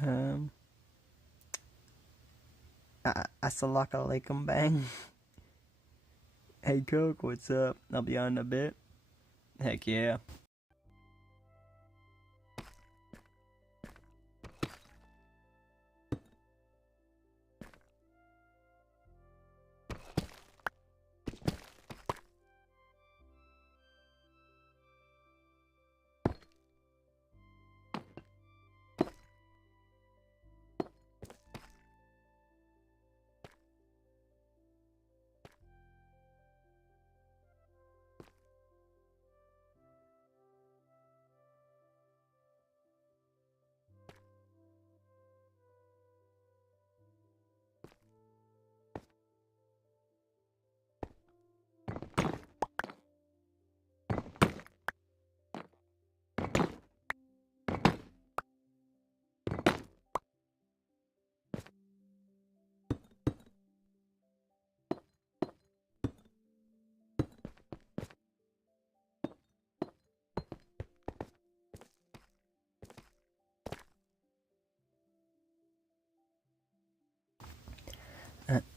Um, Assalamualaikum bang. Hey Cook, what's up? I'll be on in a bit. Heck yeah.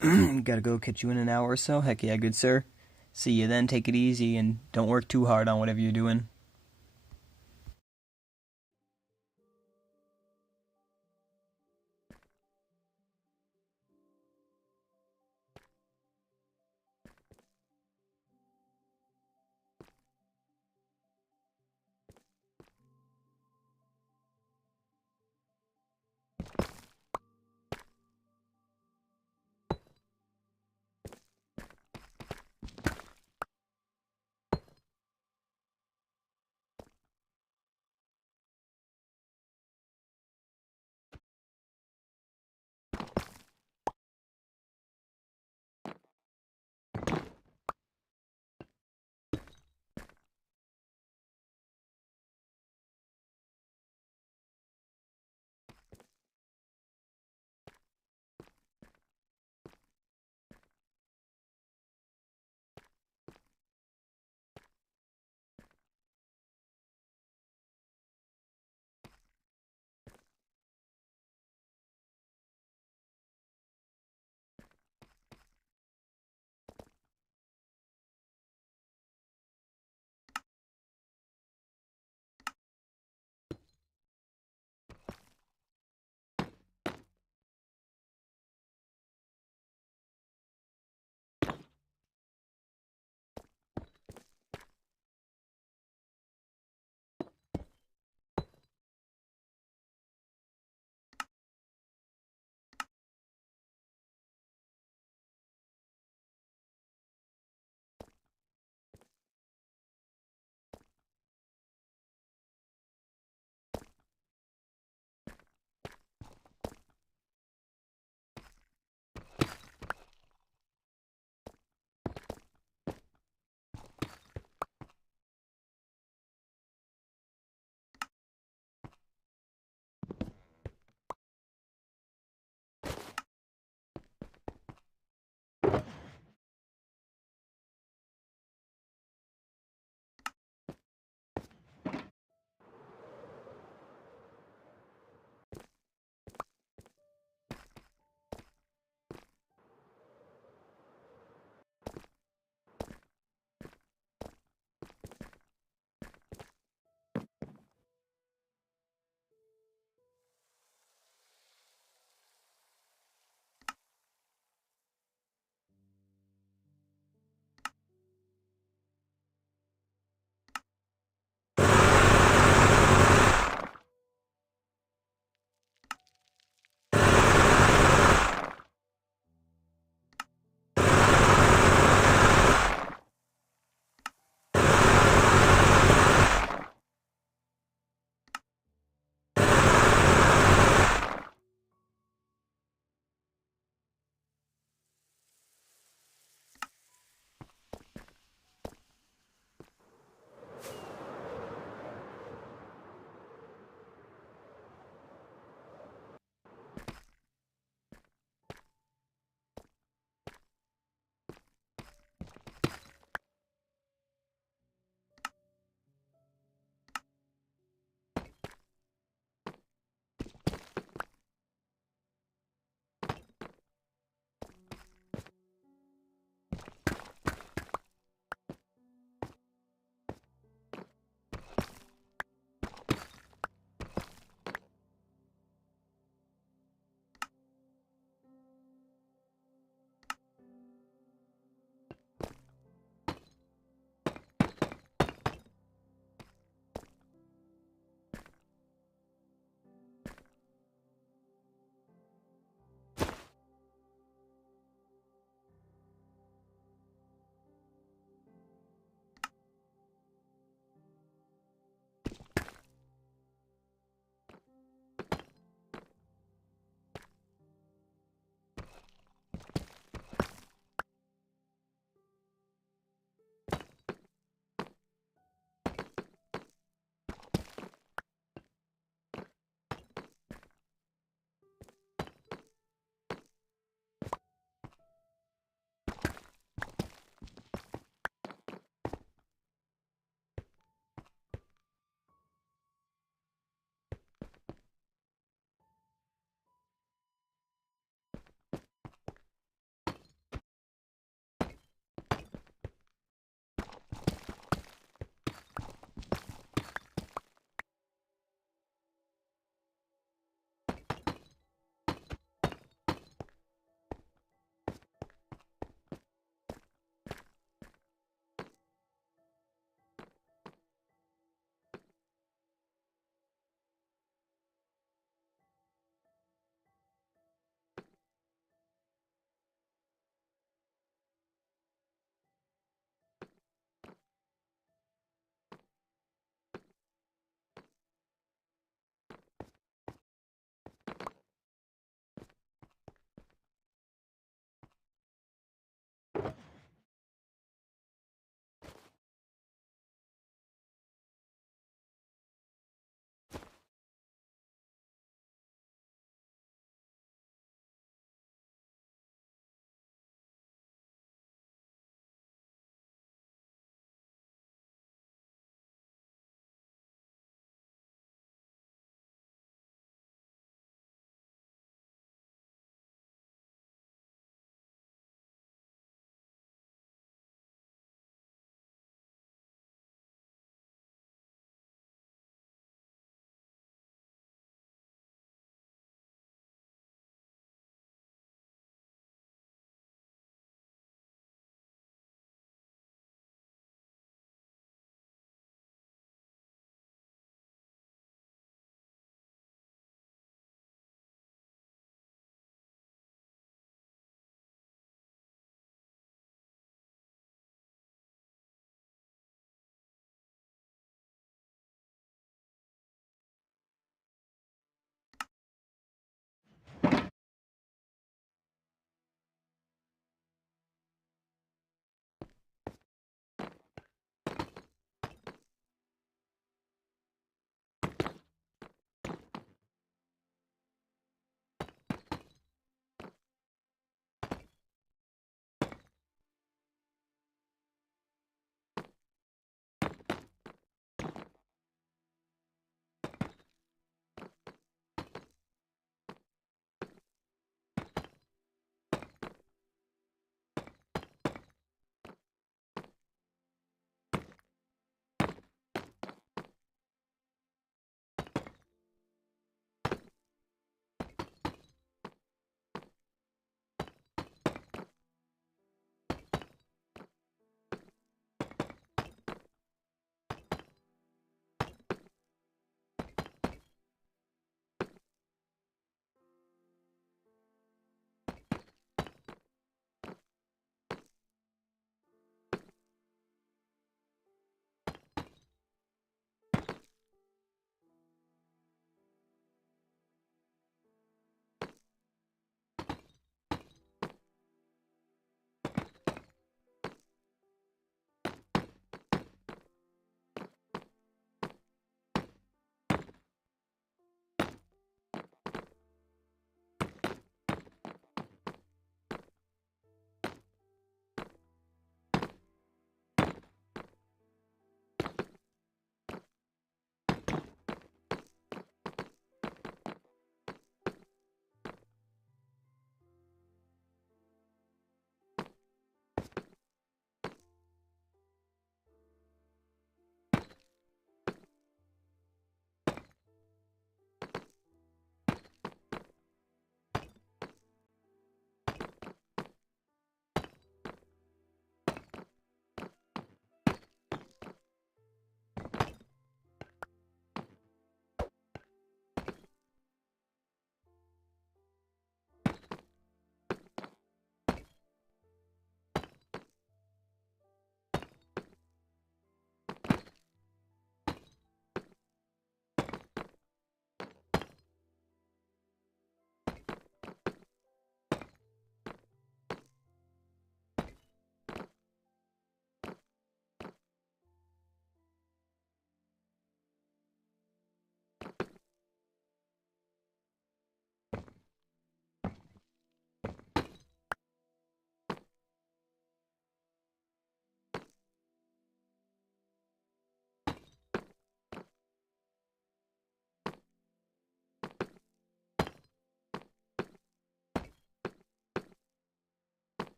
Gotta go, catch you in an hour or so. Heck yeah, good sir. See you then, take it easy, and don't work too hard on whatever you're doing.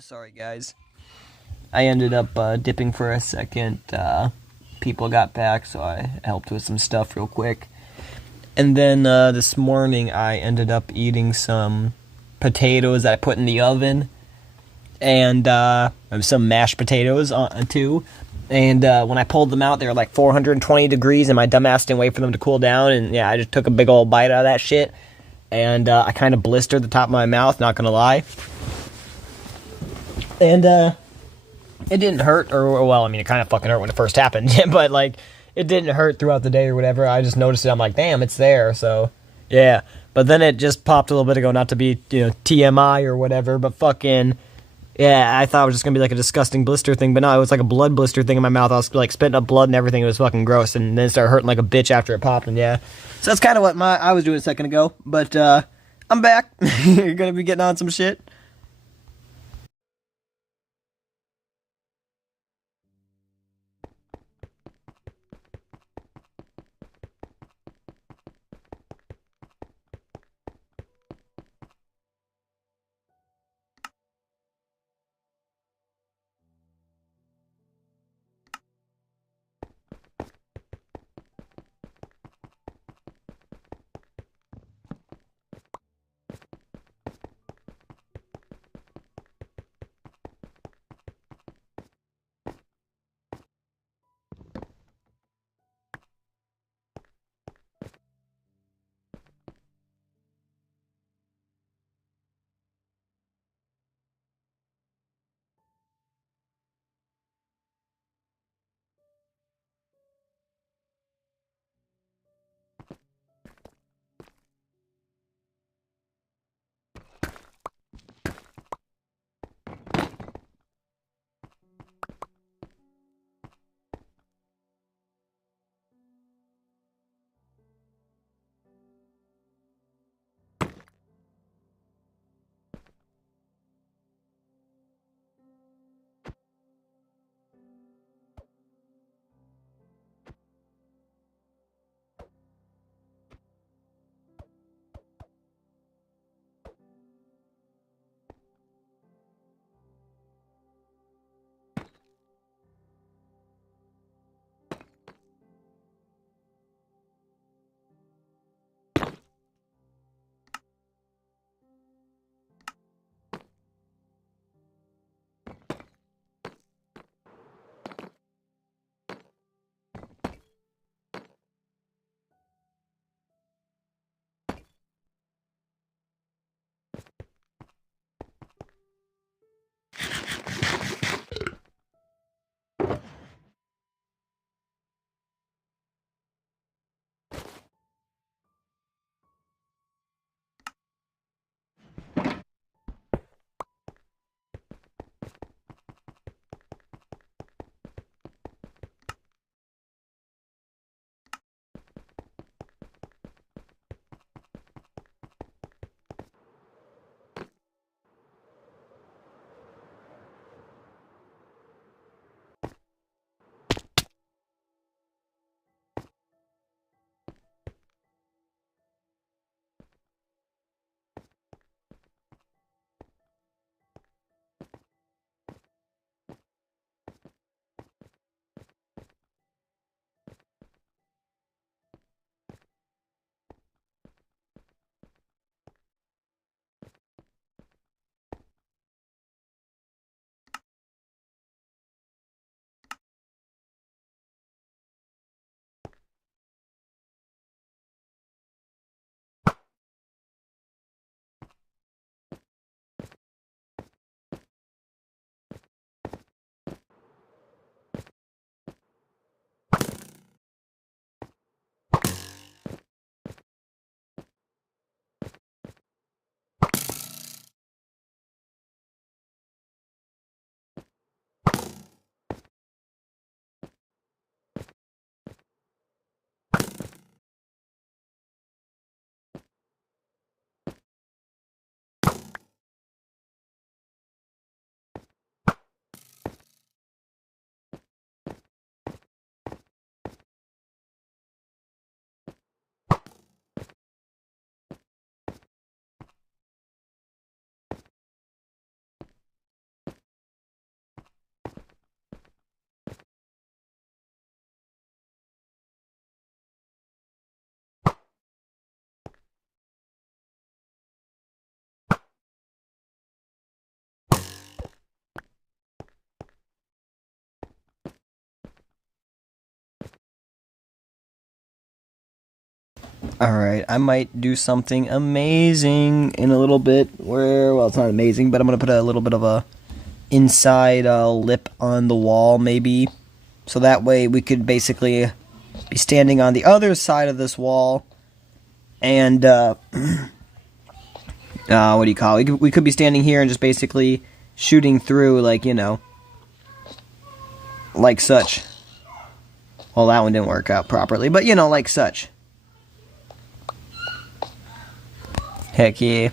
Sorry, guys. I ended up dipping for a second. People got back, so I helped with some stuff real quick. And then this morning, I ended up eating some potatoes that I put in the oven. And some mashed potatoes too. And when I pulled them out, they were like 420 degrees, and my dumbass didn't wait for them to cool down. And yeah, I just took a big old bite out of that shit. And I kind of blistered the top of my mouth, not gonna lie. And it didn't hurt, or well, I mean, it kind of fucking hurt when it first happened. But like, it didn't hurt throughout the day or whatever. I just noticed it. I'm like, damn, it's there. So yeah. But then it just popped a little bit ago, not to be TMI or whatever, but fucking. Yeah, I thought it was just going to be like a disgusting blister thing, but no, it was like a blood blister thing in my mouth. I was like spitting up blood and everything. It was fucking gross, and then it started hurting like a bitch after it popped, and yeah. So that's kind of what I was doing a second ago, but I'm back. You're going to be getting on some shit. Alright, I might do something amazing in a little bit where, well, it's not amazing, but I'm going to put a little bit of a inside lip on the wall, maybe. So that way we could basically be standing on the other side of this wall and, what do you call it? We could be standing here and just basically shooting through, like, you know, like such. Well, that one didn't work out properly, but, you know, like such. Heck yeah.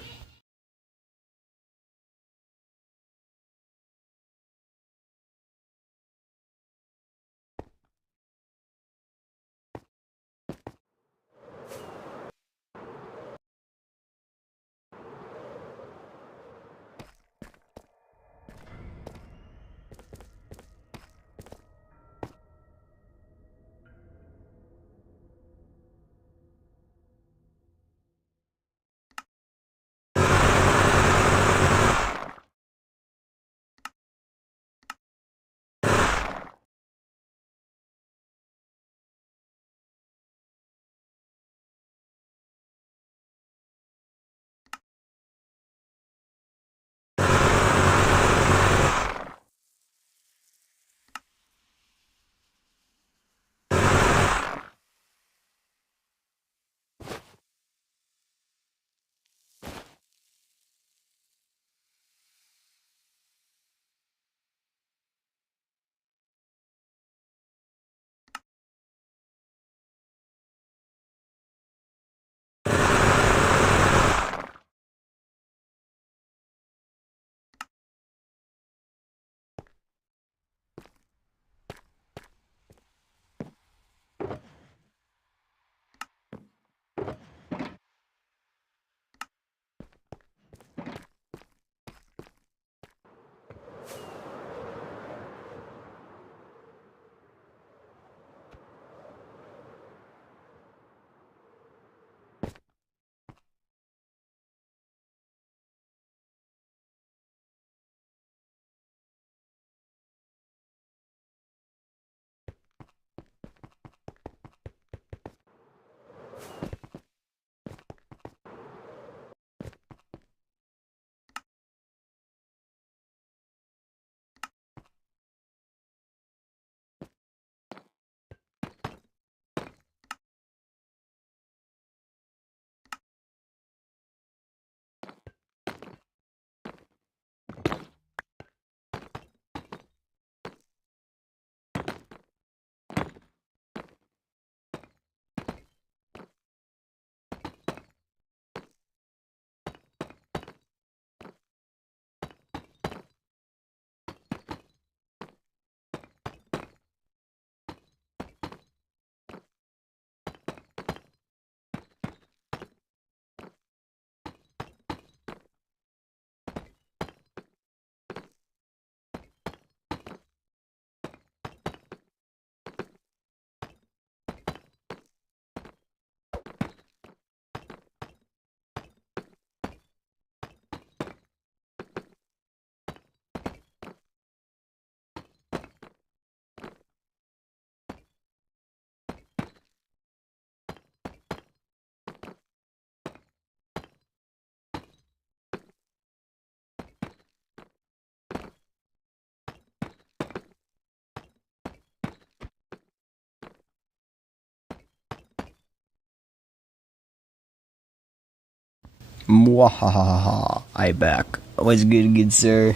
Mwahaha, I back. What's good, sir?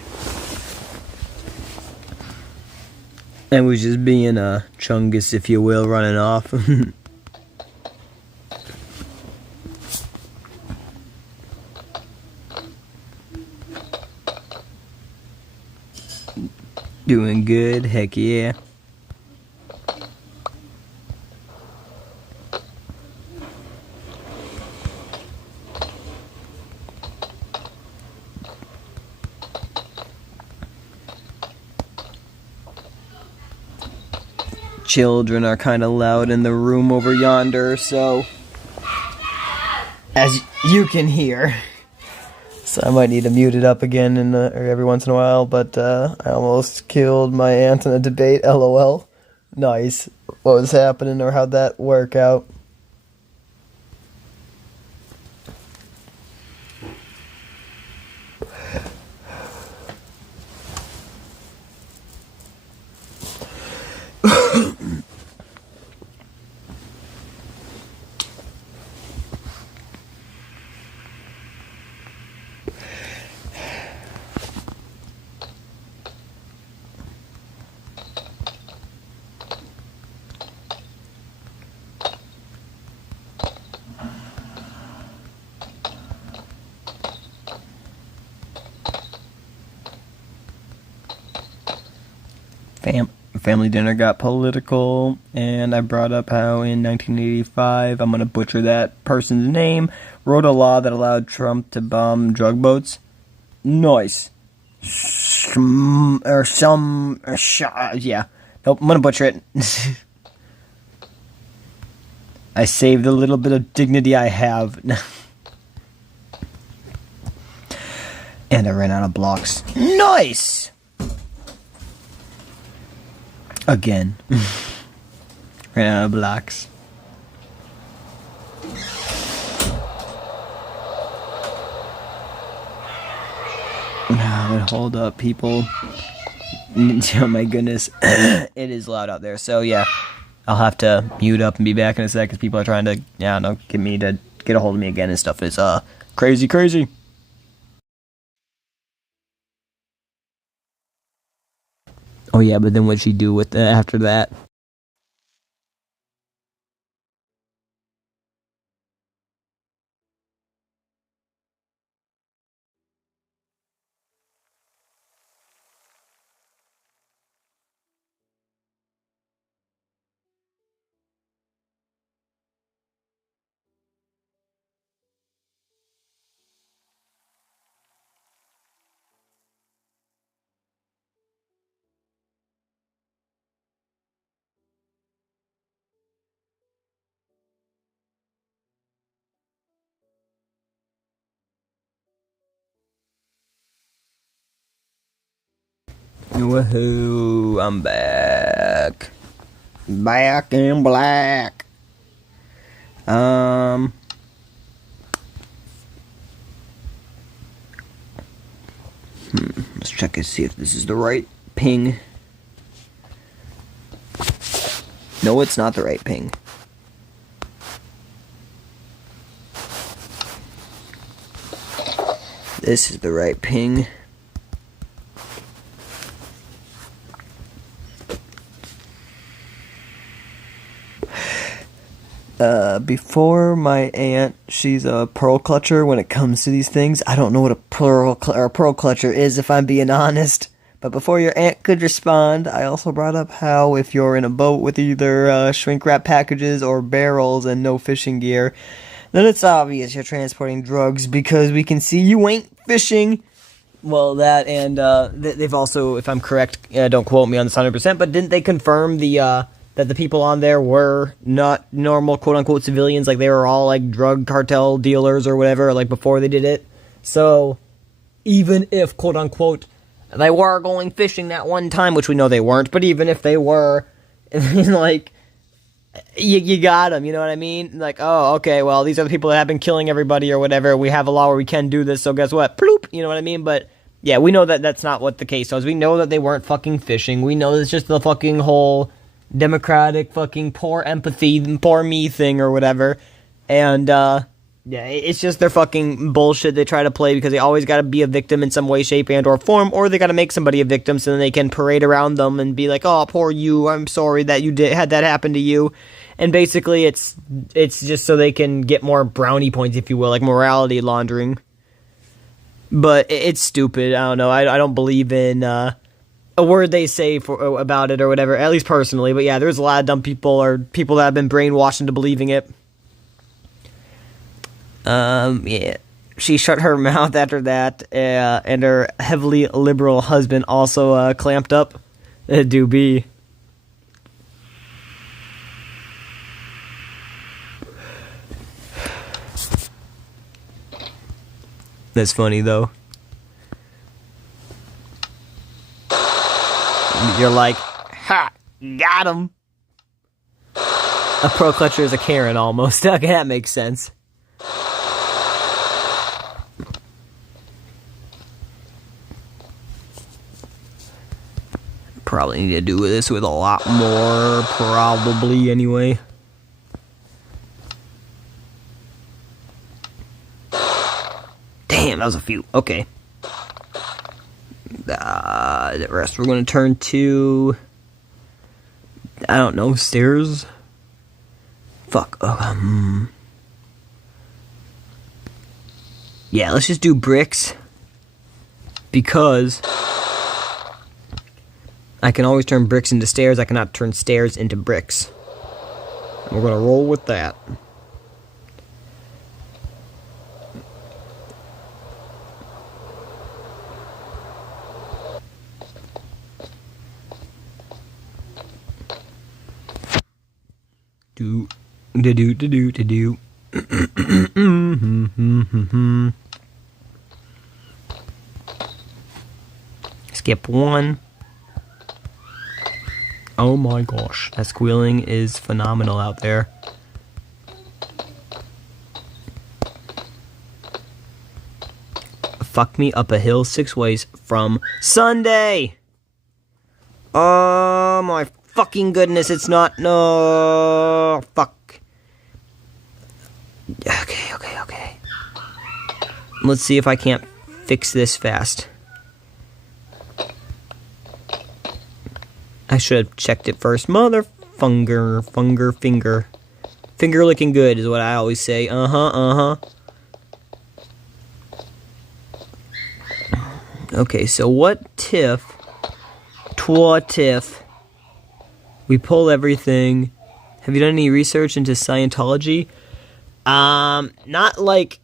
I was just being a chungus, if you will, running off. Doing good, heck yeah. Children are kind of loud in the room over yonder, so as you can hear. So I might need to mute it up again or every once in a while, but I almost killed my aunt in a debate, lol. Nice. What was happening or how'd that work out? family dinner got political, and I brought up how in 1985, I'm gonna butcher that person's name, wrote a law that allowed Trump to bomb drug boats. Nice. Yeah. Nope, I'm gonna butcher it. I saved a little bit of dignity I have. And I ran out of blocks. Nice! Again. Ran out of blocks. But hold up, people. Oh my goodness. It is loud out there. So yeah, I'll have to mute up and be back in a sec because people are trying to, get me to get a hold of me again and stuff. It's crazy. Oh yeah, but then what'd she do with after that? Woohoo, I'm back. Back in black. Let's check and see if this is the right ping. No, it's not the right ping. This is the right ping. Before my aunt, she's a pearl clutcher when it comes to these things. I don't know what a pearl clutcher is, if I'm being honest. But before your aunt could respond, I also brought up how if you're in a boat with either shrink wrap packages or barrels and no fishing gear, then it's obvious you're transporting drugs because we can see you ain't fishing. Well, that and they've also, if I'm correct, don't quote me on this 100%, but didn't they confirm that the people on there were not normal quote-unquote civilians, like they were all like drug cartel dealers or whatever, like before they did it? So even if quote-unquote they were going fishing that one time, which we know they weren't, but even if they were, like, you got them, you know what I mean? Like, oh, okay, well, these are the people that have been killing everybody or whatever. We have a law where we can do this, so guess what? Ploop, you know what I mean? But yeah, we know that that's not what the case was. We know that they weren't fucking fishing. We know it's just the fucking whole democratic fucking poor empathy, poor me thing or whatever. And, yeah, it's just their fucking bullshit they try to play because they always gotta be a victim in some way, shape, and or form, or they gotta make somebody a victim so then they can parade around them and be like, oh, poor you, I'm sorry that you had that happen to you. And basically it's just so they can get more brownie points, if you will, like morality laundering. But it's stupid. I don't know. I don't believe in a word they say about it or whatever, at least personally. But yeah, there's a lot of dumb people or people that have been brainwashed into believing it. Yeah, she shut her mouth after that, and her heavily liberal husband also, clamped up. Do be. That's funny, though. You're like, ha, got him. A pro clutcher is a Karen, almost. Okay, that makes sense. Probably need to do this with a lot more, probably, anyway. Damn, that was a few. Okay. The rest we're going to turn to, I don't know, stairs? Fuck. Yeah, let's just do bricks. Because I can always turn bricks into stairs. I cannot turn stairs into bricks. And we're going to roll with that. Do. Skip one. Oh my gosh, that squealing is phenomenal out there. Fuck me up a hill 6 ways from Sunday. Oh my fucking goodness, it's not. No, fuck. Okay. Let's see if I can't fix this fast. I should have checked it first. Finger looking good is what I always say. Okay, so what if we pull everything? Have you done any research into Scientology? Not like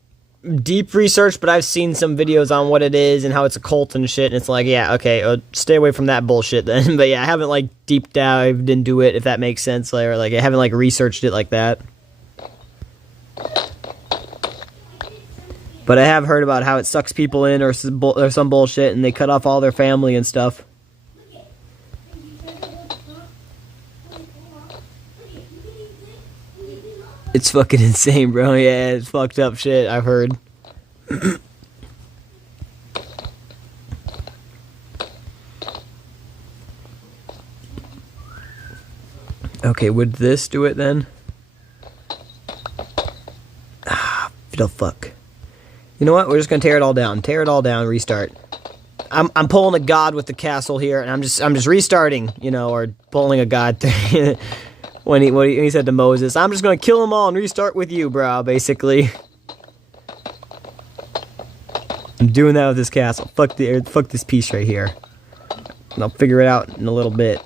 deep research, but I've seen some videos on what it is and how it's a cult and shit, and it's like, yeah, okay, stay away from that bullshit then. But yeah, I haven't like deep dived into it, if that makes sense, or like I haven't like researched it like that. But I have heard about how it sucks people in or some bullshit, and they cut off all their family and stuff. It's fucking insane, bro. Yeah, it's fucked up shit, I've heard. Okay, would this do it then? Ah, the fuck. You know what? We're just gonna tear it all down. Tear it all down, restart. I'm pulling a god with the castle here, and I'm just restarting, you know, or pulling a god when he said to Moses, I'm just gonna kill them all and restart with you, bro, basically. I'm doing that with this castle. Fuck this piece right here. And I'll figure it out in a little bit.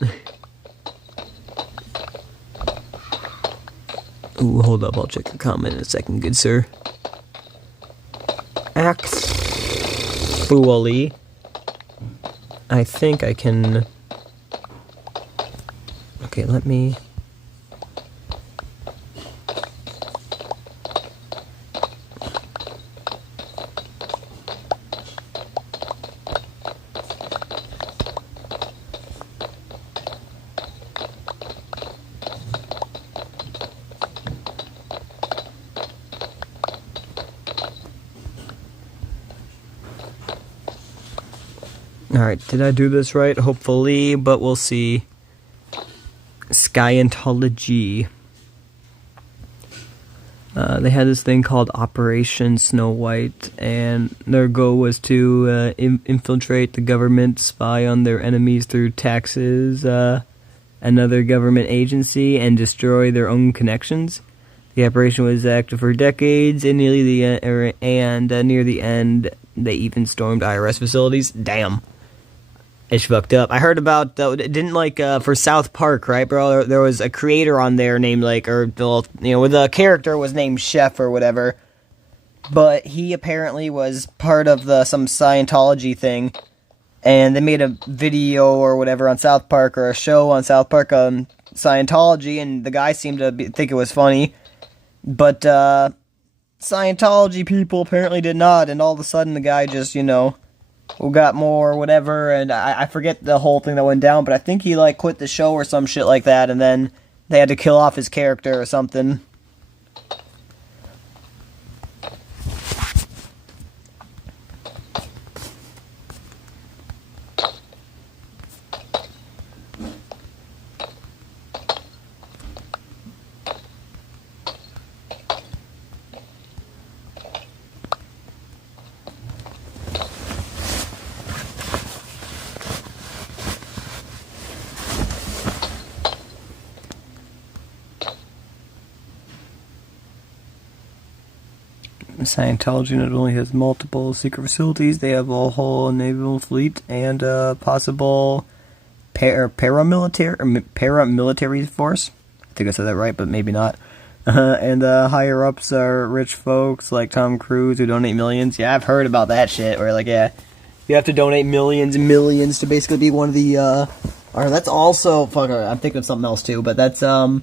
Ooh, hold up, I'll check the comment in a second, good sir. Actually, I think I can... Okay, let me... Alright, did I do this right? Hopefully, but we'll see. Scientology. They had this thing called Operation Snow White, and their goal was to infiltrate the government, spy on their enemies through taxes, another government agency, and destroy their own connections. The operation was active for decades, and near the end, they even stormed IRS facilities. Damn. It's fucked up. I heard about, didn't like, for South Park, right, bro? There was a creator on there named, like, or, you know, the character was named Chef or whatever. But he apparently was part of some Scientology thing. And they made a video or whatever on South Park, or a show on South Park on Scientology, and the guy seemed to think it was funny. But, Scientology people apparently did not, and all of a sudden the guy just, you know... who got more or whatever, and I forget the whole thing that went down, but I think he, like, quit the show or some shit like that, and then they had to kill off his character or something. Scientology not only has multiple secret facilities, they have a whole naval fleet and a possible paramilitary force. I think I said that right, but maybe not. And higher ups are rich folks like Tom Cruise who donate millions. Yeah, I've heard about that shit. Where like, yeah, you have to donate millions and millions to basically be one of the. Or that's also I'm thinking of something else too, but that's Oh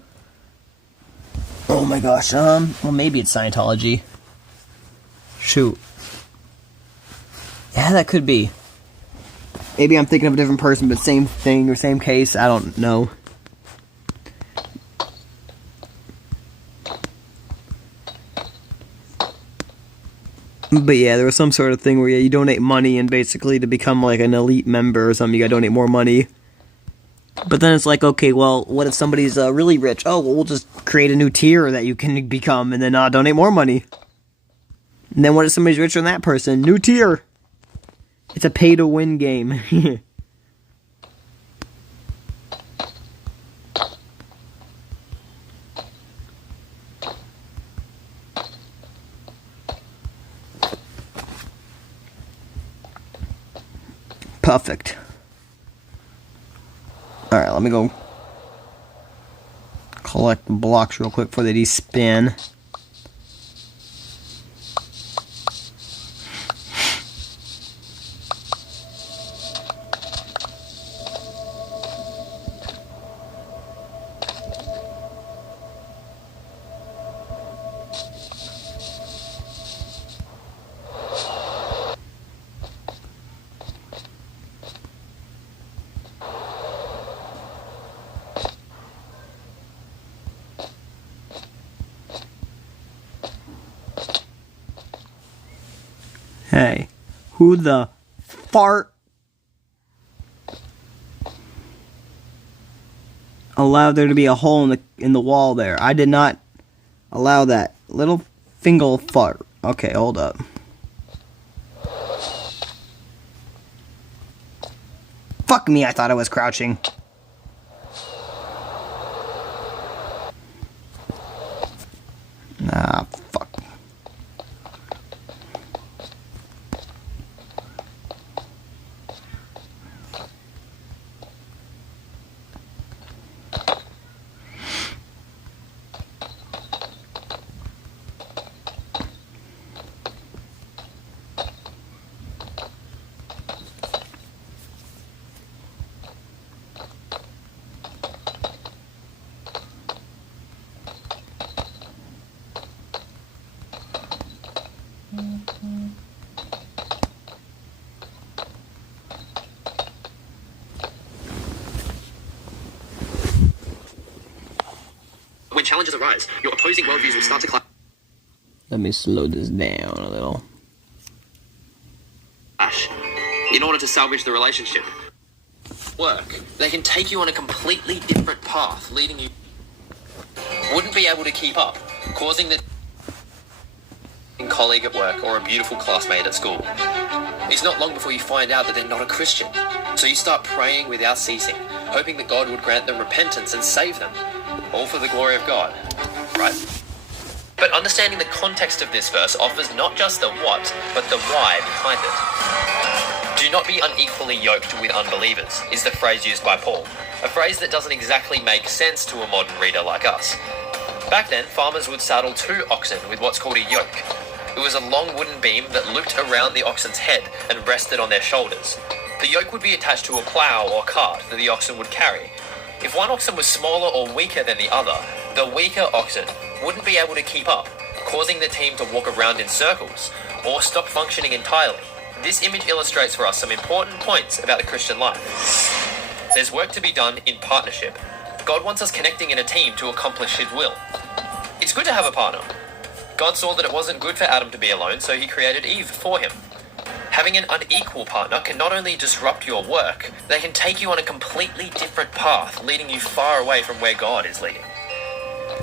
my gosh. Well, maybe it's Scientology. Shoot. Yeah, that could be. Maybe I'm thinking of a different person, but same thing or same case. I don't know. But yeah, there was some sort of thing where you donate money, and basically to become like an elite member or something, you gotta donate more money. But then it's like, okay, well, what if somebody's really rich? Oh, well, we'll just create a new tier that you can become, and then donate more money. And then what if somebody's richer than that person? New tier. It's a pay-to-win game. Perfect. Alright, let me go collect the blocks real quick before they despin. Hey, who the fart allowed there to be a hole in the wall there? I did not allow that. Little finger fart. Okay, hold up. Fuck me, I thought I was crouching. Ah, fuck. When challenges arise, your opposing worldviews will start to clash. Let me slow this down a little. In order to salvage the relationship. Work. They can take you on a completely different path, leading you... Wouldn't be able to keep up, causing the... colleague at work or a beautiful classmate at school. It's not long before you find out that they're not a Christian. So you start praying without ceasing, hoping that God would grant them repentance and save them. All for the glory of God, right? But understanding the context of this verse offers not just the what, but the why behind it. Do not be unequally yoked with unbelievers, is the phrase used by Paul. A phrase that doesn't exactly make sense to a modern reader like us. Back then, farmers would saddle 2 oxen with what's called a yoke. It was a long wooden beam that looped around the oxen's head and rested on their shoulders. The yoke would be attached to a plough or cart that the oxen would carry. If one oxen was smaller or weaker than the other, the weaker oxen wouldn't be able to keep up, causing the team to walk around in circles or stop functioning entirely. This image illustrates for us some important points about the Christian life. There's work to be done in partnership. God wants us connecting in a team to accomplish His will. It's good to have a partner. God saw that it wasn't good for Adam to be alone, so He created Eve for him. Having an unequal partner can not only disrupt your work, they can take you on a completely different path, leading you far away from where God is leading.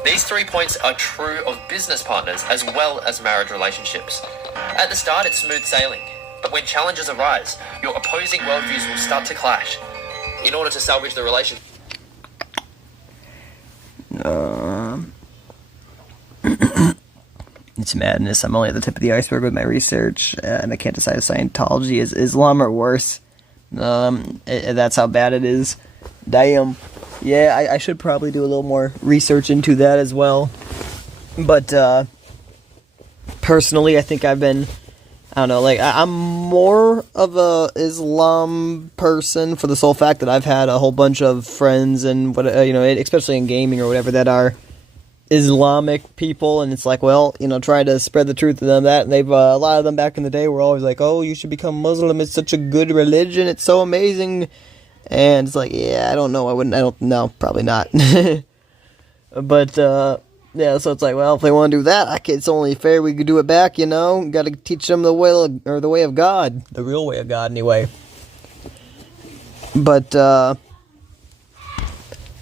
These 3 points are true of business partners as well as marriage relationships. At the start, it's smooth sailing, but when challenges arise, your opposing worldviews will start to clash. In order to salvage the relationship. It's madness. I'm only at the tip of the iceberg with my research, and I can't decide if Scientology is Islam or worse. That's how bad it is. Damn. Yeah, I should probably do a little more research into that as well. But, personally, I think I've been, I don't know, like, I'm more of a Islam person for the sole fact that I've had a whole bunch of friends and, what especially in gaming or whatever, that are Islamic people, and it's like, well, try to spread the truth to them, and they've, a lot of them back in the day were always like, oh, you should become Muslim, it's such a good religion, it's so amazing, and it's like, yeah, I don't know, probably not, but, yeah, so it's like, well, if they want to do that, it's only fair we could do it back, gotta teach them the way of God, the real way of God, anyway, but,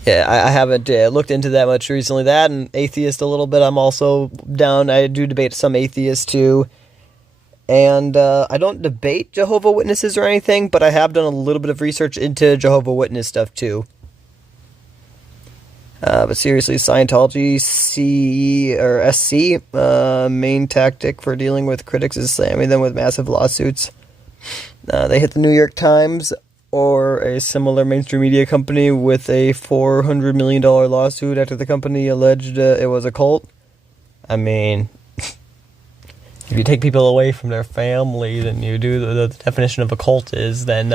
yeah, I haven't looked into that much recently. That and atheist a little bit. I'm also down. I do debate some atheists too. And I don't debate Jehovah's Witnesses or anything, but I have done a little bit of research into Jehovah's Witness stuff too. But seriously, Scientology SC main tactic for dealing with critics is slamming them with massive lawsuits. They hit the New York Times or a similar mainstream media company with a $400 million lawsuit after the company alleged it was a cult. I mean, if you take people away from their families and you do the definition of a cult is, then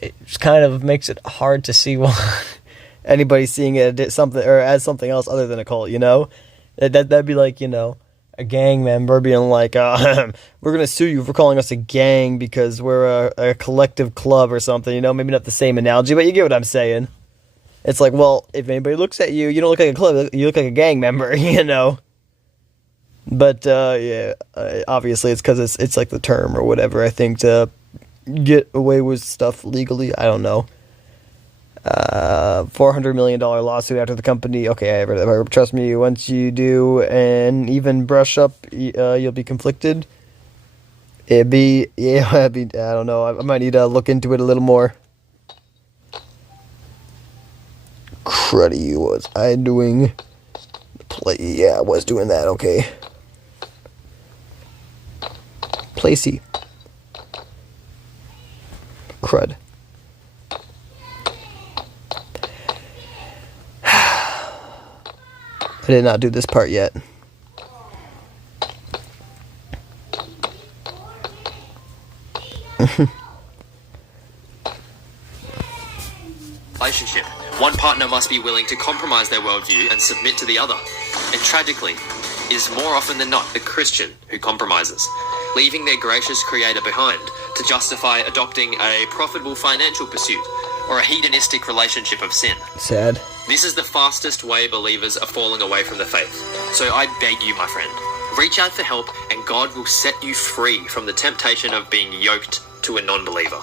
it just kind of makes it hard to see why anybody seeing it as something else other than a cult, That'd be like, a gang member being like, we're going to sue you for calling us a gang because we're a collective club or something, maybe not the same analogy, but you get what I'm saying. It's like, well, if anybody looks at you, you don't look like a club, you look like a gang member, But, yeah, obviously it's because it's like the term or whatever, I think, to get away with stuff legally, I don't know. $400 million lawsuit after the company. Okay, trust me, once you do an even brush up, you'll be conflicted. I don't know, I might need to look into it a little more. Cruddy, was I doing? Yeah, I was doing that, okay. Placey. Crud. I did not do this part yet. Relationship. One partner must be willing to compromise their worldview and submit to the other. And tragically, it is more often than not the Christian who compromises, leaving their gracious creator behind to justify adopting a profitable financial pursuit or a hedonistic relationship of sin. Sad. This is the fastest way believers are falling away from the faith. So I beg you, my friend, reach out for help and God will set you free from the temptation of being yoked to a non-believer.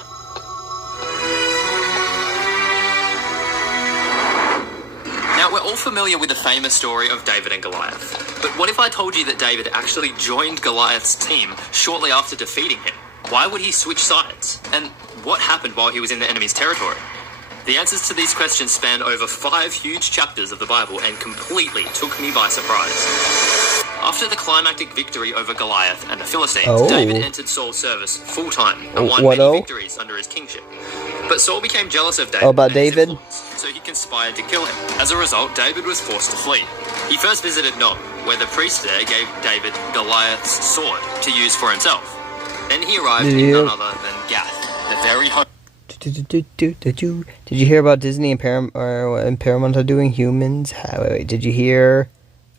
Now, we're all familiar with the famous story of David and Goliath. But what if I told you that David actually joined Goliath's team shortly after defeating him? Why would he switch sides? And what happened while he was in the enemy's territory? The answers to these questions span over 5 huge chapters of the Bible and completely took me by surprise. After the climactic victory over Goliath and the Philistines, David entered Saul's service full-time and won many victories under his kingship. But Saul became jealous of David about David? So he conspired to kill him. As a result, David was forced to flee. He first visited Nob, where the priest there gave David Goliath's sword to use for himself. Then he arrived in none other than Gath, the very home. Did you hear about Disney and Paramount are doing Humans? Wait, did you hear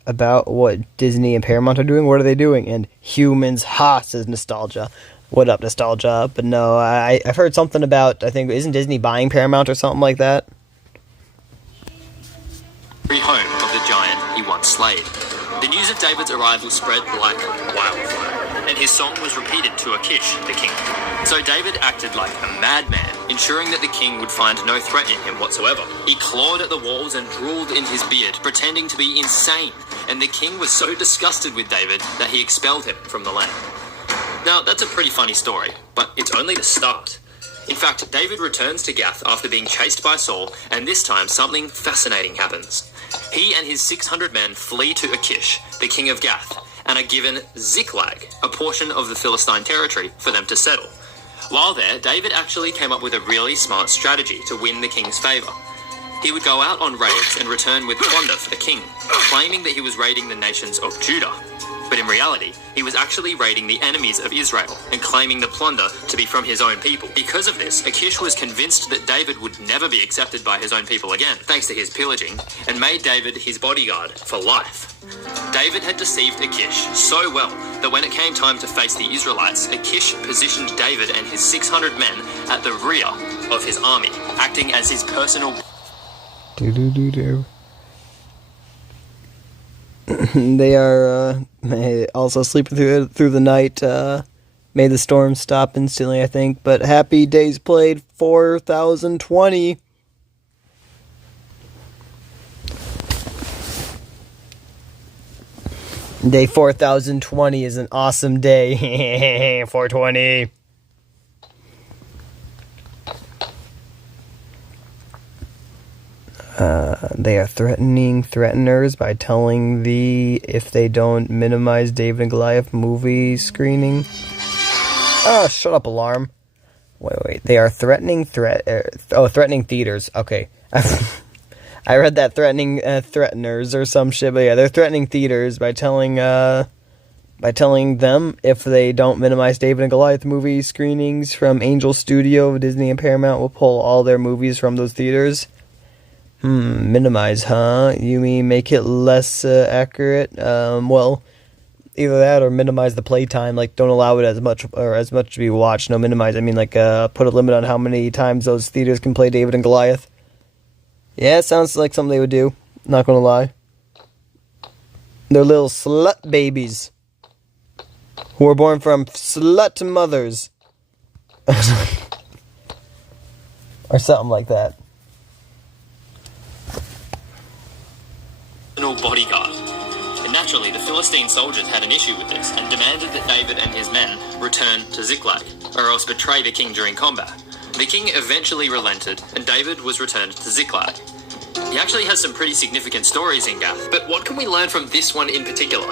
about what Disney and Paramount are doing? What are they doing? And Humans, says Nostalgia. What up, Nostalgia? But no, I've heard something about, I think, isn't Disney buying Paramount or something like that? Very home of the giant he once slayed. The news of David's arrival spread like wildfire, and his song was repeated to Achish, the king. So David acted like a madman, ensuring that the king would find no threat in him whatsoever. He clawed at the walls and drooled in his beard, pretending to be insane, and the king was so disgusted with David that he expelled him from the land. Now, that's a pretty funny story, but it's only the start. In fact, David returns to Gath after being chased by Saul, and this time something fascinating happens. He and his 600 men flee to Achish, the king of Gath, and are given Ziklag, a portion of the Philistine territory, for them to settle. While there, David actually came up with a really smart strategy to win the king's favour. He would go out on raids and return with plunder for the king, claiming that he was raiding the nations of Judah. But in reality, he was actually raiding the enemies of Israel and claiming the plunder to be from his own people. Because of this, Achish was convinced that David would never be accepted by his own people again, thanks to his pillaging, and made David his bodyguard for life. David had deceived Achish so well that when it came time to face the Israelites, Achish positioned David and his 600 men at the rear of his army, acting as his personal... They are also sleeping through the night. Made the storm stop instantly, I think. But happy days played 4020. Day 4020 is an awesome day. 420. They are threatening threateners by telling if they don't minimize David and Goliath movie screening. Oh, shut up, alarm. Wait. They are threatening threatening theaters. Okay. I read that threatening threateners or some shit, but yeah, they're threatening theaters by telling them if they don't minimize David and Goliath movie screenings from Angel Studio, Disney and Paramount will pull all their movies from those theaters. Minimize, huh? You mean make it less accurate? Well, either that or minimize the playtime, like don't allow it as much to be watched. No, minimize. I mean, like, put a limit on how many times those theaters can play David and Goliath. Yeah, it sounds like something they would do. Not gonna lie. They're little slut babies who were born from slut mothers. Or something like that. Bodyguard. And naturally, the Philistine soldiers had an issue with this and demanded that David and his men return to Ziklag, or else betray the king during combat. The king eventually relented, and David was returned to Ziklag. He actually has some pretty significant stories in Gath, but what can we learn from this one in particular?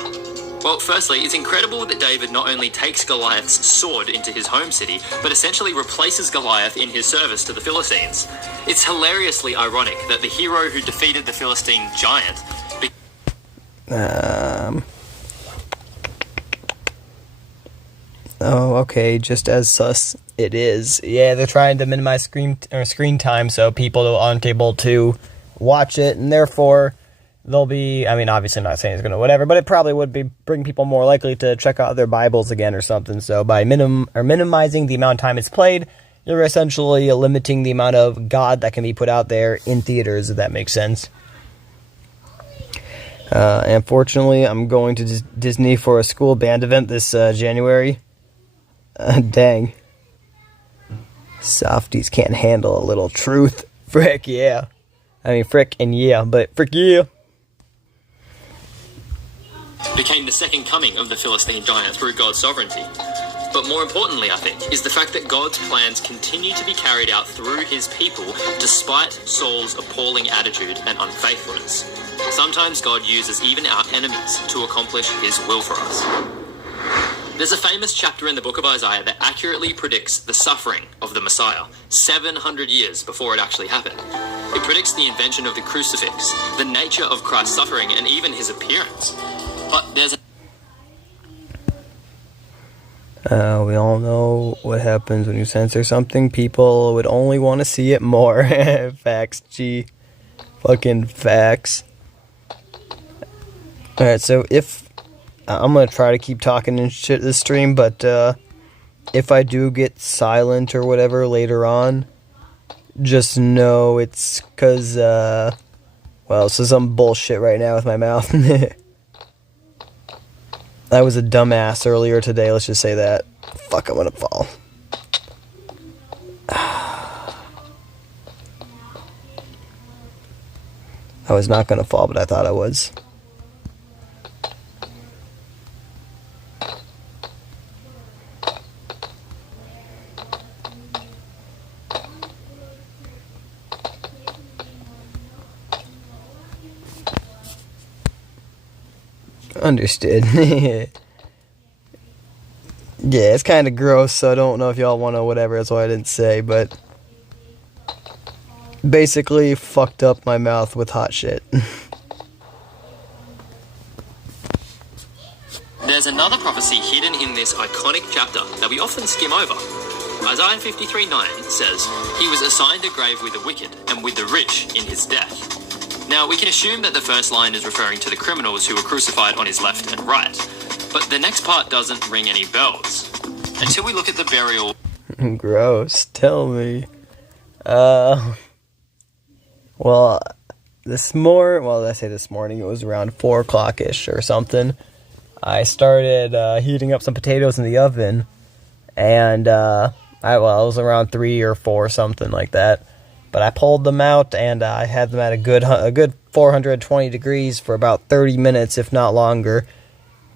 Well, firstly, it's incredible that David not only takes Goliath's sword into his home city, but essentially replaces Goliath in his service to the Philistines. It's hilariously ironic that the hero who defeated the Philistine giant... Oh, okay, just as sus it is. Yeah, they're trying to minimize screen time so people aren't able to watch it, and therefore they'll be, I mean, obviously I'm not saying it's going to whatever, but it probably would bring people more likely to check out their Bibles again or something. So by minimizing the amount of time it's played, you're essentially limiting the amount of God that can be put out there in theaters, if that makes sense. Unfortunately, I'm going to Disney for a school band event this January. Dang. Softies can't handle a little truth. Frick yeah. I mean, frick and yeah, but frick yeah. Became the second coming of the Philistine giant through God's sovereignty. But more importantly, I think, is the fact that God's plans continue to be carried out through his people despite Saul's appalling attitude and unfaithfulness. Sometimes God uses even our enemies to accomplish his will for us. There's a famous chapter in the book of Isaiah that accurately predicts the suffering of the Messiah 700 years before it actually happened. It predicts the invention of the crucifix, the nature of Christ's suffering, and even his appearance. But there's we all know what happens when you censor something. People would only want to see it more. Facts, G. Fucking facts. Alright, so if... I'm going to try to keep talking and shit this stream, but if I do get silent or whatever later on, just know it's because, well, this is some bullshit right now with my mouth. I was a dumbass earlier today, let's just say that. Fuck, I'm gonna fall. I was not gonna fall, but I thought I was. Understood. Yeah, it's kind of gross, so I don't know if y'all want to whatever, that's why I didn't say, but basically fucked up my mouth with hot shit. There's another prophecy hidden in this iconic chapter that we often skim over. Isaiah 53:9 says, "He was assigned a grave with the wicked and with the rich in his death." Now, we can assume that the first line is referring to the criminals who were crucified on his left and right, but the next part doesn't ring any bells until we look at the burial. Gross, tell me. Well, this morning, it was around 4 o'clock-ish or something. I started heating up some potatoes in the oven, and it was around 3 or 4, something like that. But I pulled them out, and I had them at a good 420 degrees for about 30 minutes, if not longer.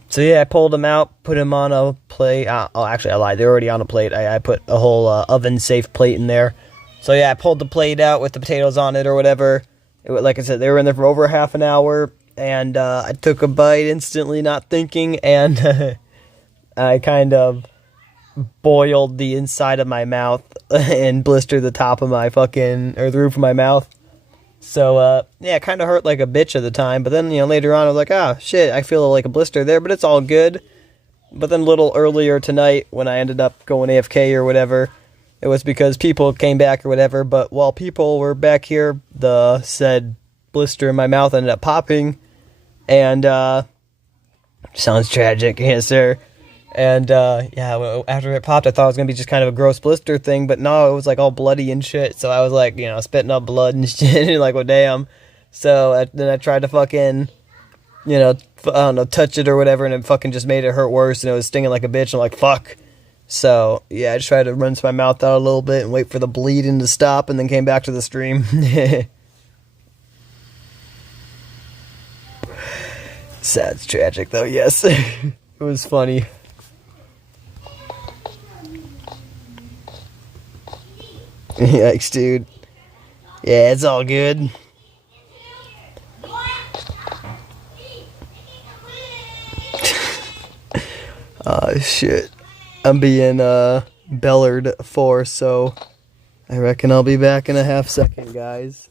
So yeah, I pulled them out, put them on a plate. Actually, I lied. They're already on a plate. I put a whole oven-safe plate in there. So yeah, I pulled the plate out with the potatoes on it or whatever. Like I said, they were in there for over half an hour. And I took a bite instantly, not thinking, and I kind of boiled the inside of my mouth and blistered the top of my the roof of my mouth. So, yeah, it kind of hurt like a bitch at the time, but then, later on I was like, shit, I feel like a blister there, but it's all good. But then a little earlier tonight, when I ended up going AFK or whatever, it was because people came back or whatever, but while people were back here, the said blister in my mouth ended up popping. And, sounds tragic, yes sir. And, yeah, after it popped, I thought it was gonna be just kind of a gross blister thing, but no, it was like all bloody and shit, so I was like, spitting up blood and shit, and like, well, damn. So, then I tried to fucking, touch it or whatever, and it fucking just made it hurt worse, and it was stinging like a bitch, and I'm like, fuck. So, yeah, I just tried to rinse my mouth out a little bit and wait for the bleeding to stop, and then came back to the stream. Sad, tragic though, yes. It was funny. Yikes, dude. Yeah, it's all good. Shit. I'm being bellared for, so I reckon I'll be back in a half second, guys.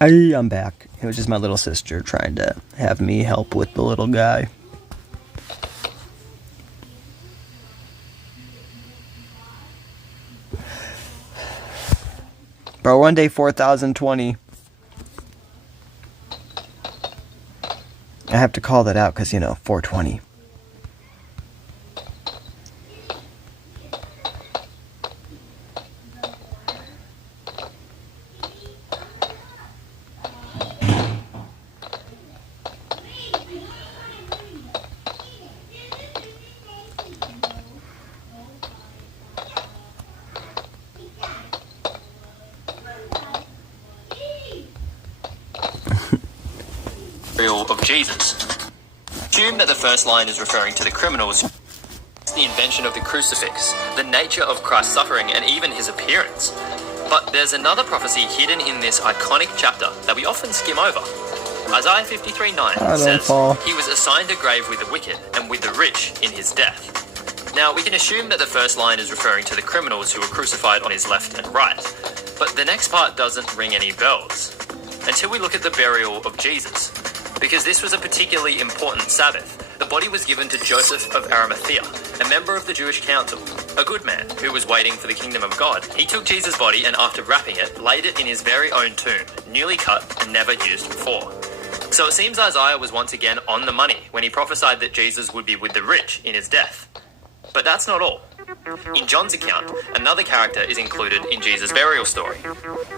I'm back. It was just my little sister trying to have me help with the little guy. Bro, one day 4020. I have to call that out because, 420. Of Jesus. Assume that the first line is referring to the criminals. The invention of the crucifix, the nature of Christ's suffering, and even his appearance. But there's another prophecy hidden in this iconic chapter that we often skim over. Isaiah 53:9 says, "He was assigned a grave with the wicked and with the rich in his death." Now, we can assume that the first line is referring to the criminals who were crucified on his left and right, but the next part doesn't ring any bells until we look at the burial of Jesus. Because this was a particularly important Sabbath. The body was given to Joseph of Arimathea, a member of the Jewish council, a good man who was waiting for the kingdom of God. He took Jesus' body and after wrapping it, laid it in his very own tomb, newly cut and never used before. So it seems Isaiah was once again on the money when he prophesied that Jesus would be with the rich in his death. But that's not all. In John's account, another character is included in Jesus' burial story.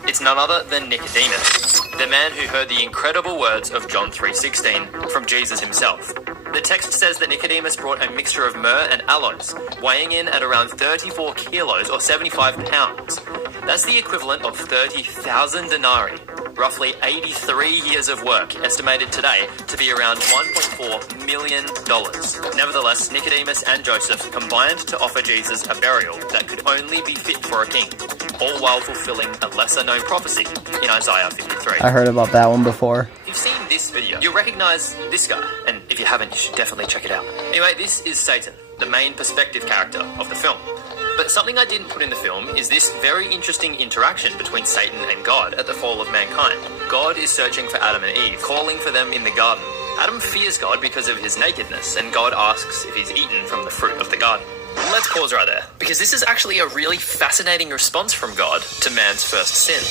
It's none other than Nicodemus, the man who heard the incredible words of John 3:16 from Jesus himself. The text says that Nicodemus brought a mixture of myrrh and aloes, weighing in at around 34 kilos or 75 pounds. That's the equivalent of 30,000 denarii, roughly 83 years of work, estimated today to be around $1.4 million. Nevertheless, Nicodemus and Joseph combined to offer Jesus a burial that could only be fit for a king, all while fulfilling a lesser-known prophecy in Isaiah 53. I heard about that one before. If you've seen this video, you'll recognize this guy, and if you haven't, you should definitely check it out. Anyway, this is Satan, the main perspective character of the film. But something I didn't put in the film is this very interesting interaction between Satan and God at the fall of mankind. God is searching for Adam and Eve, calling for them in the garden. Adam fears God because of his nakedness, and God asks if he's eaten from the fruit of the garden. Let's pause right there, because this is actually a really fascinating response from God to man's first sin.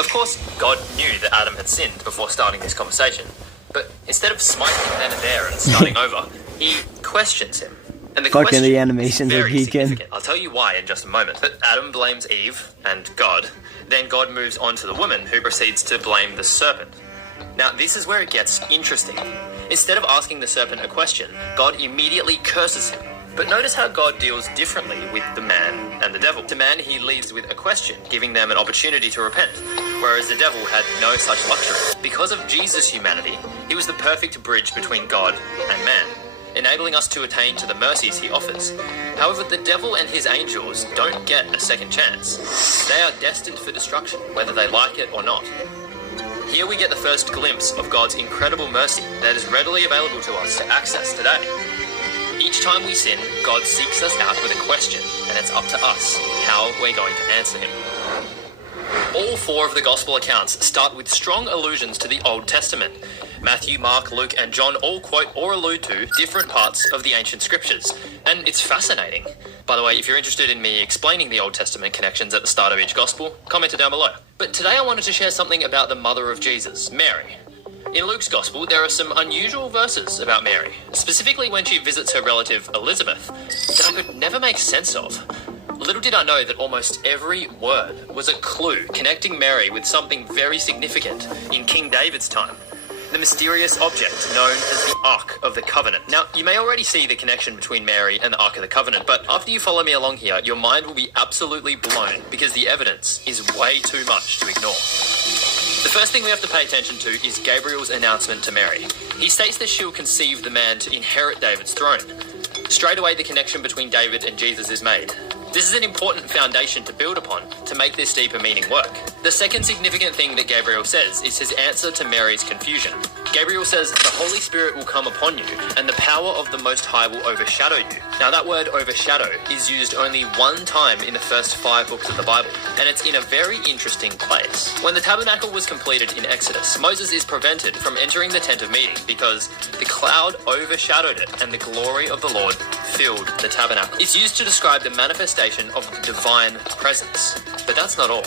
Of course, God knew that Adam had sinned before starting this conversation, but instead of smiting him then and there and starting over, he questions him. And the animations are geeking. I'll tell you why in just a moment. But Adam blames Eve and God. Then God moves on to the woman, who proceeds to blame the serpent. Now, this is where it gets interesting. Instead of asking the serpent a question, God immediately curses him. But notice how God deals differently with the man and the devil. To man, he leads with a question, giving them an opportunity to repent, whereas the devil had no such luxury. Because of Jesus' humanity, he was the perfect bridge between God and man, enabling us to attain to the mercies he offers. However, the devil and his angels don't get a second chance. They are destined for destruction, whether they like it or not. Here we get the first glimpse of God's incredible mercy that is readily available to us to access today. Each time we sin, God seeks us out with a question, and it's up to us how we're going to answer him. All four of the Gospel accounts start with strong allusions to the Old Testament. Matthew, Mark, Luke, and John all quote or allude to different parts of the ancient scriptures, and it's fascinating. By the way, if you're interested in me explaining the Old Testament connections at the start of each Gospel, comment it down below. But today I wanted to share something about the mother of Jesus, Mary. In Luke's Gospel, there are some unusual verses about Mary, specifically when she visits her relative Elizabeth, that I could never make sense of. Little did I know that almost every word was a clue connecting Mary with something very significant in King David's time. The mysterious object known as the Ark of the Covenant. Now, you may already see the connection between Mary and the Ark of the Covenant, but after you follow me along here, your mind will be absolutely blown because the evidence is way too much to ignore. The first thing we have to pay attention to is Gabriel's announcement to Mary. He states that she'll conceive the man to inherit David's throne. Straight away, the connection between David and Jesus is made. This is an important foundation to build upon to make this deeper meaning work. The second significant thing that Gabriel says is his answer to Mary's confusion. Gabriel says, "The Holy Spirit will come upon you, and the power of the Most High will overshadow you." Now, that word overshadow is used only one time in the first 5 books of the Bible, and it's in a very interesting place. When the tabernacle was completed in Exodus, Moses is prevented from entering the tent of meeting because the cloud overshadowed it and the glory of the Lord filled the tabernacle. It's used to describe the manifestation of the divine presence. But that's not all.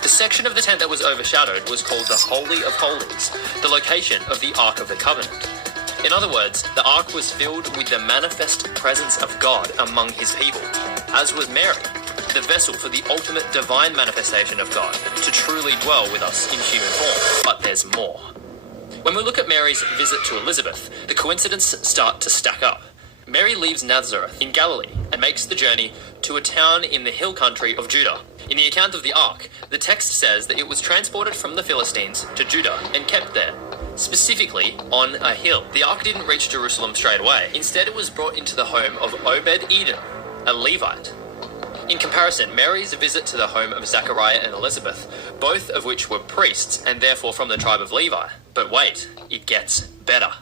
The section of the tent that was overshadowed was called the Holy of Holies, the location of the Ark of the Covenant. In other words, the Ark was filled with the manifest presence of God among his people, as was Mary, the vessel for the ultimate divine manifestation of God, to truly dwell with us in human form. But there's more. When we look at Mary's visit to Elizabeth, the coincidences start to stack up. Mary leaves Nazareth in Galilee and makes the journey to a town in the hill country of Judah. In the account of the Ark, the text says that it was transported from the Philistines to Judah and kept there, specifically on a hill. The Ark didn't reach Jerusalem straight away. Instead, it was brought into the home of Obed-Edom, a Levite. In comparison, Mary's visit to the home of Zechariah and Elizabeth, both of which were priests and therefore from the tribe of Levi. But wait, it gets better.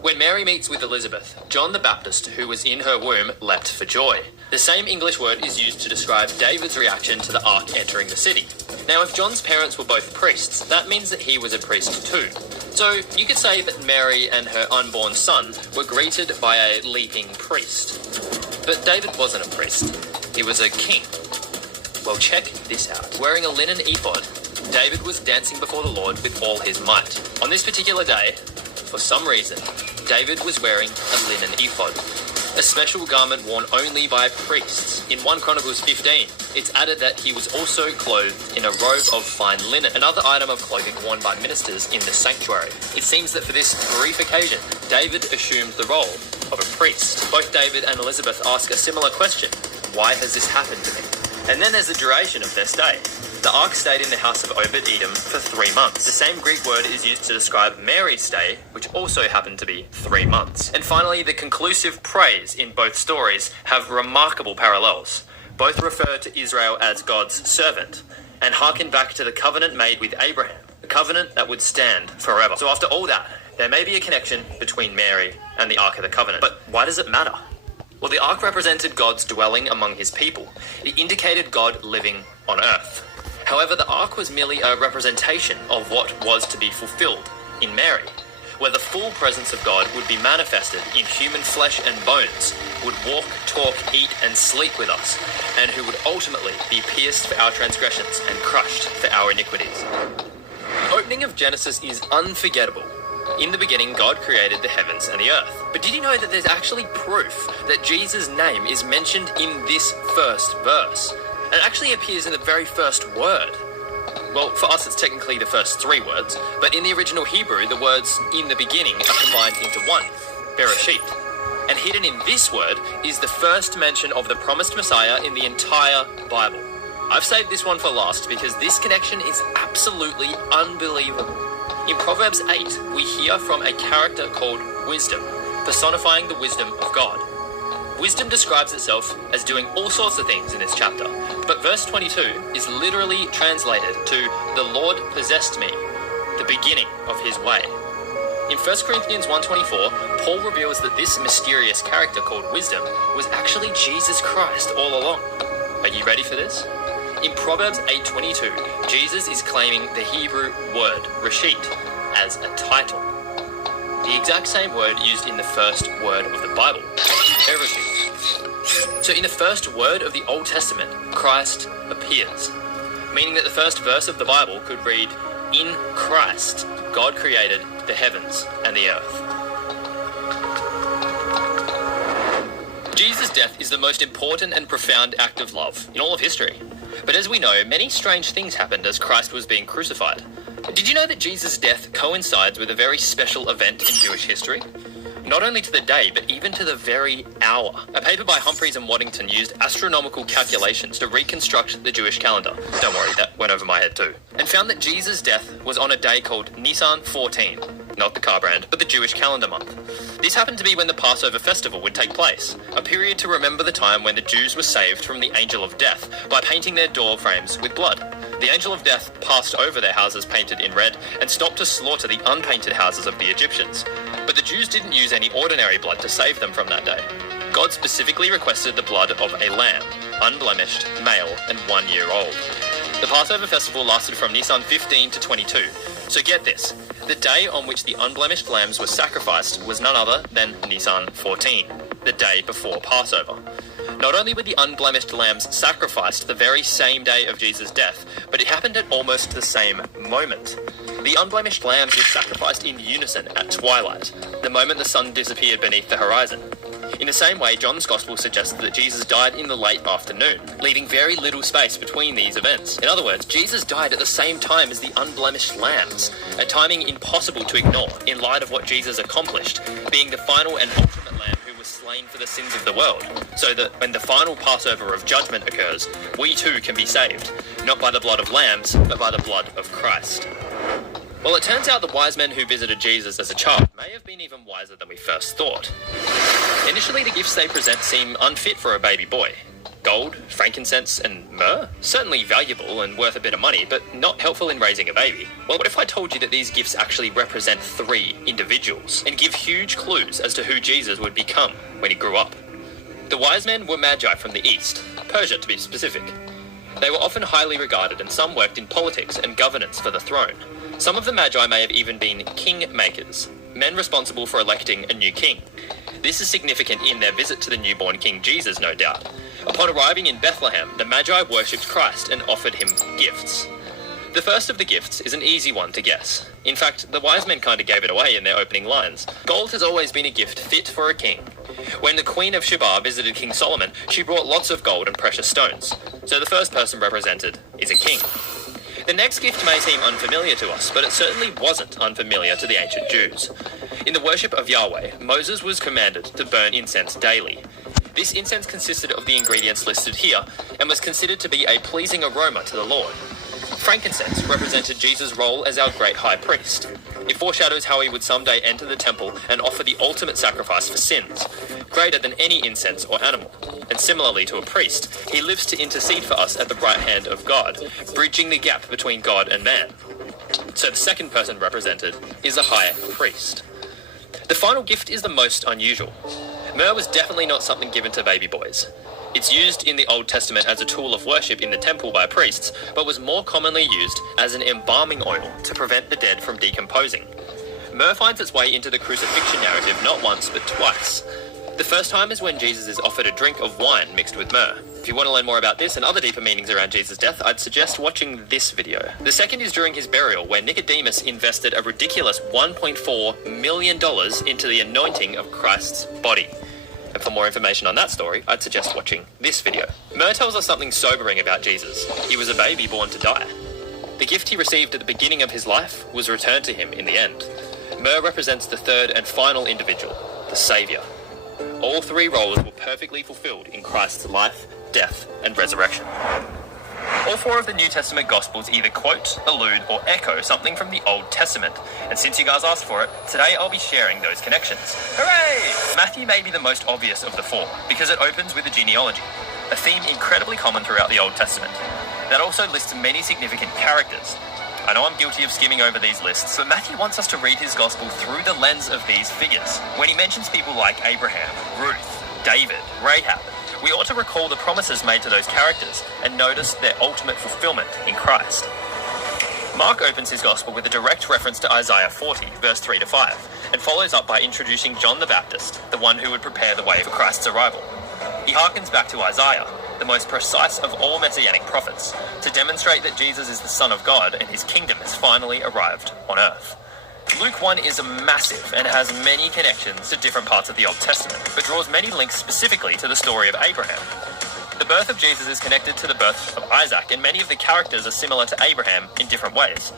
When Mary meets with Elizabeth, John the Baptist, who was in her womb, leapt for joy. The same English word is used to describe David's reaction to the ark entering the city. Now, if John's parents were both priests, that means that he was a priest too. So you could say that Mary and her unborn son were greeted by a leaping priest. But David wasn't a priest. He was a king. Well, check this out. Wearing a linen ephod, David was dancing before the Lord with all his might. On this particular day, for some reason, David was wearing a linen ephod. a special garment worn only by priests. In 1 Chronicles 15, it's added that he was also clothed in a robe of fine linen, another item of clothing worn by ministers in the sanctuary. It seems that for this brief occasion, David assumed the role of a priest. Both David and Elizabeth ask a similar question: why has this happened to me? And then there's the duration of their stay. The ark stayed in the house of Obed-Edom for 3 months. The same Greek word is used to describe Mary's stay, which also happened to be 3 months. And finally, the conclusive praise in both stories have remarkable parallels. Both refer to Israel as God's servant and harken back to the covenant made with Abraham, a covenant that would stand forever. So after all that, there may be a connection between Mary and the Ark of the Covenant. But why does it matter? Well, the Ark represented God's dwelling among his people. It indicated God living on earth. However, the Ark was merely a representation of what was to be fulfilled in Mary, where the full presence of God would be manifested in human flesh and bones, would walk, talk, eat, and sleep with us, and who would ultimately be pierced for our transgressions and crushed for our iniquities. The opening of Genesis is unforgettable. In the beginning, God created the heavens and the earth. But did you know that there's actually proof that Jesus' name is mentioned in this first verse? And it actually appears in the very first word. Well, for us it's technically the first 3 words, but in the original Hebrew, the words "in the beginning" are combined into one, Bereshit. And hidden in this word is the first mention of the promised Messiah in the entire Bible. I've saved this one for last because this connection is absolutely unbelievable. In Proverbs 8, we hear from a character called Wisdom, personifying the wisdom of God. Wisdom describes itself as doing all sorts of things in this chapter, but verse 22 is literally translated to "the Lord possessed me," the beginning of his way. In 1 Corinthians 1:24, Paul reveals that this mysterious character called Wisdom was actually Jesus Christ all along. Are you ready for this? In Proverbs 8:22, Jesus is claiming the Hebrew word Reshit as a title. The exact same word used in the first word of the Bible, Bereshit. So in the first word of the Old Testament, Christ appears, meaning that the first verse of the Bible could read, "In Christ, God created the heavens and the earth." Jesus' death is the most important and profound act of love in all of history. But as we know, many strange things happened as Christ was being crucified. Did you know that Jesus' death coincides with a very special event in Jewish history? Not only to the day, but even to the very hour. A paper by Humphreys and Waddington used astronomical calculations to reconstruct the Jewish calendar. Don't worry, that went over my head too. And found that Jesus' death was on a day called Nisan 14. Not the car brand, but the Jewish calendar month. This happened to be when the Passover festival would take place, a period to remember the time when the Jews were saved from the angel of death by painting their door frames with blood. The angel of death passed over their houses painted in red and stopped to slaughter the unpainted houses of the Egyptians. But the Jews didn't use any ordinary blood to save them from that day. God specifically requested the blood of a lamb, unblemished, male, and 1 year old. The Passover festival lasted from Nisan 15 to 22. So get this, the day on which the unblemished lambs were sacrificed was none other than Nisan 14, the day before Passover. Not only were the unblemished lambs sacrificed the very same day of Jesus' death, but it happened at almost the same moment. The unblemished lambs were sacrificed in unison at twilight, the moment the sun disappeared beneath the horizon. In the same way, John's Gospel suggests that Jesus died in the late afternoon, leaving very little space between these events. In other words, Jesus died at the same time as the unblemished lambs, a timing impossible to ignore in light of what Jesus accomplished, being the final and ultimate lamb who was slain for the sins of the world, so that when the final Passover of judgment occurs, we too can be saved, not by the blood of lambs, but by the blood of Christ. Well, it turns out the wise men who visited Jesus as a child may have been even wiser than we first thought. Initially, the gifts they present seem unfit for a baby boy. Gold, frankincense, and myrrh? Certainly valuable and worth a bit of money, but not helpful in raising a baby. Well, what if I told you that these gifts actually represent 3 individuals and give huge clues as to who Jesus would become when he grew up? The wise men were magi from the east, Persia to be specific. They were often highly regarded and some worked in politics and governance for the throne. Some of the magi may have even been king-makers, men responsible for electing a new king. This is significant in their visit to the newborn King Jesus, no doubt. Upon arriving in Bethlehem, the Magi worshipped Christ and offered him gifts. The first of the gifts is an easy one to guess. In fact, the wise men kind of gave it away in their opening lines. Gold has always been a gift fit for a king, When the Queen of Sheba visited King Solomon, she brought lots of gold and precious stones. So the first person represented is a king. The next gift may seem unfamiliar to us, but it certainly wasn't unfamiliar to the ancient Jews. In the worship of Yahweh, Moses was commanded to burn incense daily. This incense consisted of the ingredients listed here and was considered to be a pleasing aroma to the Lord. Frankincense represented Jesus' role as our great high priest. It foreshadows how he would someday enter the temple and offer the ultimate sacrifice for sins, greater than any incense or animal. And similarly to a priest, he lives to intercede for us at the right hand of God, bridging the gap between God and man. So the second person represented is a high priest. The final gift is the most unusual. Myrrh was definitely not something given to baby boys. It's used in the Old Testament as a tool of worship in the temple by priests, but was more commonly used as an embalming oil to prevent the dead from decomposing. Myrrh finds its way into the crucifixion narrative not once but twice. The first time is when Jesus is offered a drink of wine mixed with myrrh. If you want to learn more about this and other deeper meanings around Jesus' death, I'd suggest watching this video. The second is during his burial, where Nicodemus invested a ridiculous $1.4 million into the anointing of Christ's body. And for more information on that story, I'd suggest watching this video. Myrrh tells us something sobering about Jesus. He was a baby born to die. The gift he received at the beginning of his life was returned to him in the end. Myrrh represents the third and final individual, the Saviour. All three roles were perfectly fulfilled in Christ's life, death, and resurrection. All four of the New Testament Gospels either quote, allude, or echo something from the Old Testament. And since you guys asked for it, today I'll be sharing those connections. Hooray! Matthew may be the most obvious of the four, because it opens with a genealogy, a theme incredibly common throughout the Old Testament. That also lists many significant characters. I know I'm guilty of skimming over these lists, but Matthew wants us to read his Gospel through the lens of these figures. When he mentions people like Abraham, Ruth, David, Rahab, we ought to recall the promises made to those characters and notice their ultimate fulfillment in Christ. Mark opens his Gospel with a direct reference to Isaiah 40, verse 3 to 5, and follows up by introducing John the Baptist, the one who would prepare the way for Christ's arrival. He harkens back to Isaiah, the most precise of all messianic prophets, to demonstrate that Jesus is the Son of God and his kingdom has finally arrived on earth. Luke 1 is massive and has many connections to different parts of the Old Testament, but draws many links specifically to the story of Abraham. The birth of Jesus is connected to the birth of Isaac, and many of the characters are similar to Abraham in different ways.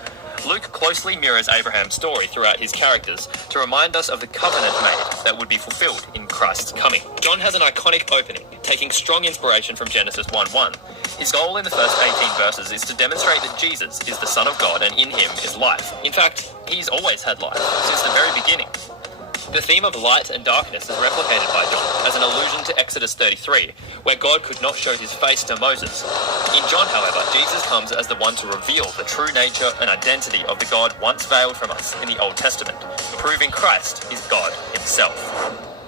Luke closely mirrors Abraham's story throughout his characters to remind us of the covenant made that would be fulfilled in Christ's coming. John has an iconic opening, taking strong inspiration from Genesis 1:1. His goal in the first 18 verses is to demonstrate that Jesus is the Son of God and in him is life. In fact, he's always had life, since the very beginning. The theme of light and darkness is replicated by John as an allusion to Exodus 33, where God could not show his face to Moses. In John, however, Jesus comes as the one to reveal the true nature and identity of the God once veiled from us in the Old Testament, proving Christ is God himself.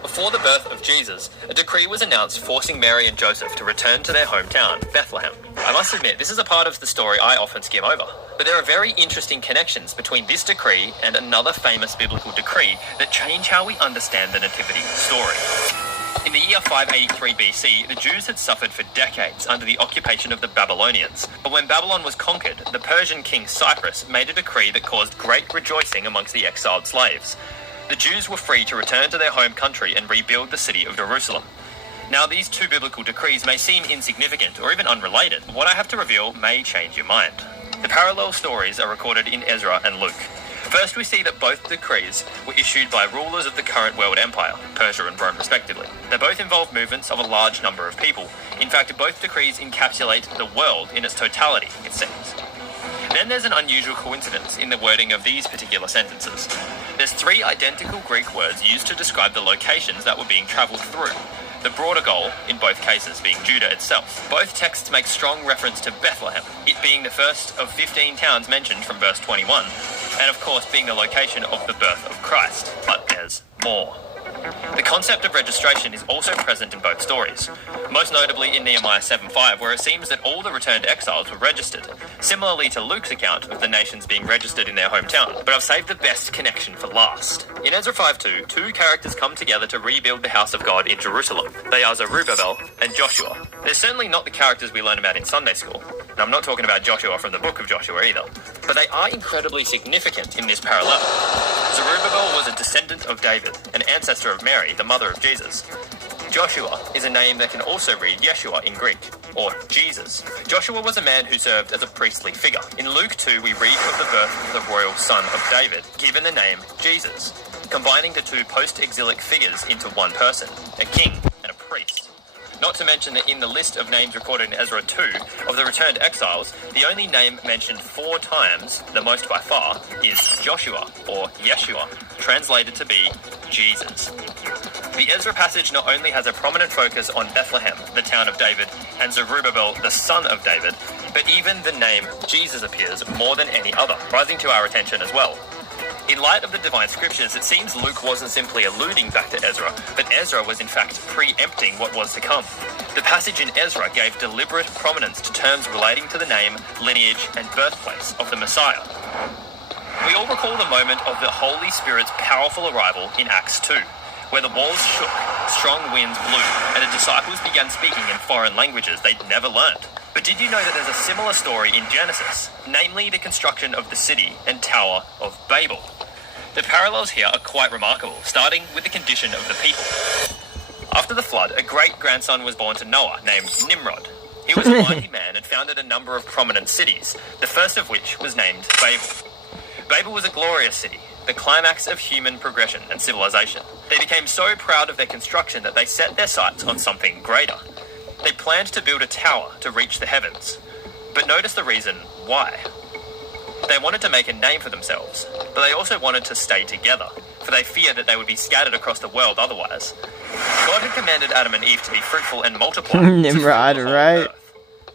Before the birth of Jesus, a decree was announced forcing Mary and Joseph to return to their hometown, Bethlehem. I must admit, this is a part of the story I often skim over, but there are very interesting connections between this decree and another famous biblical decree that change how we understand the Nativity story. In the year 583 BC, the Jews had suffered for decades under the occupation of the Babylonians. But when Babylon was conquered, the Persian king Cyrus made a decree that caused great rejoicing amongst the exiled slaves. The Jews were free to return to their home country and rebuild the city of Jerusalem. Now, these two biblical decrees may seem insignificant or even unrelated, but what I have to reveal may change your mind. The parallel stories are recorded in Ezra and Luke. First, we see that both decrees were issued by rulers of the current world empire, Persia and Rome respectively. They both involve movements of a large number of people. In fact, both decrees encapsulate the world in its totality, it seems. Then there's an unusual coincidence in the wording of these particular sentences. There's three identical Greek words used to describe the locations that were being travelled through, the broader goal, in both cases, being Judah itself. Both texts make strong reference to Bethlehem, it being the first of 15 towns mentioned from verse 21, and of course being the location of the birth of Christ. But there's more. The concept of registration is also present in both stories, most notably in Nehemiah 7:5, where it seems that all the returned exiles were registered, similarly to Luke's account of the nations being registered in their hometown. But I've saved the best connection for last. In Ezra 5:2, two characters come together to rebuild the house of God in Jerusalem. They are Zerubbabel and Joshua. They're certainly not the characters we learn about in Sunday school, And I'm not talking about Joshua from the book of Joshua either. But they are incredibly significant in this parallel. Zerubbabel was a descendant of David, an ancestor of Mary, the mother of Jesus. Joshua is a name that can also read Yeshua in Greek, or Jesus. Joshua was a man who served as a priestly figure. In Luke 2, we read of the birth of the royal son of David, given the name Jesus, combining the two post-exilic figures into one person, a king and a priest. Not to mention that in the list of names recorded in Ezra 2 of the returned exiles, the only name mentioned 4 times, the most by far, is Joshua, or Yeshua, translated to be Jesus. The Ezra passage not only has a prominent focus on Bethlehem, the town of David, and Zerubbabel, the son of David, but even the name Jesus appears more than any other, rising to our attention as well. In light of the divine scriptures, it seems Luke wasn't simply alluding back to Ezra, but Ezra was in fact preempting what was to come. The passage in Ezra gave deliberate prominence to terms relating to the name, lineage, and birthplace of the Messiah. We all recall the moment of the Holy Spirit's powerful arrival in Acts 2, where the walls shook, strong winds blew, and the disciples began speaking in foreign languages they'd never learned. But did you know that there's a similar story in Genesis, namely the construction of the city and Tower of Babel? The parallels here are quite remarkable, starting with the condition of the people. After the flood, a great-grandson was born to Noah named Nimrod. He was a mighty man and founded a number of prominent cities, the first of which was named Babel. Babel was a glorious city, the climax of human progression and civilization. They became so proud of their construction that they set their sights on something greater. They planned to build a tower to reach the heavens. But notice the reason why. They wanted to make a name for themselves, but they also wanted to stay together, for they feared that they would be scattered across the world otherwise. God had commanded Adam and Eve to be fruitful and multiply. Nimrod, right?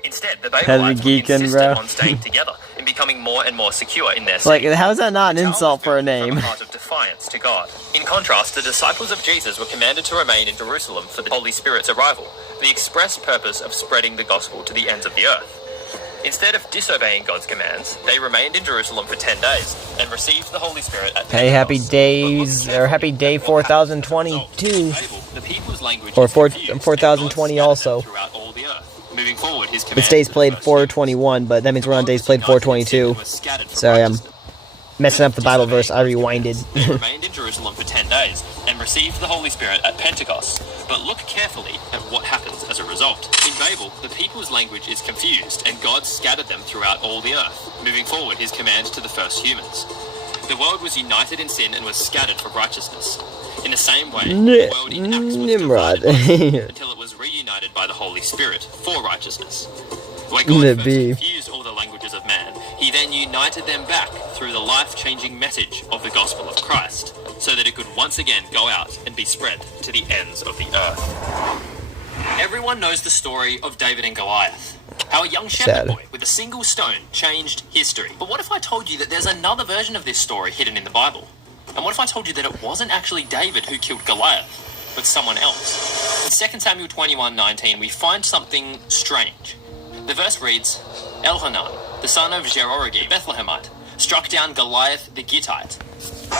Instead, the Babelites insisted on staying together and becoming more and more secure in their city. Like, how's that not an insult for a name? From a heart of defiance to God. In contrast, the disciples of Jesus were commanded to remain in Jerusalem for the Holy Spirit's arrival, for the express purpose of spreading the gospel to the ends of the earth. Instead of disobeying God's commands, they remained in Jerusalem for 10 days and received the Holy Spirit at Pentecost. Hey, happy days, or happy day 4022. The people's language or 4020 also. Moving forward, his It's days played 421, but that means we're on days played 422. Sorry, I'm messing up the Bible verse. I rewinded. They remained in Jerusalem for 10 days and received the Holy Spirit at Pentecost. But look carefully at what happens as a result. In Babel, the people's language is confused, and God scattered them throughout all the earth, moving forward his command to the first humans. The world was united in sin and was scattered for righteousness. In the same way, the world in Acts was Nimrod. divided until it was reunited by the Holy Spirit for righteousness. When God first confused all the languages of man, he then united them back through the life-changing message of the gospel of Christ, so that it could once again go out and be spread to the ends of the earth. Everyone knows the story of David and Goliath. How a young shepherd boy with a single stone changed history. But what if I told you that there's another version of this story hidden in the Bible? And what if I told you that it wasn't actually David who killed Goliath, but someone else? In 2 Samuel 21:19, we find something strange. The verse reads, Elhanan, the son of Jerorogim, Bethlehemite, struck down Goliath the Gittite.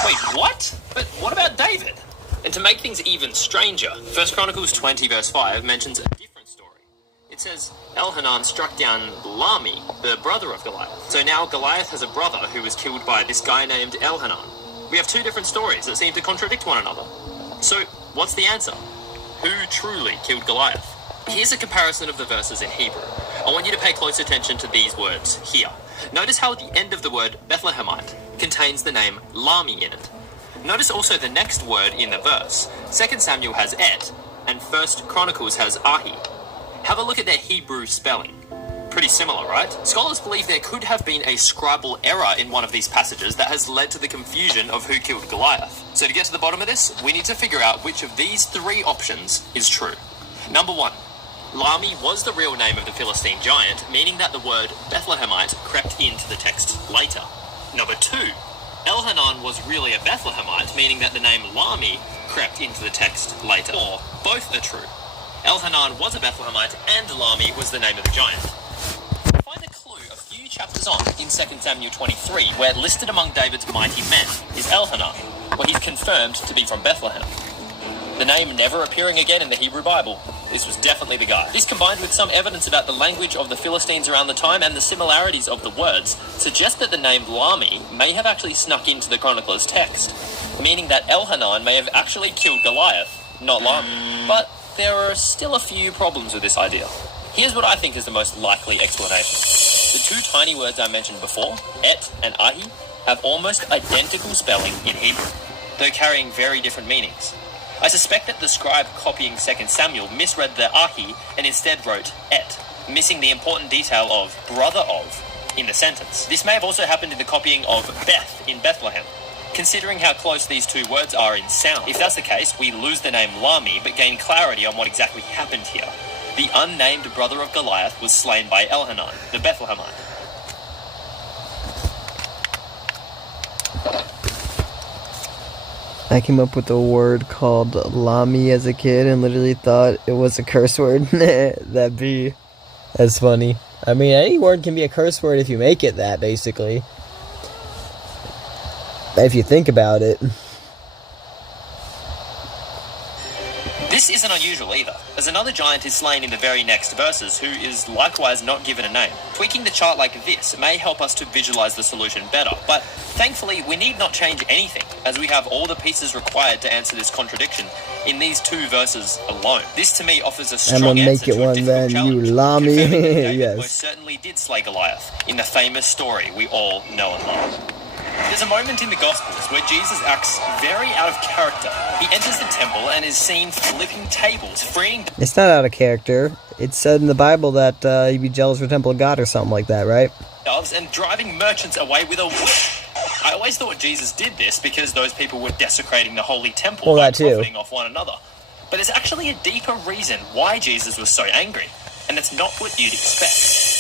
Wait, what? But what about David? And to make things even stranger, 1 Chronicles 20 verse 5 mentions a different story. It says, Elhanan struck down Lami, the brother of Goliath. So now Goliath has a brother who was killed by this guy named Elhanan. We have two different stories that seem to contradict one another. So, what's the answer? Who truly killed Goliath? Here's a comparison of the verses in Hebrew. I want you to pay close attention to these words here. Notice how at the end of the word Bethlehemite contains the name Lami in it. Notice also the next word in the verse. 2 Samuel has et, and 1 Chronicles has ahi. Have a look at their Hebrew spelling. Pretty similar, right? Scholars believe there could have been a scribal error in one of these passages that has led to the confusion of who killed Goliath. So to get to the bottom of this, we need to figure out which of these three options is true. Number 1. Lami was the real name of the Philistine giant, meaning that the word Bethlehemite crept into the text later. Number 2. Elhanan was really a Bethlehemite, meaning that the name Lami crept into the text later. Or both are true. Elhanan was a Bethlehemite and Lami was the name of the giant. Find a clue a few chapters on in 2 Samuel 23, where listed among David's mighty men is Elhanan, where he's confirmed to be from Bethlehem. The name never appearing again in the Hebrew Bible. this was definitely the guy. This, combined with some evidence about the language of the Philistines around the time and the similarities of the words, suggests that the name Lami may have actually snuck into the chronicler's text, meaning that Elhanan may have actually killed Goliath, not Lami. But there are still a few problems with this idea. Here's what I think is the most likely explanation. The two tiny words I mentioned before, et and ahi, have almost identical spelling in Hebrew, though carrying very different meanings. I suspect that the scribe copying 2 Samuel misread the ahi and instead wrote et, missing the important detail of brother of in the sentence. This may have also happened in the copying of Beth in Bethlehem, considering how close these two words are in sound. If that's the case, we lose the name Lami, but gain clarity on what exactly happened here. The unnamed brother of Goliath was slain by Elhanan, the Bethlehemite. I came up with a word called Lami as a kid and literally thought it was a curse word. That's funny. I mean, any word can be a curse word if you make it that, basically. If you think about it. This isn't unusual either, as another giant is slain in the very next verses who is likewise not given a name. Tweaking the chart like this may help us to visualize the solution better, but thankfully we need not change anything, as we have all the pieces required to answer this contradiction in these two verses alone. This to me offers a strong answer to a difficult challenge, Lami. confirming that David Yes. most certainly did slay Goliath in the famous story we all know and love. There's a moment in the Gospels where Jesus acts very out of character. He enters the temple and is seen flipping tables, freeing It's not out of character. It's said in the Bible that you'd be jealous for the temple of God or something like that, right? doves and driving merchants away with a whip. I always thought Jesus did this because those people were desecrating the holy temple by profiting off one another. But there's actually a deeper reason why Jesus was so angry, and it's not what you'd expect.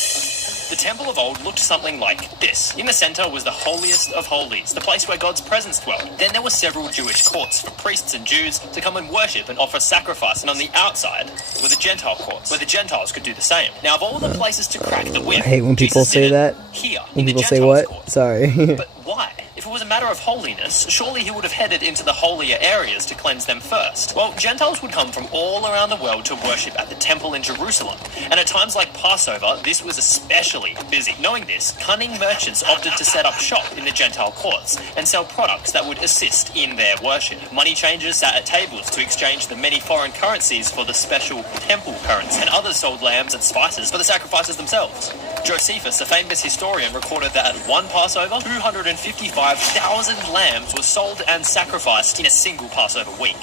The temple of old looked something like this. In the center was the holiest of holies, the place where God's presence dwelt. Then there were several Jewish courts for priests and Jews to come and worship and offer sacrifice. And on the outside were the Gentile courts, where the Gentiles could do the same. Now, of all the places to crack the whip, I hate when people say that. Here, when people say what? Court. Sorry. But why? If it was a matter of holiness, surely he would have headed into the holier areas to cleanse them first. Well, Gentiles would come from all around the world to worship at the temple in Jerusalem, and at times like Passover, this was especially busy. Knowing this, cunning merchants opted to set up shop in the Gentile courts and sell products that would assist in their worship. Money changers sat at tables to exchange the many foreign currencies for the special temple currency, and others sold lambs and spices for the sacrifices themselves. Josephus, a famous historian, recorded that at one Passover, 255,000 lambs were sold and sacrificed in a single Passover week.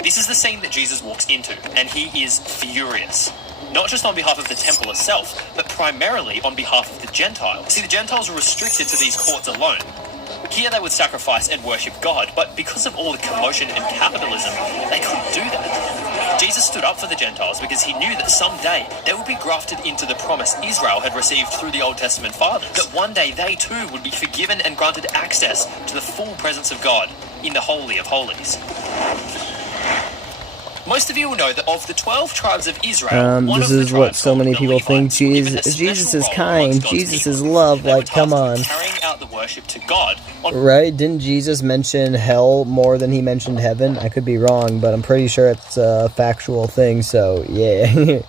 This is the scene that Jesus walks into, and he is furious. Not just on behalf of the temple itself, but primarily on behalf of the Gentiles. See, the Gentiles were restricted to these courts alone. Here they would sacrifice and worship God, but because of all the commotion and capitalism, they couldn't do that. Jesus stood up for the Gentiles because he knew that someday they would be grafted into the promise Israel had received through the Old Testament fathers. That one day they too would be forgiven and granted access to the full presence of God in the Holy of Holies. Most of you will know that of the 12 tribes of Israel, this is what so many people think. Jesus is kind. Jesus is love. Like, come on. Carrying out the worship to God. Right? Didn't Jesus mention hell more than he mentioned heaven? I could be wrong, but I'm pretty sure it's a factual thing, so yeah.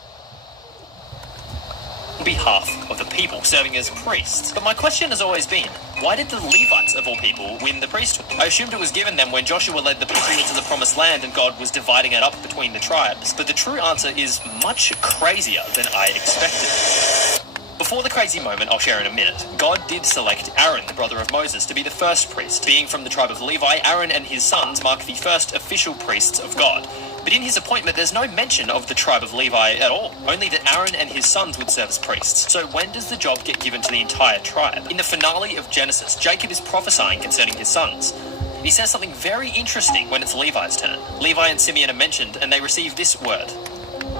On behalf of the people, serving as priests. But my question has always been, why did the Levites, of all people, win the priesthood? I assumed it was given them when Joshua led the people into the promised land and God was dividing it up between the tribes. But the true answer is much crazier than I expected. Before the crazy moment I'll share in a minute, God did select Aaron, the brother of Moses, to be the first priest. Being from the tribe of Levi, Aaron and his sons mark the first official priests of God. But in his appointment, there's no mention of the tribe of Levi at all, only that Aaron and his sons would serve as priests. So when does the job get given to the entire tribe? In the finale of Genesis, Jacob is prophesying concerning his sons. He says something very interesting when it's Levi's turn. Levi and Simeon are mentioned, and they receive this word.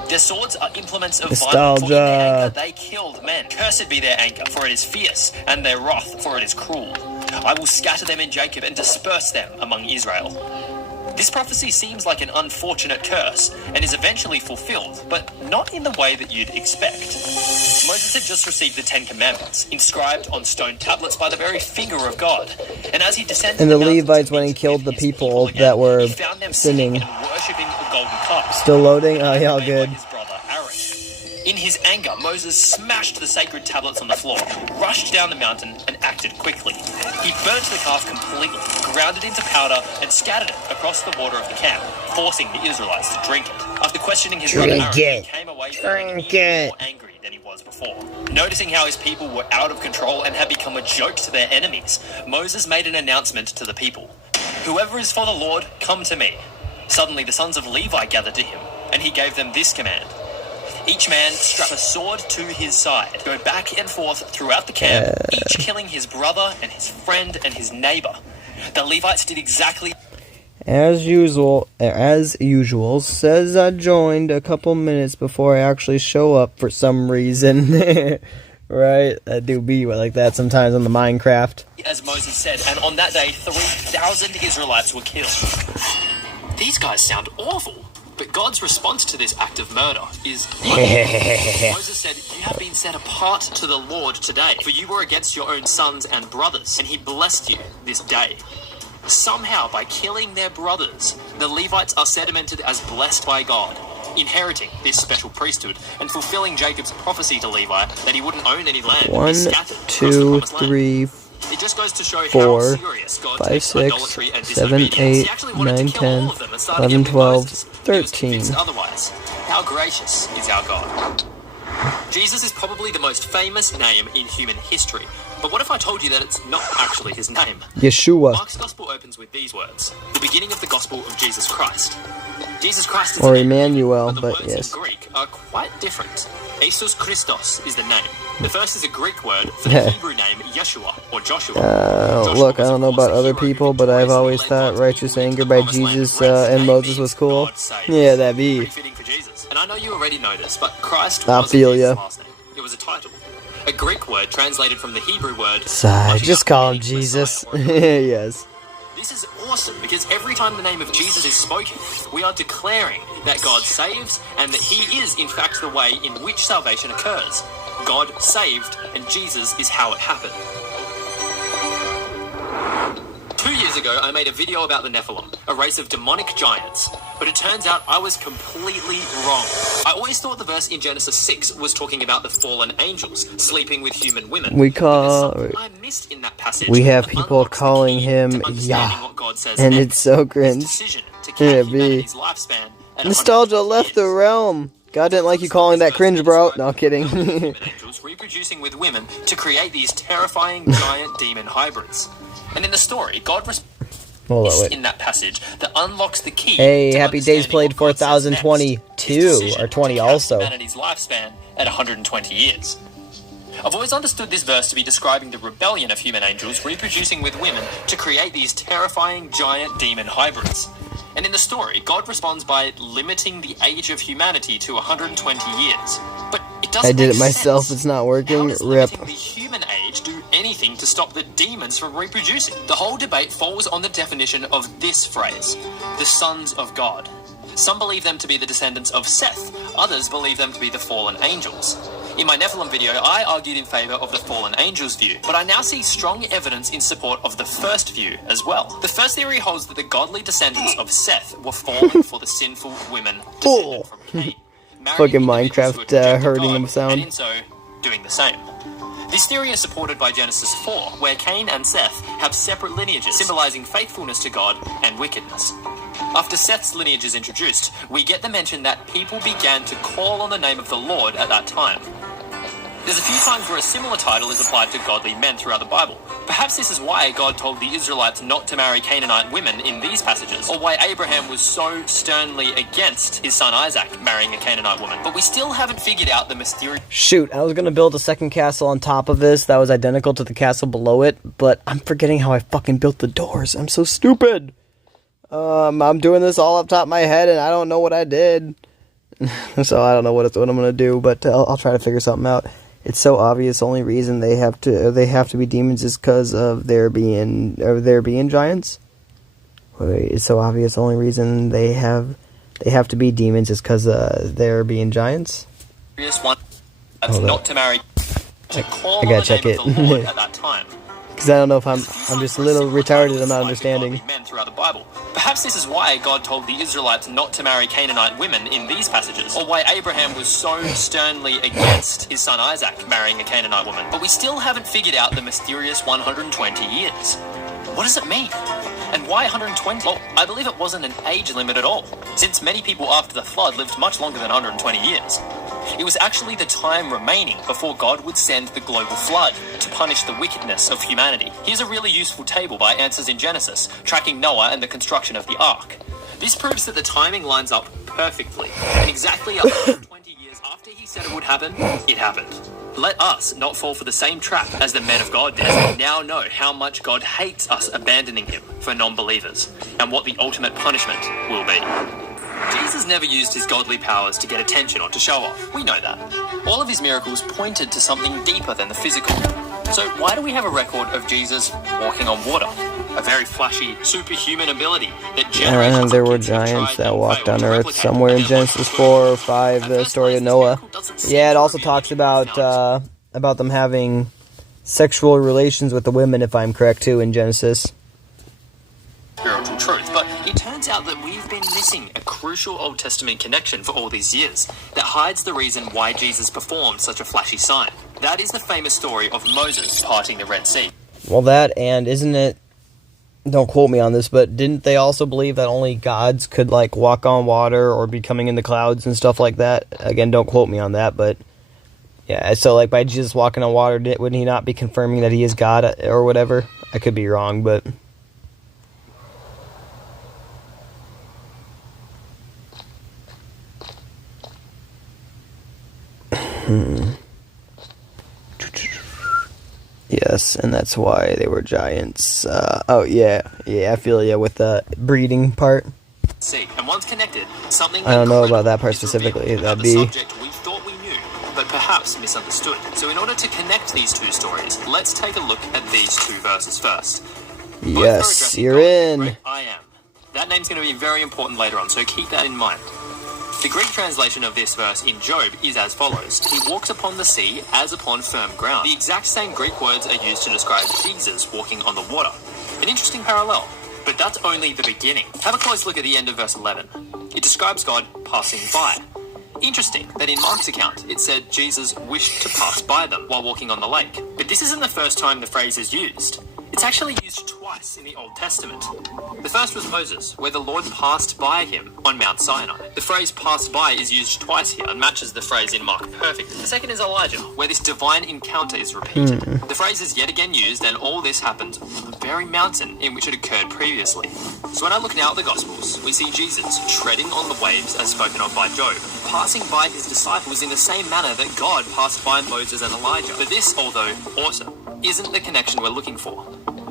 Their swords are implements of violence, for in their anger they killed men. Cursed be their anger, for it is fierce, and their wrath, for it is cruel. I will scatter them in Jacob and disperse them among Israel. This prophecy seems like an unfortunate curse and is eventually fulfilled, but not in the way that you'd expect. Moses had just received the Ten Commandments, inscribed on stone tablets by the very finger of God. And as he descended and the Levites went and killed the people that were sinning. And worshipping a golden calf. Still loading? Oh, yeah, all good. In his anger, Moses smashed the sacred tablets on the floor, rushed down the mountain, and acted quickly. He burnt the calf completely, ground it into powder, and scattered it across the water of the camp, forcing the Israelites to drink it. After questioning his brother Aaron, he came away feeling even more angry than he was before. Noticing how his people were out of control and had become a joke to their enemies, Moses made an announcement to the people. "Whoever is for the Lord, come to me." Suddenly the sons of Levi gathered to him, and he gave them this command. Each man strap a sword to his side, go back and forth throughout the camp, each killing his brother and his friend and his neighbor. The Levites did exactly as usual. Says I joined a couple minutes before I actually show up for some reason. Right? I do be like that sometimes on the Minecraft. as Moses said, and on that day 3,000 Israelites were killed. These guys sound awful. But God's response to this act of murder is Moses said, "You have been set apart to the Lord today, for you were against your own sons and brothers, and he blessed you this day." Somehow, by killing their brothers, the Levites are sedimented as blessed by God, inheriting this special priesthood and fulfilling Jacob's prophecy to Levi that he wouldn't own any land. 1, 2, 3, It just goes to show 4, how serious God 5, takes 6, idolatry and 7, disobedience. 8, He actually wanted 9, to kill 10, all of them and started 11, giving 12, Moses. He was 13. convinced otherwise. How gracious is our God. Jesus is probably the most famous name in human history. But what if I told you that it's not actually his name? Yeshua. Mark's gospel opens with these words: the beginning of the gospel of Jesus Christ. Jesus Christ is Or the name, Emmanuel, but the but words yes. in Greek are quite different. Jesus Christos is the name. The first is a Greek word for the Hebrew name Yeshua or Joshua. Joshua Look, I was, don't of know course, about the other hero who people, but I've victoriously always led thought God's righteous people into anger the by promised land of Jesus rest. and Name Moses means was cool. God saves. Yeah, that be. Pretty fitting for Jesus. And I know you already know this, but Christ I wasn't feel Jesus' ya. last name. It was a title. A Greek word translated from the Hebrew word Sigh, just Mashiach, call him meaning Jesus. Messiah or Yes. This is awesome because every time the name of Jesus is spoken, we are declaring that God saves and that he is in fact the way in which salvation occurs. God saved and Jesus is how it happened. 2 years ago, I made a video about the Nephilim, a race of demonic giants, but it turns out I was completely wrong. I always thought the verse in Genesis 6 was talking about the fallen angels sleeping with human women. We But there's call. something I missed in that passage We have that people unlocks the calling key him to understanding Yah, what God says and next. it's so His cringe. decision to cap Yeah, B. humanity's lifespan at Nostalgia 120 left the years. realm. God didn't like you calling that cringe, bro. No, kidding. Human angels reproducing with women to create these terrifying giant demon hybrids. And in the story, God Hold on, wait. in that passage that unlocks the key. Hey, to Happy Days understanding played what God says next. 4022 His decision or 20 to cap also. Humanity's lifespan at 120 years. I've always understood this verse to be describing the rebellion of human angels reproducing with women to create these terrifying giant demon hybrids. And in the story, God responds by limiting the age of humanity to 120 years. But it doesn't I did make it myself. sense. It's not How working. does Rip. limiting the human age do anything to stop the demons from reproducing? The whole debate falls on the definition of this phrase, the sons of God. Some believe them to be the descendants of Seth, others believe them to be the fallen angels. In my Nephilim video, I argued in favour of the fallen angels view, but I now see strong evidence in support of the first view as well. The first theory holds that the godly descendants of Seth were fallen for the sinful women descended from Cain, marrying Fucking individuals who had Minecraft rejected hurting God, him sound. and in so doing the same. This theory is supported by Genesis 4, where Cain and Seth have separate lineages, symbolising faithfulness to God and wickedness. After Seth's lineage is introduced, we get the mention that people began to call on the name of the Lord at that time. There's a few times where a similar title is applied to godly men throughout the Bible. Perhaps this is why God told the Israelites not to marry Canaanite women in these passages, or why Abraham was so sternly against his son Isaac marrying a Canaanite woman. But we still haven't figured out the mysterious... Shoot, I was gonna build a second castle on top of this that was identical to the castle below it, but I'm forgetting how I fucking built the doors. I'm so stupid. I'm doing this all up top of my head, and I don't know what I did. So I don't know what I'm gonna do, but I'll try to figure something out. It's so obvious. The only reason they have to be demons is because of there being giants. Wait, it's so obvious. The only reason they have to be demons is because there being giants. one that's not to marry... to call I gotta on the check name it. of the Lord at that time. Because I don't know if I'm just a little retarded. I'm not understanding. Men throughout the Bible. Perhaps this is why God told the Israelites not to marry Canaanite women in these passages, or why Abraham was so sternly against his son Isaac marrying a Canaanite woman. But we still haven't figured out the mysterious 120 years. What does it mean? And why 120? Well, I believe it wasn't an age limit at all, since many people after the flood lived much longer than 120 years. It was actually the time remaining before God would send the global flood to punish the wickedness of humanity. Here's a really useful table by Answers in Genesis, tracking Noah and the construction of the ark. This proves that the timing lines up perfectly, and exactly 120 years after he said it would happen, it happened. Let us not fall for the same trap as the men of God did, and now know how much God hates us abandoning him for non-believers, and what the ultimate punishment will be. Jesus never used his godly powers to get attention or to show off. We know that. All of his miracles pointed to something deeper than the physical. So why do we have a record of Jesus walking on water? A very flashy, superhuman ability that generations And there of were kids have giants tried that and walked failed on to Earth replicate. somewhere in And they're Genesis like, 4 or 5, at the first story glance, of this Noah. miracle doesn't seem Yeah, it to also reveal talks anything profound. about them having sexual relations with the women, if I'm correct, too, in Genesis. Spiritual truth, but it turns out that we've been missing a crucial Old Testament connection for all these years that hides the reason why Jesus performed such a flashy sign. That is the famous story of Moses parting the Red Sea. Well, that, and isn't it, don't quote me on this, but didn't they also believe that only gods could, like, walk on water or be coming in the clouds and stuff like that? Again, don't quote me on that, but yeah, so, like, by Jesus walking on water, wouldn't he not be confirming that he is God or whatever? I could be wrong, but... Yes, and that's why they were giants. Oh, yeah, I feel you with the breeding part. See, and once connected, something I don't know about that part is revealed specifically. about That'd the be... subject we thought we knew, but perhaps misunderstood. So in order to connect these two stories, let's take a look at these two verses first. Both are Yes, addressing you're God, the in. great I am. That name's going to be very important later on, so keep that in mind. The Greek translation of this verse in Job is as follows. He walks upon the sea as upon firm ground. The exact same Greek words are used to describe Jesus walking on the water. An interesting parallel, but that's only the beginning. Have a close look at the end of verse 11. It describes God passing by. Interesting that in Mark's account, it said Jesus wished to pass by them while walking on the lake. But this isn't the first time the phrase is used. It's actually used twice in the Old Testament. The first was Moses, where the Lord passed by him on Mount Sinai. The phrase passed by is used twice here and matches the phrase in Mark perfectly. The second is Elijah, where this divine encounter is repeated. The phrase is yet again used, and all this happens on the very mountain in which it occurred previously. So when I look now at the Gospels, we see Jesus treading on the waves as spoken of by Job, passing by his disciples in the same manner that God passed by Moses and Elijah. But this, although awesome, isn't the connection we're looking for.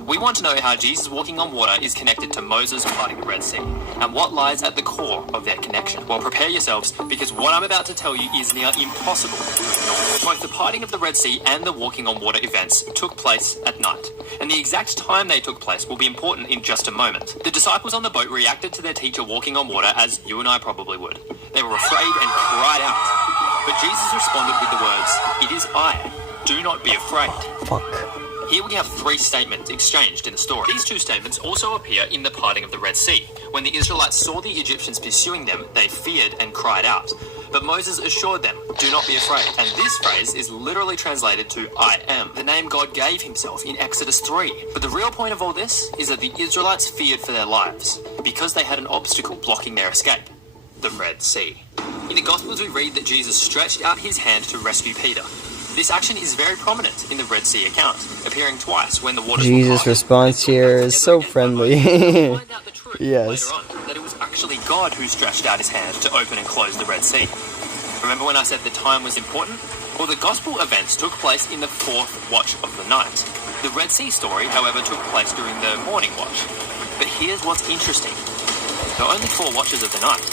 We want to know how Jesus walking on water is connected to Moses parting the Red Sea, and what lies at the core of their connection. Well, prepare yourselves, because what I'm about to tell you is near impossible to ignore. Both the parting of the Red Sea and the walking on water events took place at night, and the exact time they took place will be important in just a moment. The disciples on the boat reacted to their teacher walking on water as you and I probably would. They were afraid and cried out. But Jesus responded with the words, "It is I. Do not be afraid." Fuck. Here we have three statements exchanged in the story. These two statements also appear in the parting of the Red Sea. When the Israelites saw the Egyptians pursuing them, they feared and cried out. But Moses assured them, "Do not be afraid." And this phrase is literally translated to I am, the name God gave himself in Exodus 3. But the real point of all this is that the Israelites feared for their lives because they had an obstacle blocking their escape: the Red Sea. In the Gospels we read that Jesus stretched out his hand to rescue Peter. This action is very prominent in the Red Sea account, appearing twice when the waters were Jesus' parted. response here is so friendly. We'll find out the truth Yes. later on, that it was actually God who stretched out his hand to open and close the Red Sea. Remember when I said the time was important? Well, the Gospel events took place in the fourth watch of the night. The Red Sea story, however, took place during the morning watch. But here's what's interesting. There are only 4 watches of the night,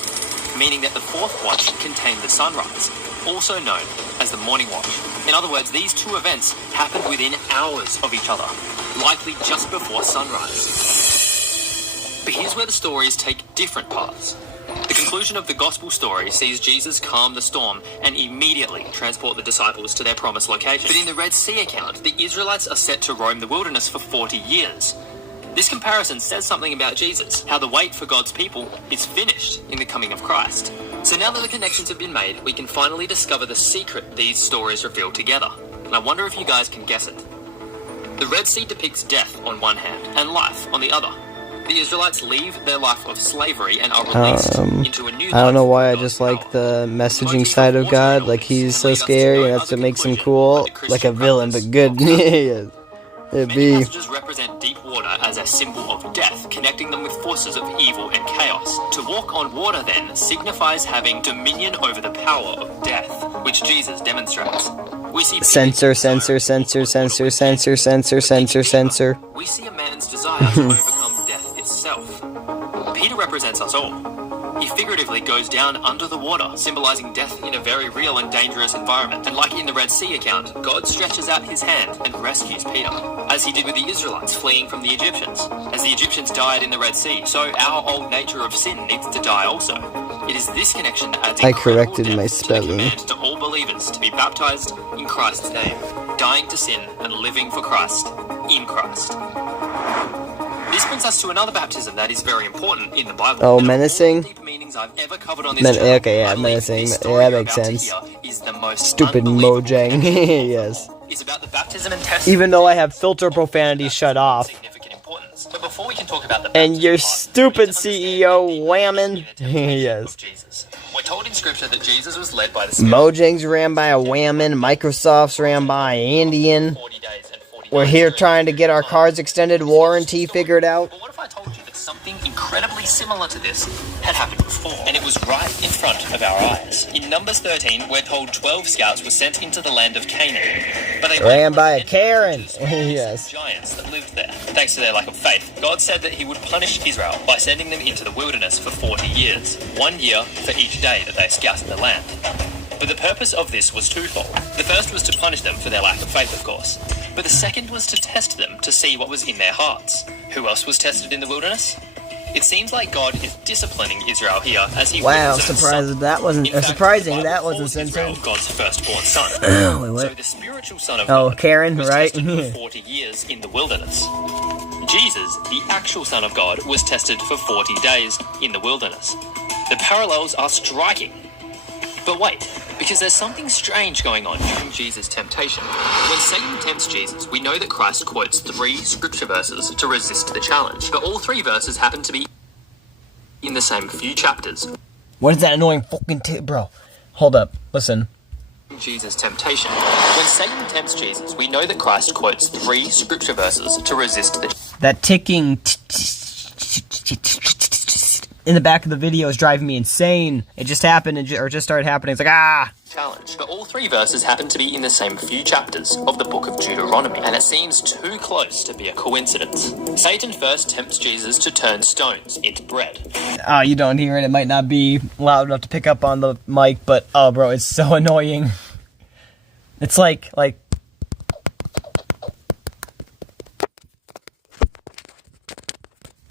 meaning that the fourth watch contained the sunrise, also known as the morning watch. In other words, these two events happened within hours of each other, likely just before sunrise. But here's where the stories take different paths. The conclusion of the gospel story sees Jesus calm the storm and immediately transport the disciples to their promised location. But in the Red Sea account, the Israelites are set to roam the wilderness for 40 years. This comparison says something about Jesus, how the wait for God's people is finished in the coming of Christ. So now that the connections have been made, we can finally discover the secret these stories reveal together. And I wonder if you guys can guess it. The Red Sea depicts death on one hand and life on the other. The Israelites leave their life of slavery and are released into a new life. I don't know why I just like the messaging side of God. Like, he's so scary, and that's what makes him cool. Like a villain, but good. Yes. Many passages represent deep water as a symbol of death, connecting them with forces of evil and chaos. To walk on water, then, signifies having dominion over the power of death, which Jesus demonstrates. We see Censor. We see a man's desire to overcome death itself. Peter represents us all. He figuratively goes down under the water, symbolizing death in a very real and dangerous environment. And like in the Red Sea account, God stretches out his hand and rescues Peter, as he did with the Israelites fleeing from the Egyptians. As the Egyptians died in the Red Sea, so our old nature of sin needs to die also. It is this connection that adds incredible depth to the command to all believers to be baptized in Christ's name, dying to sin and living for Christ in Christ. This brings us to another baptism that is very important in the Bible. Oh, menacing? I've ever covered on this channel, okay, yeah, menacing. Yeah, that makes sense. Stupid Mojang. Yes. Is about the baptism and testing. Even though I have filter profanity shut off. But before we can talk about the and your stupid CEO whamming. Yes. We're told in scripture that Jesus was led by the Spirit. Mojang's ran by a whamming. Microsoft's ran by an Indian. We're here trying to get our car's extended warranty figured out. But what if I told you that something incredibly similar to this had happened before? And it was right in front of our eyes. In Numbers 13, we're told 12 scouts were sent into the land of Canaan. But they ran by a Karen. Yes. Giants that lived there. Thanks to their lack of faith, God said that he would punish Israel by sending them into the wilderness for 40 years. 1 year for each day that they scouted the land. But the purpose of this was twofold. The first was to punish them for their lack of faith, of course. But the second was to test them to see what was in their hearts. Who else was tested in the wilderness? It seems like God is disciplining Israel here as he surprised that wasn't surprising that wasn't censored. God's firstborn son. So the spiritual son of God Karen, was right? tested for 40 years in the wilderness. Jesus, the actual Son of God, was tested for 40 days in the wilderness. The parallels are striking. But wait, because there's something strange going on during Jesus' temptation. When Satan tempts Jesus, we know that Christ quotes 3 scripture verses to resist the challenge. But all 3 verses happen to be in the same few chapters. What is that annoying fucking bro? Hold up, listen. Jesus' temptation. When Satan tempts Jesus, we know that Christ quotes 3 scripture verses to resist the that ticking in the back of the video is driving me insane. It just happened, or just started happening. It's like, challenge. But all 3 verses happen to be in the same few chapters of the book of Deuteronomy, and it seems too close to be a coincidence. Satan first tempts Jesus to turn stones into bread. Oh, you don't hear it. It might not be loud enough to pick up on the mic, but oh, bro, it's so annoying. It's like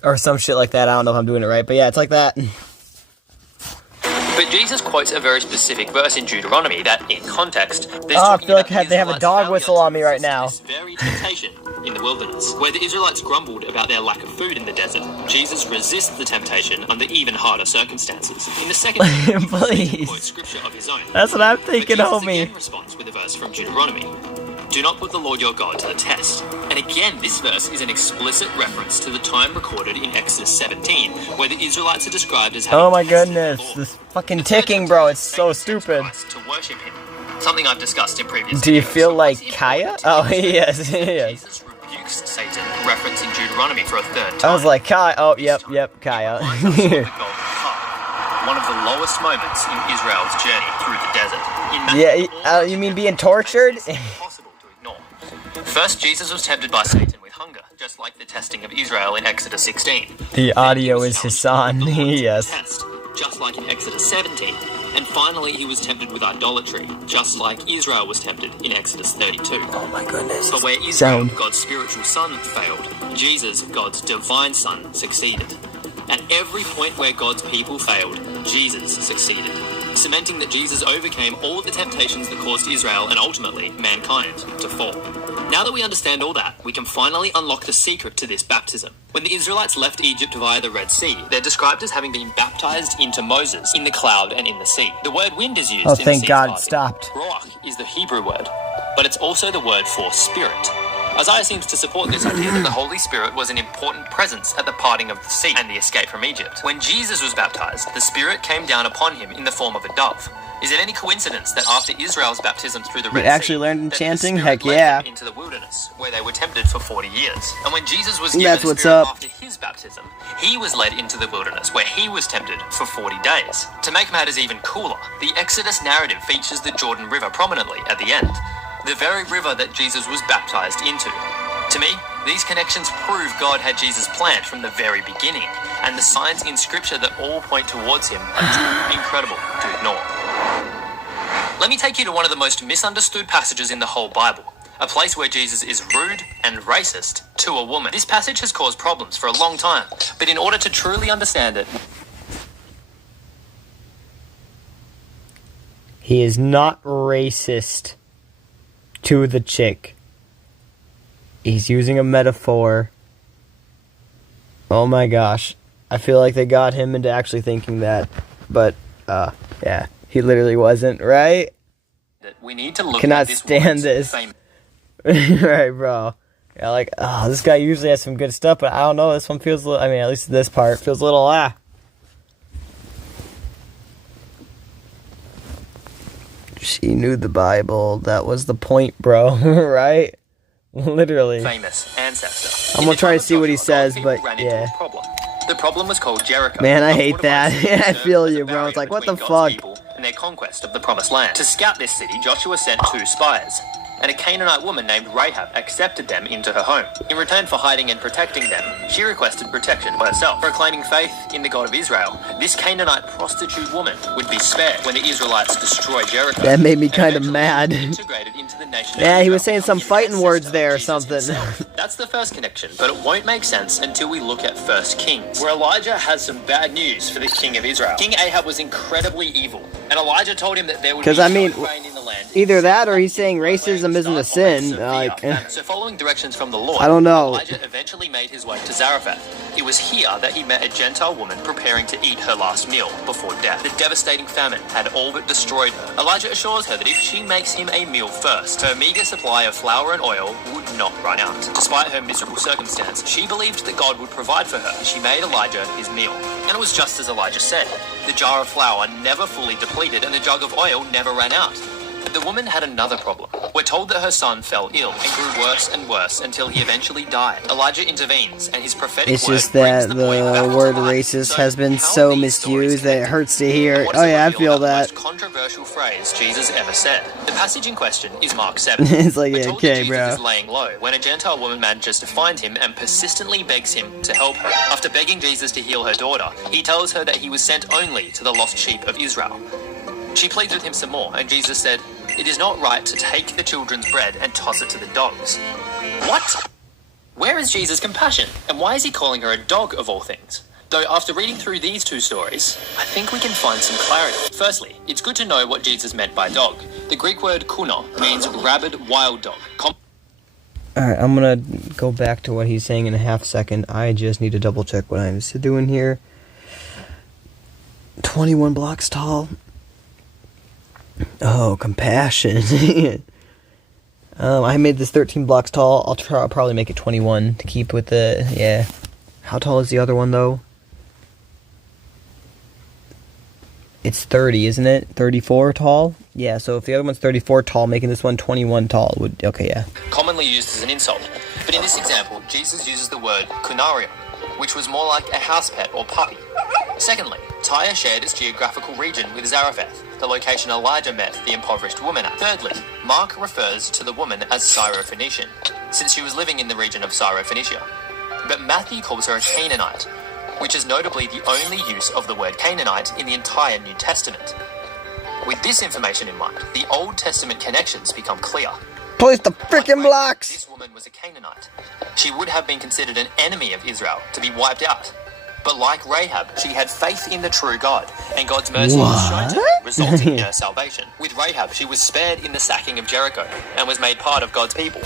or some shit like that. I don't know if I'm doing it right, but yeah, it's like that. But Jesus quotes a very specific verse in Deuteronomy that, in context, I feel like they have a dog whistle on me right now. This very temptation in the wilderness, where the Israelites grumbled about their lack of food in the desert, Jesus resists the temptation under even harder circumstances. In the second please, he quotes scripture of his own. That's what I'm thinking, but Jesus homie. Again responds with a verse from Deuteronomy. Do not put the Lord your God to the test. And again, this verse is an explicit reference to the time recorded in Exodus 17, where the Israelites are described as having oh my goodness, this fucking ticking, bro, it's so stupid. To worship him. Something I've discussed in previous Do you videos. feel like Kaya? Oh, yes. Jesus rebukes Satan, reference in Deuteronomy for a third time. I was like, Kaya. Oh, yep, Kaya. One of the lowest moments in Israel's journey through the desert. Yeah, you mean being tortured? First, Jesus was tempted by Satan with hunger, just like the testing of Israel in Exodus 16. The audio is Hassan, yes. Test, just like in Exodus 17. And finally, he was tempted with idolatry, just like Israel was tempted in Exodus 32. Oh my goodness. But where Israel, God's spiritual son, failed, Jesus, God's divine son, succeeded. At every point where God's people failed, Jesus succeeded. cementing that Jesus overcame all the temptations that caused Israel and ultimately mankind to fall. Now that we understand all that, we can finally unlock the secret to this baptism. When the Israelites left Egypt via the Red Sea, they're described as having been baptized into Moses in the cloud and in the sea. The word wind is used in the thank sea God, parting. stopped. Ruach is the Hebrew word, but it's also the word for spirit. Isaiah seems to support this idea that the Holy Spirit was an important presence at the parting of the sea and the escape from Egypt. When Jesus was baptized, the Spirit came down upon him in the form of a dove. Is it any coincidence that after Israel's baptism through the Red Sea, actually learned enchanting? that the Heck Spirit led yeah. them into the wilderness, where they were tempted for 40 years? And when Jesus was given That's the what's Spirit up. after his baptism, he was led into the wilderness, where he was tempted for 40 days. To make matters even cooler, the Exodus narrative features the Jordan River prominently at the end, the very river that Jesus was baptized into. To me, these connections prove God had Jesus planned from the very beginning, and the signs in Scripture that all point towards him are too incredible to ignore. Let me take you to one of the most misunderstood passages in the whole Bible, a place where Jesus is rude and racist to a woman. This passage has caused problems for a long time, but in order to truly understand it, He is not racist to the chick. He's using a metaphor. Oh my gosh. I feel like they got him into actually thinking that. But, yeah. He literally wasn't, right? we need to look Cannot at this stand this. Right, bro. Yeah, like, oh, this guy usually has some good stuff, but I don't know. This one feels a little, I mean, at least this part feels a little, She knew the Bible. That was the point, bro. Right? Literally. Famous ancestor. I'm gonna try to see what he says, but yeah. The problem was called Jericho. Man, I hate that. I feel you, bro. It's like, what the fuck? And their conquest of the promised land. To scout this city, Joshua sent 2 spies, and a Canaanite woman named Rahab accepted them into her home. In return for hiding and protecting them, she requested protection by herself. Proclaiming faith in the God of Israel, this Canaanite prostitute woman would be spared when the Israelites destroyed Jericho. That made me kind of mad. Integrated into the nation Yeah, of he was Israel, saying some fighting words there or Jesus something. himself. That's the first connection, but it won't make sense until we look at 1 Kings, where Elijah has some bad news for the king of Israel. King Ahab was incredibly evil, and Elijah told him that there would be no rain in the land. Either that or he's saying racism isn't a sin. So following directions from the Lord, I don't know. Elijah eventually made his way to Zarephath. It was here that he met a Gentile woman preparing to eat her last meal before death. The devastating famine had all but destroyed her. Elijah assures her that if she makes him a meal first, her meager supply of flour and oil would not run out. Despite her miserable circumstance, she believed that God would provide for her. She made Elijah his meal. And it was just as Elijah said. The jar of flour never fully depleted and the jug of oil never ran out. But the woman had another problem. We're told that her son fell ill and grew worse and worse until he eventually died. Elijah intervenes, and his prophetic It's just that the word racist has been so misused that it hurts to hear. Oh yeah, I feel that. The most controversial phrase Jesus ever said. The passage in question is Mark 7. It's like, We're yeah, told okay, that Jesus bro. is laying low when a Gentile woman manages to find him and persistently begs him to help her. After begging Jesus to heal her daughter, he tells her that he was sent only to the lost sheep of Israel. She pleads with him some more, and Jesus said, "It is not right to take the children's bread and toss it to the dogs." What? Where is Jesus' compassion? And why is he calling her a dog of all things? Though after reading through these 2 stories, I think we can find some clarity. Firstly, it's good to know what Jesus meant by dog. The Greek word kuno means rabid wild dog. Alright, I'm gonna go back to what he's saying in a half second. I just need to double check what I'm doing here. 21 blocks tall. Oh, compassion. I made this 13 blocks tall. I'll probably make it 21 to keep with the, yeah. How tall is the other one, though? It's 30, isn't it? 34 tall? Yeah, so if the other one's 34 tall, making this one 21 tall would, okay, yeah. Commonly used as an insult. But in this example, Jesus uses the word kunarion, which was more like a house pet or puppy. Secondly, Tyre shared its geographical region with Zarephath, the location Elijah met the impoverished woman at. Thirdly, Mark refers to the woman as Syrophoenician, since she was living in the region of Syrophoenicia. But Matthew calls her a Canaanite, which is notably the only use of the word Canaanite in the entire New Testament. With this information in mind, the Old Testament connections become clear. Place the frickin' blocks! This woman was a Canaanite. She would have been considered an enemy of Israel, to be wiped out. But like Rahab, she had faith in the true God, and God's mercy was shown to her, resulting in her salvation. With Rahab, she was spared in the sacking of Jericho, and was made part of God's people.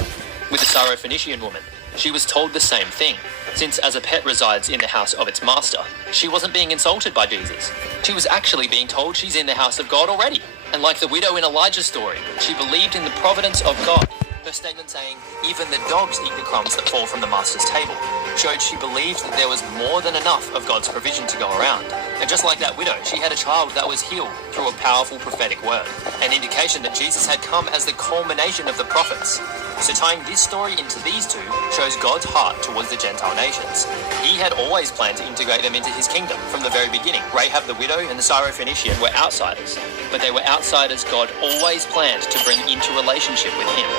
With the Syrophoenician woman, she was told the same thing, since as a pet resides in the house of its master, she wasn't being insulted by Jesus. She was actually being told she's in the house of God already. And like the widow in Elijah's story, she believed in the providence of God. Her statement saying, even the dogs eat the crumbs that fall from the master's table, showed she believed that there was more than enough of God's provision to go around. And just like that widow, she had a child that was healed through a powerful prophetic word, an indication that Jesus had come as the culmination of the prophets. So tying this story into these two shows God's heart towards the Gentile nations. He had always planned to integrate them into his kingdom from the very beginning. Rahab the widow and the Syrophoenician were outsiders, but they were outsiders God always planned to bring into relationship with him.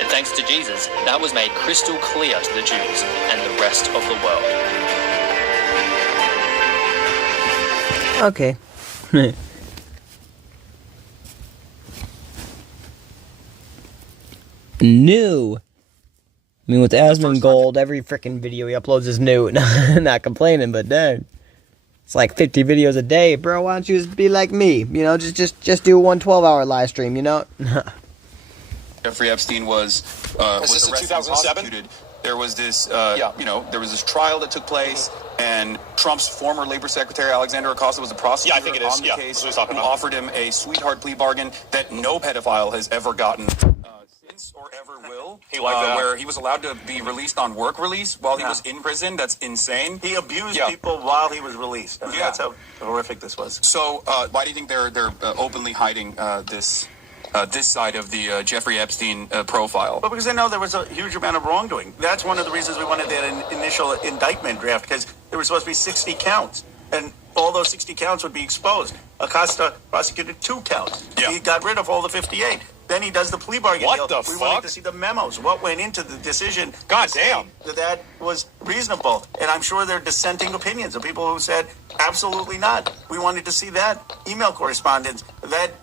And thanks to Jesus, that was made crystal clear to the Jews and the rest of the world. Okay. New. I mean, with Asmongold, every freaking video he uploads is new. Not complaining, but dang. It's like 50 videos a day, bro. Why don't you just be like me? You know, just do one 12-hour live stream, you know? Jeffrey Epstein was this arrested and 2007? prosecuted. There was this, there was this trial that took place, and Trump's former labor secretary, Alexander Acosta, was a prosecutor I think it is. on the Yeah, case, that's what he's talking who about. offered him a sweetheart plea bargain that no pedophile has ever gotten since or ever will. He liked that. Where he was allowed to be released on work release while he was in prison. That's insane. He abused people while he was released. I mean, Yeah. that's how horrific this was. So why do you think they're openly hiding this side of the Jeffrey Epstein profile? Well, because they know there was a huge amount of wrongdoing. That's one of the reasons we wanted that initial indictment draft, because there were supposed to be 60 counts, and all those 60 counts would be exposed. Acosta prosecuted 2 counts. Yeah. He got rid of all the 58. Then he does the plea bargain What deal. the We wanted fuck? to see the memos, what went into the decision. God damn. That was reasonable. And I'm sure there are dissenting opinions of people who said, absolutely not. We wanted to see that email correspondence,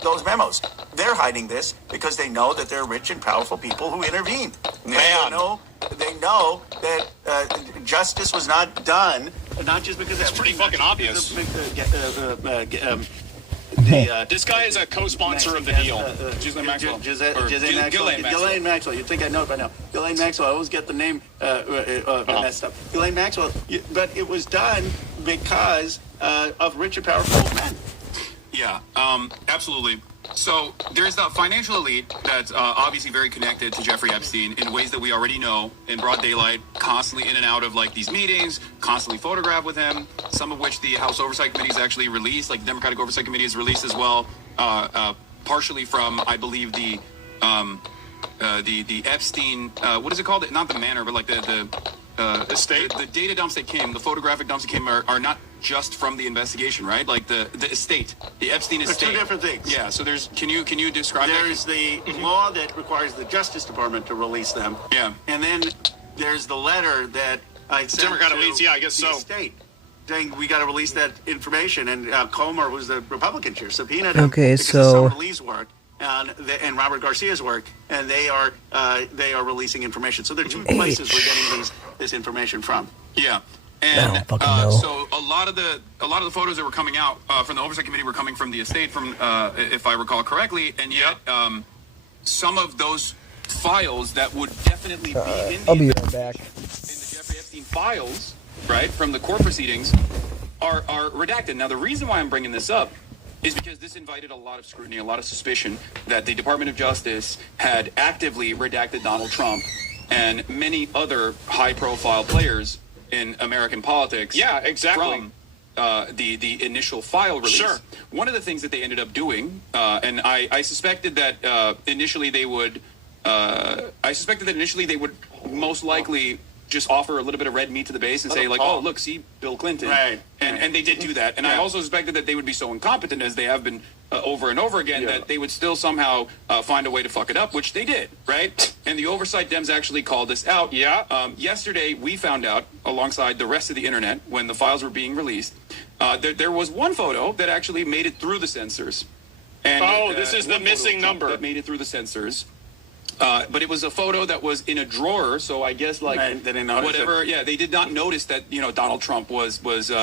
those memos. They're hiding this because they know that they're rich and powerful people who intervened. Man. They know that justice was not done, not just because It's pretty fucking obvious. This guy is a co-sponsor of the deal. Ghislaine Maxwell. Ghislaine Maxwell. You'd think I know it by now. Ghislaine Maxwell. I always get the name messed up. Ghislaine Maxwell. But it was done because of rich and powerful men. Yeah, absolutely. So there's the financial elite that's obviously very connected to Jeffrey Epstein in ways that we already know in broad daylight, constantly in and out of like these meetings, constantly photographed with him, some of which the House Oversight Committee has actually released, like the Democratic Oversight Committee has released as well, partially from, I believe, the Epstein, what is it called? Not the manor, but like the Estate? The data dumps that came, the photographic dumps that came are not just from the investigation, right? Like the estate, the Epstein They're estate. two different things. Yeah. So there's, can you describe that? There's the law that requires the Justice Department to release them. Yeah. And then there's the letter that I sent Democratic to elites, yeah, I guess the so. state saying we got to release that information. And Comer, who's the Republican chair, subpoenaed him Okay, because so- of some Lee's work and Robert Garcia's work, and they are releasing information. So there are two places we're getting this information from. Yeah. I And don't fucking know. so a lot of the photos that were coming out from the Oversight Committee were coming from the estate, from if I recall correctly, and yet some of those files that would definitely be in I'll be the right back. in the Jeffrey Epstein files, right, from the court proceedings, are redacted. Now, the reason why I'm bringing this up is because this invited a lot of scrutiny, a lot of suspicion that the Department of Justice had actively redacted Donald Trump and many other high-profile players in American politics. Yeah, exactly. From the initial file release. Sure. One of the things that they ended up doing, and I suspected that initially they would most likely just offer a little bit of red meat to the base and say like, oh, look, see Bill Clinton. Right. And they did do that. And I also suspected that they would be so incompetent, as they have been over and over again, that they would still somehow find a way to fuck it up, which they did, right? And the Oversight Dems actually called this out. Yeah. Yesterday, we found out, alongside the rest of the internet, when the files were being released, there was one photo that actually made it through the censors. And, This is the one photo missing number. that made it through the censors. But it was a photo that was in a drawer, so I guess like They didn't notice whatever. it. Yeah, they did not notice that Donald Trump was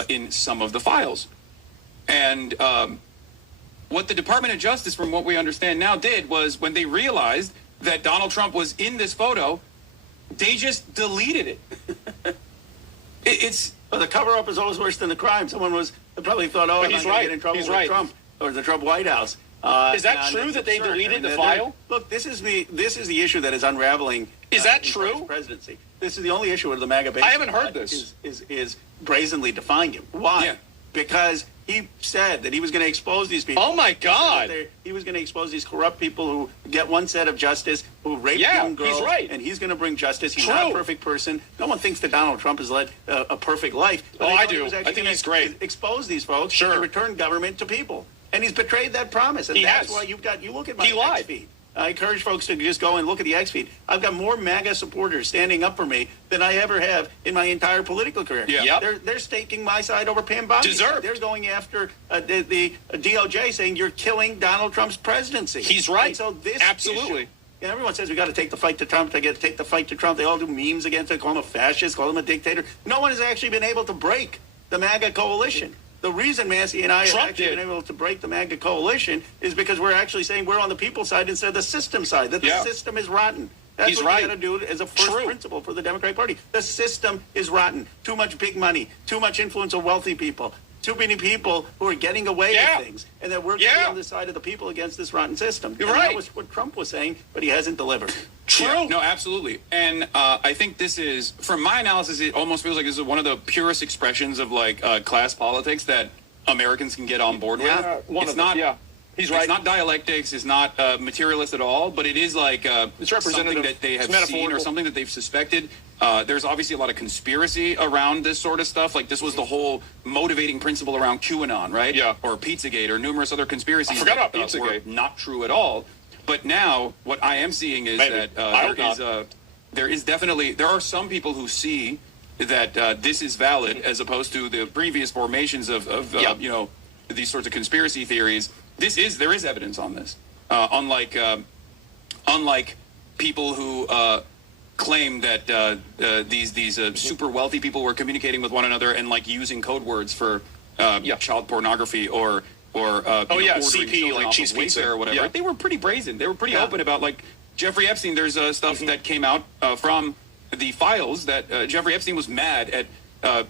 in some of the files, and what the Department of Justice, from what we understand now, did was when they realized that Donald Trump was in this photo, they just deleted it. It's Well, the cover-up is always worse than the crime. Someone probably thought, I'm he's not going to right. get in trouble He's with right. Trump or the Trump White House. Is that true it's that they absurd. deleted the they're- file? Look, this is the issue that is unraveling. Is that in true? Trump's presidency. This is the only issue where the MAGA base I haven't heard this. is brazenly defying him. Why? Yeah. Because he said that he was going to expose these people. Oh, my God. He was going to expose these corrupt people who get one set of justice, who rape Yeah, young girls. he's right. And he's going to bring justice. He's True. not a perfect person. No one thinks that Donald Trump has led a perfect life. But Oh, they I thought he do. was I actually think gonna he's great. Expose these folks Sure. and return government to people. And he's betrayed that promise. And He that's has. why you look at my He lied. X feed. I encourage folks to just go and look at the X feed. I've got more MAGA supporters standing up for me than I ever have in my entire political career. Yeah. Yep. They're staking my side over Pam Bondi. Deserved. They're going after the DOJ, saying you're killing Donald Trump's presidency. He's right. And so this Absolutely. issue- everyone says we got to take the fight to Trump. They got to take the fight to Trump. They all do memes against it, call him a fascist, call him a dictator. No one has actually been able to break the MAGA coalition. The reason Massey and I have Trump actually did. been able to break the MAGA coalition is because we're actually saying we're on the people's side instead of the system side, that the Yeah. system is rotten. That's He's what right. we got to do as a first True. principle for the Democratic Party. The system is rotten. Too much big money, too much influence of wealthy people, too many people who are getting away Yeah. with things, and that we're Yeah. getting on the side of the people against this rotten system. You're And right. That was what Trump was saying, but he hasn't delivered. True. Yeah, no, absolutely. And I think this is, from my analysis, it almost feels like this is one of the purest expressions of like class politics that Americans can get on board Yeah. with. One It's of them, not. yeah. He's right. It's not dialectics. It's not materialist at all. But it is like It's representative. something that they have It's seen or metaphorical. something that they've suspected. There's obviously a lot of conspiracy around this sort of stuff. Like this was the whole motivating principle around QAnon, right? Yeah. Or Pizzagate or numerous other conspiracies. I forgot that, about were Pizzagate. not true at all. But now what I am seeing is Maybe. that I hope there are some people who see that this is valid as opposed to the previous formations of Yeah. these sorts of conspiracy theories. There is evidence on this. Unlike people who claim that these super wealthy people were communicating with one another and like using code words for child pornography or ordering CP, children like off cheese of pizza. Wayfair or whatever. Yeah. They were pretty brazen. They were pretty Yeah. open about like Jeffrey Epstein. There's stuff that came out from the files that Jeffrey Epstein was mad at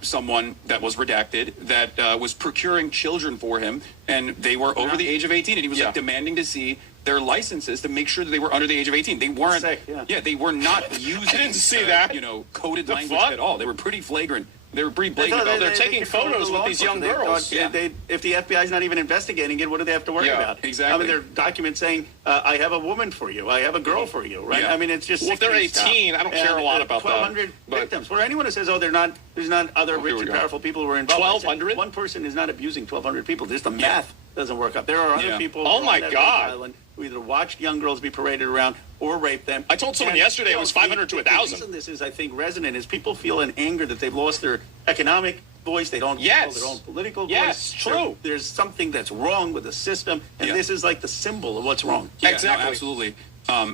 someone that was redacted that was procuring children for him, and they were over the age of 18, and he was Yeah. like demanding to see their licenses to make sure that they were under the age of 18. They weren't. Sick, yeah. They were not using. I didn't see that. Coded The language fuck? at all. They were pretty flagrant. They were pretty They blatant thought about they're it. taking controlled photos the with law these young enforcement. girls. They thought, if the FBI is not even investigating it, what do they have to worry Yeah, about? exactly. I mean, there are documents saying, I have a woman for you. I have a girl for you, right? Yeah. I mean, it's just Well, if they're sickening stuff. 18, I don't care a lot about that. 1,200 But- victims. For anyone who says, there's not other here rich we and go. powerful people who are involved. 1,200? One person is not abusing 1,200 people. Just the math doesn't work up. There are other Yeah. people Oh, who are my on that God. island who either watched young girls be paraded around or raped them. I told someone yesterday it was 500 to 1,000. The reason this is, I think, resonant is people feel an anger that they've lost their economic voice. They don't Yes. control their own political Yes, voice. true. There's something that's wrong with the system, and Yeah. this is like the symbol of what's wrong. Yeah, no, Exactly. absolutely.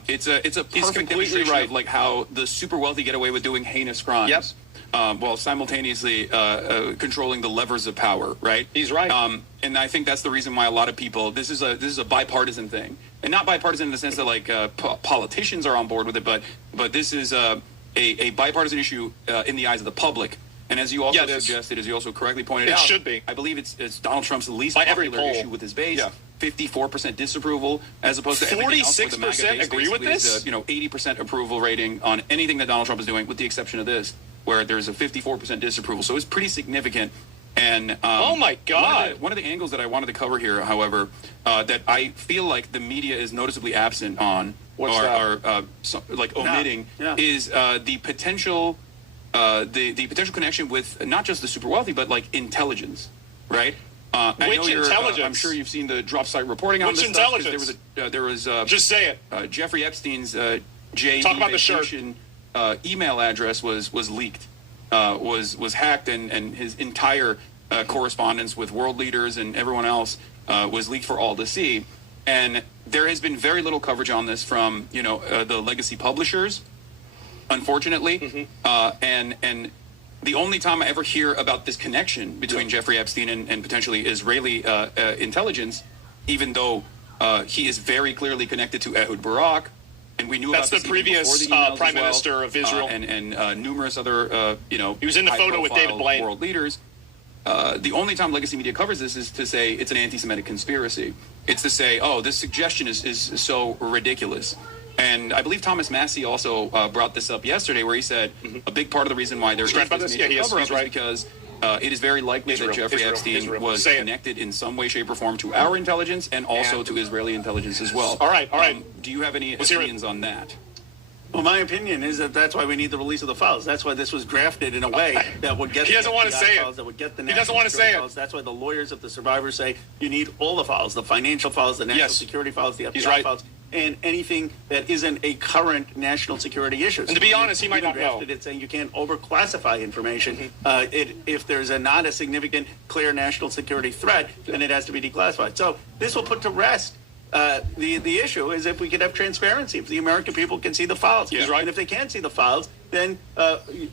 It's a perfect completely demonstration right. of like how the super wealthy get away with doing heinous crimes. Yep. While simultaneously controlling the levers of power, right? He's right. And I think that's the reason why a lot of people this is a bipartisan thing, and not bipartisan in the sense that like politicians are on board with it, but this is a bipartisan issue in the eyes of the public. And as you also Yeah, it is. suggested, as you also correctly pointed It out, should be. I believe it's Donald Trump's least By every popular poll. issue with his base. Yeah. 54% disapproval, as opposed to everything else where the MAGA 46% base agree with basically is, this? 80% approval rating on anything that Donald Trump is doing, with the exception of this, where there's a 54% disapproval. So it's pretty significant. And Oh, my God. one of the angles that I wanted to cover here, however, that I feel like the media is noticeably absent on, What's that? omitting, Yeah. is the potential. The potential connection with not just the super wealthy, but like intelligence, right? I Which know intelligence? I'm sure you've seen the drop site reporting on Which this stuff, 'cause intelligence? There was Just say it. Jeffrey Epstein's JE Talk about the shirt. vacation email address was leaked, was hacked, and his entire correspondence with world leaders and everyone else was leaked for all to see. And there has been very little coverage on this from, the legacy publishers, unfortunately. And the only time I ever hear about this connection between Jeffrey Epstein and potentially Israeli intelligence, even though he is very clearly connected to Ehud Barak, and we knew That's about the this even previous before the emails Prime as well, Minister of Israel. and numerous other, He was in the photo with David high-profile Blaine. world leaders. The only time legacy media covers this is to say it's an anti-Semitic conspiracy. It's to say, oh, this suggestion is so ridiculous. And I believe Thomas Massey also brought this up yesterday, where he said a big part of the reason why there is right about this this? Yeah, major he is. cover-up He's is right. because it is very likely that Jeffrey Epstein was Say it. connected in some way, shape, or form to our intelligence and also to Israeli intelligence as well. All right. Do you have any Let's hear it. opinions on that? Well, my opinion is that that's why we need the release of the files. That's why this was drafted in a way that would get He doesn't want to FBI say it. files, that would get the He national doesn't want to security say it. files. That's why the lawyers of the survivors say you need all the files, the financial files, the national Yes. security files, the FBI He's right. files, and anything that isn't a current national security issue. And to be honest, he might Even not know. drafted it saying you can't overclassify information. Mm-hmm. If there's not a significant, clear national security threat, then it has to be declassified. So this will put to rest the issue is if we could have transparency, if the American people can see the files. He's right. And if they can't see the files, then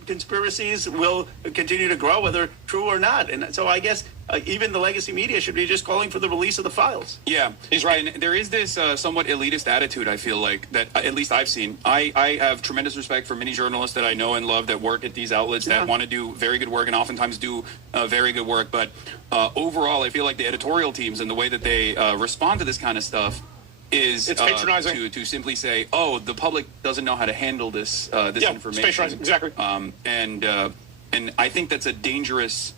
conspiracies will continue to grow, whether true or not. And so I guess even the legacy media should be just calling for the release of the files. Yeah, he's right. And there is this somewhat elitist attitude, I feel like, that at least I've seen. I have tremendous respect for many journalists that I know and love that work at these outlets that want to do very good work and oftentimes do very good work. But overall, I feel like the editorial teams and the way that they respond to this kind of stuff is It's patronizing. to simply say, oh, the public doesn't know how to handle this It's information. patronizing. Exactly. And I think that's a dangerous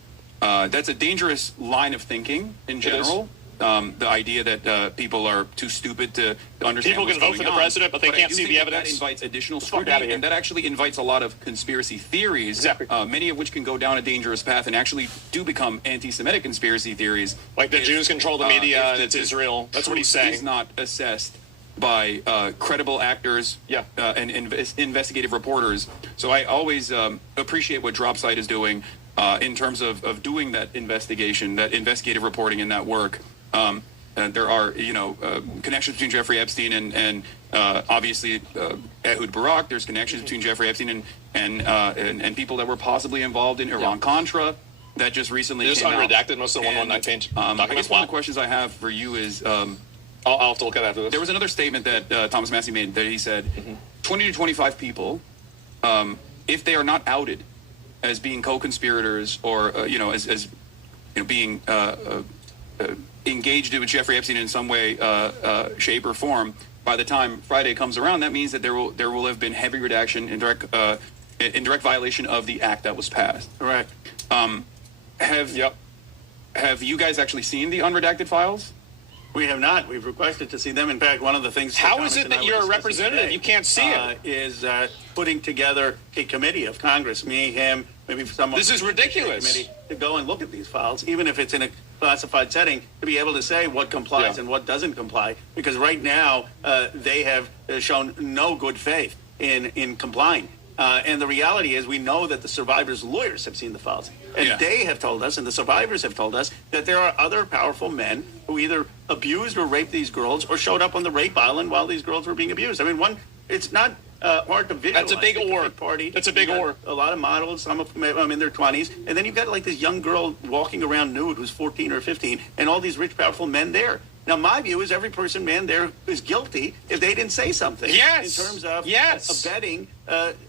line of thinking in general. The idea that people are too stupid to understand. People what's can vote going for the on. president, but they I can't do see think the that evidence. That invites additional fuck outta scrutiny, here. and that actually invites a lot of conspiracy theories. Exactly. Many of which can go down a dangerous path and actually do become anti-Semitic conspiracy theories. Like the Jews control the media and it's Israel. That's what he's saying. Is not assessed by credible actors and investigative reporters. So I always appreciate what DropSite is doing in terms of doing that investigation, that investigative reporting and that work. There are, connections between Jeffrey Epstein and obviously Ehud Barak. There's connections between Jeffrey Epstein and people that were possibly involved in Iran-Contra that just recently Just came out. unredacted most of the 119 page I documents. guess one of the questions I have for you is... I'll have to look at it after this. There was another statement that Thomas Massey made that he said 20 to 25 people, if they are not outed as being co-conspirators or, as being engaged with Jeffrey Epstein in some way, shape, or form, by the time Friday comes around, that means that there will have been heavy redaction in direct violation of the act that was passed. Correct. Have you guys actually seen the unredacted files? We have not. We've requested to see them. In fact, one of the things... How is it that you're a representative? You can't see it. Is putting together a committee of Congress, me, him, maybe someone... This is ridiculous. ...committee to go and look at these files, even if it's in a classified setting, to be able to say what complies and what doesn't comply. Because right now, they have shown no good faith in complying. And the reality is we know that the survivors' lawyers have seen the files. And they have told us, and the survivors have told us, that there are other powerful men who either abused or raped these girls or showed up on the rape island while these girls were being abused. I mean, it's not hard to visualize. That's a big or. Party. That's a big or. A lot of models, some of them in their 20s. And then you've got like this young girl walking around nude who's 14 or 15, and all these rich, powerful men there. Now, my view is every man there is guilty if they didn't say something. Yes. In terms of abetting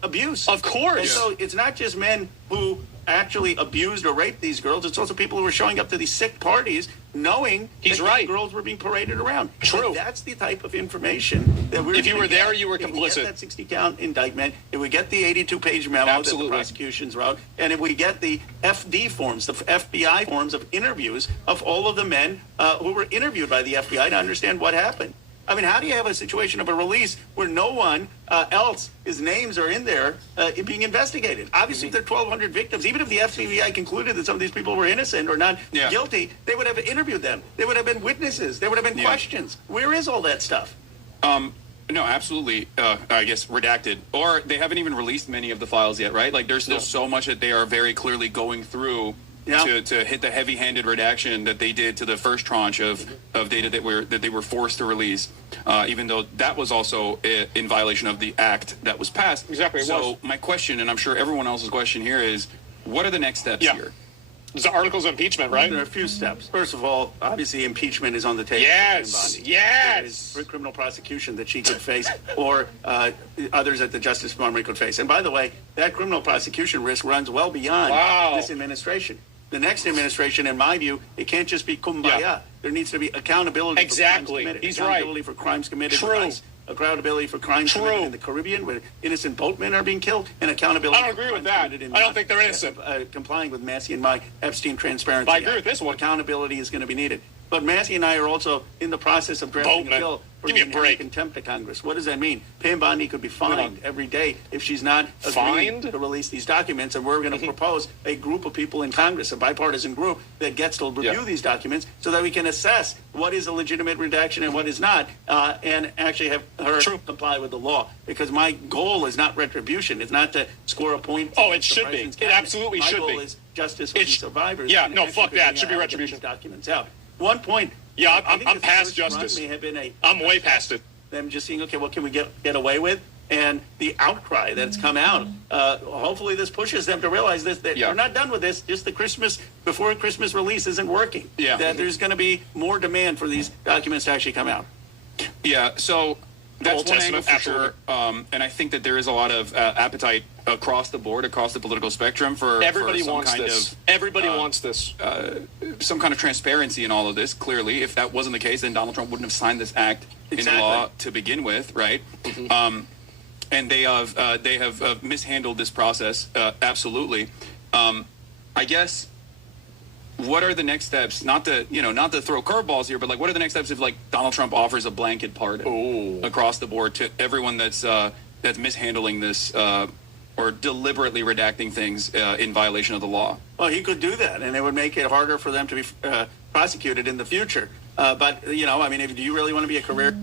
abuse. Of course. And so it's not just men who actually abused or raped these girls. It's also people who were showing up to these sick parties knowing He's that right. these girls were being paraded around. True. And that's the type of information that we're If you gonna were there, get. you were If we complicit. get that 60-count indictment, if we get the 82-page memo Absolutely. that the prosecutions wrote, and if we get the FD forms, the FBI forms of interviews of all of the men who were interviewed by the FBI to understand what happened. I mean, how do you have a situation of a release where no one else's names are in there being investigated? Obviously, if there are 1,200 victims, even if the FBI concluded that some of these people were innocent or not guilty, they would have interviewed them. They would have been witnesses. There would have been questions. Where is all that stuff? No, absolutely. I guess redacted, or they haven't even released many of the files yet, right? Like there's still so much that they are very clearly going through to hit the heavy-handed redaction that they did to the first tranche of data that they were forced to release, even though that was also in violation of the act that was passed. Exactly. So my question, and I'm sure everyone else's question here, is what are the next steps here? It's the articles of impeachment, right? There are a few steps. First of all, obviously impeachment is on the table. Yes. There is criminal prosecution that she could face, or others at the Justice Department could face. And by the way, that criminal prosecution risk runs well beyond this administration. The next administration, in my view, it can't just be kumbaya. Yeah. There needs to be accountability for crimes committed. He's accountability for crimes committed. True. Accountability for crimes committed in the Caribbean, where innocent boatmen are being killed, and accountability. I don't agree with that. I don't think they're innocent. Complying with Massey and my Epstein Transparency I agree with this one. Accountability is going to be needed. But Massey and I are also in the process of drafting a bill for contempt of Congress. What does that mean? Pam Bondi could be fined every day if she's not agreeing to release these documents, and we're going to propose a group of people in Congress, a bipartisan group, that gets to review these documents so that we can assess what is a legitimate redaction and what is not, and actually have her comply with the law. Because my goal is not retribution. It's not to score a point. Oh, it should be. It absolutely should be. My goal is justice for these survivors. Yeah, no, fuck that. It should be retribution. Documents out. One point. Yeah, I'm past justice. I'm way past it. Them just saying, okay, what can we get away with? And the outcry that's come out, hopefully this pushes them to realize that they're not done with this. Just the before Christmas release isn't working. Yeah. That there's going to be more demand for these documents to actually come out. Yeah, so that's one angle for sure. And I think that there is a lot of appetite across the board, across the political spectrum for everybody some wants kind this. of Everybody wants this. Some kind of transparency in all of this. Clearly, if that wasn't the case, then Donald Trump wouldn't have signed this act into law to begin with, right? And they have mishandled this process absolutely. I guess. What are the next steps? Not to throw curveballs here, but like, what are the next steps if like Donald Trump offers a blanket pardon across the board to everyone that's mishandling this or deliberately redacting things in violation of the law? Well, he could do that, and it would make it harder for them to be prosecuted in the future. But do you really want to be a career?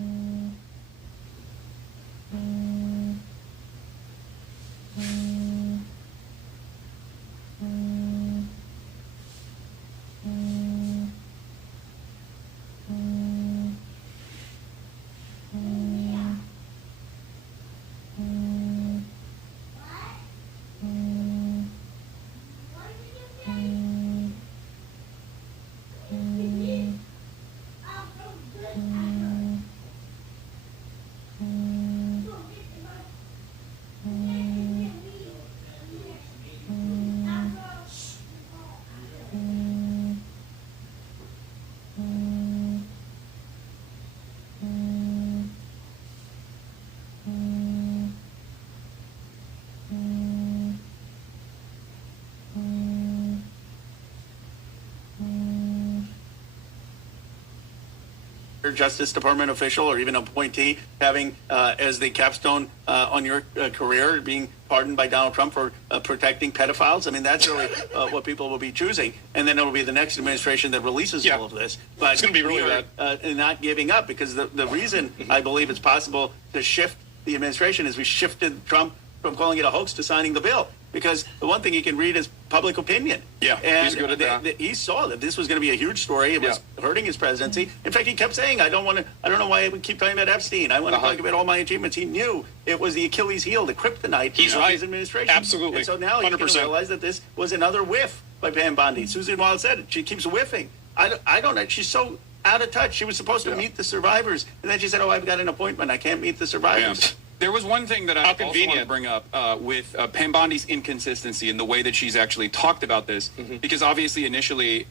Justice Department official or even appointee having as the capstone on your career being pardoned by Donald Trump for protecting pedophiles. I mean, that's really what people will be choosing. And then it'll be the next administration that releases all of this. But it's going to be really bad. Not giving up, because the reason I believe it's possible to shift the administration is we shifted Trump from calling it a hoax to signing the bill. Because the one thing you can read is public opinion. Yeah, and he's good at that. He saw that this was going to be a huge story. It was hurting his presidency. In fact, he kept saying, I don't know why we keep talking about Epstein. I want to talk about all my achievements. He knew it was the Achilles heel, the kryptonite of his administration. Absolutely. And so now he can realize that this was another whiff by Pam Bondi. Susan Wild said it. She keeps whiffing. I don't know. She's so out of touch. She was supposed to meet the survivors. And then she said, I've got an appointment. I can't meet the survivors. Yeah. There was one thing that I also want to bring up with Pam Bondi's inconsistency in the way that she's actually talked about this, because obviously initially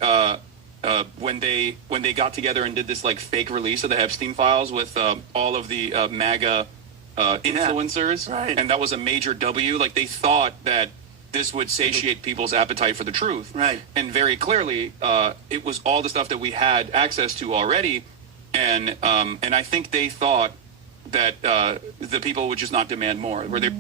when they got together and did this like fake release of the Epstein files with all of the MAGA influencers, and that was a major W. Like they thought that this would satiate people's appetite for the truth, and very clearly it was all the stuff that we had access to already, and I think they thought that the people would just not demand more. Were they?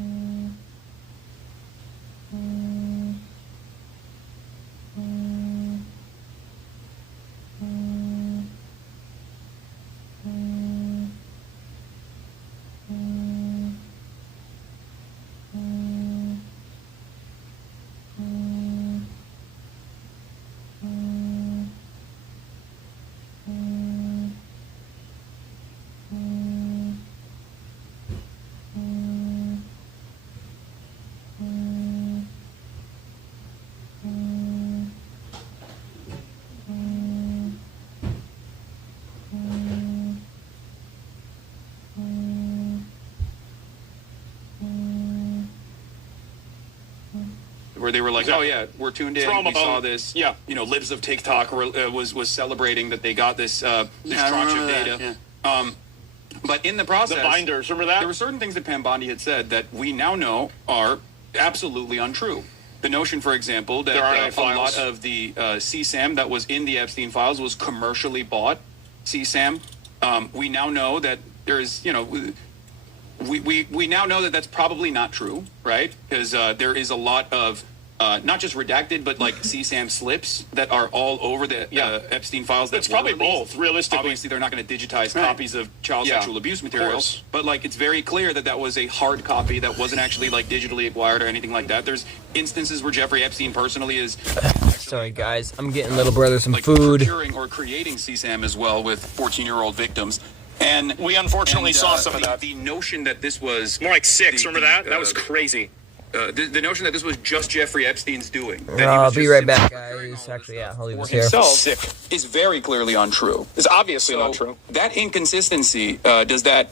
Where they were like, Exactly. oh yeah, we're tuned in, Trauma we saw bone. this. Yeah. You know, Libs of TikTok was celebrating that they got this tranche of data. But in the process, The binders, remember that? there were certain things that Pam Bondi had said that we now know are absolutely untrue. The notion, for example, that There aren't any a files. lot of the CSAM that was in the Epstein files was commercially bought CSAM. We now know that there's, you know, we now know that that's probably not true, right? Because there is a lot of not just redacted, but like CSAM slips that are all over the Epstein files. It's probably both, realistically. Obviously, they're not going to digitize copies of child sexual abuse material, course. but like it's very clear that that was a hard copy that wasn't actually like digitally acquired or anything like that. There's instances where Jeffrey Epstein personally is Sorry, guys. I'm getting little brother some like food. procuring or creating CSAM as well with 14-year-old victims. And We unfortunately saw some of the, that. The notion that this was More like 6, remember that? That was uh, crazy. the notion that this was just Jeffrey Epstein's doing. that he I'll was be just right simply back, procuring all guys. this Actually, stuff yeah, I'll leave for this here. himself Sick. is very clearly untrue. It's obviously So not true. that inconsistency, does that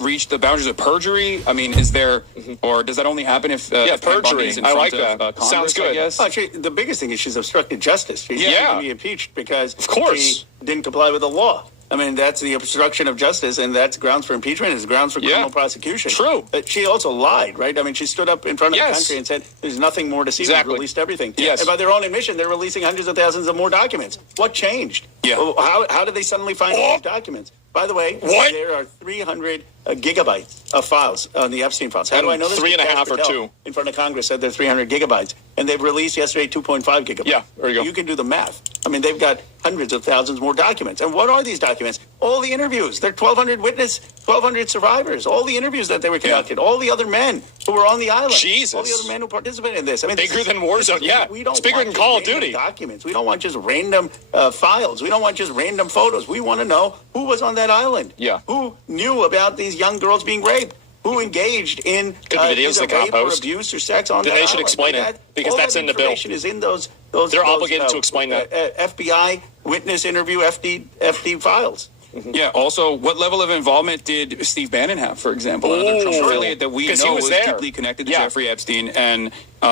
reach the boundaries of perjury? I mean, is there, or does that only happen if Pam Bondi perjury. is in I front like of, that. Congress, Sounds good. I guess? Actually, the biggest thing is she's obstructed justice. She's Yeah. going to be impeached because Of course. she didn't comply with the law. I mean, that's the obstruction of justice, and that's grounds for impeachment. It's grounds for criminal prosecution. True. But she also lied, right? I mean, she stood up in front of the Yes. country and said, "There's nothing more to see. Exactly. We've released everything." Yes. And by their own admission, they're releasing hundreds of thousands of more documents. What changed? Yeah. Well, how did they suddenly find all these documents? By the way, What? there are 300 gigabytes of files on the Epstein files. How do I know this? 3.5 Because or Patel 2. in front of Congress said they're 300 gigabytes, and they've released yesterday 2.5 gigabytes. Yeah, there you go. You can do the math. I mean, they've got hundreds of thousands more documents. And what are these documents? All the interviews. They're 1,200 survivors. All the interviews that they were conducted. All the other men who were on the island. Jesus. All the other men who participated in this. I mean, Bigger this is- than Warzone. Yeah. We don't It's bigger want than just Call of random Duty. documents. We don't want just random files. We don't want just random photos. We want to know who was on that island. Yeah. Who knew about these young girls being raped. Who engaged in Could be videos either they can't rape or post. abuse or sex on Then that they should island. explain Like it, because all that's that in the bill. information is in those They're obligated to explain that. FBI witness interview FD files. Yeah. Also, what level of involvement did Steve Bannon have, for example? Another Trump Ooh. affiliate that we 'Cause he know was was there. deeply connected to Yeah. Jeffrey Epstein, and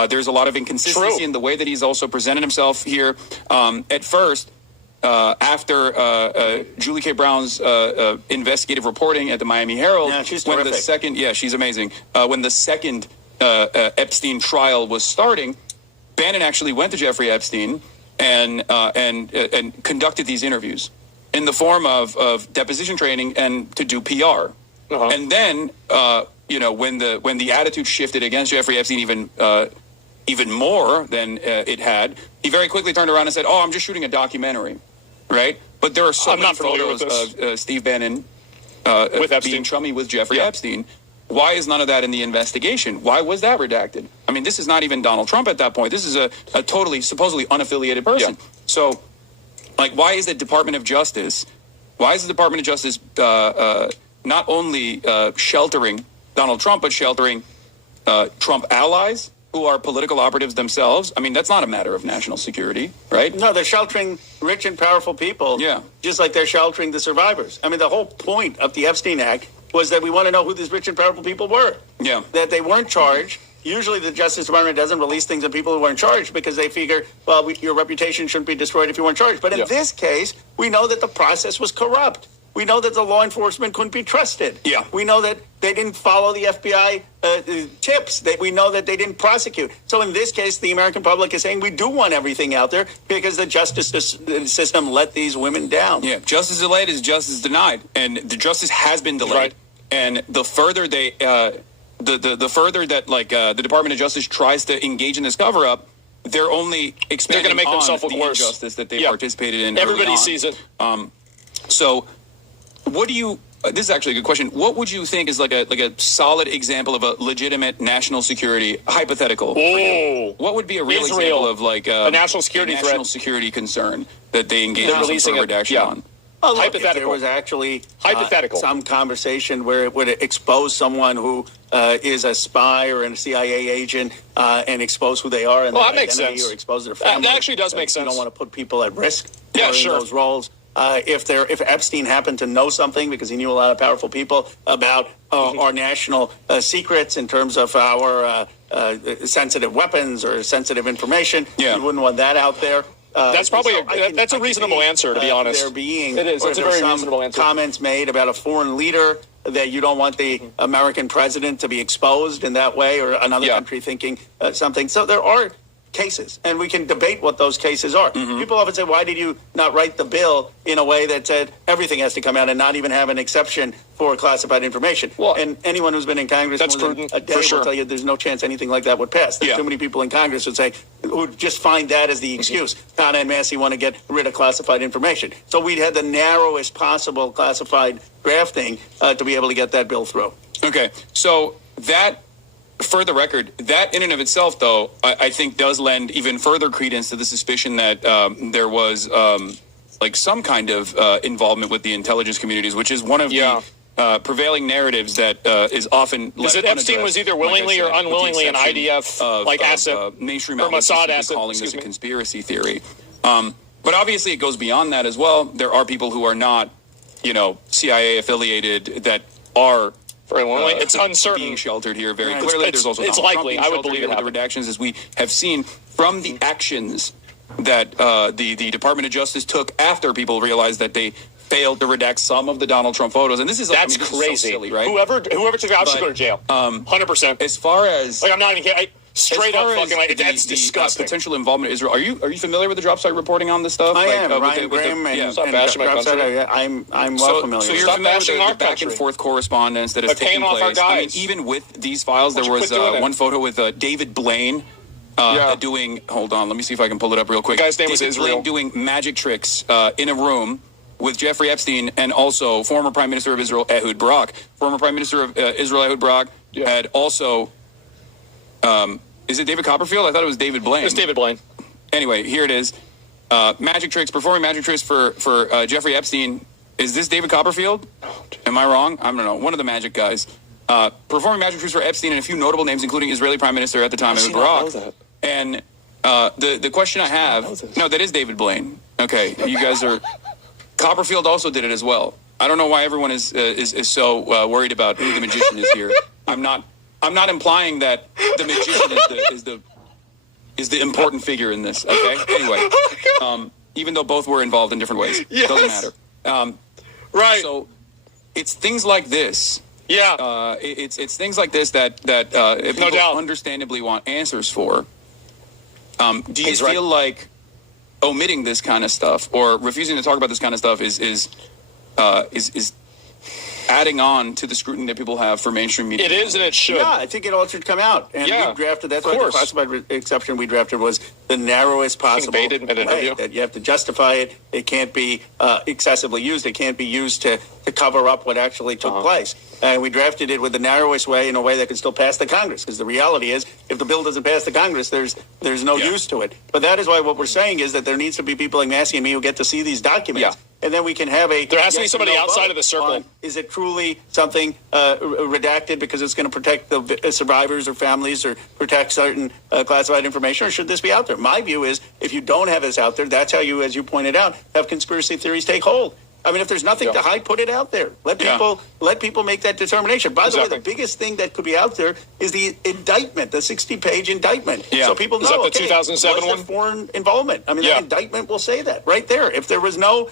there's a lot of inconsistency True. in the way that he's also presented himself here. At first, after Julie K. Brown's investigative reporting at the Miami Herald, Yeah, she's when the terrific. second, she's amazing. When the second Epstein trial was starting, Bannon actually went to Jeffrey Epstein and conducted these interviews in the form of deposition training and to do PR. Uh-huh. And then, when the attitude shifted against Jeffrey Epstein even more than it had, he very quickly turned around and said, "Oh, I'm just shooting a documentary," right? But there are so I'm many not familiar with photos this. of Steve Bannon With Epstein. being chummy with Jeffrey Yeah. Epstein. Why is none of that in the investigation? Why was that redacted? I mean, this is not even Donald Trump at that point. This is a totally, supposedly unaffiliated person. Yeah. So, like, why is the Department of Justice not only sheltering Donald Trump, but sheltering Trump allies who are political operatives themselves? I mean, that's not a matter of national security, right? No, they're sheltering rich and powerful people. Yeah. Just like they're sheltering the survivors. I mean, the whole point of the Epstein Act was that we want to know who these rich and powerful people were. Yeah. That they weren't charged. Usually the Justice Department doesn't release things on people who weren't charged because they figure, well, your reputation shouldn't be destroyed if you weren't charged. But in Yeah. this case, we know that the process was corrupt. We know that the law enforcement couldn't be trusted. Yeah. We know that they didn't follow the FBI tips. We know that they didn't prosecute. So in this case, the American public is saying we do want everything out there because the justice system let these women down. Yeah, justice delayed is justice denied, and the justice has been delayed. Right. And the further they, the further that the Department of Justice tries to engage in this cover up, they're only expanding They're gonna make on themselves look the worse. injustice that they Yeah. participated in. Everybody early on. sees it. So, what do you? This is actually a good question. What would you think is like a solid example of a legitimate national security hypothetical? for you? Oh. What would be a real Israel. example of like A national security national threat. security concern that they engage They're in some releasing sort of it, redaction yeah. on? Oh, look, if Hypothetical. there was actually Hypothetical. some conversation where it would expose someone who is a spy or a CIA agent and expose who they are and Well, their that makes identity sense. or expose their That family. actually does make You sense. don't want to put people at risk Yeah, in sure. those roles. if Epstein happened to know something because he knew a lot of powerful people about our national secrets in terms of our sensitive weapons or sensitive information, you wouldn't want that out there. That's probably that's a reasonable answer, to be honest. There being it is. It's a very reasonable answer. Comments made about a foreign leader that you don't want the American president to be exposed in that way, or another country thinking something. So there are cases, and we can debate what those cases are. People often say, why did you not write the bill in a way that said everything has to come out and not even have an exception for classified information? Well, and anyone who's been in Congress that's more than prudent, a day for sure. will tell you there's no chance anything like that would pass. There's too many people in Congress would say, would just find that as the excuse. Not en masse, you want to get rid of classified information. So we'd had the narrowest possible classified drafting to be able to get that bill through. Okay, so that, for the record, that in and of itself, though, I think does lend even further credence to the suspicion that there was like some kind of involvement with the intelligence communities, which is one of the prevailing narratives that is often is that Epstein was either willingly or unwillingly an IDF asset, mainstream or Mossad outlets asset, calling this a conspiracy theory. But obviously, it goes beyond that as well. There are people who are not, CIA affiliated that are. It's uncertain. Being sheltered here very clearly. There's also it's Donald likely. Trump I would believe it with the redactions, as we have seen from the actions that the Department of Justice took after people realized that they failed to redact some of the Donald Trump photos. And this is that's this crazy. Is so silly, right? Whoever took it out should go to jail. 100%. As far as I'm not even kidding. Straight up fucking that's disgusting. Potential involvement in Israel. Are you familiar with the drop site reporting on this stuff? I am. Ryan Graham and drop site, I'm well familiar. So you're familiar with the back and forth correspondence that has taken place. I mean, even with these files, there was one photo with David Blaine doing. Hold on, let me see if I can pull it up real quick. The guy's name was David Israel. Blaine doing magic tricks in a room with Jeffrey Epstein and also former Prime Minister of Israel Ehud Barak. Former Prime Minister of Israel Ehud Barak had also. Is it David Copperfield? I thought it was David Blaine. It's David Blaine. Anyway, here it is. Magic tricks, performing magic tricks for Jeffrey Epstein. Is this David Copperfield? Am I wrong? I don't know. One of the magic guys. Performing magic tricks for Epstein and a few notable names, including Israeli Prime Minister at the time, Ehud Barak. And the question I have... No, that is David Blaine. Okay, you guys are... Copperfield also did it as well. I don't know why everyone is so worried about who the magician is here. I'm not implying that the magician is the important figure in this. Okay. Anyway, even though both were involved in different ways, doesn't matter. Right. So it's things like this. Yeah. It's things like this that people understandably want answers for. Do you feel like omitting this kind of stuff or refusing to talk about this kind of stuff is adding on to the scrutiny that people have for mainstream media? It is, and it should. Yeah, I think it all should come out. And we drafted, that's why the classified exception we drafted was the narrowest possible way, that you have to justify it. It can't be excessively used. It can't be used to cover up what actually took place. And we drafted it with the narrowest way, in a way that can still pass the Congress. Because the reality is, if the bill doesn't pass the Congress, there's no use to it. But that is why what we're saying is that there needs to be people like Massey and me who get to see these documents. And then we can have there has to be somebody outside of the circle. Is it truly something redacted because it's going to protect the survivors or families or protect certain classified information, or should this be out there? My view is, if you don't have this out there, that's how you, as you pointed out, have conspiracy theories take hold. I mean, if there's nothing to hide, put it out there. Let people make that determination. By the way, the biggest thing that could be out there is the indictment, the 60-page indictment. So people know, is that the 2007 one? Foreign involvement. I mean, that indictment will say that right there. If there was no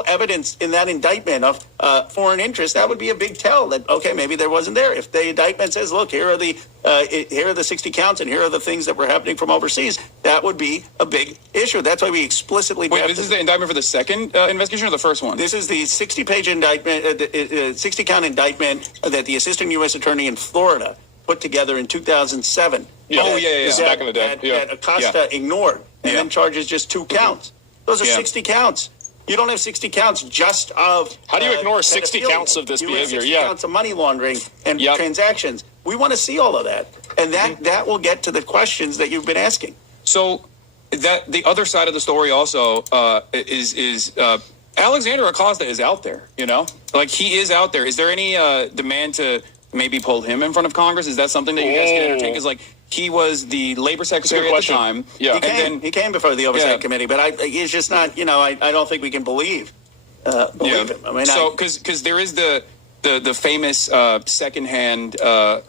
evidence in that indictment of foreign interest, that would be a big tell that, okay, maybe there wasn't there. If the indictment says, look, here are the 60 counts and here are the things that were happening from overseas, that would be a big issue. That's why we explicitly... Wait, this is the indictment for the second investigation or the first one? This is the 60-page indictment, 60-count indictment that the assistant U.S. attorney in Florida put together in 2007. This is back in the day. That Acosta ignored and then charges just 2 counts. Those are 60 counts. You don't have 60 counts just of... How do you ignore 60 counts of this behavior? 60 counts of money laundering and transactions. We want to see all of that. And that will get to the questions that you've been asking. So that the other side of the story also is Alexander Acosta is out there, Like, he is out there. Is there any demand to maybe pull him in front of Congress? Is that something that you guys can entertain? Because, like, he was the labor secretary at the time. Yeah. He came before the Oversight Committee, but he's just not, I don't think we can believe him. I mean, because there is the famous secondhand, there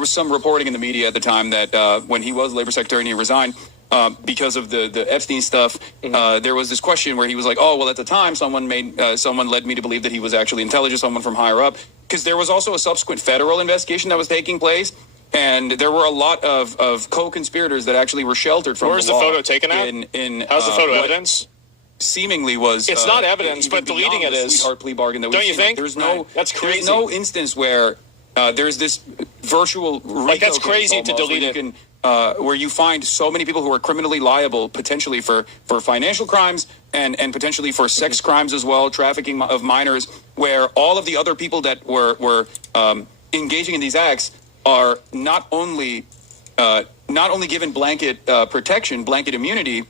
was some reporting in the media at the time that when he was labor secretary and he resigned, because of the Epstein stuff, there was this question where he was like, "Oh, well, at the time, someone led me to believe that he was actually intelligent, someone from higher up." Because there was also a subsequent federal investigation that was taking place, and there were a lot of co-conspirators that actually were sheltered from. Where's the photo taken out? How's the photo evidence? Seemingly was it's not evidence, but deleting it is. Sweetheart plea bargain that don't you think? There's no that's crazy. There's no instance where there's this virtual RICO that's crazy to delete it. Where you find so many people who are criminally liable potentially for financial crimes and potentially for sex crimes as well, trafficking of minors, where all of the other people that were engaging in these acts are not only given blanket protection, blanket immunity,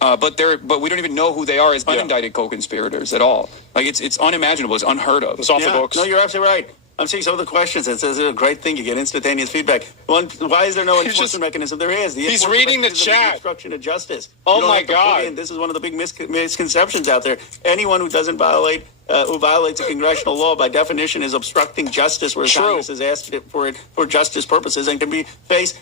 but we don't even know who they are as unindicted co-conspirators at all. Like it's unimaginable, it's unheard of. It's off the books. No, you're absolutely right. I'm seeing some of the questions. It says it's a great thing. You get instantaneous feedback. Why is there no enforcement mechanism? There is. He's reading the chat. Obstruction of justice. Oh my God! This is one of the big misconceptions out there. Anyone who doesn't violate, who violates a congressional law, by definition, is obstructing justice, where Congress has asked it for justice purposes, and can be face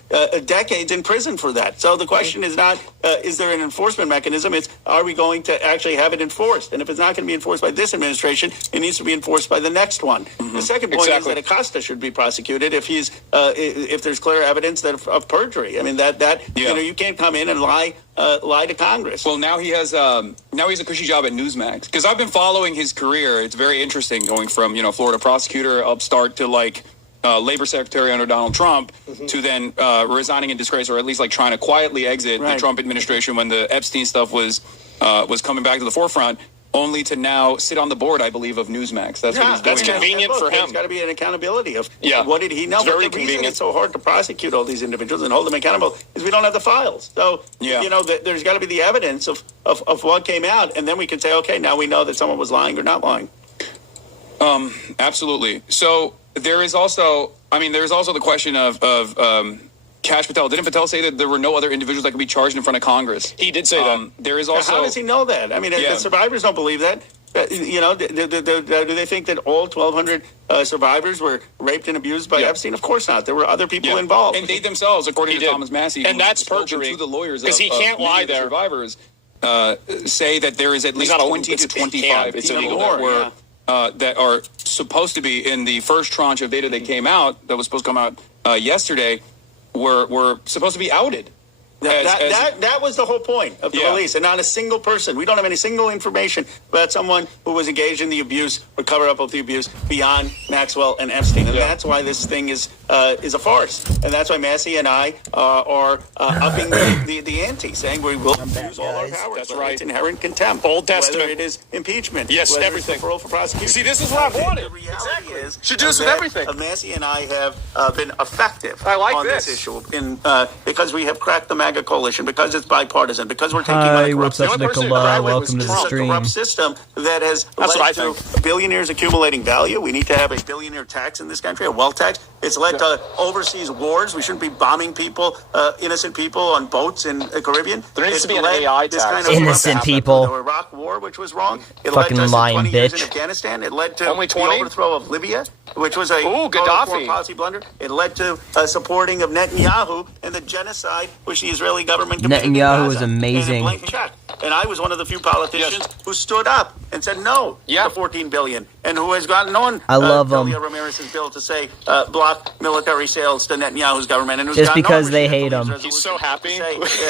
decades in prison for that. So the question is not is there an enforcement mechanism? It's are we going to actually have it enforced? And if it's not going to be enforced by this administration, it needs to be enforced by the next one. The second point is that Acosta should be prosecuted if he's if there's clear evidence of perjury. I mean that you can't come in and lie to Congress. Well, now he has a cushy job at Newsmax, because I've been following his career. It's very interesting, going from Florida prosecutor upstart to labor secretary under Donald Trump to then resigning in disgrace, or at least trying to quietly exit the Trump administration when the Epstein stuff was coming back to the forefront, only to now sit on the board, I believe, of Newsmax. That's what he's doing. That's convenient for him. There's got to be an accountability of what did he know. It's very but the convenient. reason it's so hard to prosecute all these individuals and hold them accountable is we don't have the files. So there's got to be the evidence of what came out, and then we can say, okay, now we know that someone was lying or not lying. Absolutely. So there is also the question of Cash Patel. Didn't Patel say that there were no other individuals that could be charged in front of Congress? He did say that. There is also. How does he know that? I mean, the survivors don't believe that. Do they think that all 1,200 survivors were raped and abused by Epstein? Of course not. There were other people involved. And they themselves, according to Thomas Massey, and that's perjury, to the lawyers, because he can't lie there. Survivors say that there is at least 20 to 25 people that are supposed to be in the first tranche of data that came out, that was supposed to come out yesterday, were supposed to be outed. That was the whole point of the release, and not a single person. We don't have any single information about someone who was engaged in the abuse or cover up of the abuse beyond Maxwell and Epstein, and that's why this thing is a farce, and that's why Massey and I are upping the ante, saying we will use all our powers. That's right. It's inherent contempt. Old Testament. Whether it is impeachment. Yes, whether everything. It's referral for prosecution. See, this is what I wanted. The reality is, should do this with everything. Massey and I have been effective on this issue because we have cracked the MAGA coalition, because it's bipartisan, because we're taking on a corrupt what's up, Nicola? Welcome to the stream. corrupt system that has led to billionaires accumulating value. We need to have a billionaire tax in this country, a wealth tax. It's led to overseas wars. We shouldn't be bombing people, innocent people on boats in the Caribbean. There needs to be an AI tax. Innocent people. The Iraq War, which was wrong. It Fucking led to lying 20 years in bitch. Afghanistan. It led to Only the 20? overthrow of Libya, which was a Gaddafi. policy blunder. It led to supporting of Netanyahu and the genocide which the Israeli government committed in Netanyahu Gaza. was amazing. And I was one of the few politicians who stood up and said no to $14 billion, and who has gotten on I love him. Julia Ramirez's bill to say block military sales to Netanyahu's government, and who's Just gotten because on they hate him. He's so happy.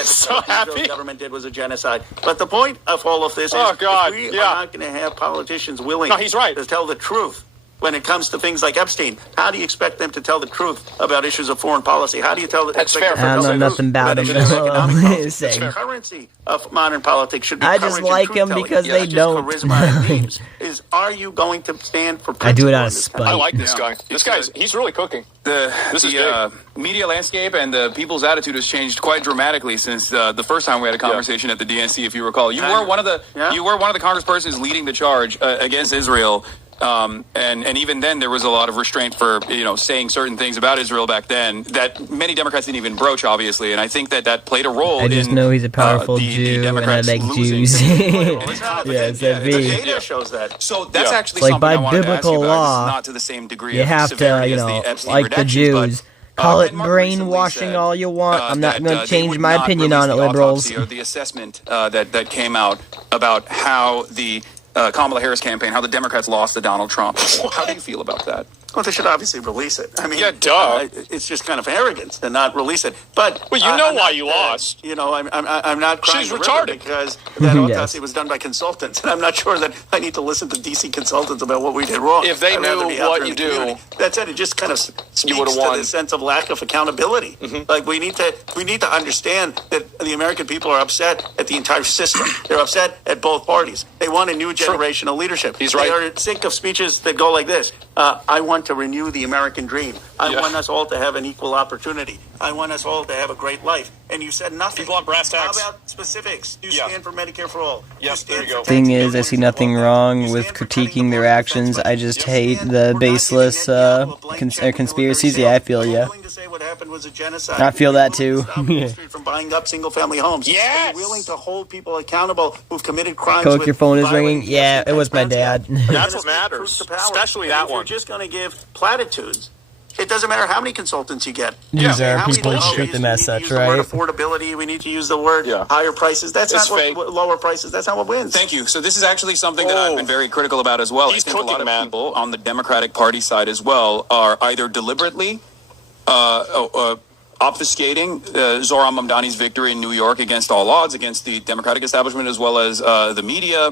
So happy. The government did was a genocide. But the point of all of this is, if we are not going to have politicians willing to tell the truth when it comes to things like Epstein, how do you expect them to tell the truth about issues of foreign policy? How do you tell the That's fair. I don't know nothing about him. The currency of modern politics should be I just like him because they don't. Charisma and memes. Are you going to stand for principle? I do it out of spite. I like this guy. This guy's he's really cooking. The media landscape and the people's attitude has changed quite dramatically since the first time we had a conversation at the DNC. If you recall, you were one of the congresspersons leading the charge against Israel. And even then, there was a lot of restraint for saying certain things about Israel back then that many Democrats didn't even broach, obviously. And I think that played a role. I just know he's a powerful Jew, and I like Jews. The data shows that. So that's actually like something by I wanted biblical to ask you about. law, This is not to the same degree you of have to, severity as the Epstein like the redactions, Jews. but, Call it Ben Martin recently brainwashing said, all you want. I'm not going to they change would my not opinion release on it, the liberals. autopsy or the assessment that came out about how the Kamala Harris campaign, how the Democrats lost to Donald Trump. How do you feel about that? Well, they should obviously release it. I mean, Yeah, duh. It's just kind of arrogance to not release it. But Well, you know why you lost. I'm not crying She's the river retarded. because that Yes. autopsy was done by consultants, and I'm not sure that I need to listen to DC consultants about what we did wrong. If they I'd rather knew be out what there in you the do, community. That's it. It just kind of speaks would've to won. the sense of lack of accountability. Like we need to understand that the American people are upset at the entire system. They're upset at both parties. They want a new generation of leadership. He's right. They are sick of speeches that go like this. I want to renew the American dream. I Yeah. want us all to have an equal opportunity. I want us all to have a great life. And you said nothing. People want brass tacks. How about specifics? You Yeah. stand for Medicare for all. Yep, stand there you go. for Thing taxing is, I see everyone nothing for all. wrong You with stand for critiquing cutting their the actions. defense I budget. just You hate stand the for not baseless giving Netanyahu a blank check in conspiracies. military Yeah, I sales. feel We're ya. willing to say what happened was a genocide. I feel We're that willing to too. stop Wall Street from buying up single-family homes. Yes. We're willing to hold people accountable who've committed crimes. Coke, with your phone is violating ringing? Yeah, the it was my dad. transparency. That's what We're gonna matters. speak truth to power. Especially And that if you're one. just going to give platitudes, it doesn't matter how many consultants you get. These are How many people who times treat them as we need to such, use the word right? affordability. We need to use the word Yeah. higher prices. That's It's not fake. what lower prices. That's not what wins. Thank you. So this is actually something that I've Oh. been very critical about as well. He's I think a lot cooking, of man. people on the Democratic Party side as well are either deliberately obfuscating Zohran Mamdani's victory in New York against all odds, against the Democratic establishment as well as the media,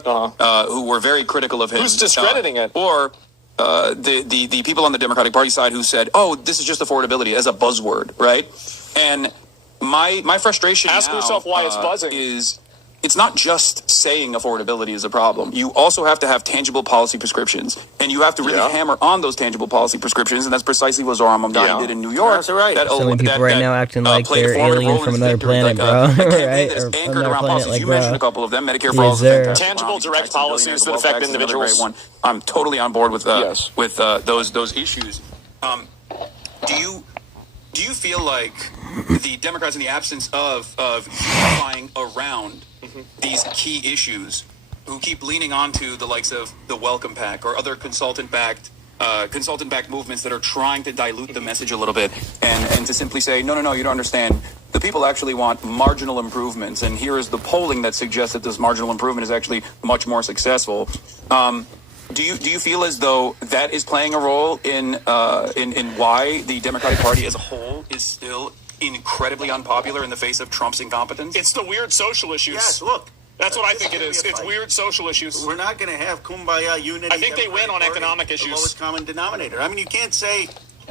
who were very critical of him. Who's discrediting it? Or the people on the Democratic Party side who said, "Oh, this is just affordability" as a buzzword, right? And my frustration Ask now, yourself why it's buzzing. is it's not just saying affordability is a problem. You also have to have tangible policy prescriptions, and you have to really Yeah. hammer on those tangible policy prescriptions, and that's precisely what Zohran Mamdani Yeah. did in New York. That's right. That, So many people right now acting like played a they're formative alien role in from his another victory, planet, like, bro. a campaign Right? that is Or anchored another around planet, policies. like, You mentioned bro. a couple of them: Medicare for Yes, all, sir. Tangible, direct policies that wealth affect tax is another great individuals. one. I'm totally on board with Yes. those issues. Do you feel like the Democrats, in the absence of unifying around these key issues, who keep leaning onto the likes of the Welcome Pack or other consultant-backed movements that are trying to dilute the message a little bit and to simply say, no, you don't understand. The people actually want marginal improvements, and here is the polling that suggests that this marginal improvement is actually much more successful. Do you feel as though that is playing a role in why the Democratic Party as a whole is still incredibly unpopular in the face of Trump's incompetence? It's the weird social issues. Yes, look. That's what I This think it gonna is. be a It's fight. weird social issues. We're not going to have kumbaya unity. I think they win on Democratic economic Party, issues. The lowest common denominator. I mean, you can't say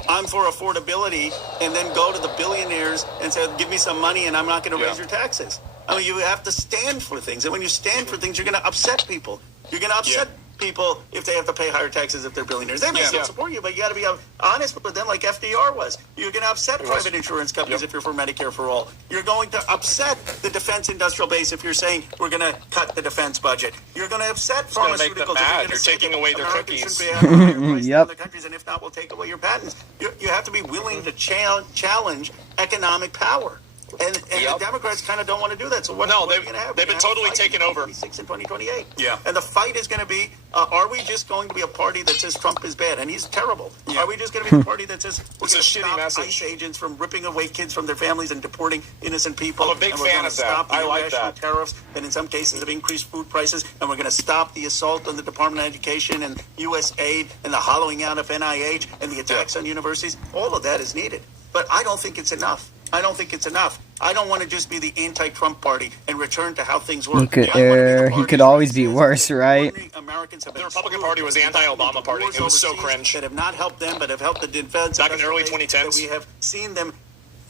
I'm for affordability and then go to the billionaires and say, give me some money and I'm not going to raise your taxes. I mean, you have to stand for things. And when you stand for things, you're going to upset people. You're going to upset people if they have to pay higher taxes if they're billionaires. They may still support you, but you got to be honest with them like FDR was. You're going to upset private insurance companies if you're for Medicare for all. You're going to upset the defense industrial base if you're saying we're going to cut the defense budget. You're going to upset gonna make pharmaceuticals. them if mad. gonna You're say taking that away their Americans cookies. shouldn't be having higher prices Yep. in other countries, and if not, we'll take away your patents. You have to be willing to challenge economic power. And the Democrats kind of don't want to do that. So what are we going to have? they've been totally taken over. 2026 and 2028. Yeah. And the fight is going to be, are we just going to be a party that says Trump is bad and he's terrible? Yeah. Are we just going to be the party that says we're It's a going to shitty stop message. ICE agents from ripping away kids from their families and deporting innocent people? I'm a big and we're fan gonna of that. stop the I like irrational that. tariffs that in some cases have increased food prices, and we're going to stop the assault on the Department of Education and USAID and the hollowing out of NIH and the attacks on universities. All of that is needed. But I don't think it's enough. I don't think it's enough. I don't want to just be the anti-Trump party and return to how things were. He could, I wanna be the he party could that always be says worse, that right? ordinary Americans have been The Republican screwed Party was the because they've anti-Obama been party. wars It was so overseas cringe. that have not helped them, but have helped the defense. Back in the early industrial base, 2010s. that we have seen them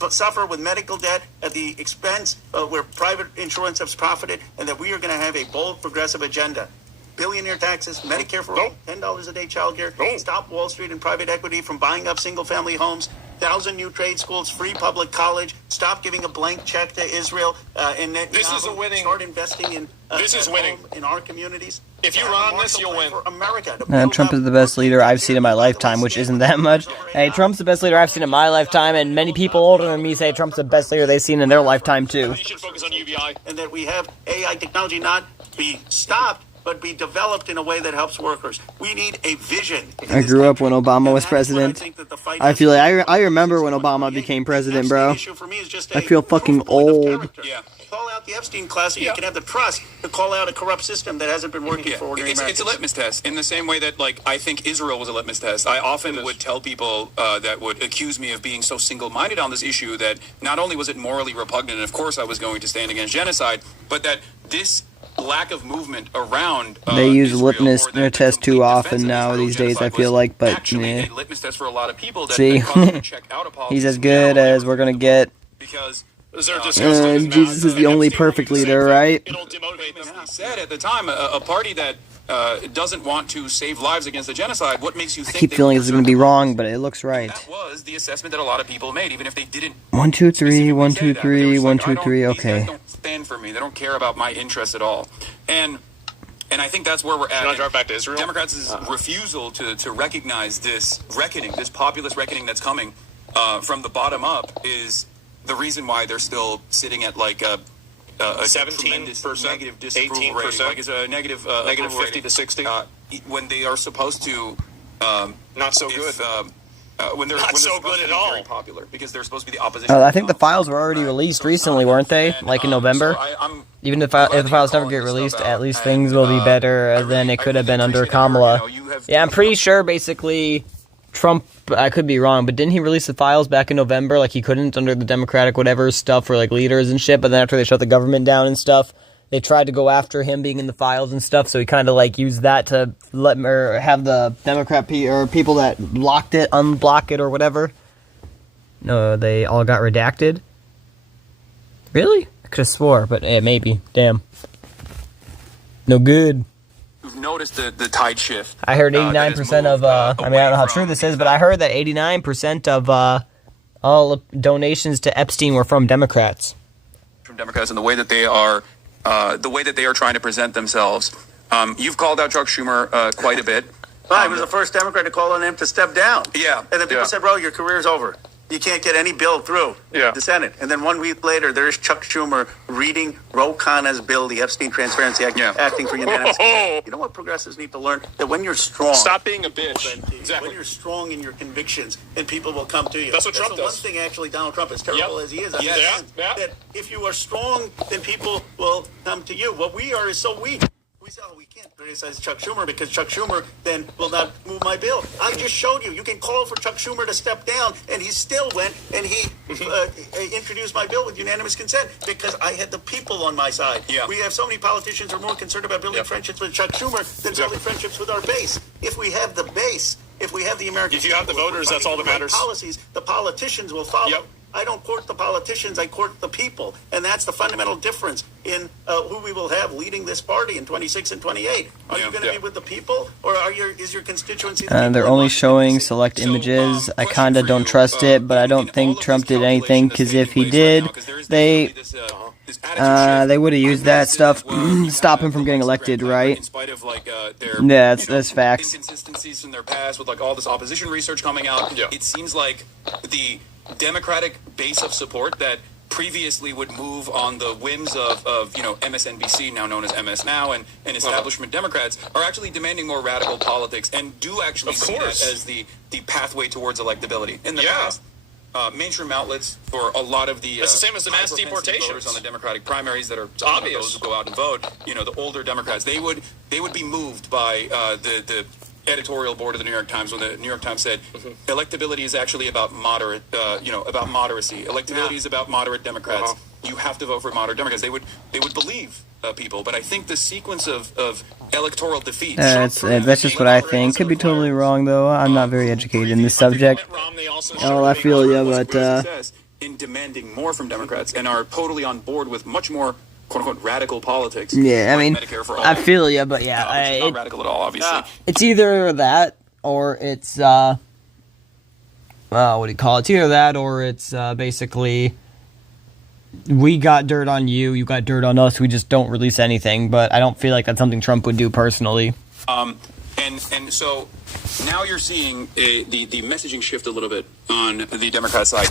suffer with medical debt at the expense where private insurance has profited, and that we are going to have a bold progressive agenda. Billionaire taxes, Medicare for all, $10 a day childcare, stop Wall Street and private equity from buying up single-family homes, 1,000 new trade schools, free public college, stop giving a blank check to Israel, and This is a winning- start investing in This is at winning. home in our communities. If you run on this, you'll win. For America, Trump is the best leader I've seen in my lifetime, which isn't that much. Hey, Trump's the best leader I've seen in my lifetime, and many people older than me say Trump's the best leader they've seen in their lifetime, too. You should focus on UBI. And that we have AI technology not be stopped, but be developed in a way that helps workers. We need a vision. I grew up when Obama was president. I feel like I remember when Obama became president, bro. I feel fucking old. Yeah. Call out the Epstein class, and you can have the trust to call out a corrupt system that hasn't been working for ordinary Americans. It's a litmus test in the same way that, like, I think Israel was a litmus test. I often would tell people that would accuse me of being so single-minded on this issue that not only was it morally repugnant, and of course I was going to stand against genocide, but that this lack of movement around they use Israel, litmus test too often now these days, I feel like, but actually a litmus test for a lot of people that see, he's as good as we're gonna get. Because Jesus is the only perfect leader, right? It'll demotivate them. Said at the time, a party that doesn't want to save lives against a genocide. What makes you think? I keep feeling this is gonna be wrong, but it looks right. That was the assessment that a lot of people made, even if they didn't. 1, 2, 3, 1, 2, 3, 1, 2, 3. Okay. These guys don't stand for me. They don't care about my interests at all, and I think that's where we're at. Can I drive back to Israel? Democrats' refusal to recognize this reckoning, this populist reckoning that's coming from the bottom up, is the reason why they're still sitting at like a 17%, negative disapproval 18%, rating, like it's a negative negative 50 rating, to 60. When they are supposed to Not so good. When they're Not so supposed good to at be all. very popular because they're supposed to be the opposition. I think the files were already released recently, weren't they? Like in November. Even if the files never get released, at least things will be better than it could have been under Kamala. Yeah, I'm pretty sure basically Trump, I could be wrong, but didn't he release the files back in November? Like he couldn't under the Democratic whatever stuff for like leaders and shit, but then after they shut the government down and stuff, they tried to go after him being in the files and stuff, so he kind of like used that to let or have the Democrat or people that blocked it unblock it or whatever. No, they all got redacted. Really? I could have swore, but maybe. Damn. No good. You've noticed the tide shift. I heard 89% of, I mean, I don't know how true this is, but I heard that 89% of all donations to Epstein were from Democrats. From Democrats and the way that they are trying to present themselves. You've called out Chuck Schumer quite a bit. I was the first Democrat to call on him to step down. Yeah. And then people said, bro, your career's over. You can't get any bill through the Senate. And then 1 week later, there's Chuck Schumer reading Ro Khanna's bill, the Epstein Transparency Act, acting for unanimous consent. You know what progressives need to learn? That when you're strong... Stop being a bitch. Exactly. When you're strong in your convictions, then people will come to you. That's what Trump does. One thing, actually, Donald Trump, as terrible as he is, that if you are strong, then people will come to you. What we are is so weak. We say, we can't criticize Chuck Schumer because Chuck Schumer then will not move my bill. I just showed you. You can call for Chuck Schumer to step down, and he still went, and he introduced my bill with unanimous consent because I had the people on my side. Yeah. We have so many politicians who are more concerned about building friendships with Chuck Schumer than building friendships with our base. If we have the base, if we have the American If you have the voters, that's all that matters. Policies, the politicians will follow. Yep. I don't court the politicians, I court the people. And that's the fundamental difference in who we will have leading this party in 26 and 28. Are you going to be with the people, or is your constituency... They're only showing select images. I kind of don't trust it, but I don't think Trump did anything, because if he did, they would have used that stuff to stop him from getting elected, right? In spite of Yeah, that's facts. Inconsistencies in their past with all this opposition research coming out, it seems like the Democratic base of support that previously would move on the whims of MSNBC, now known as MS Now, and establishment Democrats are actually demanding more radical politics and do actually see that as the pathway towards electability. In the past, mainstream outlets for a lot of the it's the same as the mass deportations on the Democratic primaries that are obvious. Those who go out and vote, the older Democrats, they would be moved by the editorial board of the New York Times when the New York Times said electability is actually about moderate, about moderacy. Electability is about moderate Democrats. You have to vote for moderate Democrats. They would believe people, but I think the sequence of electoral defeats. That's just what I think. Could be totally wrong though. I'm not very educated in this subject. Oh, I feel you, but in demanding more from Democrats and are totally on board with much more quote-unquote radical politics. Yeah, I mean, I feel you, but yeah, it's not radical at all, obviously. It's either that or it's what do you call it? It's either that or it's basically we got dirt on you, you got dirt on us, we just don't release anything. But I don't feel like that's something Trump would do personally. And so now you're seeing the messaging shift a little bit on the Democrat side.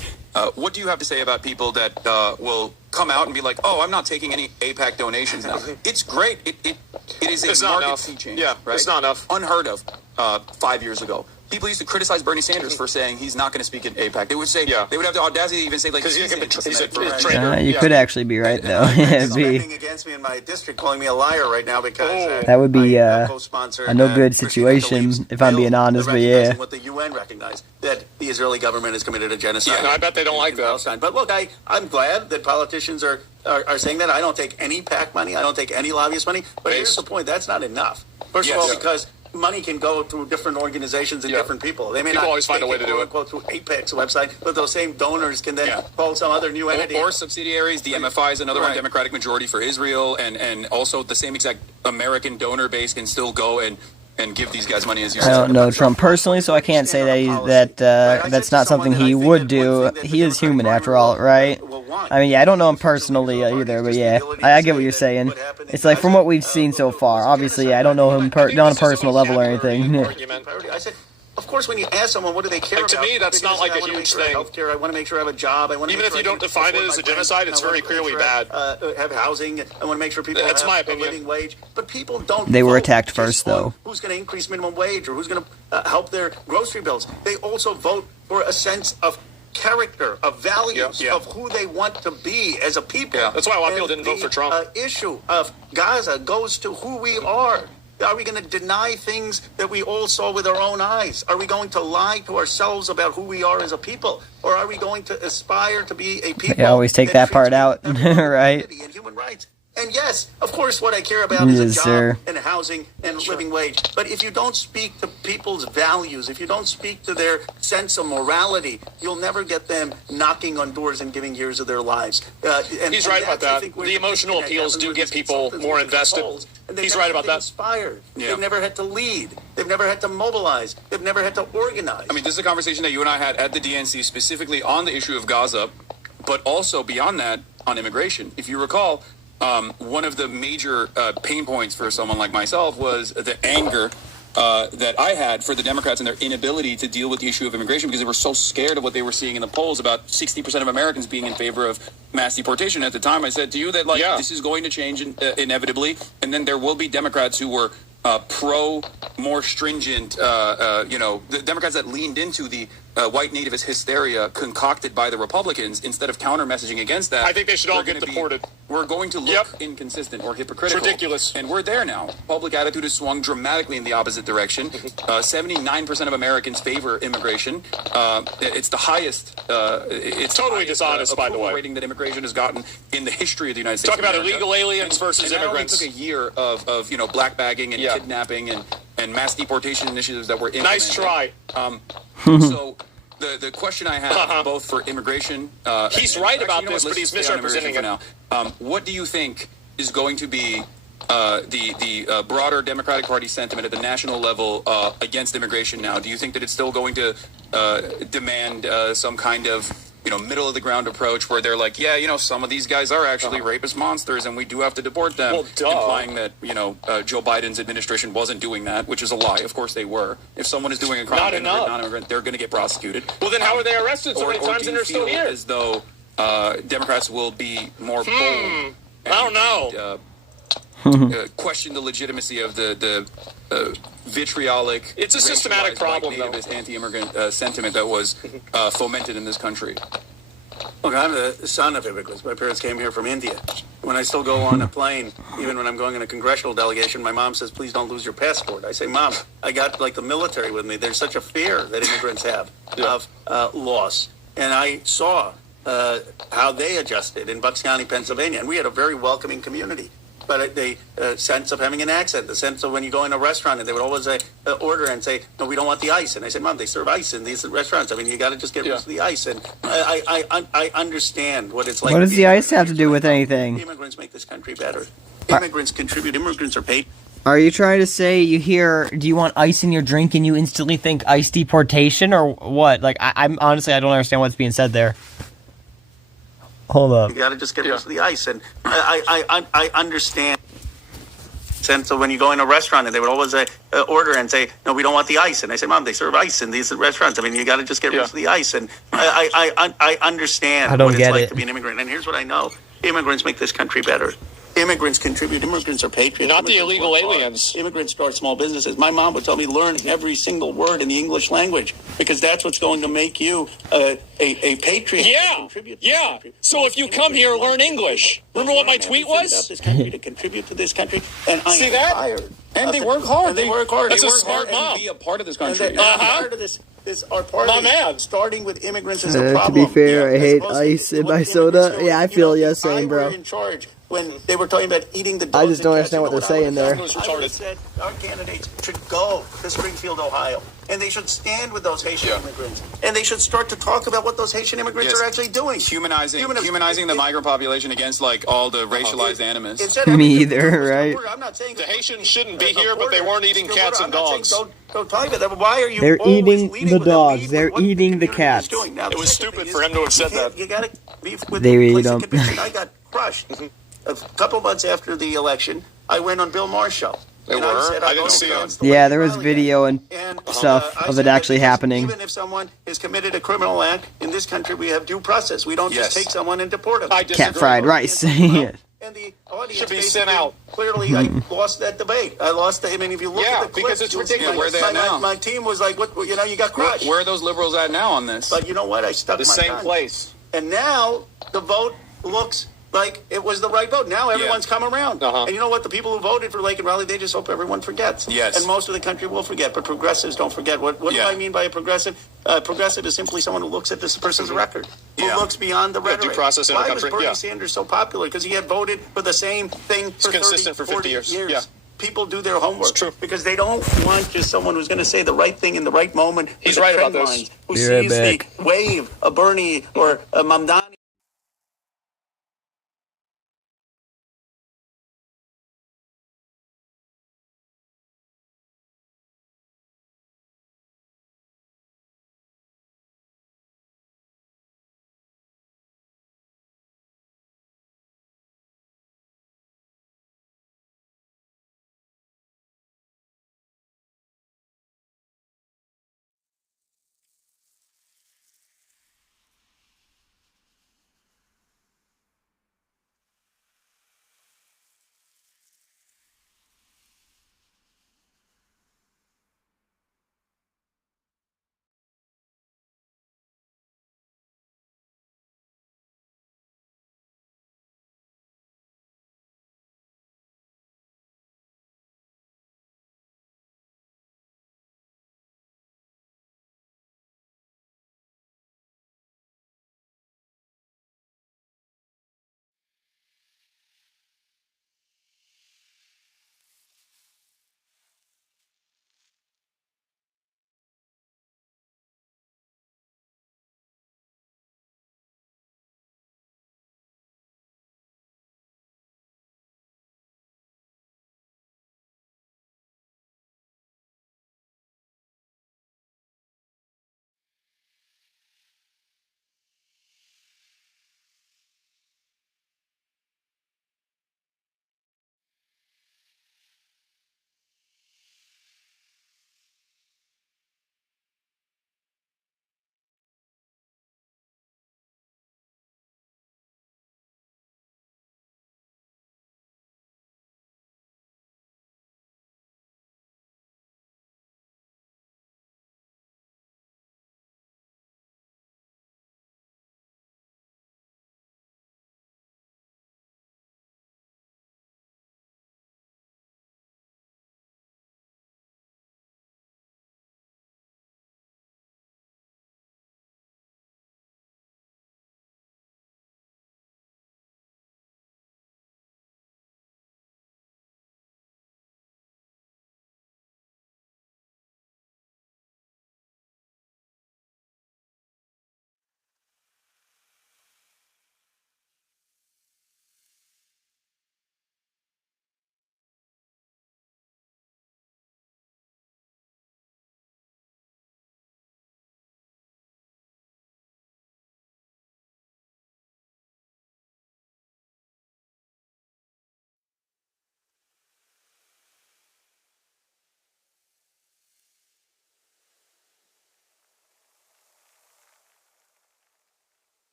What do you have to say about people that will come out and be like, "Oh, I'm not taking any AIPAC donations now"? It's great. It is a market sea change. Yeah, right? it's not enough. Unheard of 5 years ago. People used to criticize Bernie Sanders for saying he's not going to speak at AIPAC. They would say, they would have the audacity to even say, like, because he's a right. trainer. You could actually be right, though. Spending against me in my district, calling me a liar right now because that would be a no good situation, if I'm being honest. But yeah, what the UN recognized, that the Israeli government has committed a genocide. Yeah, no, I bet they don't like that. Palestine. But look, I'm glad that politicians are saying that. I don't take any PAC money. I don't take any lobbyist money. But here's the point: that's not enough. First of all, because money can go through different organizations and different people. They may not always find a way to do it. Through AIPAC's website, but those same donors can then call some other new entity. Or subsidiaries. The MFI is another one, Democratic majority for Israel, and also the same exact American donor base can still go and give these guys money, as you said. I don't know Trump personally, so I can't say that that's not something he would do. He is human after all, right? I mean, I don't know him personally either, but I get what you're saying. It's like from what we've seen so far. Obviously, I don't know him not on a personal level or anything. I said, of course, when you ask someone, what do they care about? To me, that's not like a huge thing. Healthcare. I want to make sure I have a job. I want to even if you don't define it as a genocide, it's very clearly bad. Have housing. I want to make sure people have a living wage. But people don't. They were attacked first, though. Who's going to increase minimum wage or who's going to help their grocery bills? They also vote for a sense of character, of values, of who they want to be as a people. Yeah. That's why a lot of people didn't vote for Trump. The issue of Gaza goes to who we are. Are we going to deny things that we all saw with our own eyes? Are we going to lie to ourselves about who we are as a people? Or are we going to aspire to be a people? They always take that part out, right? And human rights. And yes, of course, what I care about is a job and housing and living wage. But if you don't speak to people's values, if you don't speak to their sense of morality, you'll never get them knocking on doors and giving years of their lives. He's right about that. The emotional appeals do get people more invested. He's right about that. Inspired. They've never had to lead. They've never had to mobilize. They've never had to organize. I mean, this is a conversation that you and I had at the DNC specifically on the issue of Gaza, but also beyond that on immigration. If you recall, one of the major pain points for someone like myself was the anger that I had for the Democrats and their inability to deal with the issue of immigration because they were so scared of what they were seeing in the polls about 60% of Americans being in favor of mass deportation. At the time, I said to you that this is going to change inevitably, and then there will be Democrats who were pro, more stringent, the Democrats that leaned into the white nativist hysteria concocted by the Republicans instead of counter-messaging against that. I think they should all get deported. We're going to look inconsistent or hypocritical. It's ridiculous. And we're there now. Public attitude has swung dramatically in the opposite direction. 79% of Americans favor immigration. It's the highest. It's totally dishonest, by the way. Rating that immigration has gotten in the history of the United States. Talk about illegal aliens versus immigrants. It took a year of black bagging and kidnapping and mass deportation initiatives that were implemented. Nice try. So the question I have, both for immigration, he's right about this, but he's misrepresenting it now. What do you think is going to be the broader Democratic Party sentiment at the national level against immigration now? Do you think that it's still going to demand some kind of middle of the ground approach where they're like, some of these guys are actually rapist monsters and we do have to deport them, implying that Joe Biden's administration wasn't doing that, which is a lie. Of course they were. If someone is doing a crime, non-immigrant, they're going to get prosecuted. Well, then how are they arrested so many times and they're still here? As though Democrats will be more bold. I don't know. Question the legitimacy of the vitriolic. It's a systematic problem, though. Anti-immigrant sentiment that was fomented in this country. Look, I'm the son of immigrants. My parents came here from India. When I still go on a plane, even when I'm going in a congressional delegation, my mom says, please don't lose your passport. I say, Mom, I got the military with me. There's such a fear that immigrants have of loss. And I saw how they adjusted in Bucks County, Pennsylvania. And we had a very welcoming community. But the sense of having an accent, the sense of when you go in a restaurant and they would always order and say, no, we don't want the ice. And I said, Mom, they serve ice in these restaurants. I mean, you got to just get rid of the ice. And I understand what it's like. What does the ice have to do with anything? Immigrants make this country better. Immigrants contribute. Immigrants are paid. Are you trying to say you hear, do you want ice in your drink and you instantly think ice deportation or what? Like, I'm honestly, I don't understand what's being said there. Hold up. You got to just get rid of the ice. And I understand. And so when you go in a restaurant and they would always order and say, no, we don't want the ice. And I say, Mom, they serve ice in these restaurants. I mean, you got to just get rid of the ice. And I understand I don't what it's get like it. to be an immigrant. And here's what I know. Immigrants make this country better. Immigrants contribute. Immigrants are patriots. Not the Immigrants illegal work hard. aliens. Immigrants start small businesses. My mom would tell me, learn every single word in the English language, because that's what's going to make you a patriot. Yeah. So if you come here, learn English. Remember what my tweet was? About this country, to contribute to this country. And I See am that? tired. And they work hard. And they work hard. That's They a work smart hard mom. and Be a part of this And country. they're part of this our part My of this, man. starting with immigrants is a To problem. be fair, I as hate opposed to ice in what my immigrants soda. do. Yeah, I You feel know, you, if same, I bro. were in charge when they were talking about eating the I dogs just don't and understand what cats, they're you know saying I there. would've done? I would have said our candidates should go to Springfield, Ohio, and they should stand with those Haitian immigrants, and they should start to talk about what those Haitian immigrants are actually doing. Humanizing the migrant population against like all the racialized animus. Instead of Me having either, to- right? I'm not saying The that- Haitians shouldn't be here, but they weren't eating cats and I'm not saying dogs. Don't talk about that. Why are you They're always eating leading the with that? dogs. Lead They're with what eating the community is cats. doing. Now, It was the second stupid thing for is, him to have said that. You got to beef with They the really place of don't. conviction. I got crushed. A couple months after the election, I went on Bill Maher's show. They And were? said, I didn't voted see against it. the Yeah, Lincoln there was Rally video Act. and And, stuff I of said it actually because happening. Even if someone has committed a criminal act in this country, we have due process. We don't just Yes. take someone and deport them. I disagree. Cat fried rice. And the audience Should be basically, sent out. Clearly, I lost that debate. I lost the. I mean, if you look Yeah, at the clips, because it's you'll see ridiculous. Where they at now? my team was like, "What? You know, you got crushed." Where are those liberals at now on this? But you know what? I stuck The my same guns. place. And now the vote looks like it was the right vote. Now everyone's come around. Uh-huh. And you know what? The people who voted for Lake and Raleigh, they just hope everyone forgets. Yes. And most of the country will forget, but progressives don't forget. What do Yeah. I mean by a progressive? Progressive is simply someone who looks at this person's record, who Yeah. looks beyond the Yeah, due rhetoric. process in a Why country, was Bernie yeah. Sanders so popular? Because he had voted for the same thing for 30, consistent for 50 40 years. Yeah. People do their homework. It's true. Because they don't want just someone who's going to say the right thing in the right moment. He's with the right about trend this. lines, Who Be right sees back. the wave, a Bernie or a Mamdani.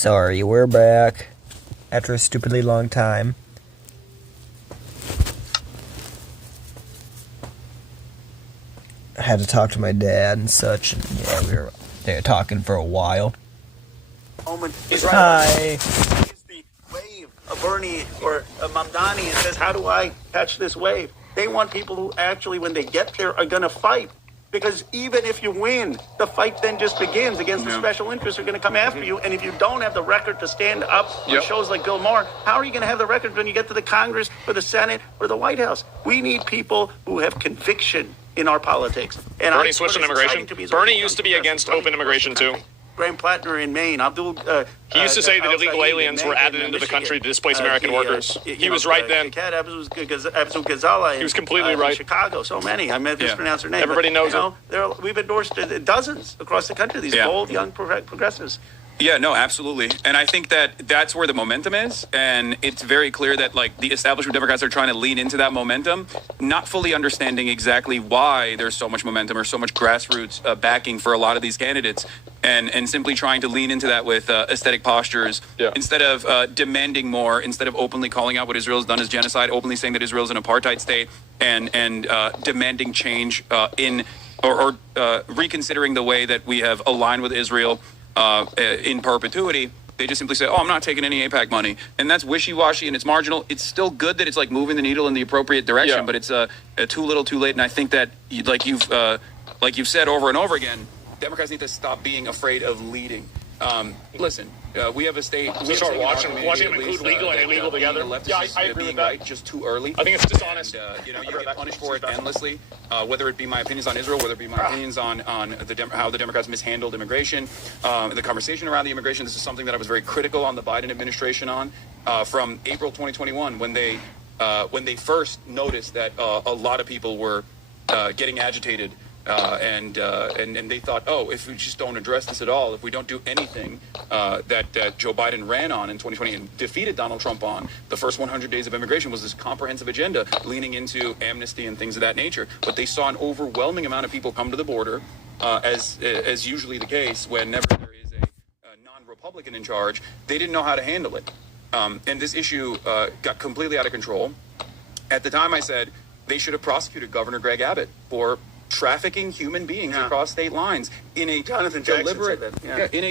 Sorry, we're back after a stupidly long time. I had to talk to my dad and such, and yeah, we were there talking for a while. He's right. Hi. He's the wave of Bernie or Mamdani and says, how do I catch this wave? They want people who actually, when they get there, are going to fight. Because even if you win, the fight then just begins against the special interests who are going to come after you. And if you don't have the record to stand up on shows like Bill Maher, how are you going to have the record when you get to the Congress or the Senate or the White House? We need people who have conviction in our politics. And Bernie switched on immigration. Bernie used to be against open immigration, too. Graham Plattner in Maine. He used to say that illegal aliens were added into the country to displace American workers. He was right then. Abdul Ghazala. He was completely right. In Chicago. So many. I mispronounced her name. Everybody knows it. We've endorsed dozens across the country. These bold young progressives. Yeah, no, absolutely. And I think that that's where the momentum is. And it's very clear that, like, the establishment Democrats are trying to lean into that momentum, not fully understanding exactly why there's so much momentum or so much grassroots backing for a lot of these candidates, and simply trying to lean into that with aesthetic postures instead of demanding more, instead of openly calling out what Israel's done as genocide, openly saying that Israel's an apartheid state, and demanding change or reconsidering the way that we have aligned with Israel in perpetuity. They just simply say, oh, I'm not taking any AIPAC money. And that's wishy-washy and it's marginal. It's still good that it's like moving the needle in the appropriate direction, but it's too little too late. And I think that, like you've said over and over again, Democrats need to stop being afraid of leading. Listen, we have a state. We start watching them include legal and illegal together. Yeah, I agree with that. Right just too early. I think it's dishonest. And, you get punished for it endlessly. Whether it be my opinions on Israel, whether it be my opinions on how the Democrats mishandled immigration, the conversation around the immigration. This is something that I was very critical on the Biden administration on from April 2021 when they first noticed that a lot of people were getting agitated. And they thought, oh, if we just don't address this at all, if we don't do anything that Joe Biden ran on in 2020 and defeated Donald Trump on, the first 100 days of immigration was this comprehensive agenda leaning into amnesty and things of that nature. But they saw an overwhelming amount of people come to the border, as usually the case whenever there is a non-Republican in charge. They didn't know how to handle it. And this issue got completely out of control. At the time, I said they should have prosecuted Governor Greg Abbott for trafficking human beings across state lines in a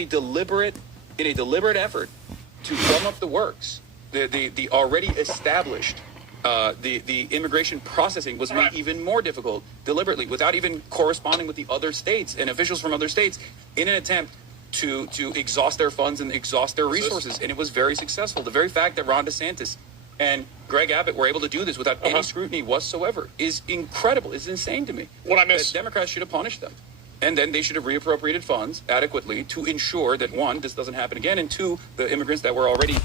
deliberate effort to drum up the works. The already established the immigration processing was made even more difficult deliberately, without even corresponding with the other states and officials from other states, in an attempt to exhaust their funds and exhaust their resources. And it was very successful. The very fact that Ron DeSantis and Greg Abbott were able to do this without any scrutiny whatsoever is incredible. It's insane to me. What I miss. Democrats should have punished them. And then they should have reappropriated funds adequately to ensure that, one, this doesn't happen again, and two, the immigrants that were already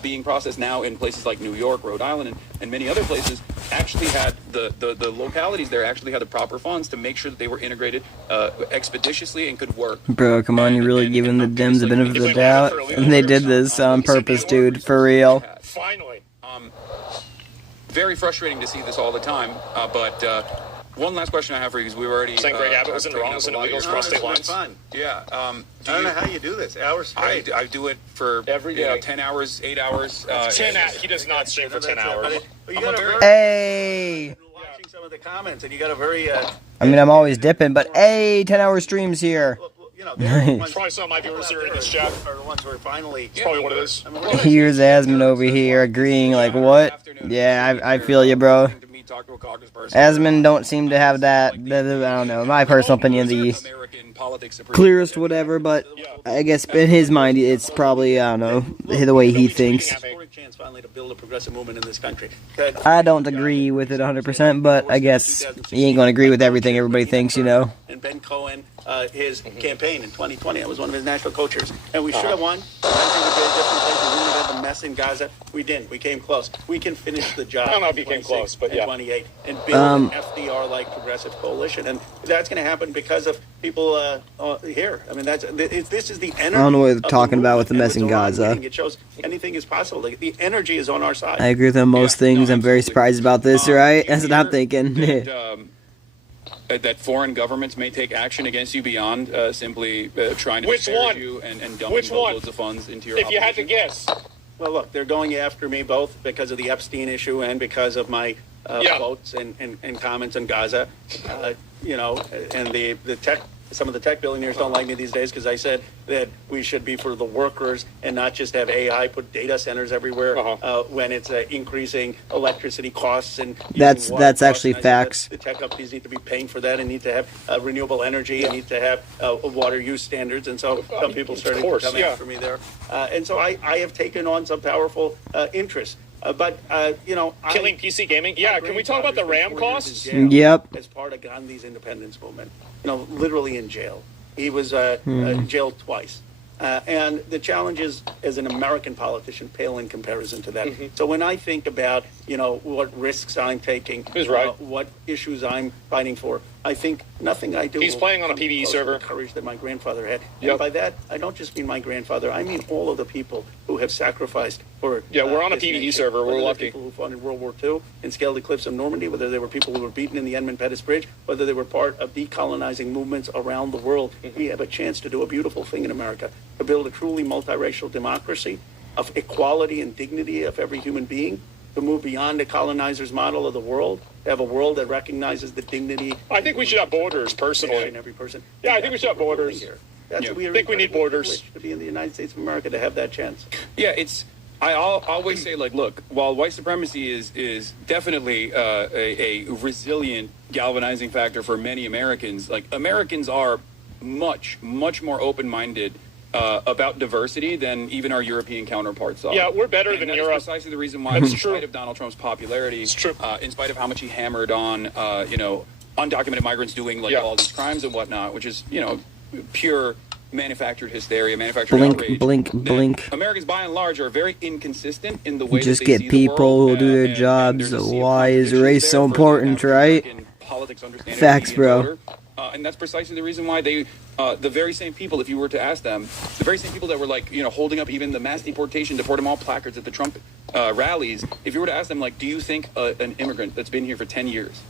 being processed now in places like New York, Rhode Island, and many other places actually had the localities there actually had the proper funds to make sure that they were integrated expeditiously and could work. Bro, come on, you're really giving the Dems the benefit of the doubt? And they did this on purpose, dude, for real. Finally. Very frustrating to see this all the time, but one last question I have for you, because we've already... Saying Greg Abbott was in the wrong and illegals cross state lines? Fun. Yeah. I don't know how you do this. Hours straight. I do it for every day. 10 hours, 8 hours. He does not stream for 10 hours. Hey! Watching some of the comments, and you got a very... I mean, I'm always dipping, but hey, 10-hour streams here. Probably some of my viewers are in this chat. Are the ones who are finally... It's probably what it is. Here's Asmund over here agreeing, like, what? Yeah, I feel you, bro. Asmund don't seem to have that, I don't know, my personal opinion, the clearest whatever, but I guess in his mind, it's probably, I don't know, the way he thinks. Finally to build a progressive movement in this country. I don't agree with it 100%, but I guess he ain't going to agree with everything everybody thinks, you know. And Ben Cohen, his campaign in 2020, I was one of his national co-chairs. And we should have won. I think we did a different place. We would have had the mess in Gaza. We didn't. We came close. We can finish the job. I don't know if you came close, but yeah. 28 and build an FDR-like progressive coalition. And that's going to happen because of people here. I mean, this is the energy. I don't know what you're talking about with the mess in Gaza. It shows anything is possible. The energy is on our side. I agree with him most things. I'm very surprised about this, right? That's what I'm thinking. that foreign governments may take action against you beyond simply trying to disparage you and dumping loads of funds into your If you had to opposition? guess. Well, look, they're going after me both because of the Epstein issue and because of my votes and comments on Gaza. You know, and the tech. Some of the tech billionaires don't like me these days because I said that we should be for the workers and not just have AI put data centers everywhere when it's increasing electricity costs and That's costs. actually And I said facts. that the tech companies need to be paying for that and need to have renewable energy and need to have water use standards. And so some people started to come after me there. And so I have taken on some powerful interests. But you know, Killing PC gaming. Yeah, can we talk about the RAM costs? Yep. As part of Gandhi's independence movement, you know, literally in jail. He was jailed twice. And the challenges as an American politician pale in comparison to that. So when I think about, you know, what risks I'm taking, what issues I'm fighting for, I think nothing I do. He's playing on a PvE server. The courage that my grandfather had. And by that, I don't just mean my grandfather. I mean all of the people who have sacrificed for. Yeah, we're on a this PvE nation. server. We're Whether lucky. People who fought in World War II and scaled the cliffs of Normandy, whether they were people who were beaten in the Edmund Pettus Bridge, whether they were part of decolonizing movements around the world. We have a chance to do a beautiful thing in America, to build a truly multiracial democracy of equality and dignity of every human being, to move beyond the colonizer's model of the world, to have a world that recognizes the dignity. I think we should have borders, personally. In every person. Yeah, I think we should have borders. I think we need borders. To be in the United States of America, to have that chance. Yeah, I always say, like, look, while white supremacy is definitely a resilient galvanizing factor for many Americans, like, Americans are much more open-minded about diversity than even our European counterparts are. Yeah, we're better than Europe. That's precisely the reason why, in spite of Donald Trump's popularity, in spite of how much he hammered on, undocumented migrants doing all these crimes and whatnot, which is, pure manufactured hysteria, manufactured outrage. Blink. Americans, by and large, are very inconsistent in the way Just that they get see people the world, who do their and jobs. there's a sea of Why is competition race there so for important, the right? African politics understanding Facts, of the bro. voter. And that's precisely the reason why they, the very same people, if you were to ask them, the very same people that were holding up even the mass deportation, deport them all placards at the Trump rallies, if you were to ask them, do you think an immigrant that's been here for 10 years,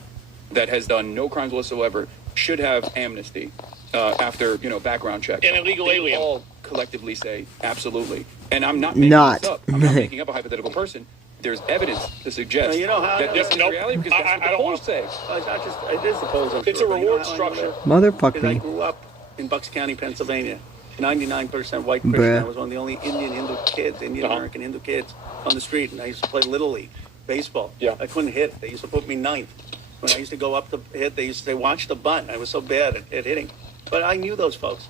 that has done no crimes whatsoever, should have amnesty after, background check? An illegal they alien. all collectively say, absolutely. And I'm not making this up. I'm not making up a hypothetical person. There's evidence to suggest that this is reality, because that's what the polls say. It's not just, it is the polls. It's a reward structure. Motherfucker. Because I grew up in Bucks County, Pennsylvania. 99% white Christian. I was one of the only Indian American Hindu kids on the street. And I used to play Little League baseball. Yeah. I couldn't hit. They used to put me ninth. When I used to go up to hit, they used to say, watch the bunt. I was so bad at hitting. But I knew those folks.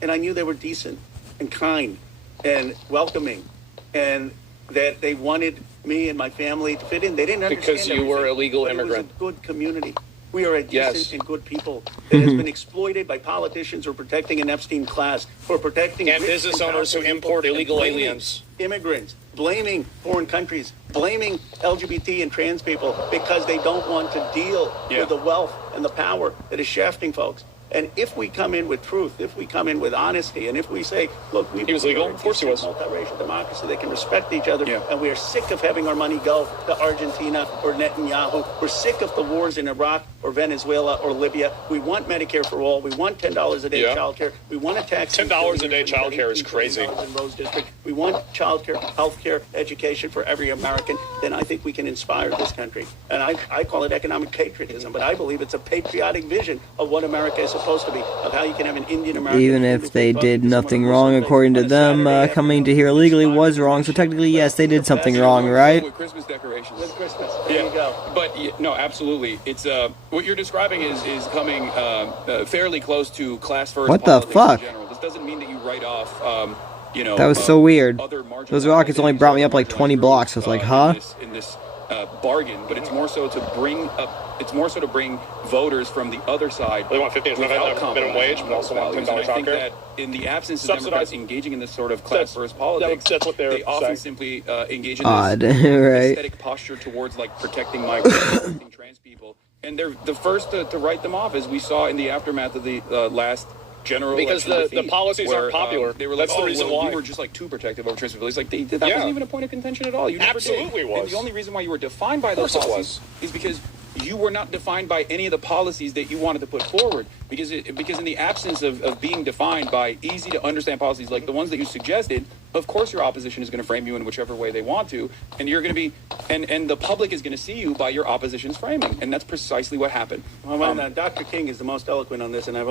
And I knew they were decent and kind and welcoming. And that they wanted me and my family to fit in. They didn't understand because you were a legal immigrant. It was a good community. We are a decent and good people that has been exploited by politicians who are protecting an Epstein class, who are protecting and business owners who import illegal aliens, immigrants, blaming foreign countries, blaming LGBT and trans people because they don't want to deal with the wealth and the power that is shafting folks. And if we come in with truth, if we come in with honesty, and if we say, look, he was legal, of course he was. Multiracial democracy, they can respect each other, and we are sick of having our money go to Argentina or Netanyahu. We're sick of the wars in Iraq or Venezuela or Libya. We want Medicare for all. We want $10 a day child care. We want a tax. $10 a day child care is crazy. In Rose District. We want child care, health care, education for every American. Then I think we can inspire this country. And I call it economic patriotism, but I believe it's a patriotic vision of what America is supposed to be, of how you can have an Indian American. Even if they did nothing wrong, according to them, coming to here illegally was wrong. So technically, yes, they did something wrong, right? With Christmas decorations. With Christmas. There you go. But no, absolutely. It's what you're describing is coming fairly close to class first. What the fuck? In general. This doesn't mean that you write off. That was so weird. Those rockets only brought me up like 20 blocks. I was like, huh? In this bargain, but it's more so to bring up. It's more so to bring voters from the other side. They want 15 minimum wage, but also want $10 I think childcare. that in the absence of Democrats engaging in this sort of class-first politics, that's what they often saying. simply engage in Odd, this right? aesthetic posture towards protecting migrants, protecting trans people, and they're the first to write them off, as we saw in the aftermath of the last general because election the policies aren't popular. They were that's the reason why we were just too protective of trans people. It's that wasn't even a point of contention at all. You never Absolutely did. was. And the only reason why you were defined by those policies is because you were not defined by any of the policies that you wanted to put forward, because in the absence of being defined by easy to understand policies like the ones that you suggested, of course your opposition is going to frame you in whichever way they want to, and you're going to be, and the public is going to see you by your opposition's framing, and that's precisely what happened. Well, Dr. King is the most eloquent on this, and I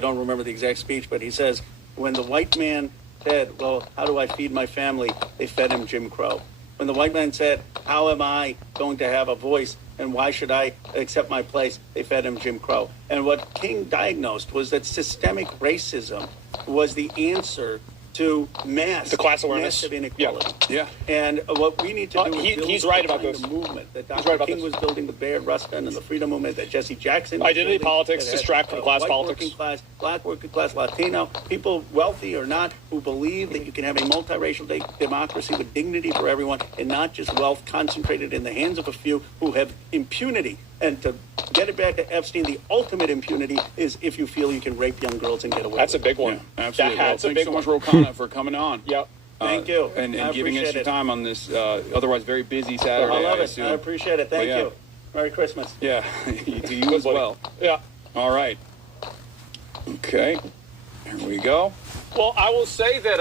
don't remember the exact speech, but he says, when the white man said, well, how do I feed my family? They fed him Jim Crow. When the white man said, how am I going to have a voice and why should I accept my place? They fed him Jim Crow. And what King diagnosed was that systemic racism was the answer to the class awareness, massive inequality. Yeah. And what we need to do is build he's right about this. The movement that Dr. King was building, the Bayard Rustin and the freedom movement that Jesse Jackson was Identity building, politics, distract from class white politics. Working class, black working class, Latino, people wealthy or not, who believe that you can have a multiracial democracy with dignity for everyone and not just wealth concentrated in the hands of a few who have impunity. And to get it back to Epstein, the ultimate impunity is if you feel you can rape young girls and get away That's with a big one. Yeah, absolutely. That's a Thanks big so one. much, Rokana, for coming on. Yep. Thank you. And I giving us appreciate your it. time on this otherwise very busy Saturday. I love it. assume. I appreciate it. Thank Well, yeah. you. Merry Christmas. Yeah, to you as well. Yeah. All right. Okay. Here we go. Well, I will say that,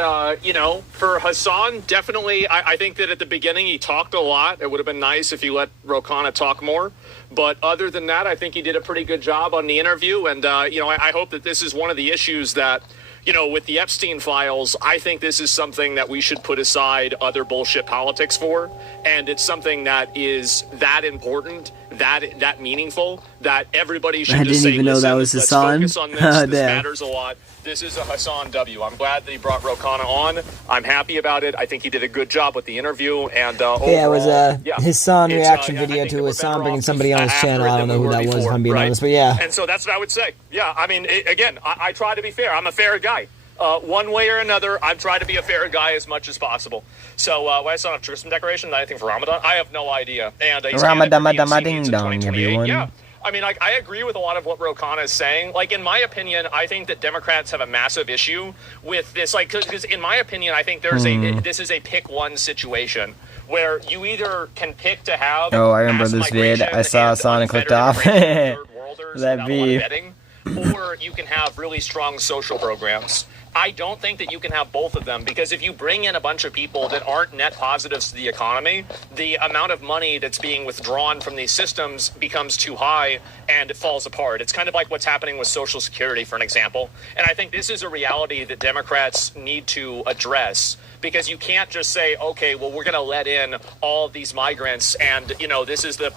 for Hassan, definitely, I think that at the beginning he talked a lot. It would have been nice if he let Rokana talk more. But other than that, I think he did a pretty good job on the interview. And, I hope that this is one of the issues that, with the Epstein files, I think this is something that we should put aside other bullshit politics for. And it's something that is that important, that meaningful, that everybody should I just didn't say, even know that was let's Hassan. focus on this. This matters a lot. This is a Hassan W. I'm glad that he brought Rokana on. I'm happy about it. I think he did a good job with the interview. And overall, Yeah, it was a Hassan reaction I video think to that we're Hassan better bringing off somebody on his after channel. it I than don't know we who were that was, if before, I'm being right? honest, but yeah. And so that's what I would say. Yeah, I mean, again, I try to be fair. I'm a fair guy. One way or another, I've tried to be a fair guy as much as possible. So, why is that a Christmas decoration? Anything for Ramadan? I have no idea. And Ramadan ding dong, everyone. Yeah. I mean, I agree with a lot of what Rokana is saying. Like, in my opinion, I think that Democrats have a massive issue with this. Like, because in my opinion, I think this is a pick one situation where you either can pick to have. Oh, I remember this vid. I saw Hassan and clicked off. That beef. Or you can have really strong social programs. I don't think that you can have both of them, because if you bring in a bunch of people that aren't net positives to the economy, the amount of money that's being withdrawn from these systems becomes too high and it falls apart. It's kind of like what's happening with Social Security, for an example. And I think this is a reality that Democrats need to address, because you can't just say, okay, well, we're going to let in all of these migrants and, this is the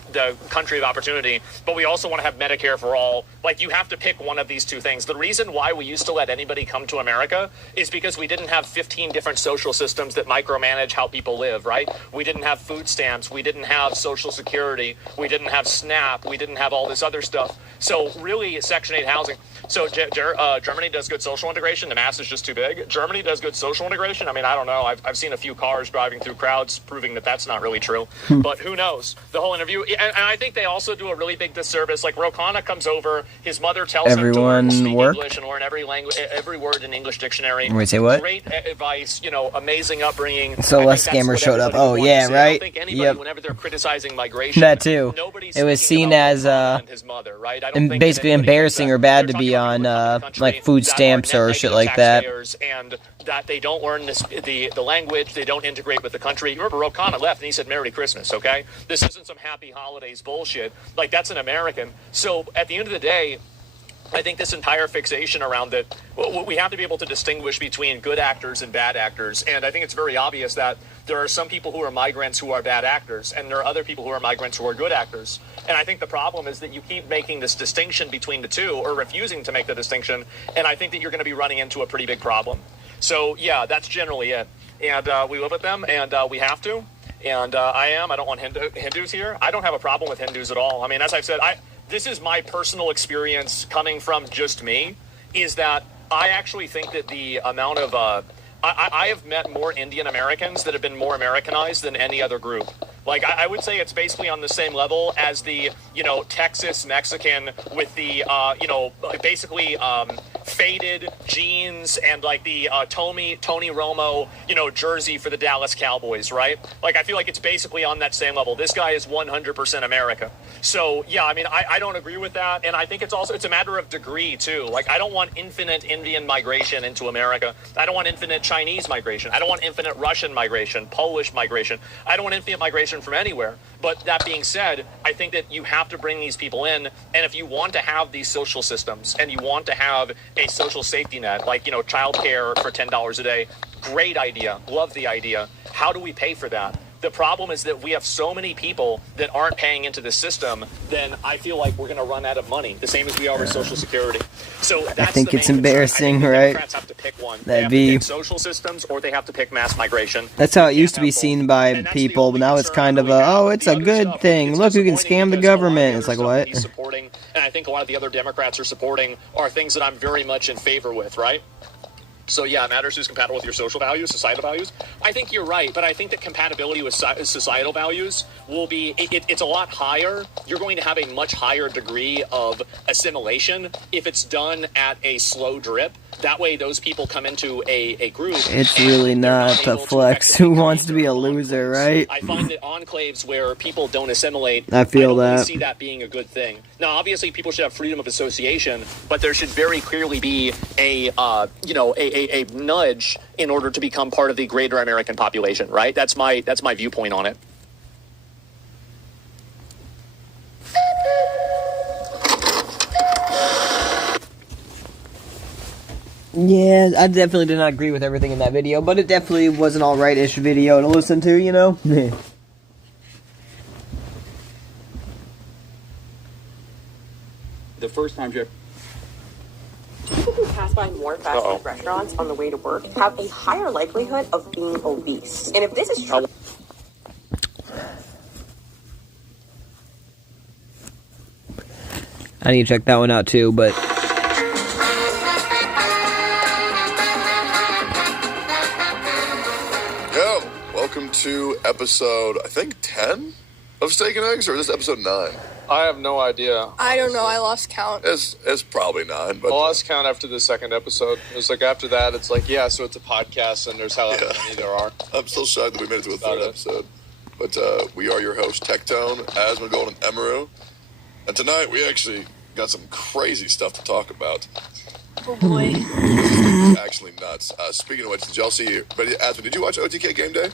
country of opportunity, but we also want to have Medicare for all. Like, you have to pick one of these two things. The reason why we used to let anybody come to America is because we didn't have 15 different social systems that micromanage how people live, right? We didn't have food stamps. We didn't have Social Security. We didn't have SNAP. We didn't have all this other stuff. So really, Section 8 housing. So Germany does good social integration. The mass is just too big. Germany does good social integration. I mean, I don't know. I've seen a few cars driving through crowds proving that that's not really true. But who knows? The whole interview. And I think they also do a really big disservice. Like, Rokana comes over. His mother tells him to learn to speak English and learn every word in English dictionary. Wait, say what? Great advice, amazing upbringing. So less scammer showed up. Oh, yeah, right? I don't think anybody, whenever they're criticizing migration, that too. It was seen as his mother, right? basically embarrassing or bad to be on like food stamps or shit like that. And that they don't learn the language, they don't integrate with the country. Remember, Rokana left and he said, Merry Christmas, okay? This isn't some happy holidays bullshit. Like, that's an American. So at the end of the day, I think this entire fixation around it, we have to be able to distinguish between good actors and bad actors. And I think it's very obvious that there are some people who are migrants who are bad actors, and there are other people who are migrants who are good actors. And I think the problem is that you keep making this distinction between the two, or refusing to make the distinction, and I think that you're going to be running into a pretty big problem. So, yeah, that's generally it. And we live with them, and we have to. And I don't want Hindus here. I don't have a problem with Hindus at all. I mean, as I've said, this is my personal experience coming from just me, is that I actually think that the amount of I have met more Indian Americans that have been more Americanized than any other group. Like, I would say it's basically on the same level as the, Texas Mexican with the, basically faded jeans and like the Tony Romo, jersey for the Dallas Cowboys, right? Like, I feel like it's basically on that same level. This guy is 100% America. So, yeah, I mean, I don't agree with that. And I think it's a matter of degree, too. Like, I don't want infinite Indian migration into America. I don't want infinite Chinese migration. I don't want infinite Russian migration, Polish migration. I don't want infinite migration from anywhere. But that being said, I think that you have to bring these people in. And if you want to have these social systems and you want to have a social safety net, like, childcare for $10 a day, great idea. Love the idea. How do we pay for that? The problem is that we have so many people that aren't paying into the system, then I feel like we're going to run out of money, the same as we are with Social Security. So that's I think the it's main embarrassing, concern. I think the right? Democrats have to pick one. They That'd have be- to pick social systems, or they have to pick mass migration. That's how it You used can't to be have both. seen by And that's the people, only but now it's concern kind I of really a, have. oh, it's The a other good stuff, thing. it's Look, you can disappointing scam the because a lot of government. other It's like, stuff what? that he's supporting, and I think a lot of the other Democrats are supporting, are things that I'm very much in favor with, right? So yeah, it matters who's compatible with your social values, societal values. I think you're right, but I think that compatibility with societal values will be, it's a lot higher. You're going to have a much higher degree of assimilation if it's done at a slow drip. That way those people come into a group. It's really not a flex. Who wants to be a loser, right? I find that enclaves where people don't assimilate, I feel don't really that. see that being a good thing. Now, obviously, people should have freedom of association, but there should very clearly be a nudge in order to become part of the greater American population, right? That's my viewpoint on it. Yeah, I definitely did not agree with everything in that video, but it definitely was an alright-ish video to listen to, The first time, Jeff. People who pass by more fast food restaurants on the way to work have a higher likelihood of being obese. And if this is true, I need to check that one out too, but Yo, welcome to episode, I think, 10 of Steak and Eggs, or is this episode 9? I have no idea. I don't know. I lost count. It's probably 9, but I lost count after the second episode. It was like after that, it's like, yeah, so it's a podcast, and there's however many there are. I'm still shocked that we made it to a third episode. But we are your hosts, Tectone, Asmongold, and Emaru. And tonight, we actually got some crazy stuff to talk about. Oh boy. Actually nuts. Speaking of which, did y'all see, Asmon, did you watch OTK Game Day?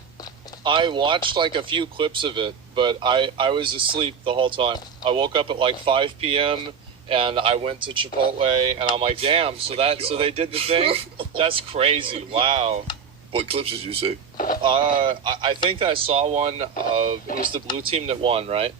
I watched like a few clips of it, but I was asleep the whole time. I woke up at like 5 p.m. and I went to Chipotle, and I'm like, damn, so they did the thing? That's crazy. Wow. What clips did you see? I think I saw one of, it was the blue team that won, right?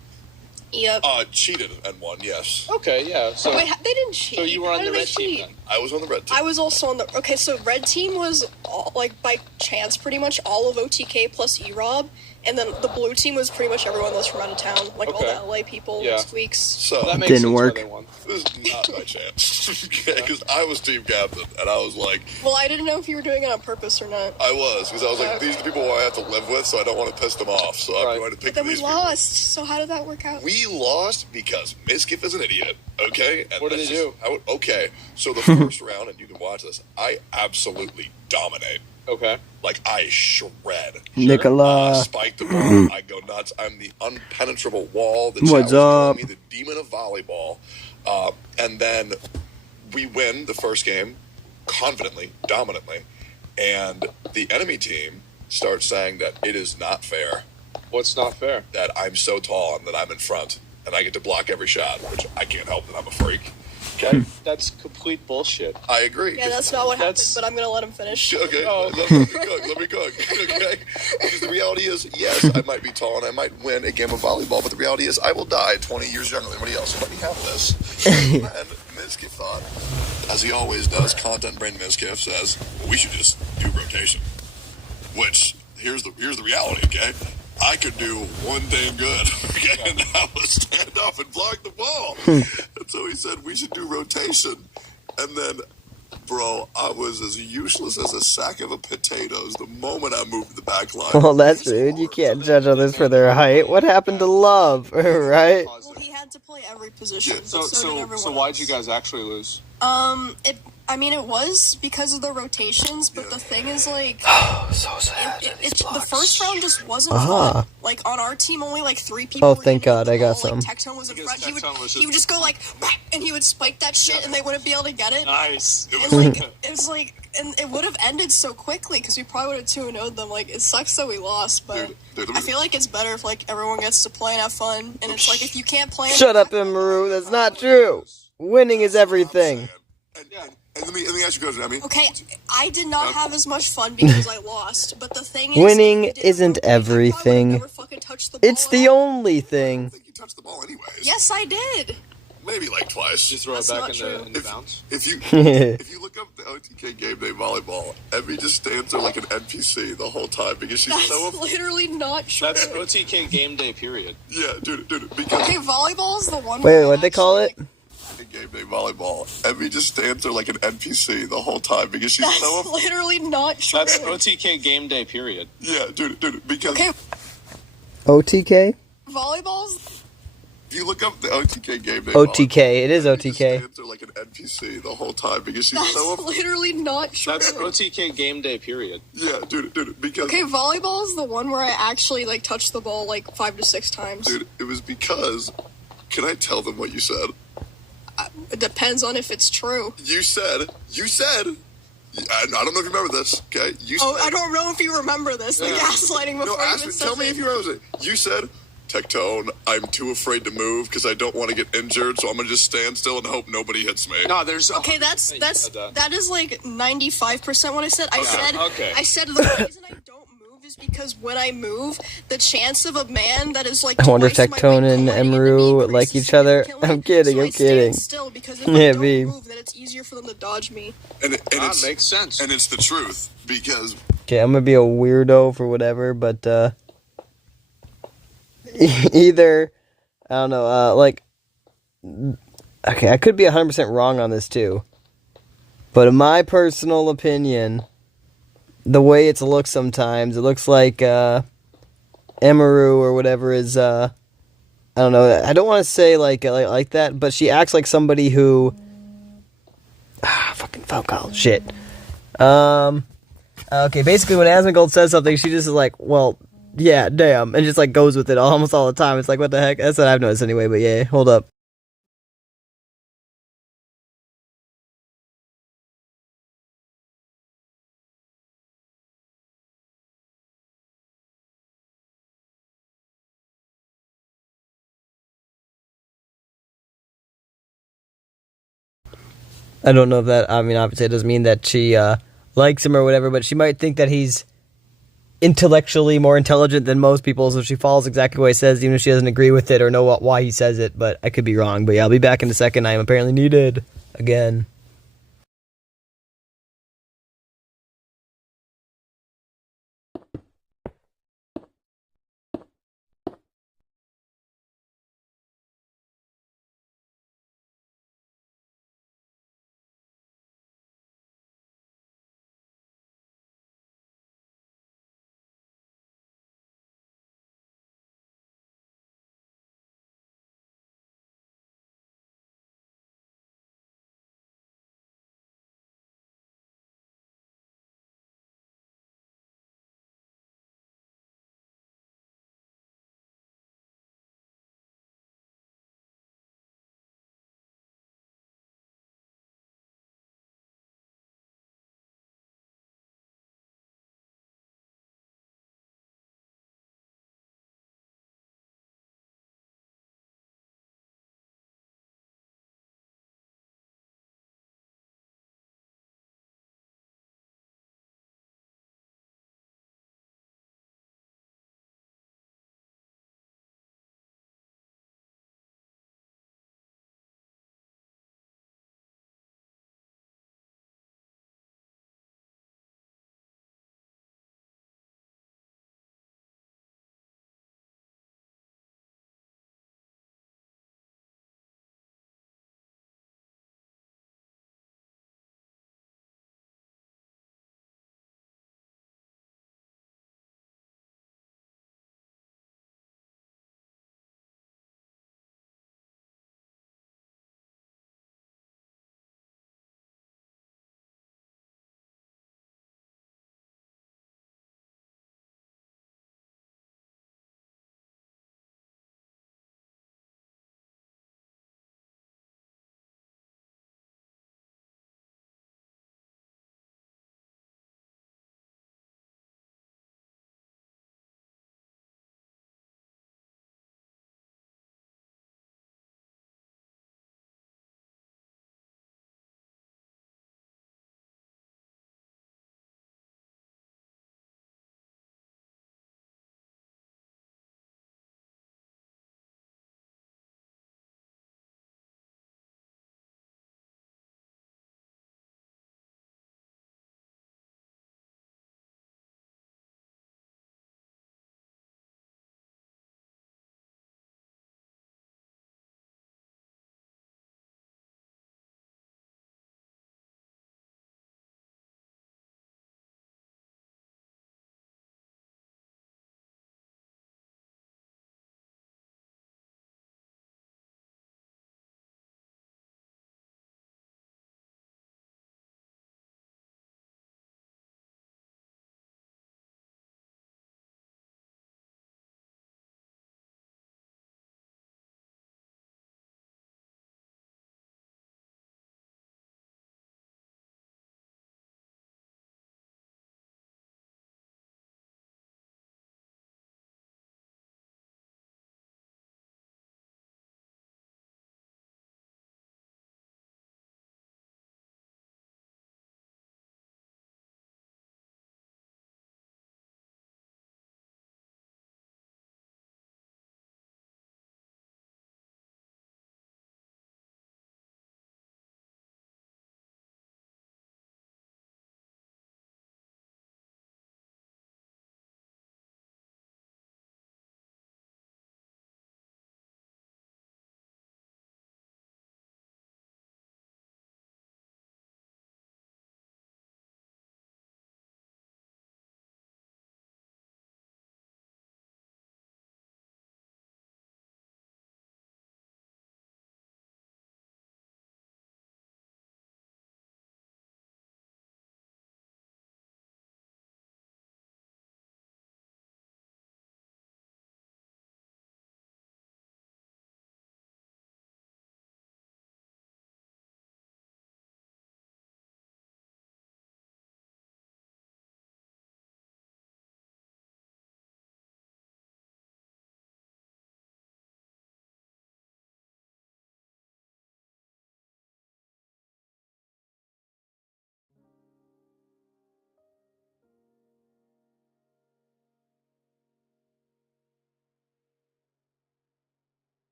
Yep. Cheated and won, yes. Okay, yeah. So Wait, they didn't cheat. So you were on the red team then? I was on the red team. I was also on the... Okay, so red team was, like, by chance, pretty much all of OTK plus E-Rob. And then the blue team was pretty much everyone that was from out of town. Like, all the LA people, Squeaks. So, that makes didn't sense work. why they won. this is not by chance. Because I was team captain, and I was like... Well, I didn't know if you were doing it on purpose or not. I was, because I was like, these are the people who I have to live with, so I don't want to piss them off. So I'm going to pick But then we these people. lost, so how did that work out? We lost because Miskiff is an idiot, okay? And What did he do? Okay, so the first round, and you can watch this, I absolutely dominate. Okay. Like, I shred. Nicola. Spike the ball. I go nuts. I'm the unpenetrable wall. The chat What's was calling up? me the demon of volleyball. And then we win the first game confidently, dominantly. And the enemy team starts saying that it is not fair. What's not fair? That I'm so tall and that I'm in front. And I get to block every shot, which I can't help that I'm a freak. Okay? That's complete bullshit. I agree. Yeah, that's not what happened, That's- but I'm gonna let him finish. Okay, Oh. let me cook, okay? Because the reality is, yes, I might be tall and I might win a game of volleyball, but the reality is I will die 20 years younger than anybody else. So let me have this. And Miskiff thought, as he always does, content brain Miskiff says, well, we should just do rotation. Which, here's the reality, okay? I could do one thing good, okay? And that was stand up and block the ball. And so he said, we should do rotation. And then, bro, I was as useless as a sack of potatoes the moment I moved to the back line. well, that's rude. You can't judge others for their height. What happened to love, right? Well, he had to play every position. Yeah, but so did everyone So why'd else. you guys actually lose? It was because of the rotations, but the thing is, like, so sad. The first round just wasn't fun. Like, on our team, only, like, 3 people Oh, were thank hitting God, the I got ball. some. Like, Tectone was in front. He would just go, like, and he would spike that shit, and they wouldn't be able to get it. Nice. And, like, it was, like, and it would have ended so quickly, because we probably would have 2-0'd them. Like, it sucks that we lost, but I feel like it's better if, like, everyone gets to play and have fun, and it's, like, if you can't play... Shut up, Maru, that's not true! Winning is everything. And let me ask you a question, Emmy. Okay, I did not have as much fun because I lost, but the thing is... Winning isn't everything. It's the only thing. I think you touched the ball anyways. Yes, I did. Maybe like twice. Just throw it back in the bounce. If you look up the OTK game day volleyball, Emmy just stands there like an NPC the whole time because she's That's literally not true. That's OTK game day, period. Yeah, dude. Because okay, volleyball is the one. Wait, what'd they call it? Game day volleyball. Emmy just stands there like an NPC the whole time because she's That's literally not true. That's OTK game day, period. Yeah, dude. Because okay, OTK? Volleyball's. If you look up the OTK game day, OTK, it is OTK. She stands there like an NPC the whole time because she's That's literally not true. That's OTK game day, period. Yeah, dude. Because volleyball is the one where I actually like touched the ball like 5 to 6 times. Dude, it was because. Can I tell them what you said? It depends on if it's true. You said. I don't know if you remember this. Okay. I don't know if you remember this. The gaslighting before. No, ask me. Tell me if you remember it. You said, Tectone, I'm too afraid to move because I don't want to get injured, so I'm gonna just stand still and hope nobody hits me. No, there's okay. That is like 95% what I said. I said the reason I don't move is because when I move, the chance of a man that is like I wonder if Tectone and Emaru like each other. I'm kidding. Still because if I don't move, then it's easier for them to dodge me. And it makes sense. And it's the truth because. Okay, I'm gonna be a weirdo for whatever, but either I don't know. Okay, I could be 100% wrong on this too, but in my personal opinion, the way it looks sometimes, it looks like Emaru or whatever is I don't know. I don't want to say like that, but she acts like somebody who fucking phone call shit. Okay, basically when Asmongold says something, she just is like, well, yeah, damn, and just like goes with it almost all the time. It's like, what the heck? That's what I've noticed anyway. But yeah, hold up. I don't know if that, I mean, obviously it doesn't mean that she likes him or whatever, but she might think that he's intellectually more intelligent than most people, so she follows exactly what he says, even if she doesn't agree with it or know why he says it, but I could be wrong. But yeah, I'll be back in a second. I am apparently needed again.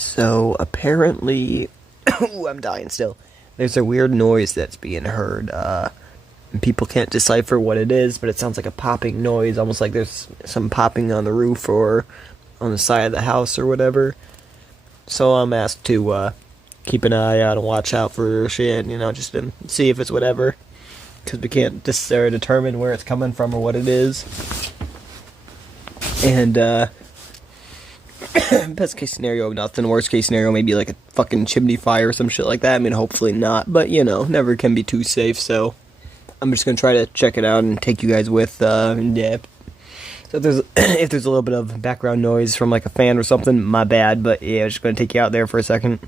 So apparently, ooh, I'm dying still. There's a weird noise that's being heard. And people can't decipher what it is, but it sounds like a popping noise, almost like there's some popping on the roof or on the side of the house or whatever. So I'm asked to keep an eye out and watch out for shit, just to see if it's whatever. Because we can't determine where it's coming from or what it is. And, best case scenario, nothing. Worst case scenario, maybe like a fucking chimney fire or some shit like that. I mean, hopefully not. But, never can be too safe, so I'm just gonna try to check it out and take you guys with, yeah. So if there's a little bit of background noise from like a fan or something, my bad. But yeah, I'm just gonna take you out there for a second.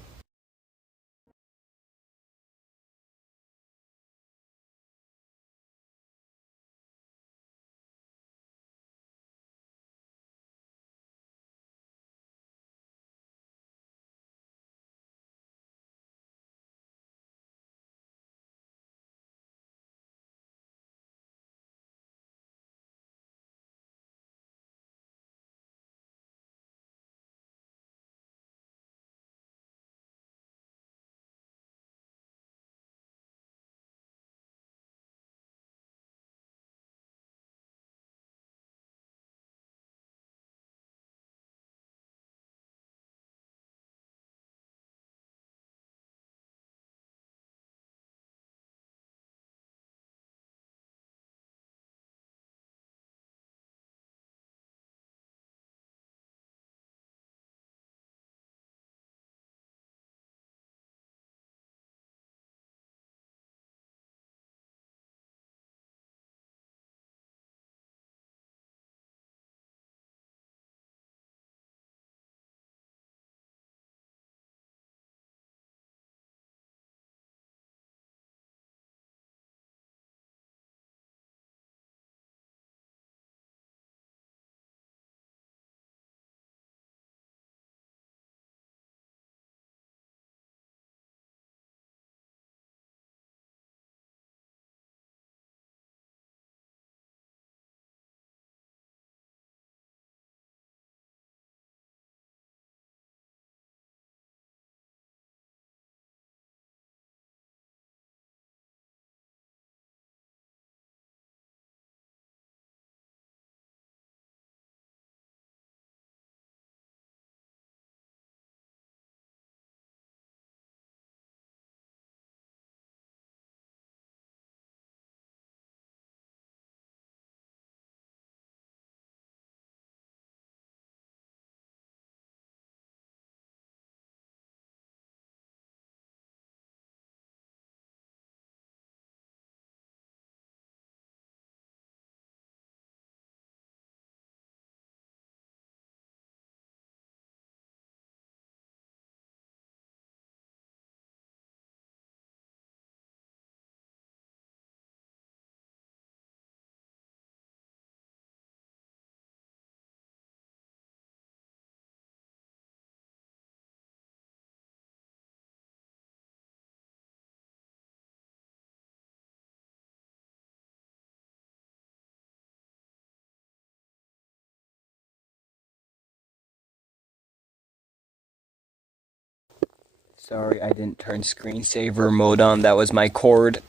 Sorry, I didn't turn screensaver mode on. That was my cord.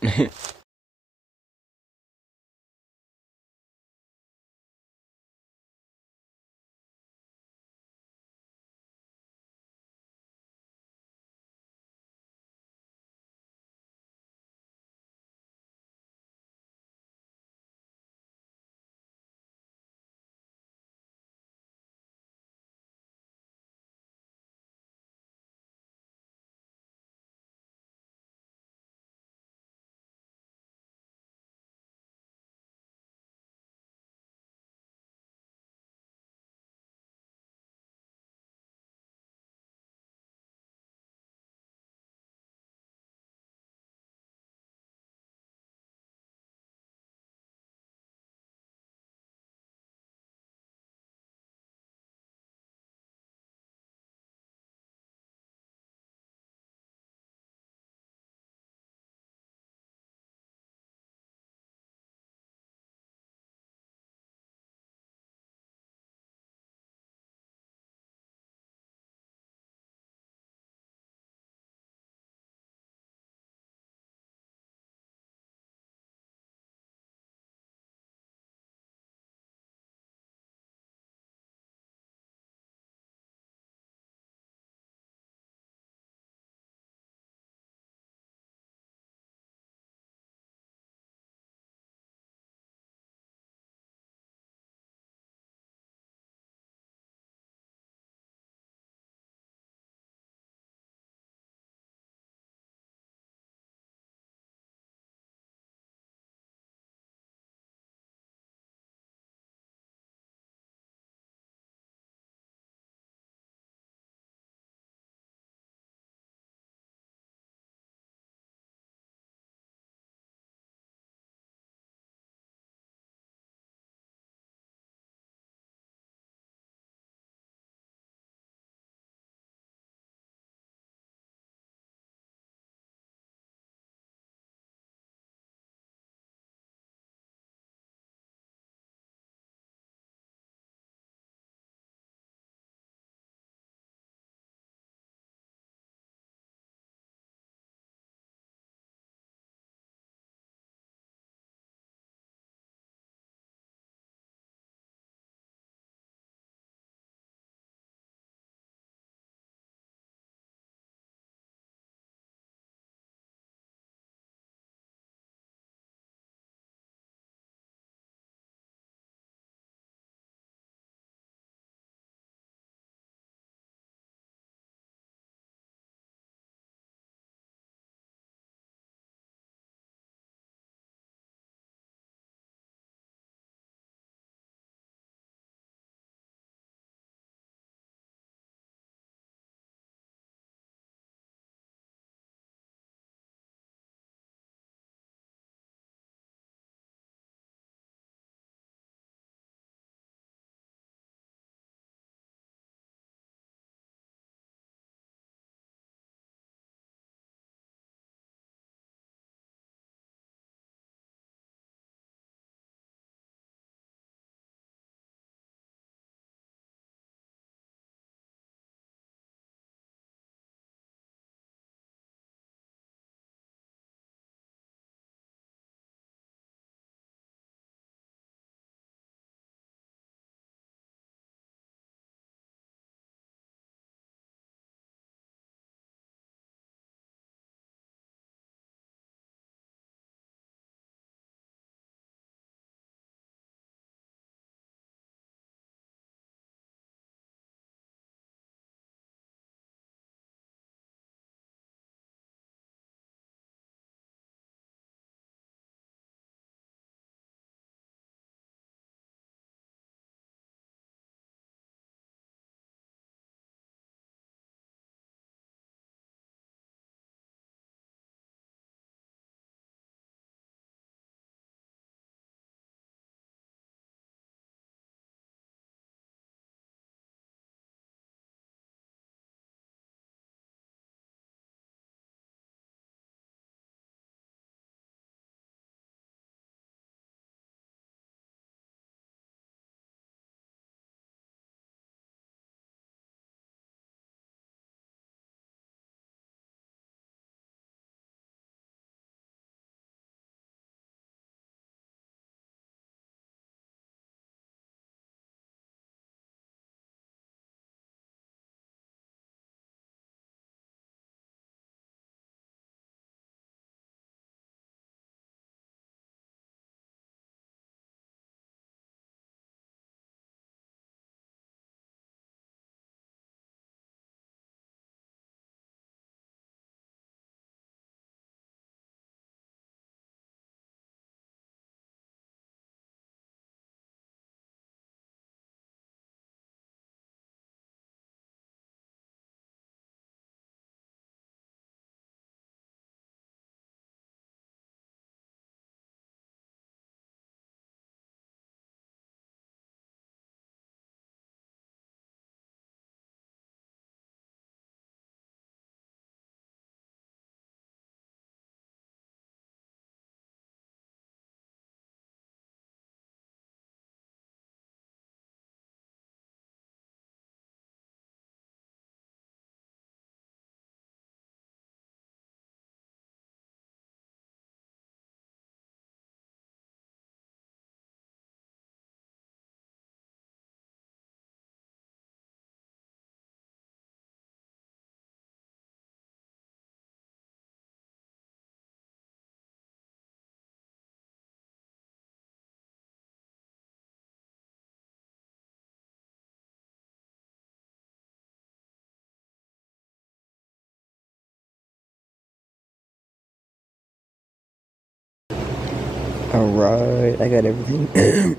Alright, I got everything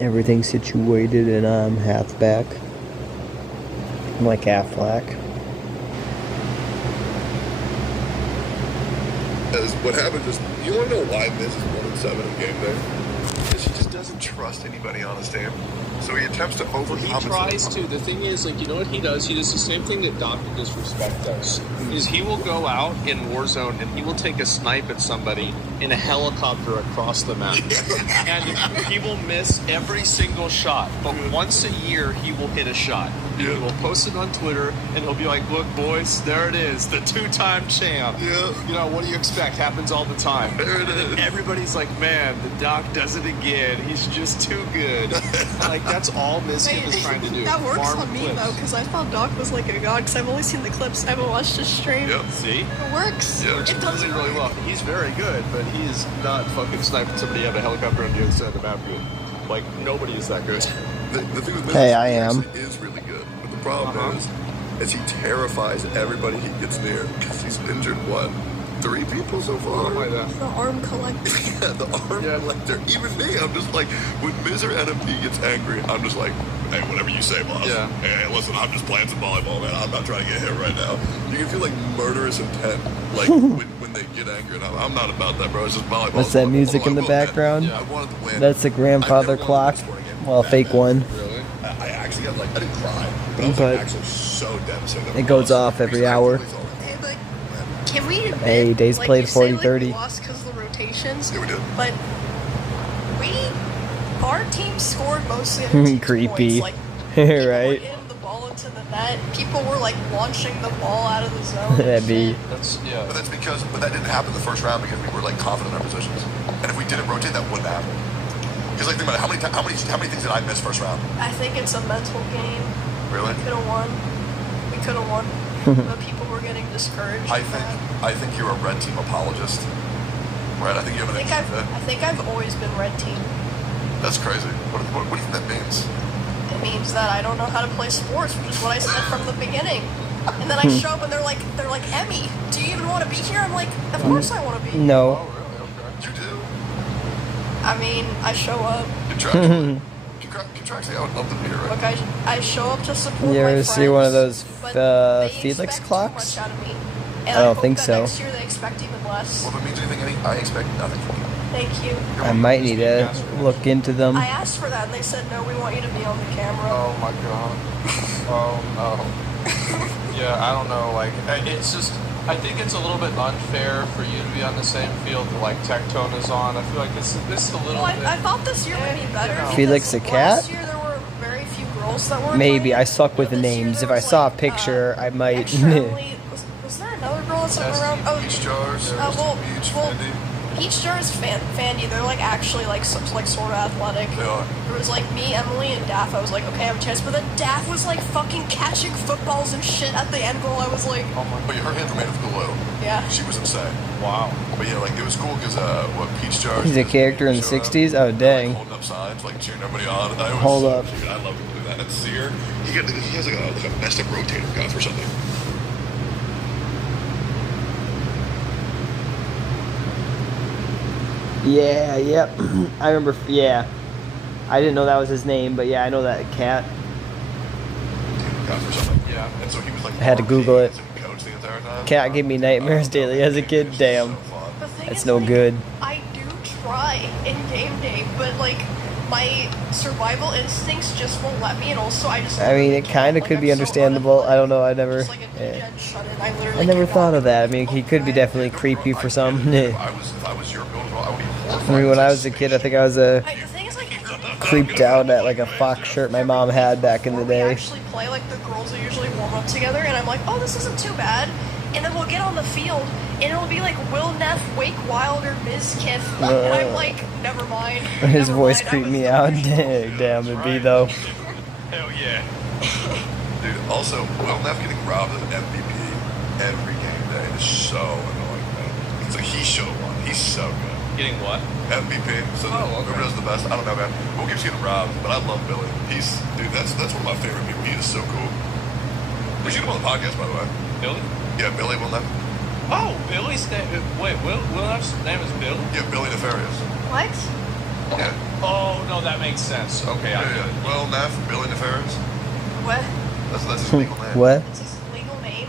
everything situated and I'm half back. I'm like half black. As what happens is, you want to know why Miz is 1-7 in game day? Because he just doesn't trust anybody on his team. So he attempts to overcompensate. He tries to. The thing is, like, you know what he does? He does the same thing that Dr. Disrespect does. Is he will go out in Warzone and he will take a snipe at somebody in a helicopter across the map. And he will miss every single shot. But once a year, he will hit a shot. He will post it on Twitter and he'll be like, look, boys, there it is. The 2-time champ. Yeah. You know, what do you expect? Happens all the time. There it is. And everybody's like, man, the Doc does it again. He's just too good. Like, that's all Mizkif is trying to do. That works Farm on me, clips. though, because I thought Doc was like a god, because I've only seen the clips. I haven't watched his stream. Yep. See? It works. Yeah. It does really, really well. He's very good, but he's not fucking sniping somebody out of a helicopter on the other side of the map good. Like, nobody is that good. The thing with Miz Hey, is I he am. actually is really good. But the problem is he terrifies everybody he gets near. Because he's injured, what, 3 people so far? The arm collector. Yeah, the arm collector. Even me, I'm just like, when Miz or NMD gets angry, I'm just like, hey, whatever you say, boss. Yeah. Hey, listen, I'm just playing some volleyball, man. I'm not trying to get hit right now. You can feel like murderous intent, like when they get angry. And I'm not about that, bro. It's just volleyball. What's that music in the background? I wanted to win. That's the grandfather clock. Well, fake one. Really? I actually got like, I didn't cry, but I was But like, actually so devastated. it goes off every hour. Hey, like, can we admit, Hey, days like, played you say, like, 40-30. we lost because of the rotations, Yeah, we did. but our team scored mostly of the Creepy. points. Like, people were Right? in the ball into the net. People were like launching the ball out of the zone. That'd be. That's, But that's because, but that didn't happen the first round because we were like confident in our positions. And if we didn't rotate, that wouldn't happen. Because like, think about it, how many things did I miss first round? I think it's a mental game. Really? We could have won. We could have won. But people were getting discouraged. I think you're a red team apologist, right? I think you have an I think I've always been red team. That's crazy. What do you think that means? It means that I don't know how to play sports, which is what I said from the beginning. And then I show up and they're like, Emmy, do you even want to be here? I'm like, of course I want to be. No. oh, really? Okay. You do. I mean, I show up. Contractually, I would love to be here, right? Look, I show up to support You my ever friends. see one of those but they Felix expect clocks? Too much out of me. And I don't hope think that so. Next year they expect even less. Well, if it means anything, I expect nothing from you. Thank you. I might need to look into them. I asked for that and they said, no, we want you to be on the camera. Oh my god. Oh no. Yeah, I don't know. Like, it's just, I think it's a little bit unfair for you to be on the same field that like Tectone is on. I feel like this is a little Well, bit. I thought this year would be better. because Felix the cat? Last year there were very few girls that were Maybe. playing. I suck with the This year names. there If I was, saw a like, picture, I might. extra Emily- was there another girl that's like around? Oh, Peach jars, Peach Fendi. Peach Jars Fandy, they're like actually like sort of athletic. They are. There was like me, Emily, and Daff. I was like, okay, I have a chance. But then Daff was like fucking catching footballs and shit at the end goal. I was like, But her hands were made of glue. yeah. She was insane. Wow. But yeah, like it was cool because what Peach Jars. He's a character in the showed up, 60s? Oh, like, dang. holding up signs, like cheering everybody on. And I was Hold so up. cute. I love to do that. And Sear, he has like a messed up rotator cuff or something. Yeah, yep. I remember. Yeah. I didn't know that was his name, but yeah, I know that cat. Cuff or something. Yeah. And so he was like. I had to Google it. and coach the entire time. Cat gave me nightmares daily as a kid. Damn. So fun. The thing That's is, no like, good. I do try in game day, but like my survival instincts just won't let me, and also I just. I mean, it kind of like, could I'm be so understandable. I don't know. I never. Just like a Yeah. degen shut-in. I literally I never cannot- thought of that. I mean, he could be definitely creepy for some. If I was your build, I would be horrified. I mean, when I was a kid, I think I was The thing is, like, creeped out at like a fox shirt my mom had back in the we day. actually play like the girls are usually warm up together, and I'm like, oh, this isn't too bad. And then we'll get on the field, and it'll be like Will Neff, Wake Wilder, Mizkif, and I'm like, never mind. His never voice mind, I creeped was me the out. original. Damn, it'd be though. Hell yeah. Dude, also, Will Neff getting robbed as an MVP every game day is so annoying, man. It's like he should have won. He's so good. Getting what? MVP. So whoever does the best, I don't know, man. Who keeps getting robbed? But I love Billy. Dude, that's one of my favorite people. He is so cool. We should have him on the podcast, by the way. Billy? Yeah, Billy Will Neff. Oh, Billy's name. Wait, Will Neff's name is Bill? Yeah, Billy Nefarious. What? Yeah. Oh, no, that makes sense. Okay, I get it. Well, Billy Nefarious. What? That's his legal name. What? It's his legal name?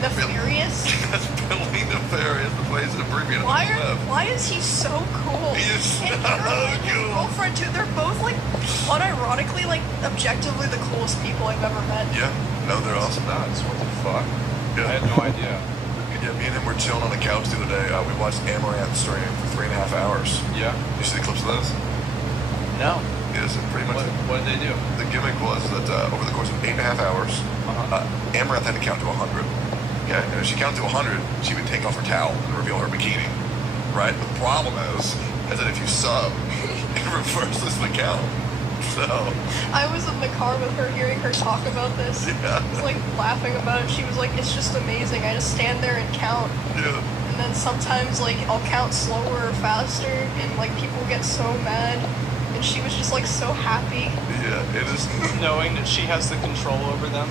Nefarious? That's Billy Nefarious, the place to abbreviate Why is he so cool? He is so and his cool. girlfriend too. They're both like, unironically, like objectively the coolest people I've ever met. Yeah. No, they're awesome. Nuts. What the fuck? Yeah. I had no idea. Yeah, me and him were chilling on the couch the other day. We watched Amaranth stream for 3.5 hours. Yeah. You see the clips of those? No. Yes, pretty much. What did they do? The gimmick was that over the course of 8.5 hours, Amaranth had to count to 100. Okay, and if she counted to 100, she would take off her towel and reveal her bikini. Right? The problem is that if you sub, it reverses the count. So I was in the car with her hearing her talk about this. Yeah. I was like laughing about it. She was like, it's just amazing. I just stand there and count. Yeah. And then sometimes like I'll count slower or faster and like people get so mad. And she was just like so happy. Yeah, it is. Knowing that she has the control over them.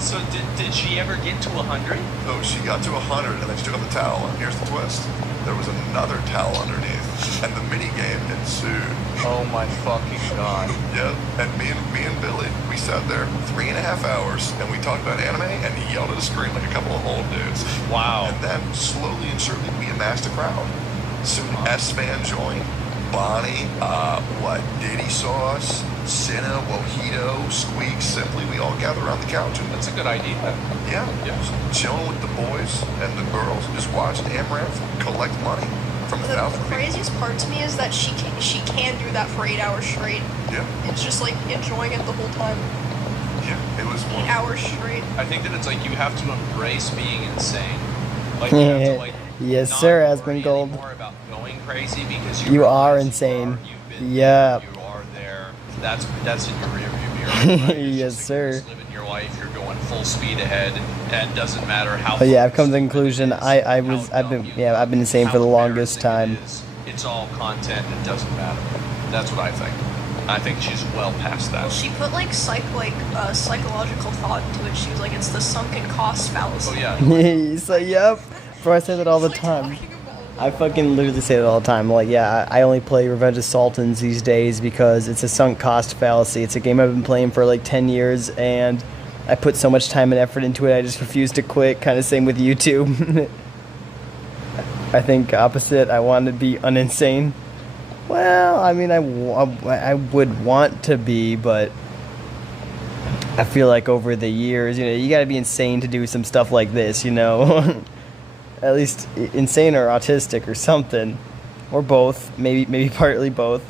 So did she ever get to 100? So she got to 100 and then she took off the towel. And here's the twist. There was another towel underneath. And the mini game ensued. Oh my fucking god. Yeah, and me and Billy, we sat there 3.5 hours and we talked about anime and he yelled at the screen like a couple of old dudes. Wow. And then slowly and surely we amassed a crowd. Soon S-Fan joined, Bonnie, Diddy Sauce, Cinna, Wojito, Squeak, Simply, we all gathered around the couch. And That's a good idea. yeah, just chilling with the boys and the girls, just watching Amaranth collect money from The 1,000 people. craziest part to me is that she can do that for 8 hours straight. Yeah, It's just like enjoying it the whole time. yeah, it was 8 hours straight. I think that it's like you have to embrace being insane. Like you have to like Yes, not sir, worry Aspen Gold. anymore about going crazy because You are realize insane. You've been Yeah. there, you are there. That's in your rearview mirror. Right? It's Yes, just like you're sir. just living your life. You're going full speed ahead, and doesn't matter how. But yeah, I've come to the stupid it conclusion. is, I've how been dumb you I've been look, insane for the how longest embarrassing time. it is. It's all content. It doesn't matter. That's what I think. I think she's well past that. Well, she put like psychological thought into it. She was like, it's the sunken cost fallacy. Oh yeah. He's like, yep. Bro, I say that all the time. I fucking literally say that all the time. Like, yeah, I only play Revenge of Sultans these days because it's a sunk cost fallacy. It's a game I've been playing for like 10 years, and I put so much time and effort into it, I just refuse to quit. Kind of same with YouTube. I think opposite. I want to be uninsane. Well, I mean, I would want to be, but I feel like over the years, you gotta be insane to do some stuff like this, At least insane or autistic or something. Or both. Maybe partly both.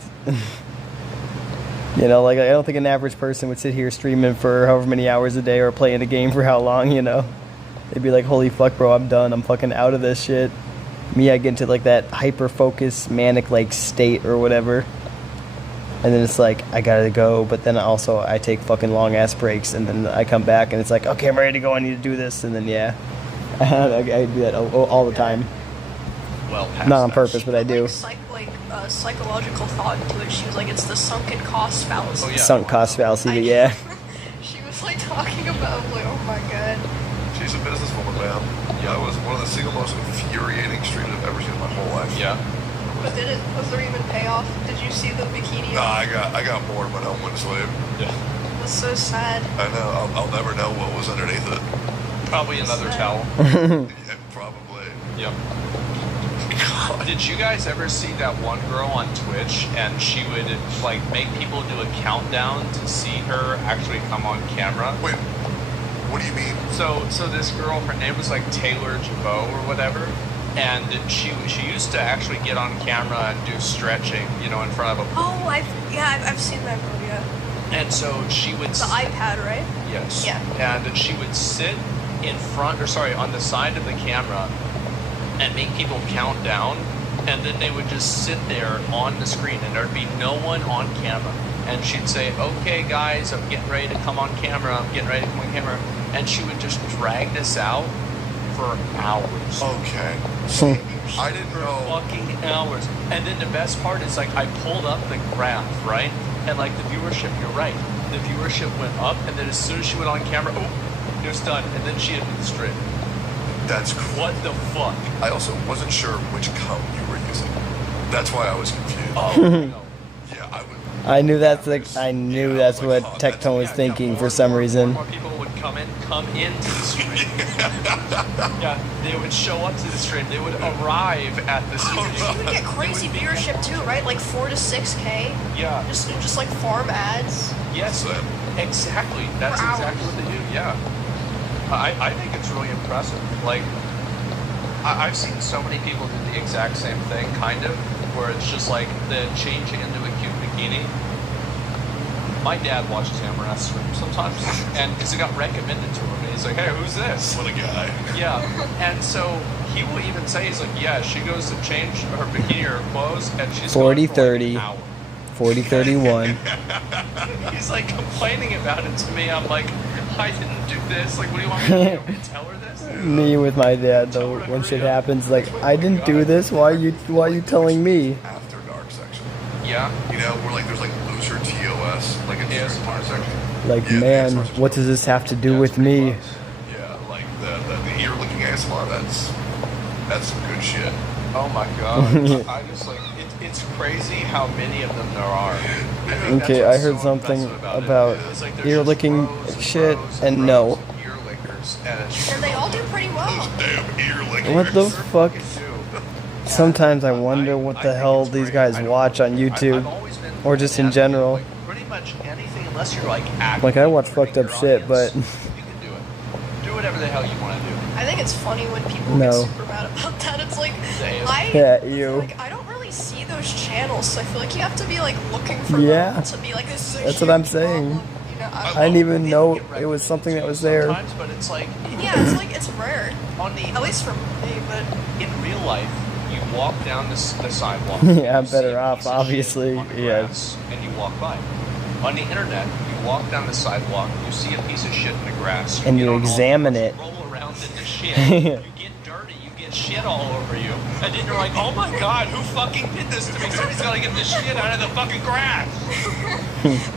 Like I don't think an average person would sit here streaming for however many hours a day or playing a game for how long, They'd be like, holy fuck, bro, I'm done. I'm fucking out of this shit. Me, I get into like that hyper-focused, manic like state or whatever. And then it's like, I gotta go, but then also I take fucking long ass breaks and then I come back and it's like, okay, I'm ready to go, I need to do this, and then yeah. I do that all the time. Well past Not on that. purpose, but I do. Psychological thought into it. She was like, it's the sunken cost fallacy. Oh, yeah. Sunk cost fallacy, but yeah. She was like talking about like, oh my god. She's a businesswoman, man. Yeah, it was one of the single most infuriating streams I've ever seen in my whole life. Yeah. But was there even payoff? Did you see the bikini? No, I got bored when I went to sleep. Yeah. That's so sad. I know. I'll never know what was underneath it. Probably another towel. Yeah, probably. Yep. Did you guys ever see that one girl on Twitch and she would like make people do a countdown to see her actually come on camera? Wait, what do you mean? So this girl, her name was like Taylor Jabot or whatever, and she used to actually get on camera and do stretching, in front of a. Oh, I've seen that girl, yeah. And so she would. The iPad, right? Yes. Yeah. And she would sit on the side of the camera and make people count down, and then they would just sit there on the screen and there'd be no one on camera, and she'd say, okay guys, I'm getting ready to come on camera, and she would just drag this out for hours. Okay. I didn't know. Fucking hours. And then the best part is, like, I pulled up the graph, right? And, like, the viewership, you're right. The viewership went up, and then as soon as she went on camera, it was done. And then she had been stripped. That's cool. What the fuck? I also wasn't sure which code you were using. That's why I was confused. Oh, Yeah, I would. I knew that's what Tectone was thinking for some reason. More people would come into the stream. Yeah, they would show up to the stream. They would arrive at the stream. You would get crazy viewership too, right? Like 4 to 6K. Yeah. Just like farm ads. Yes, exactly. That's exactly what they do. Yeah. I think it's really impressive. Like, I've seen so many people do the exact same thing, kind of, where it's just like the change into a cute bikini. My dad watches Amaranth stream sometimes, and because it got recommended to him, and he's like, "Hey, who's this?" What a guy. Yeah, and so he will even say, he's like, "Yeah, she goes to change her bikini or her clothes, and she's 40-30. Like 40-31. He's like complaining about it to me. I'm like, I didn't do this. Like, what do you want me to do? Tell her this? Me with my dad though, when shit happens, like, I didn't do this. Why are you telling me? After dark section. Yeah. You know, where like there's like loser TOS, like a ASMR section. Like, Yeah, man, the ASMR what does this have to do with me? Yeah, like the ear licking ASMR. That's some good shit. Oh my god. I just like it's crazy how many of them there are. Okay, I heard something about ear licking shit, and no. Ear lickers, and And they all do pretty well. Damn ear licking. What the fuck? Sometimes I wonder what the hell these guys watch on YouTube, or just in general. Pretty much anything, unless you're like acting. Like, I watch fucked up shit, but You can do it. Do whatever the hell you want to do. I think it's funny when people No. get super mad about that. It's like Yeah, ew. Like, I don't really see those channels, so I feel like you have to be like looking for Yeah. them to be like this. Is a That's what I'm huge saying. problem. You know, I didn't even know it was something that was there. Sometimes, but it's like it's rare. At least for me, but in real life, you walk down the sidewalk. Yeah, I'm you see better a off, piece of shit obviously. on the Yeah. grass, and you walk by. On the internet, you walk down the sidewalk, you see a piece of shit in the grass, And get you on all examine fours, it. roll around in the shit, you get dirty, you get shit all over you, and then you're like, oh my god, who fucking did this to me? Somebody's gotta get this shit out of the fucking grass.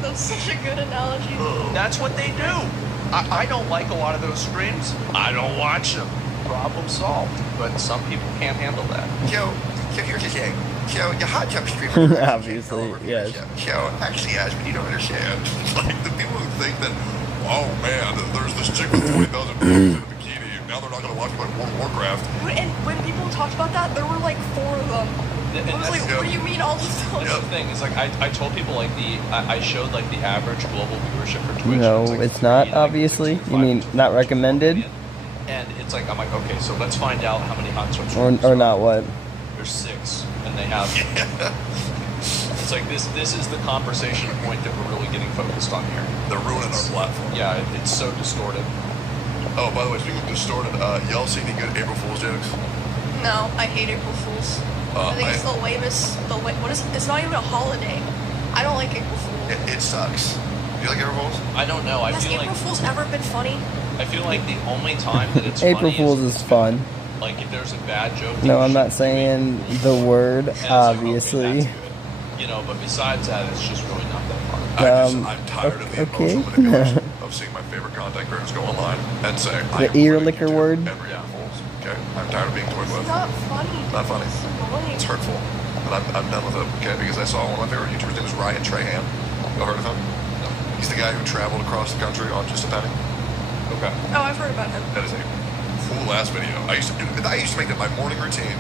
that's such a good analogy. That's what they do. I don't like a lot of those streams. I don't watch them. Problem solved. But some people can't handle that. Here's the thing. Your hot tub streamer. Obviously, yes. Actually, Ashman, you don't understand. Like, the people who think that, oh man, there's this chick with 20,000 views in a bikini, and now they're not going to watch World of Warcraft. And when people talked about that, there were like 4 of them. And I was like, that's- what do you mean all of those? That's the thing is, like, I told people, like, I showed, like, the average global viewership for Twitch. No, like it's not, 3, like, obviously. 6, You mean 5, not recommended? And it's like, I'm like, okay, so let's find out how many hot tub Or streamers or not what? There's 6, and they have. It's like this is the conversation point that we're really getting focused on here. They're ruining our platform. Yeah, it's so distorted. Oh, by the way, speaking of distorted, y'all see any good April Fool's jokes? No, I hate April Fools. I think it's the lamest. What is it? It's not even a holiday. I don't like April Fools. It sucks. Do you like April Fools? I don't know. Has April Fools ever been funny? I feel like the only time that it's April funny Fools is fun. like if there's a bad joke. No, I'm not saying the word, obviously. You know, but besides that, it's just really not that fun. I'm tired of the emotional manipulation of seeing my favorite content creators go online and say The ear licker word. every April Fool's. Okay, I'm tired of being toyed with. It's not funny. Not funny. It's annoying. It's hurtful. But I'm done with it. Okay, because I saw one of my favorite YouTubers. His name is Ryan Trahan. You heard of him? He's the guy who traveled across the country on just a penny. Okay. Oh, I've heard about him. That is a cool ass video. I used to make that my morning routine.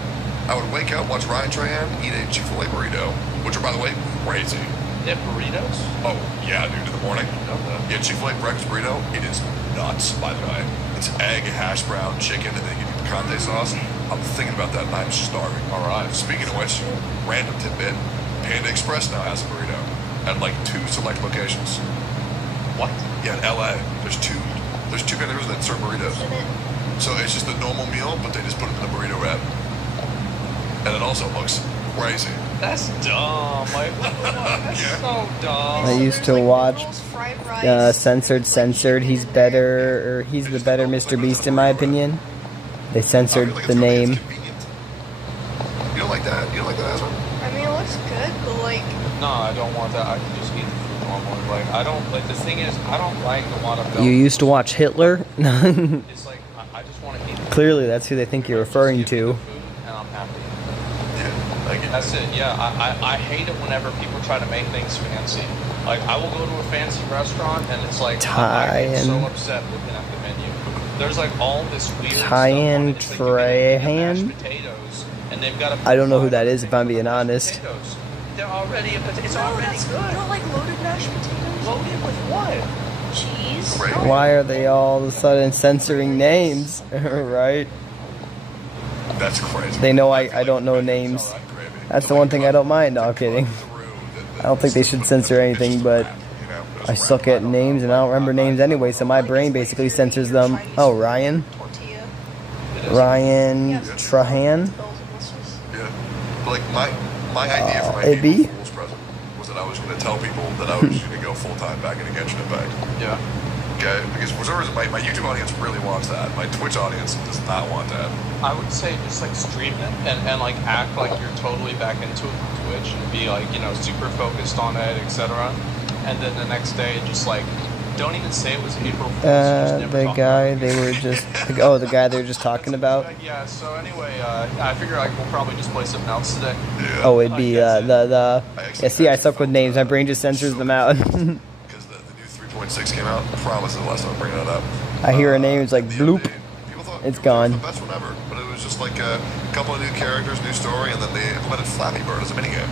I would wake up, watch Ryan Trahan eat a Chick-fil-A burrito, which are, by the way, crazy. They have burritos? Oh, yeah, dude, in the morning. Okay. Yeah, Chick-fil-A breakfast burrito, it is nuts, by the way. It's egg, hash brown, chicken, and then you get picante sauce. I'm thinking about that, and I'm starving. All right. Speaking of which, random tidbit, Panda Express now has a burrito at, like, 2 select locations. What? Yeah, in L.A. There's two vendors that serve burritos. So it's just a normal meal, but they just put it in the burrito wrap. And it also looks crazy. That's dumb. Like, that's so dumb. I used to watch Censored. He's better, or he's the better Mr. Beast in my opinion. They censored the name. You don't like that? You don't like that, Ezra? I mean, it looks good, but like. No, I don't want that. I can just eat the food normally. Like, I don't, like, the thing is, I don't like a lot of You used to watch Hitler? It's like, I just want to eat the Clearly, that's who they think you're referring to. food, and I'm happy. Yeah. Like, That's it. Yeah, I hate it whenever people try to make things fancy. Like, I will go to a fancy restaurant and it's like I get so upset looking at the menu. There's like all this weird Cayenne stuff on it. It's like Trahan. mashed potatoes, and they've got I don't know who that is, if I'm being honest. Potatoes. They're already it's already good. Not like loaded mashed potatoes. Loaded with what? Cheese. Why are they all of a sudden censoring names? Right? That's crazy. They know I don't know names. That's the one thing I don't mind. No, I'm kidding. I don't think they should censor anything, but I suck at names and I don't remember names anyway, so my brain basically censors them. Oh, Ryan? Ryan Trahan? Yeah. But like my idea for my April Fool's present was that I was going to tell people that I was going to go full time back in Genshin Impact. Yeah. Okay, because for some reason my YouTube audience really wants that. My Twitch audience does not want that. I would say just like stream it and like act like you're totally back into it with Twitch and be like, you know, super focused on it, etc. And then the next day just like don't even say it was April Fool's. The guy they were just the guy they were just talking about. Yeah, so anyway, I figure like we'll probably just play something else today. Yeah. Oh, it'd be yeah, see, I suck with names. My brain just censors them out. Because the new 3.6 came out. I promise the last time I bring that up. I hear a name, it's like bloop. It's gone. The best one ever, but it was just like a couple of new characters, new story, and then they implemented Flappy Bird as a minigame.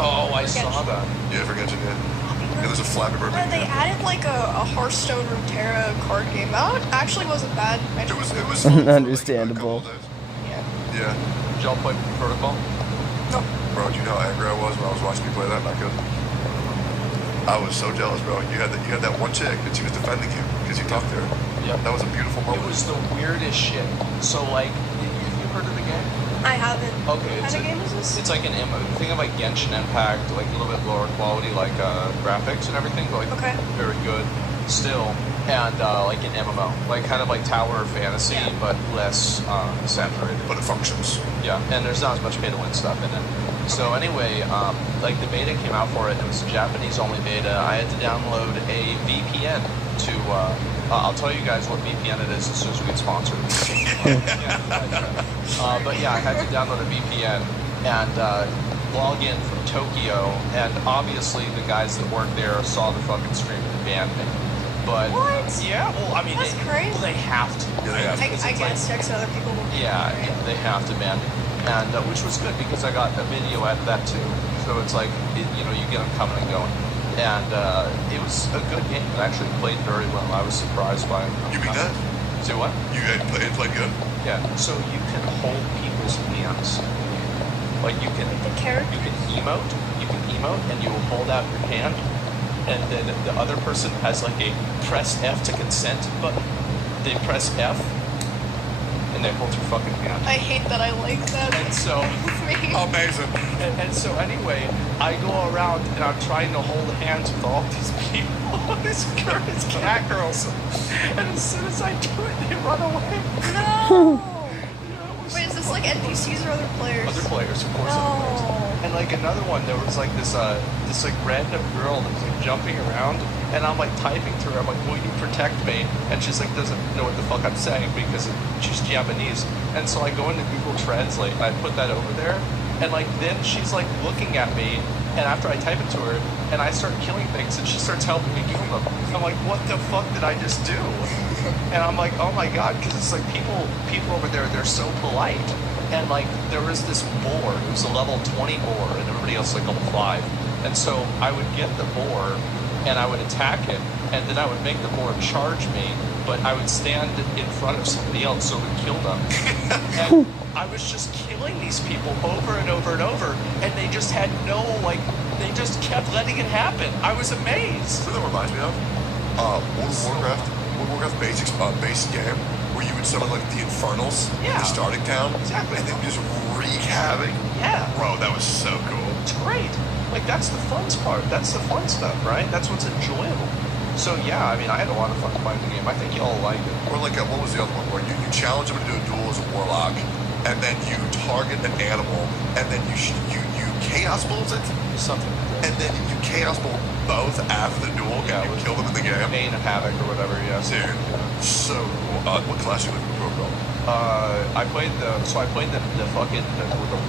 Oh, I saw that. Yeah, for Genshin, yeah, there's a Flappy Bird minigame. They added like a Hearthstone Runeterra card game. That actually wasn't bad. It was understandable. Yeah. Did y'all play Protocol? No. Bro, do you know how angry I was when I was watching you play that? Not good. I was so jealous, bro. You had that one chick and she was defending you because you talked to her. Yep. That was a beautiful moment. It was the weirdest shit. So like, have you heard of the game? I haven't. Okay, What kind of game is this? It's like an think of like Genshin Impact, like a little bit lower quality, like graphics and everything, but like very good still, and like an MMO, like kind of like tower fantasy, but less saturated. But it functions. Yeah, and there's not as much pay to win stuff in it. So anyway, like the beta came out for it. It was a Japanese only beta. I had to download a VPN to. I'll tell you guys what VPN it is as soon as we get sponsored. But yeah, I had to download a VPN and log in from Tokyo. And obviously, the guys that work there saw the fucking stream and banned me. But what? Yeah, well, I mean, that's crazy. Well, they have to. Yeah, they have to. I guess checks other people. Yeah, they have to ban me. And which was good because I got a video out of that too. So it's like, you know, you get them coming and going. And it was a good game. It actually played very well. I was surprised by it. You beat that? Say what? It played good? Yeah. So you can hold people's hands. Like you can emote and you will hold out your hand. And then the other person has like a press F to consent button. They press F. And they hold your fucking hand. I hate that I like that. And so, amazing. And so anyway, I go around and I'm trying to hold hands with all these people, these cat girls. And as soon as I do it, they run away. No. Wait, is this like NPCs or other players? Other players, of course. No. Other players. And like another one, there was like this like random girl that was like jumping around, and I'm like typing to her. I'm like, "Will you protect me?" And she's like, doesn't know what the fuck I'm saying because she's Japanese. And so I go into Google Translate. I put that over there, and like then she's like looking at me. And after I type it to her, and I start killing things, and she starts helping me kill them. I'm like, what the fuck did I just do? And I'm like, oh my god, because it's like people over there, they're so polite. And like there was this boar, it was a level 20 boar, and everybody else like level 5. And so I would get the boar, and I would attack it, and then I would make the boar charge me, but I would stand in front of somebody else so it would kill them. And I was just killing these people over and over and over, and they just had no, like, they just kept letting it happen. I was amazed. What that reminds me of? World of Warcraft base game, where you would summon, like, the Infernals in the starting town, exactly. And they would just wreak havoc. Yeah. Bro, that was so cool. It's great. Like, that's the fun part. That's the fun stuff, right? That's what's enjoyable. So, yeah, I mean, I had a lot of fun playing the game. I think y'all like it. Or, like, what was the other one where you challenge them to do a duel as a warlock, and then you target an animal, and then you chaos bolts it? Something like that. And then you chaos bolt both after the duel, and you kill them in the game? Bane of Havoc or whatever, yeah. Dude, so cool. What class you looking for, bro? I played the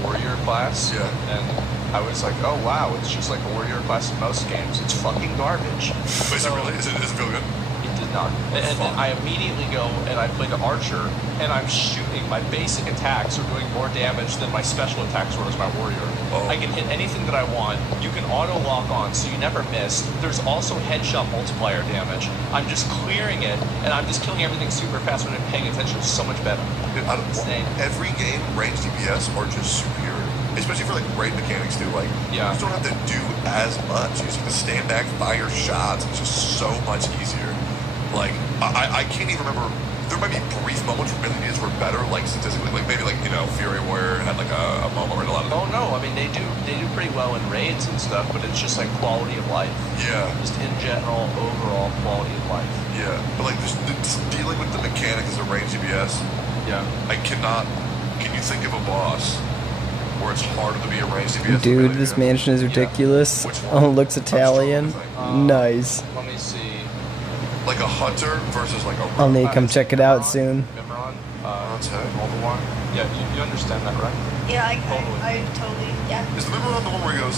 warrior class. Yeah. And I was like, oh wow, it's just like a warrior class in most games. It's fucking garbage. But is it really? Does it feel good? It did not. And then I immediately go and I play the archer, and I'm shooting. My basic attacks are doing more damage than my special attacks were as my warrior. Oh. I can hit anything that I want. You can auto lock on, so you never miss. There's also headshot multiplier damage. I'm just clearing it, and I'm just killing everything super fast when I'm paying attention. It's so much better. Every game, ranged DPS are just superior. Especially for like raid mechanics too. Like, you just don't have to do as much. You just have to stand back, fire shots. It's just so much easier. Like, I can't even remember. There might be brief moments where millions were better, like statistically, like maybe like, you know, Fury Warrior had like a moment where a lot of. Oh no, I mean they do pretty well in raids and stuff, but it's just like quality of life. Yeah. Just in general, overall quality of life. Yeah, but like just dealing with the mechanic as a range DPS. Yeah. Can you think of a boss where it's harder to be a range DPS? Dude, this mansion is ridiculous. Oh, looks Italian. Nice. Let me see. Like a hunter versus like a. I'll need to come check it out soon. Mimron, Mobile One. Yeah, you understand that, right? Yeah, I totally, yeah. Is the Mimron the one where he goes,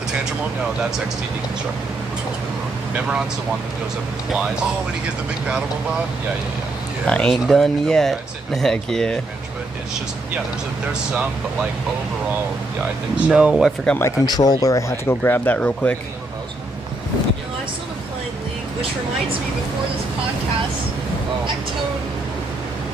the tantrum one? No, that's XT Deconstructed. Which one's Mimron? Mimron's the one that goes up and flies. Oh, and he gets the big battle robot? Yeah. I ain't done yet. Heck yeah. But it's just, there's some, but like overall, yeah, I think so. No, I forgot my controller. I have to go grab that real quick. No, I still been playing League, which reminds me, before this podcast, Actone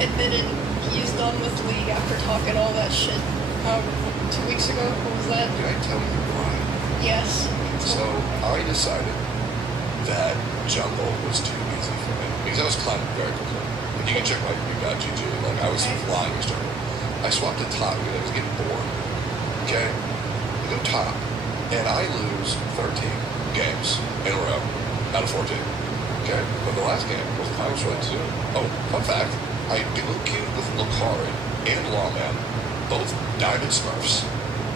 admitted he's done with League after talking all that shit 2 weeks ago. What was that? Did I tell you why? Yes. So I decided that jungle was too easy for me because I was climbing very quickly. And you can check my review.gg. Like I was flying this jungle. I swapped to top because I was getting bored. Okay, I go top, and I lose 13 games in a row out of 14. Okay, but the last game was the final choice. Oh, fun fact: I duo queued with Lucari and Lawman, both Diamond Smurfs.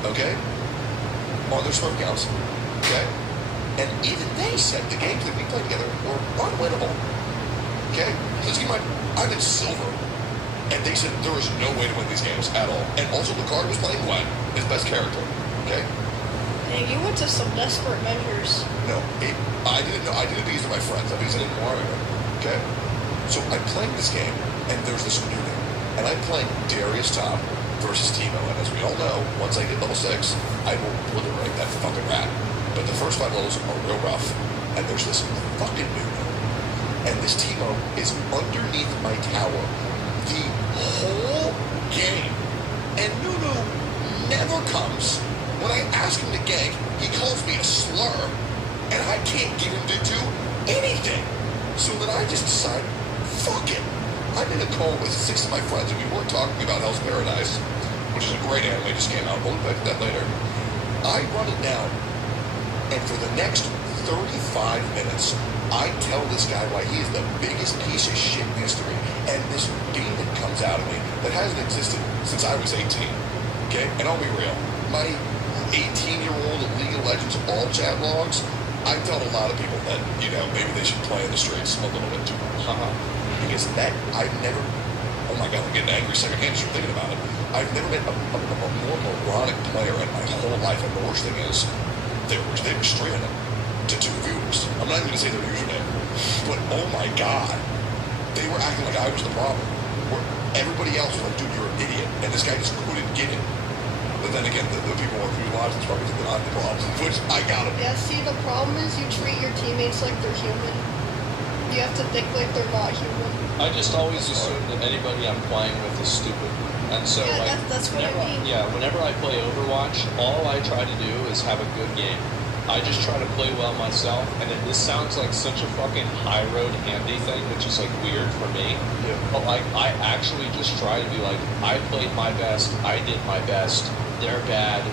Okay, on their Smurf counts. Okay, and even they said the games that we played together were unwinnable. Okay, because I'm in silver, and they said there was no way to win these games at all. And also, Lucari was playing Gwen, his best character. Okay. And you went to some desperate measures. No, I didn't know. I did it because of my friends. I didn't want to. Okay. So I'm playing this game, and there's this new game, and I'm playing Darius Top versus Timo. And as we all know, once I get level 6, I will obliterate that fucking rat. But the first 5 levels are real rough, and there's this fucking new game. And this Timo is underneath my tower the whole game. And Nunu never comes. When I ask him to gank, he calls me a slur. And I can't get him to do anything. So then I just decide, fuck it. I'm in a call with 6 of my friends, and we weren't talking about Hell's Paradise, which is a great anime, just came out. We'll look back at that later. I run it down. And for the next 35 minutes, I tell this guy why he is the biggest piece of shit in history. And this demon comes out of me that hasn't existed since I was 18. Okay? And I'll be real. My 18-year-old League of Legends all chat logs, I tell a lot of people that, maybe they should play in the streets a little bit too much. Because I've never, oh my God, I'm getting angry secondhand just thinking about it. I've never been a more moronic player in my whole life. And the worst thing is, they were streaming it to 2 viewers. I'm not even going to say their username. But oh my God, they were acting like I was the problem. Where everybody else was like, dude, you're an idiot. And this guy just couldn't get it. But then again, the people on view lives probably think that I'm the problem, which I got it. Yeah, see, the problem is you treat your teammates like they're human. You have to think like they're not human. I just always assume that anybody I'm playing with is stupid. And so, that's what I mean. Yeah, whenever I play Overwatch, all I try to do is have a good game. I just try to play well myself, and then this sounds like such a fucking high road handy thing, which is like weird for me. Yeah. But like, I actually just try to be like, I played my best, I did my best, they're bad,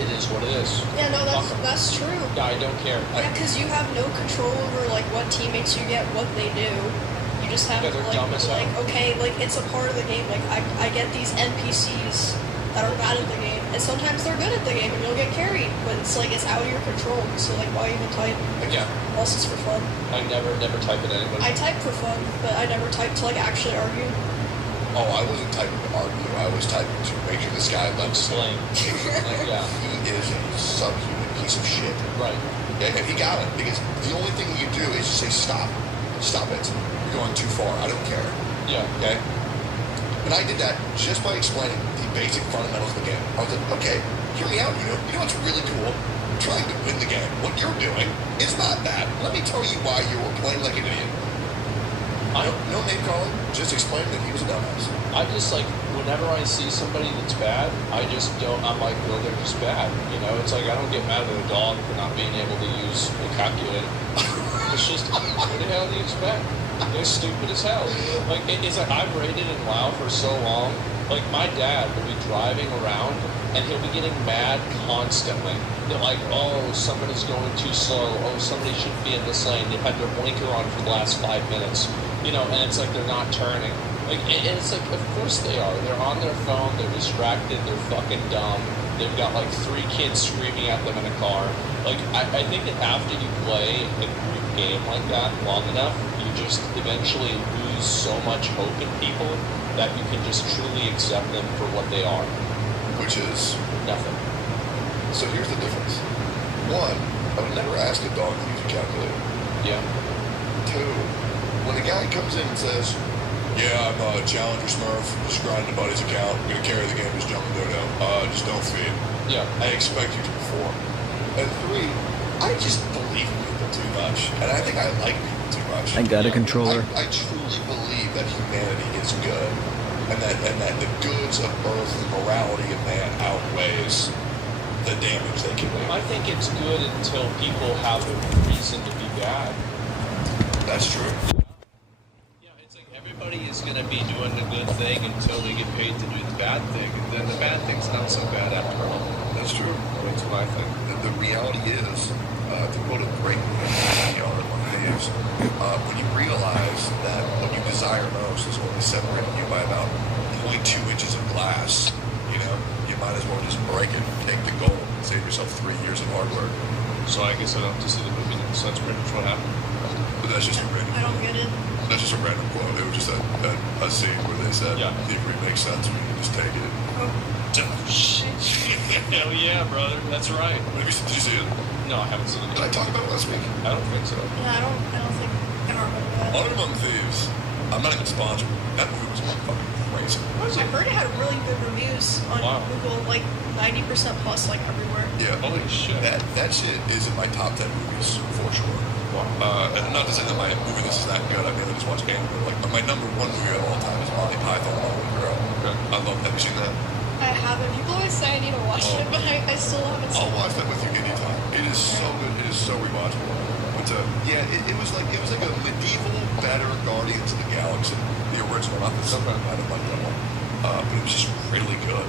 it is what it is. Yeah, no, that's true. Yeah, I don't care. Yeah, because you have no control over like what teammates you get, what they do. You just have to like, okay, like it's a part of the game. Like I get these NPCs that are bad at the game, and sometimes they're good at the game, and you'll get carried. But it's like it's out of your control. So like, why even type? Yeah. Unless it's for fun. I never type at anybody. I type for fun, but I never type to like actually argue. Oh, I wasn't typing to argue. I was typing to make sure this guy lets Explain. Yeah. He is a subhuman piece of shit. Right. Okay? And he got it because the only thing you can do is just say stop. Stop it. You're going too far. I don't care. Yeah. Okay? And I did that just by explaining the basic fundamentals of the game. I was like, okay, hear me out. You know what's really cool? Trying to win the game. What you're doing is not that. Let me tell you why you were playing like an idiot. No name calling, just explain that he was a dumbass. I just like, whenever I see somebody that's bad, I'm like, well, they're just bad. You know, it's like, I don't get mad at a dog for not being able to use a calculator. It's just, what the hell do you expect? They're stupid as hell. Like, it's like, I've raided in WoW for so long. Like, my dad will be driving around, and he'll be getting mad constantly. They're like, oh, somebody's going too slow. Oh, somebody shouldn't be in this lane. They've had their blinker on for the last 5 minutes. You know, and it's like they're not turning. Like, and it's like, of course they are. They're on their phone. They're distracted. They're fucking dumb. They've got like 3 kids screaming at them in a car. Like, I think that after you play a group game like that long enough, you just eventually lose so much hope in people that you can just truly accept them for what they are. Which is? Nothing. So here's the difference. 1, I would never ask a dog to use a calculator. Yeah. 2, when a guy comes in and says, yeah, I'm a Challenger Smurf, just grinding a buddy's account, I'm gonna carry the game, just jump and dodo, just don't feed. Yeah. I expect you to perform. And 3, I just believe in people too much. And I think I like people too much. I got a controller. I truly believe that humanity is good. And that the goods of Earth and morality of man outweighs the damage they can do. I think it's good until people have a reason to be bad. That's true. Yeah, it's like everybody is going to be doing the good thing until they get paid to do the bad thing. And then the bad thing's not so bad after all. That's true. That's what I think. The reality is, to quote a great PR one Hayes, when you realize that what you desire most is only separating you by about 0.2 inches of glass, you know, you might as well just break it, take the gold, and save yourself 3 years of hard work. So I guess I don't have to see the movie, so that's pretty much what happened. But that's just a random. I don't get it. That's just a random quote. It was just a scene where they said, the agreement makes sense when you just take it. Oh. Hell yeah, brother. That's right. Did you see it? No, I haven't seen it. Did I talk about it last week? I don't think so. Yeah, I don't remember that. Honor Among Thieves. I'm not even sponsored. That movie was fucking crazy. I heard it had really good reviews on Google, like 90% plus, like everywhere. Yeah. Holy shit. That shit is in my top 10 movies for sure. And not to say that my movie this is that good. I mean, I just watch anime. Like my number 1 movie of all time is Monty Python and the Holy Grail. Okay. I love that. Have you seen that? I haven't. People always say I need to watch it, but I still haven't seen it. I'll watch that with you anytime. It is so good. It is so rewatchable. But yeah, it was like a medieval, better Guardians of the Galaxy, the original, not the second. I don't like that one. But it was just really good.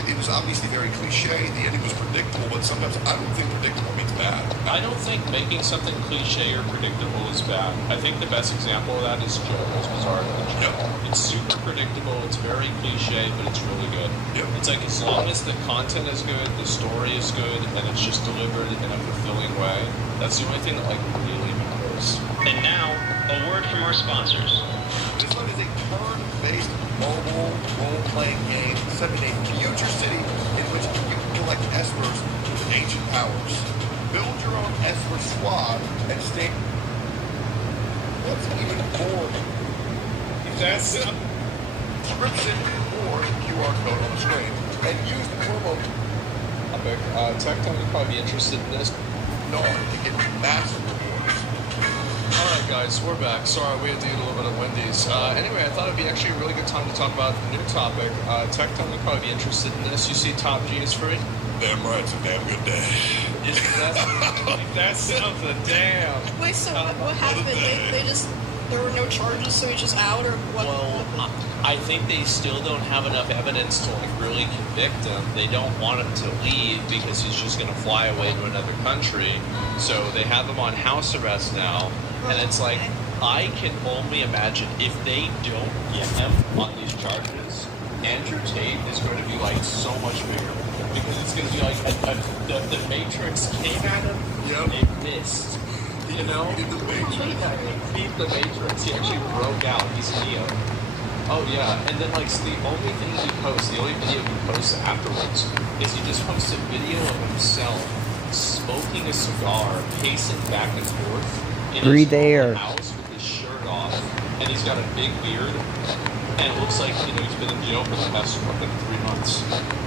Like it was obviously very cliche. The ending was predictable, but sometimes I don't think predictable means bad. I don't think making something cliche or predictable is bad. I think the best example of that is JoJo's Bizarre Adventure. Yep. It's super predictable. It's very cliche, but it's really good. Yep. It's like as long as the content is good, the story is good, and it's just delivered in a fulfilling way. That's the only thing that like really matters. And now, a word from our sponsors. This one is a turn-based mobile role-playing game set in a future city in which you can collect espers with ancient powers. Build your own esper squad and stay. What's even more? That's Description or QR code on the screen and use the promo. Tecton would probably be interested in this. No, to get massive rewards. Alright guys, we're back. Sorry, we had to eat a little bit of Wendy's. Anyway, I thought it'd be actually a really good time to talk about the new topic. Tecton would probably be interested in this. You see Top G is free? Damn right, it's a damn good day. That's something, damn. Wait, so what happened? There were no charges, so he's just out, or what? Well, I think they still don't have enough evidence to like really convict him. They don't want him to leave because he's just going to fly away to another country. So they have him on house arrest now, and it's like I can only imagine if they don't get him on these charges, Andrew Tate is going to be like so much bigger because it's going to be like the Matrix came at him, it missed. You know? He did the Matrix. He beat the Matrix. He actually broke out. He's Neo. Oh yeah, and then like the only thing he posts, the only video he posts afterwards is he just posts a video of himself smoking a cigar, pacing back and forth in Breathe his air. house with his shirt off, and he's got a big beard, and it looks like he's been in jail for the past fucking 3 months.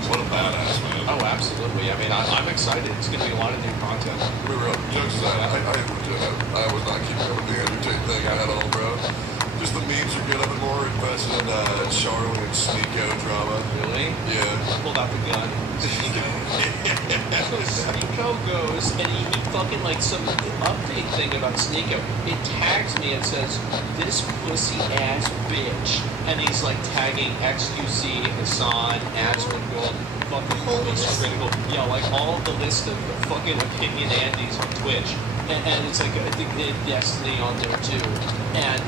What a badass, man. Oh, absolutely. I mean, I'm excited. It's going to be a lot of new content. We were up. Jokes aside, I was not keeping up with the Andrew Tate thing at all, bro. Just the memes are good. I've been more invested in Charlotte and Sneeko drama. Really? Yeah. I pulled out the gun. So Sneeko goes, and he fucking like some update thing about Sneeko. It tags me and says, "This pussy ass bitch," and he's like tagging XQC, Hassan, Asmongold, fucking police critical. Yeah, like all of the list of fucking opinion Andes on Twitch. And it's like, I think they had Destiny on there too. And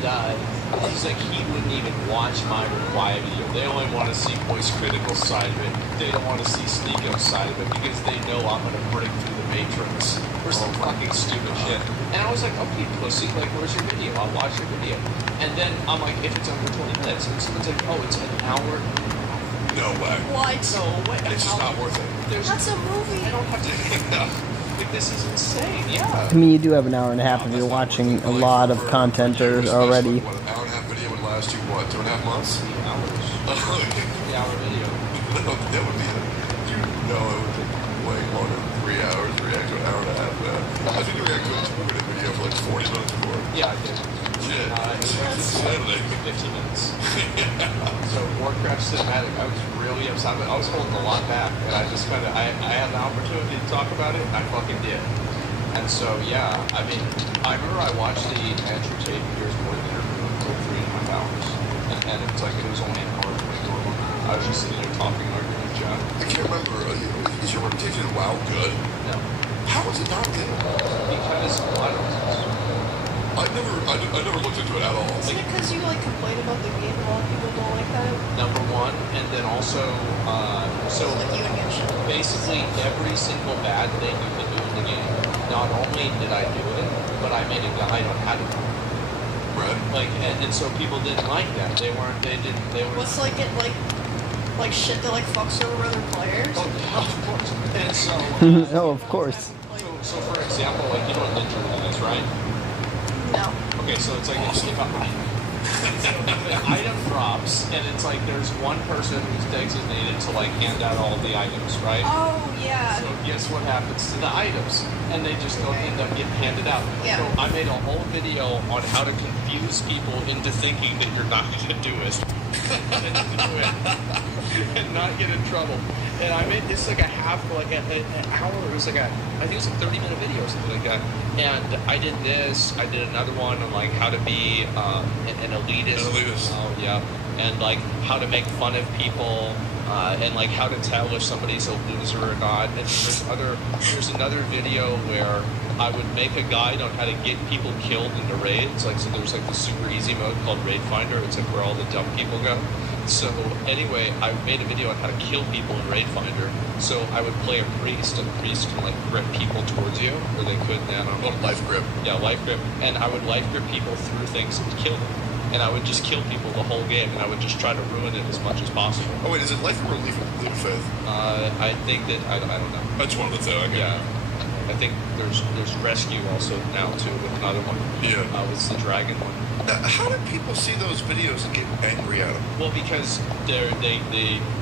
he's like, he wouldn't even watch my reply video. They only want to see voice critical side of it. They don't want to see Sneeko's side of it because they know I'm going to break through the Matrix or some fucking stupid shit. And I was like, okay, pussy, like, where's your video? I'll watch your video. And then I'm like, if it's under 20 minutes, and someone's like, oh, it's an hour. No way. What? No way. It's just not worth it. That's a movie. I don't have to. Like, this is insane, yeah. I mean, you do have an hour and a half if you're watching a lot of content there already. What, an hour and a half video would last you, what, 2.5 months? 3 hours. 3-hour video. That would be it would take way more than 3 hours to react to an hour and a half, man. I think you react to a 2-minute video for like 40 minutes before. Yeah, I did. Shit. It's 15 minutes. So Warcraft Cinematic, I was really upset. I was holding a lot back, and I just kind of, I had the opportunity to talk about it, and I fucking did. And so, yeah, I mean, I remember I watched the Andrew Tate Years More Than interview for 3.5 hours, and it's like, it was only an hour 24 long. I was just sitting there talking, arguing with John. I can't remember, is your reputation at WoW good? No. How was it not good? Because I don't know. I never looked into it at all. Isn't it because you like complain about the game and a lot of people don't like that? Number one, and then also, so Like you and your shit. basically every single bad thing you can do in the game, not only did I do it, but I made a guide on how to do it. Right. Like, and so people didn't like that. They were. What's like it like shit that like fucks over other players? Oh, yeah, of course. And so. Oh, of course. So for example, like, you know what Ninja Rule is, right? No. Okay, so it's like if an item drops, and it's like there's one person who's designated to like hand out all the items, right? Oh yeah. So guess what happens to the items? And they just don't end up getting handed out. Yeah. So I made a whole video on how to confuse people into thinking that you're not going to do it. And do it. And not get in trouble. And I made this like a half, like an hour. It was like I think it was a 30-minute video or something like that. And I did this. I did another one on like how to be an elitist. An elitist. Oh yeah. And like how to make fun of people. And like how to tell if somebody's a loser or not. And there's another video where I would make a guide on how to get people killed in the raids. Like, so there's like the super easy mode called Raid Finder. It's like where all the dumb people go. So anyway, I made a video on how to kill people in Raid Finder. So I would play a priest, and the priest can like grip people towards you, or they could then. Life grip. Yeah, life grip. And I would life grip people through things and kill them. And I would just kill people the whole game, and I would just try to ruin it as much as possible. Oh wait, is it life or leap of faith? I think that I don't know. That's one of the two. Okay. Yeah, I think there's rescue also now too with another one. Yeah. It's the dragon one. Now, how do people see those videos and get angry at them? Well, because they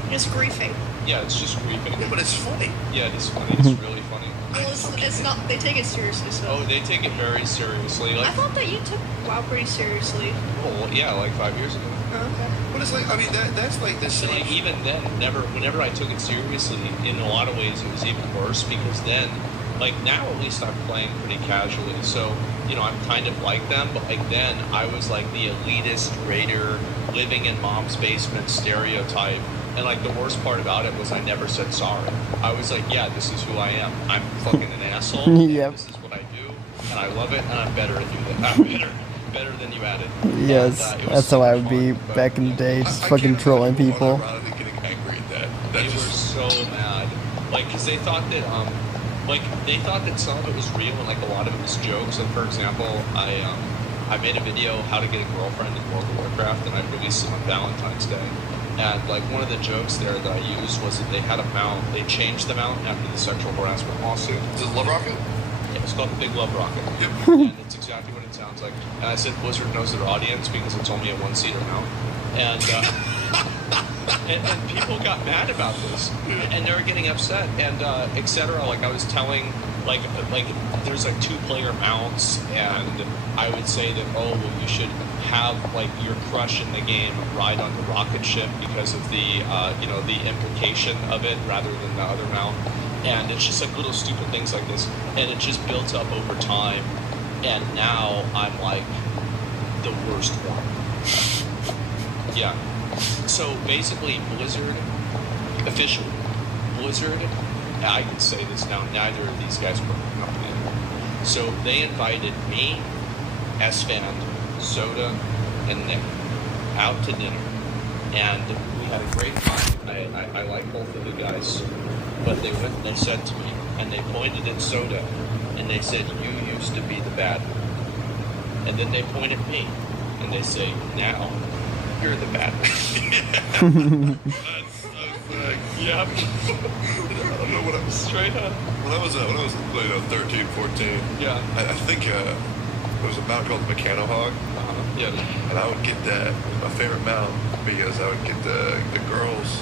It's griefing. yeah, it's just griefing. Yeah, but it's funny. Yeah, it's funny. It's really funny. Well, it's not. They take it seriously. So. Oh, they take it very seriously. I Like, thought that you took WoW pretty seriously. well, yeah, like 5 years ago. Oh, okay. But it's like, I mean, that's like the So same. like even then, whenever I took it seriously, in a lot of ways it was even worse because then, like now at least I'm playing pretty casually, so I'm kind of like them. But like then I was like the elitist raider living in mom's basement stereotype, and like the worst part about it was I never said sorry. I was like, yeah, this is who I am. I'm fucking an asshole. Yep. This is what I do, and I love it, and I'm better at doing it. I'm better than you at it. Yes, And, it was that's how I would super be fun, but back in the day, just I fucking can't trolling imagine people. ironically getting angry at that. They That were just so mad, like, because they thought that, they thought that some of it was real and like a lot of it was jokes. Like, for example, I made a video how to get a girlfriend in World of Warcraft, and I released it on Valentine's Day. And like one of the jokes there that I used was that they had a mount. They changed the mount after the sexual harassment lawsuit. Is it Love Rocket? Yeah, it's called the Big Love Rocket. Yep. And it's exactly what it sounds like. And I said Blizzard knows their audience because it's only a one-seater mount. And, and people got mad about this. And they were getting upset and etc. Like I was telling, like there's like 2-player mounts, and I would say that, oh, well, you should have like your crush in the game ride on the rocket ship because of the the implication of it rather than the other mount. And it's just like little stupid things like this, and it just built up over time, and now I'm like the worst one. Yeah. So basically Blizzard, officially Blizzard, I can say this now, neither of these guys work for the company anymore. So they invited me, S-Fan, Soda, and Nick out to dinner, and we had a great time. I like both of the guys, but they went and they said to me, and they pointed at Soda, and they said, "You used to be the bad one." And then they point at me, and they say, "Now you're the bad one." Yep. I don't know what I was straight up. When I was 13, 14. Yeah. I think there was a mount called the Mechano Hog. Yeah. And I would get that. It was my favorite mount because I would get the girls,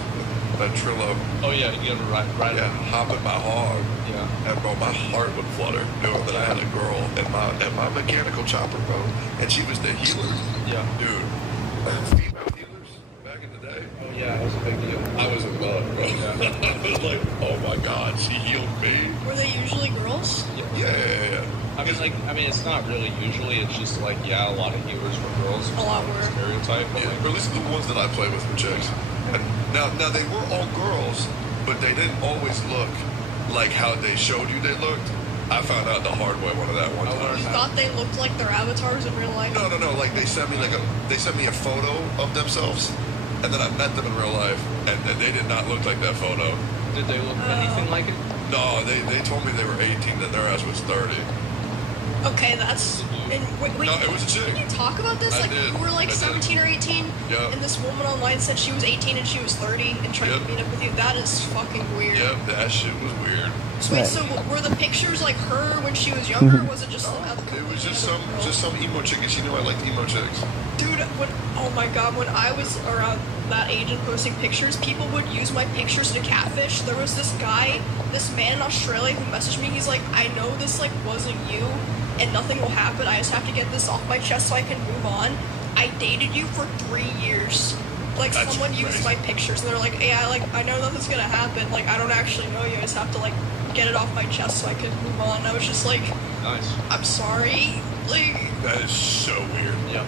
that Trillo. Oh yeah, you gotta ride. Yeah, hop in my hog. Yeah. And bro, my heart would flutter knowing that I had a girl in my mechanical chopper, bro, and she was the healer. Yeah. Dude, female healers back in the day. Oh yeah, that was a big deal. I was in love, bro. Yeah. I was like, oh my god, she healed me. Were they usually girls? Yeah. I mean, it's not really usually. It's just like, yeah, a lot of healers were girls. A lot were. Stereotype. Yeah, or at least the ones that I played with were chicks. And now they were all girls, but they didn't always look like how they showed you they looked. I found out the hard way one of that one time. You thought they looked like their avatars in real life? No. Like they sent me a photo of themselves, and then I met them in real life, and they did not look like that photo. Did they look anything like it? No, they told me they were 18, that their ass was 30. Okay, that's... Wait, no, it was a chick. Did you talk about this? I like, did. you were like 17 or 18, Yep. and this woman online said she was 18 and she was 30 and tried to meet up with you. That is fucking weird. Yep, that shit was weird. Wait, so were the pictures like her when she was younger, or was it just It was just some emo chick, and she knew I liked emo chicks. Dude, oh my god, when I was around that age and posting pictures, people would use my pictures to catfish. There was this man in Australia who messaged me. He's like, I know this like wasn't you, and nothing will happen. I just have to get this off my chest so I can move on. I dated you for 3 years. Like, That's someone crazy. used my pictures, and they're like, hey, I know nothing's gonna happen. Like, I don't actually know you. I just have to like get it off my chest so I can move on. And I was just like, nice. I'm sorry. Like, That is so weird. Yeah.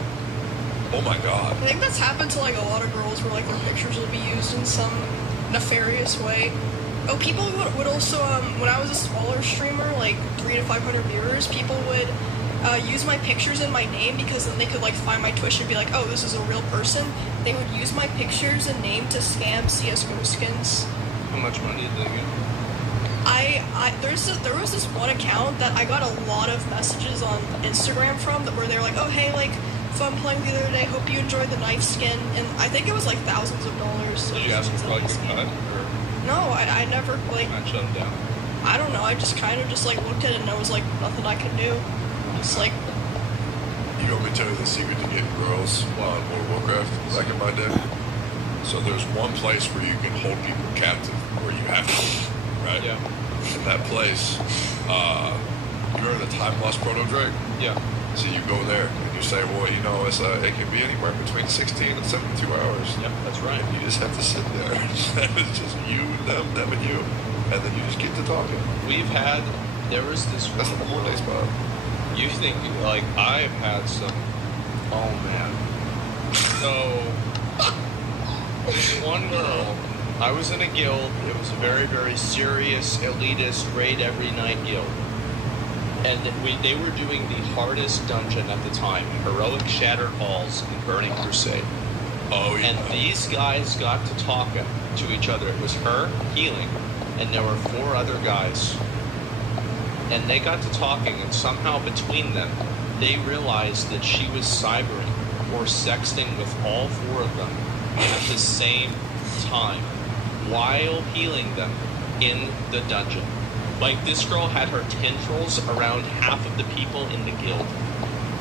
Oh my god. I think that's happened to like a lot of girls where like their pictures will be used in some nefarious way. Oh, people would also, when I was a smaller streamer, like 300 to 500 viewers, people would use my pictures in my name because then they could like find my Twitch and be like, oh, this is a real person. They would use my pictures and name to scam CSGO skins. How much money did they get? There was this one account that I got a lot of messages on Instagram from where they were like, oh, hey, like, fun playing the other day, hope you enjoyed the knife skin, and I think it was like thousands of dollars. Did you ask for like a cut? Or No, I never, like, not shut them down? I don't know, I just kind of just like looked at it and there was like nothing I could do. Just like, You want me to tell you the secret to getting girls on World of Warcraft back in my day? So there's one place where you can hold people captive, where you have to, right? Yeah. In that place, you remember the Time Lost Proto Drake? Yeah. So you go there and you say, well, you know, it can be anywhere between 16 and 72 hours. Yep, that's right. You just have to sit there. It's just you, them, and you. And then you just get to talking. There was this That's the more day spot. You think, like, I've had some, oh man. So, this one girl, I was in a guild, it was a very, very serious, elitist, raid every night guild. And they were doing the hardest dungeon at the time, Heroic Shattered Halls in Burning Crusade. Oh, yeah. And these guys got to talk to each other. It was her, healing, and there were 4 other guys. And they got to talking, and somehow between them, they realized that she was cybering or sexting with all 4 of them at the same time while healing them in the dungeon. Like, this girl had her tendrils around half of the people in the guild.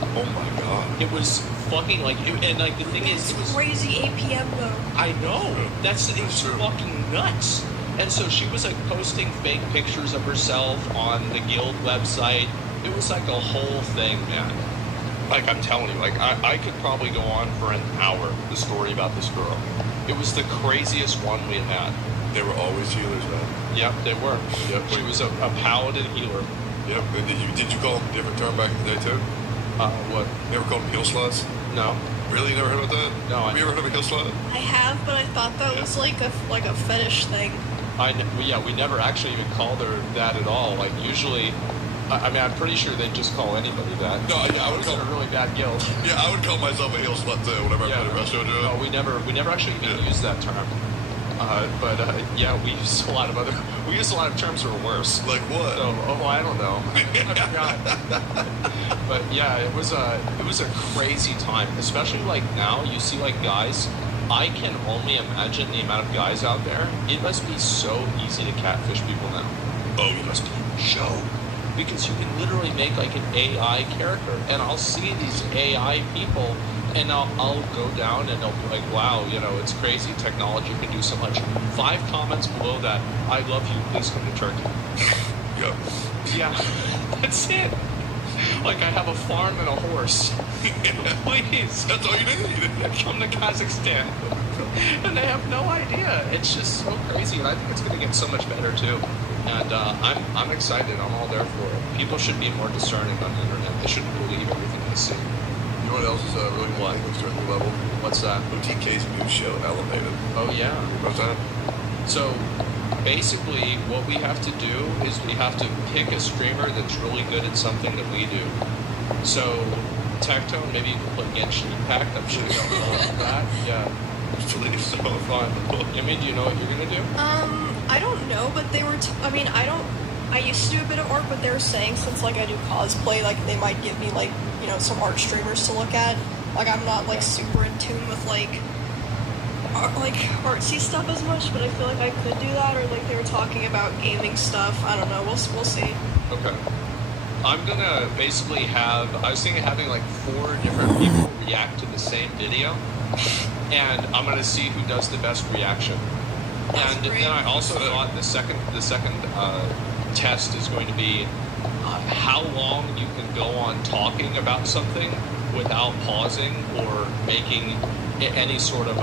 Oh my god. It was fucking like, and like the thing is, it was crazy APM though. I know. It was fucking nuts. And so she was like posting fake pictures of herself on the guild website. It was like a whole thing, man. Like, I'm telling you, like, I could probably go on for an hour, the story about this girl. It was the craziest one we had. They were always healers, man. Yep, they were. Yep. She was a paladin healer. Yep. And did you call them a different term back in the day, too? What? You ever called them heel sluts? No. Really? You never heard about that? No. Have you ever heard of a heel slut? I have, but I thought that was like a fetish thing. We never actually even called her that at all. Like, usually, I mean, I'm pretty sure they'd just call anybody that. No, yeah, I would call a really bad guild. Yeah, I would call myself a heel slut too whenever I played a restaurant. No, we never actually even used that term. But yeah, we used a lot of terms that were worse. Like what? So, I don't know. I forgot. But yeah, it was a crazy time. Especially like now, you see like guys. I can only imagine the amount of guys out there. It must be so easy to catfish people now. Oh, it must be a joke. Because you can literally make like an AI character, and I'll see these AI people, and I'll go down and I'll be like, wow, you know, it's crazy. Technology can do so much. 5 comments below that, I love you, please come to Turkey. Yeah, that's it. Like, I have a farm and a horse. Please. That's all you need. Come to Kazakhstan. And they have no idea. It's just so crazy, and I think it's going to get so much better, too. And I'm excited. I'm all there for it. People should be more discerning on the internet. They shouldn't believe everything they see. You know what else is really one thing to a new level? What's that? OTK's news show, Elevated. Oh, yeah. What's that? So, basically, what we have to do is we have to pick a streamer that's really good at something that we do. So, Tectone, maybe you can play Genshin Impact. I'm sure you don't know that. Yeah. Please, so fun. Yumi, do you know what you're going to do? I don't know, but they were, I used to do a bit of art, but they were saying since, like, I do cosplay, like, they might give me, like, you know, some art streamers to look at. Like, I'm not, like, super in tune with, like artsy stuff as much, but I feel like I could do that, or, like, they were talking about gaming stuff. I don't know. We'll see. Okay. I'm gonna basically I was thinking of having, like, 4 different people react to the same video, and I'm gonna see who does the best reaction. And then I also thought the second test is going to be how long you can go on talking about something without pausing or making any sort of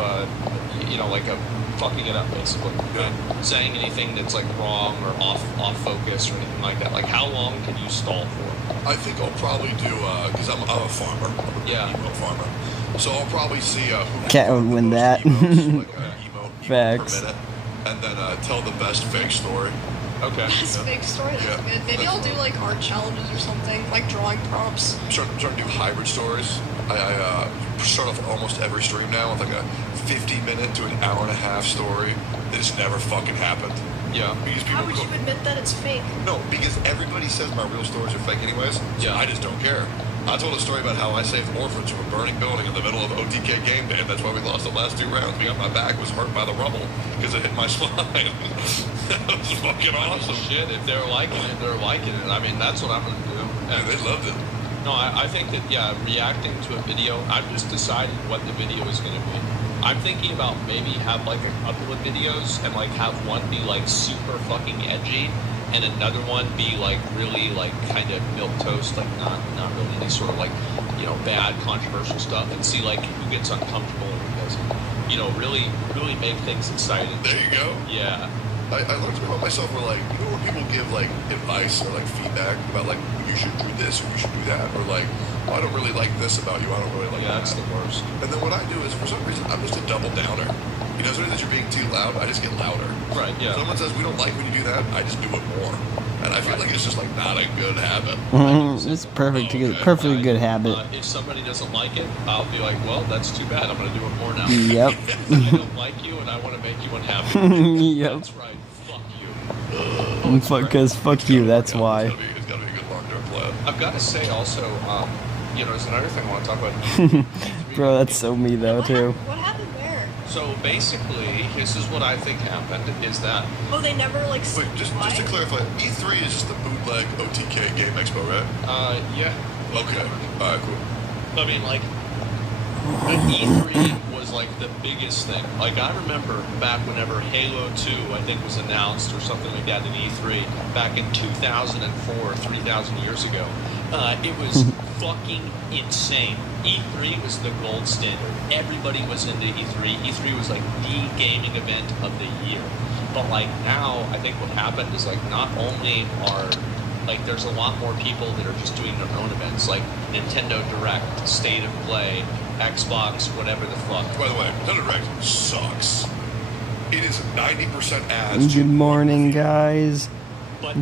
fucking it up, basically. Yeah. Saying anything that's like wrong or off focus or anything like that. Like, how long can you stall for? I think I'll probably do because I'm a farmer. I'm an emo farmer. So I'll probably see who can't win that. Emote Facts. per minute, and then tell the best fake story. Okay. Best fake story. That's good. Maybe I'll do like art challenges or something, like drawing prompts. I'm starting to do hybrid stories. I start off almost every stream now with like a 50-minute to an hour-and-a-half story that just never fucking happened. Yeah. Because How would you admit that it's fake? No, because everybody says my real stories are fake anyways. Yeah. I just don't care. I told a story about how I saved orphans from a burning building in the middle of OTK game day, and that's why we lost the last 2 rounds. Because my back was hurt by the rubble because it hit my spine. That was fucking awesome. Shit, if they're liking it, they're liking it. I mean, that's what I'm going to do. And they loved it. No, I think that, reacting to a video, I'm just deciding what the video is going to be. I'm thinking about maybe have like a couple of videos and like have one be like super fucking edgy, and another one be like really like kind of milquetoast, like not really any sort of like, you know, bad controversial stuff, and see like who gets uncomfortable and who doesn't. You know, really make things exciting. There you go. Yeah. I learned about myself where like, you know, when people give like advice or like feedback about like you should do this or you should do that, or like, oh, I don't really like this about you, I don't really like that. That's the worst. And then what I do is, for some reason, I'm just a double downer. You know, as soon as you're being too loud, I just get louder. Right, yeah. Someone says we don't like when you do that, I just do it more. And I feel like it's just like not a good habit. It's perfectly good habit. If somebody doesn't like it, I'll be like, well, that's too bad. I'm going to do it more now. Yep. I don't like you and I want to make you unhappy. Yep. That's right. Fuck you. Because fuck you, that's why. It's gotta be a good long-term plan. I've got to say also, you know, there's another thing I want to talk about. Bro, that's so me though too. What happened there? So basically, this is what I think happened, is that... Oh, they never, like, Wait, just to clarify, E3 is just the bootleg OTK Game Expo, right? Yeah. Okay. Alright, cool. I mean, like, the E3 was, like, the biggest thing. Like, I remember back whenever Halo 2, I think, was announced or something like that in E3, back in 2004, 3,000 years ago. It was fucking insane. E3 was the gold standard. Everybody was into E3. E3 was, like, the gaming event of the year. But, like, now, I think what happened is, like, not only are... Like, there's a lot more people that are just doing their own events, like Nintendo Direct, State of Play, Xbox, whatever the fuck. By the way, Nintendo Direct sucks. It is 90% ads. Good morning, guys.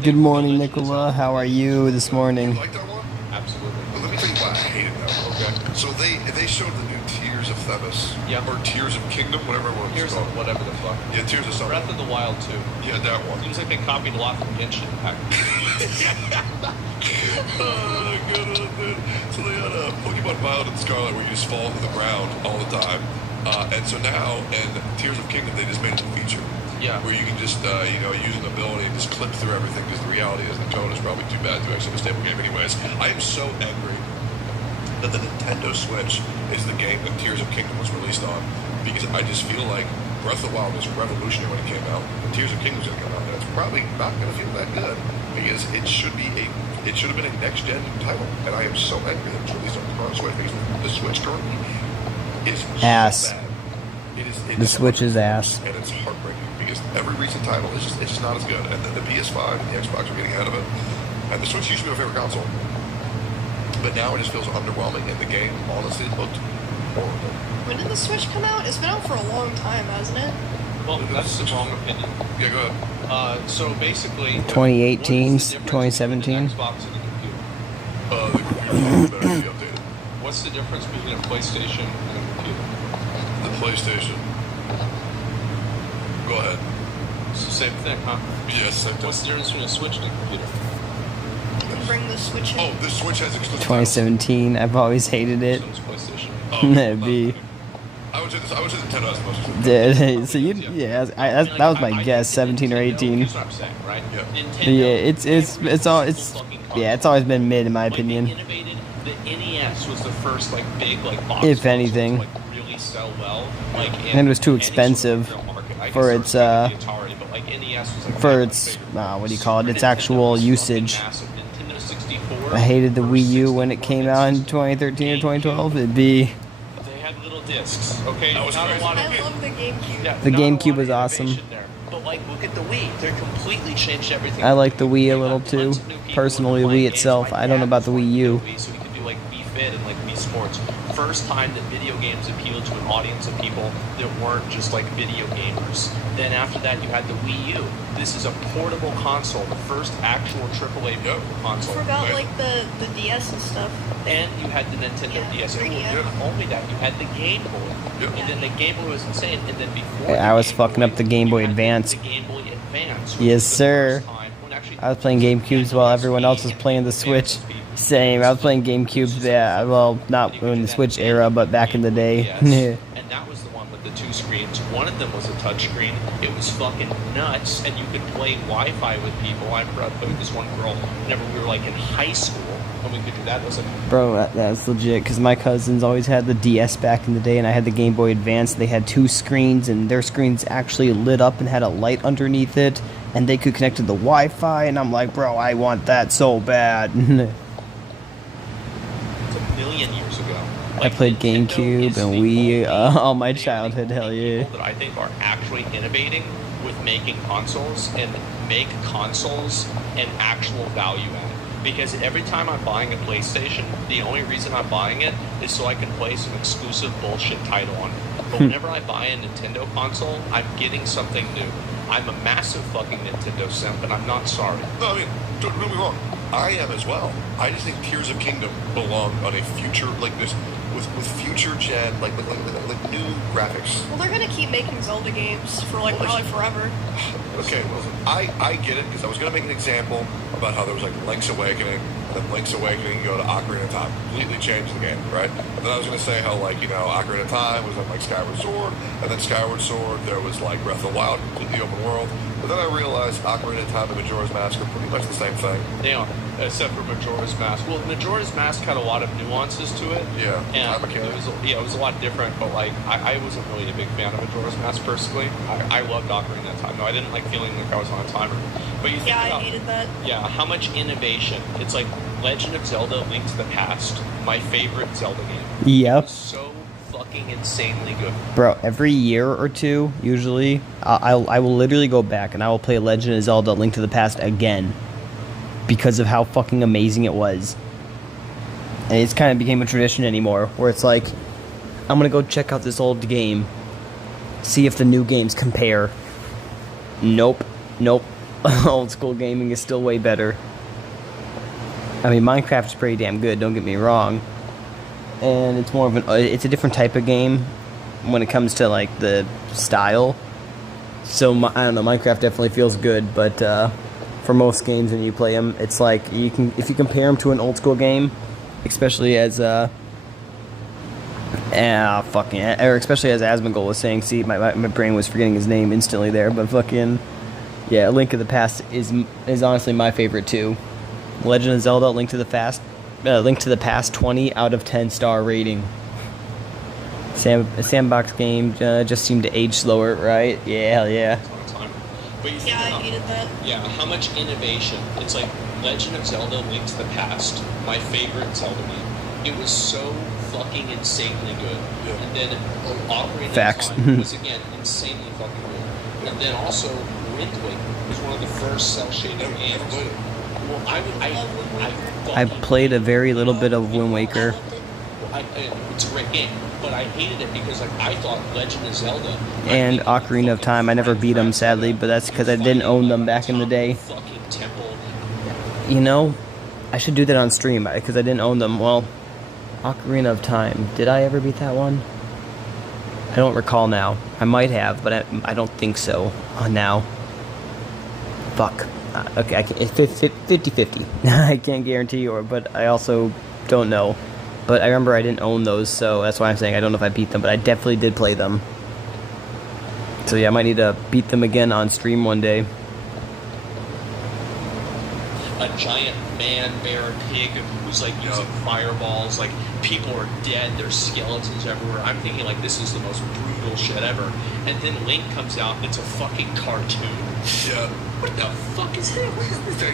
Good morning, Nicola. How are you this morning? You like that one? Absolutely. Well, let me tell you why I hated that one. Okay. So they showed the new Tears of Themis. Yeah. Or Tears of Kingdom, whatever it was. Tears of whatever the fuck. Yeah, Tears of something. Breath of the Wild 2. Yeah, that one. Seems like they copied a lot from Genshin Impact. Oh, good one, dude. So they had Pokemon Violet and Scarlet where you just fall to the ground all the time. And so now, in Tears of Kingdom, they just made it a feature. Yeah. Where you can just, use an ability and just clip through everything, because the reality is the tone is probably too bad to actually have a stable game anyways. I am so angry that the Nintendo Switch is the game that Tears of Kingdom was released on, because I just feel like Breath of the Wild was revolutionary when it came out, and Tears of Kingdom is going to come out, and it's probably not going to feel that good, because it should have been a next-gen title, and I am so angry that it's released on the Switch, because the Switch currently is Ass. so bad. The Switch is ass. And it's heartbreaking, because every recent title is just not as good, and the PS5 and the Xbox are getting ahead of it, and the Switch used to be my favorite console. But now it just feels underwhelming, and the game, honestly, looked horrible. When did the Switch come out? It's been out for a long time, hasn't it? Well, that's the wrong opinion. Yeah, go ahead. So basically... 2018, 2017. Xbox and a computer? The computer better be updated. What's the difference between a PlayStation and a computer? The PlayStation. Go ahead. It's the same thing, huh? Yes, same thing. What's the difference between a Switch and a computer? You can bring the Switch in. Oh, the Switch has exclusive 2017. I've always hated it. So it's PlayStation. That'd be. I would say Nintendo has the most. So that was my guess, 17 or 18. Here's what I'm saying, right? Yeah. Nintendo it's always been mid in my opinion. They innovated. The NES was the first big box. If anything. To, really sell well. And it was too expensive for its NES was what do you call it? Its actual usage. I hated the Wii U when it came out in 2013 or 2012. It'd be. They had little discs. Okay, that was not crazy. a lot of. I love the GameCube. Yeah, The not a GameCube lot of was awesome. innovation there. But look at the Wii. They completely changed everything. I like the Wii a little too. Personally, the Wii itself. I don't know about the Wii U. So we could do Wii Fit and Wii Sports. First time that video games appealed to an audience of people that weren't just video gamers. Then after that, you had the Wii U. This is a portable console, the first actual AAA console. I forgot the DS and stuff. And you had the Nintendo DS. And not only that, you had the Game Boy. And then the Game Boy was insane. And then before I was fucking up the Game Boy Advance. The Game Boy Advance. Yes, sir. I was playing GameCubes while everyone else was playing the Switch. Same. I was playing GameCubes. Yeah, well, not in the Switch era, but back in the day. Yes. And that was the one with the two screens. One of them was a touchscreen. It was fucking nuts, and you could play Wi-Fi with people. I remember I played with this one girl whenever we were in high school, and we could do that. It was Bro, that's legit, because my cousins always had the DS back in the day, and I had the Game Boy Advance. They had two screens, and their screens actually lit up and had a light underneath it, and they could connect to the Wi-Fi, and I'm like, bro, I want that so bad. It's a million years ago. I played GameCube and Wii all my childhood, hell yeah. That I think are actually innovating with making consoles and make consoles an actual value add. Because every time I'm buying a PlayStation, the only reason I'm buying it is so I can play some exclusive bullshit title on it. But whenever I buy a Nintendo console, I'm getting something new. I'm a massive fucking Nintendo simp, and I'm not sorry. No, I mean, don't get me wrong. I am as well. I just think Tears of Kingdom belong on a future like this, with future gen, like new graphics. Well, they're gonna keep making Zelda games for probably forever. Okay, I get it, because I was gonna make an example about how there was Link's Awakening, then Link's Awakening, you go to Ocarina of Time. Completely changed the game, right? And then I was going to say how, like, you know, Ocarina of Time was in, like, Skyward Sword, and then Skyward Sword, there was, like, Breath of the Wild, completely open world. But then I realized Ocarina of Time and Majora's Mask are pretty much the same thing. They are, except for Majora's Mask. Well, Majora's Mask had a lot of nuances to it. Yeah, and it was a lot different. But like, I wasn't really a big fan of Majora's Mask personally. I loved Ocarina of Time. No, I didn't like feeling like I was on a timer. But you think I hated that. Yeah, how much innovation? It's like Legend of Zelda: Link to the Past, my favorite Zelda game. Yep. So fucking insanely good. Bro, every year or two, usually, I will literally go back and I will play Legend of Zelda: Link to the Past again because of how fucking amazing it was. And it's kind of became a tradition anymore, where it's like, I'm gonna go check out this old game, see if the new games compare. Nope. Old school gaming is still way better. I mean, Minecraft is pretty damn good, don't get me wrong. And it's more of it's a different type of game when it comes to, like, the style. So, I don't know, Minecraft definitely feels good, but for most games when you play them, it's like, if you compare them to an old school game, especially as, especially as Asmongold was saying, see, my brain was forgetting his name instantly there, but fucking, yeah, Link to the Past is honestly my favorite too. Legend of Zelda: Link to the Past 20 out of 10 star rating. A sandbox game just seemed to age slower, right? Yeah, hell yeah. I hated that. Yeah, how much innovation? It's like Legend of Zelda: Link to the Past, my favorite Zelda game. It was so fucking insanely good. Yeah. And then Ocarina of Time was again insanely fucking good. And then also Wind Waker was one of the first cel-shaded games. Well, I played a very little bit of Wind Waker. It's a great game, but I hated it because like I thought Legend of Zelda and Ocarina of Time, I never beat them sadly, but that's because I didn't own them back in the day. You know, I should do that on stream because I didn't own them. Well, Ocarina of Time, did I ever beat that one? I don't recall now. I might have, but I don't think so now. Fuck. Okay, it's 50-50. I can't guarantee but I also don't know. But I remember I didn't own those, so that's why I'm saying I don't know if I beat them, but I definitely did play them. So yeah, I might need to beat them again on stream one day. A giant man, bear, pig who's like using fireballs, like people are dead, there's skeletons everywhere. I'm thinking like this is the most brutal shit ever. And then Link comes out and it's a fucking cartoon. Yeah. What the fuck is that?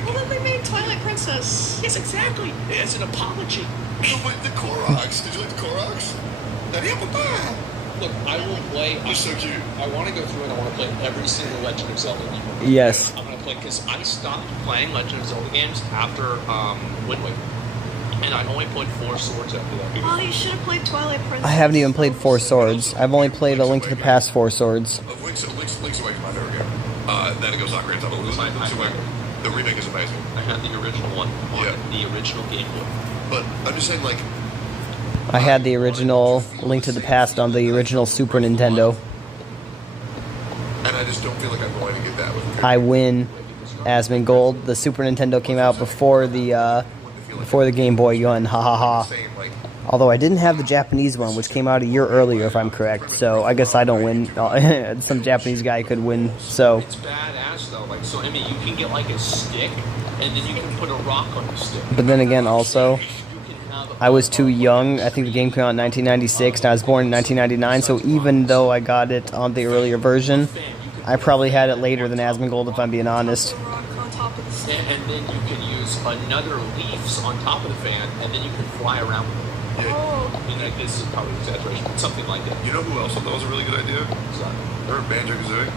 Well, then they made Twilight Princess. Yes, exactly. As an apology. No, but the Koroks. Did you like the Koroks? Look, I will play. They're so cute. I want to go through and I want to play every single Legend of Zelda game. Yes. I'm going to play because I stopped playing Legend of Zelda games after Wind Waker. And I only played 4 Swords after that. Oh, you should have played Twilight Princess. I haven't even played 4 Swords. I've only played A Link to the Past 4 Swords. Link's Awakening my favorite game. Then it goes Ocarina of Time. Link's Awakening. The remake is amazing. I had the original one on the original Game Boy. But I'm just saying, like, I had the original Link to the Past on the original Super Nintendo. And I just don't feel like I'm going to get that with I win, Asmongold. The Super Nintendo came out before the Game Boy One. Ha ha ha. Although I didn't have the Japanese one, which came out a year earlier, if I'm correct. So I guess I don't win. Some Japanese guy could win. So it's badass though. Like, so I mean, you can get like a stick, and then you can put a rock on the stick. But then again, also, I was too young. I think the game came out in 1996, and I was born in 1999. So even though I got it on the earlier version, I probably had it later than Asmongold, if I'm being honest. And then you can use another leaves on top of the fan, and then you can fly around with it. I mean, this is probably an exaggeration, but something like that. You know who else thought that was a really good idea? Remember Banjo-Kazooie?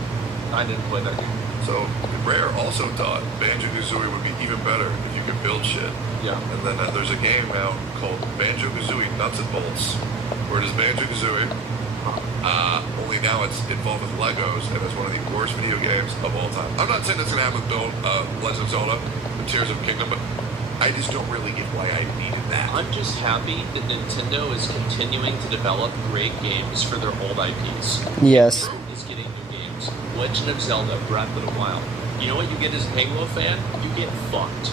I didn't play that game. So, Rare also thought Banjo-Kazooie would be even better if you could build shit. Yeah. And then there's a game out called Banjo-Kazooie Nuts and Bolts, where it is Banjo-Kazooie, only now it's involved with Legos, and it's one of the worst video games of all time. I'm not saying that's going to happen with Legend of Zelda, the Tears of the Kingdom, but I just don't really get why I needed that. I'm just happy that Nintendo is continuing to develop great games for their old IPs. Yes. Is getting new games. Legend of Zelda, Breath of the Wild. You know what you get as a Halo fan? You get fucked.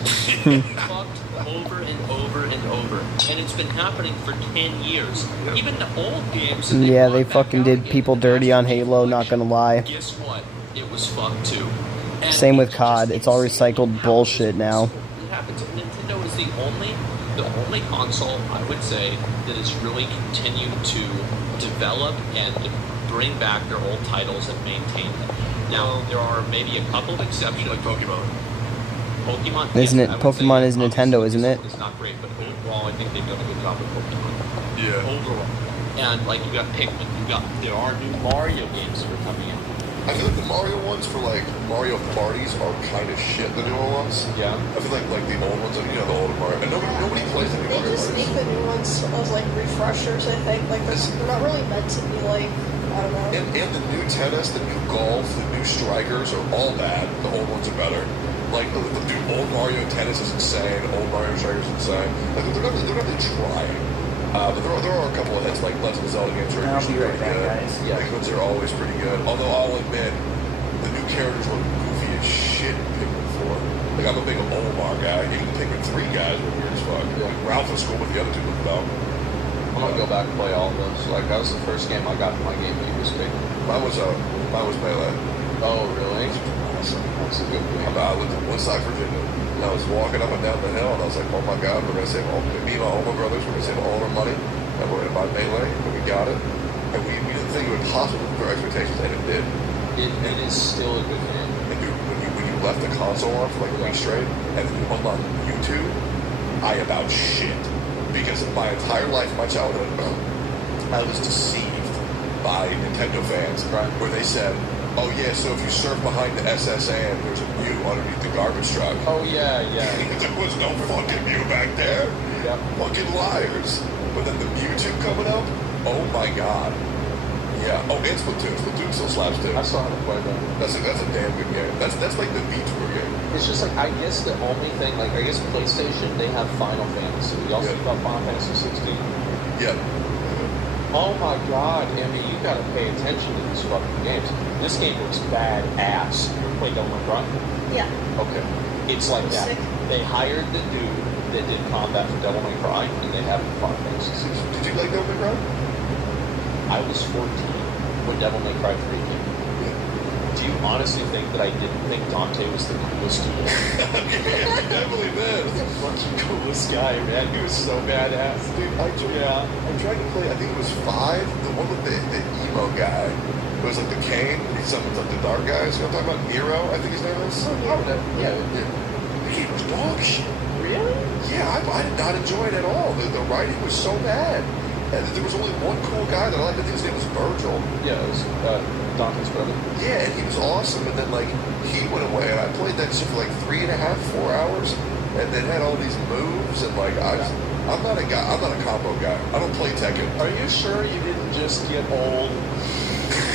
Fucked over and over and over. And it's been happening for 10 years. Even the old games... Yeah, they fucking did people dirty on Halo, not gonna lie. Guess what? It was fucked too. And same with COD. It's all recycled bullshit now. It happens. Nintendo is the only console, I would say, that has really continued to develop and bring back their old titles and maintain them. Now, there are maybe a couple of exceptions. Like Pokemon. Isn't it? Pokemon is Nintendo, isn't it? It's not great, but overall, I think they've done a good job with Pokemon. Yeah. Overall. And, like, you got Pikmin. There are new Mario games that are coming in. I feel like the Mario ones for like Mario parties are kind of shit. The newer ones. Yeah. I feel like the old ones, you know, the older Mario, and nobody plays the new Mario They just parties. make the new ones as like refreshers. I think like they're not really meant to be like I don't know. And the new tennis, the new golf, the new strikers are all bad. The old ones are better. Like the old Mario tennis is insane. Old Mario strikers is insane. Like they're not really trying. But there are a couple of hits like Legend of Zelda games are usually pretty good. Yeah, those are always pretty good. Although I'll admit, the new characters look goofy as shit in Pikmin 4. Like I'm a big Olimar guy. Even the Pikmin 3 guys were weird as fuck. Like Ralph was cool, but the other two looked dumb. I'm gonna go back and play all of those. Like that was the first game I got in my Game Boy was Pikmin. Mine was Melee. Oh really? Awesome. That's a good game. I lived in Woodstock, Virginia. And I was walking up and down the hill, and I was like, oh my God, we're going to save me and my older brothers, we're going to save all our money, and we're going to buy Melee, and we got it. And we didn't think it would possibly meet our expectations, and it did. It is still a good game. And dude, when you left the console on for like a week straight, and then you unlocked YouTube, I about shit. Because my entire life, my childhood, I was deceived by Nintendo fans, where they said, oh yeah, so if you surf behind the SSN, there's a Mew underneath the garbage truck. Oh yeah. There was no fucking Mew back there. Yep. Fucking liars. But then the Mewtwo coming up, oh my God. Yeah. Oh, and Splatoon. Splatoon still slaps too. I still haven't played that. That's a damn good game. That's like the VTuber game. It's just like I guess the only thing, like I guess PlayStation, they have Final Fantasy. We also got Final Fantasy 16. Yeah. Oh my God, Emmy, you gotta pay attention to these fucking games. This game looks badass. You ever play Devil May Cry? Yeah. Okay. It's like that. Sick. They hired the dude that did combat for Devil May Cry, and they have Final Fantasy 16. Did you like Devil May Cry? I was 14 when Devil May Cry 3 came. Do you honestly think that I didn't think Dante was the coolest dude? Yeah, you definitely did. The fucking coolest guy, man. He was so badass. Dude, I tried to play, I think it was 5, the one with the emo guy. It was like the Kane, he's something like the dark guys. You know what I'm talking about? Nero, I think his name is. Yeah. The game was dog shit. Really? Yeah, I did not enjoy it at all. The writing was so bad. And there was only one cool guy that I liked. I think his name was Virgil. Yeah, it was Dante's brother. Yeah, and he was awesome. And then, like, he went away, and I played that shit for like 3.5, 4 hours, and then had all these moves, and like, I'm not a combo guy. I don't play Tekken. Are you sure you didn't just get old?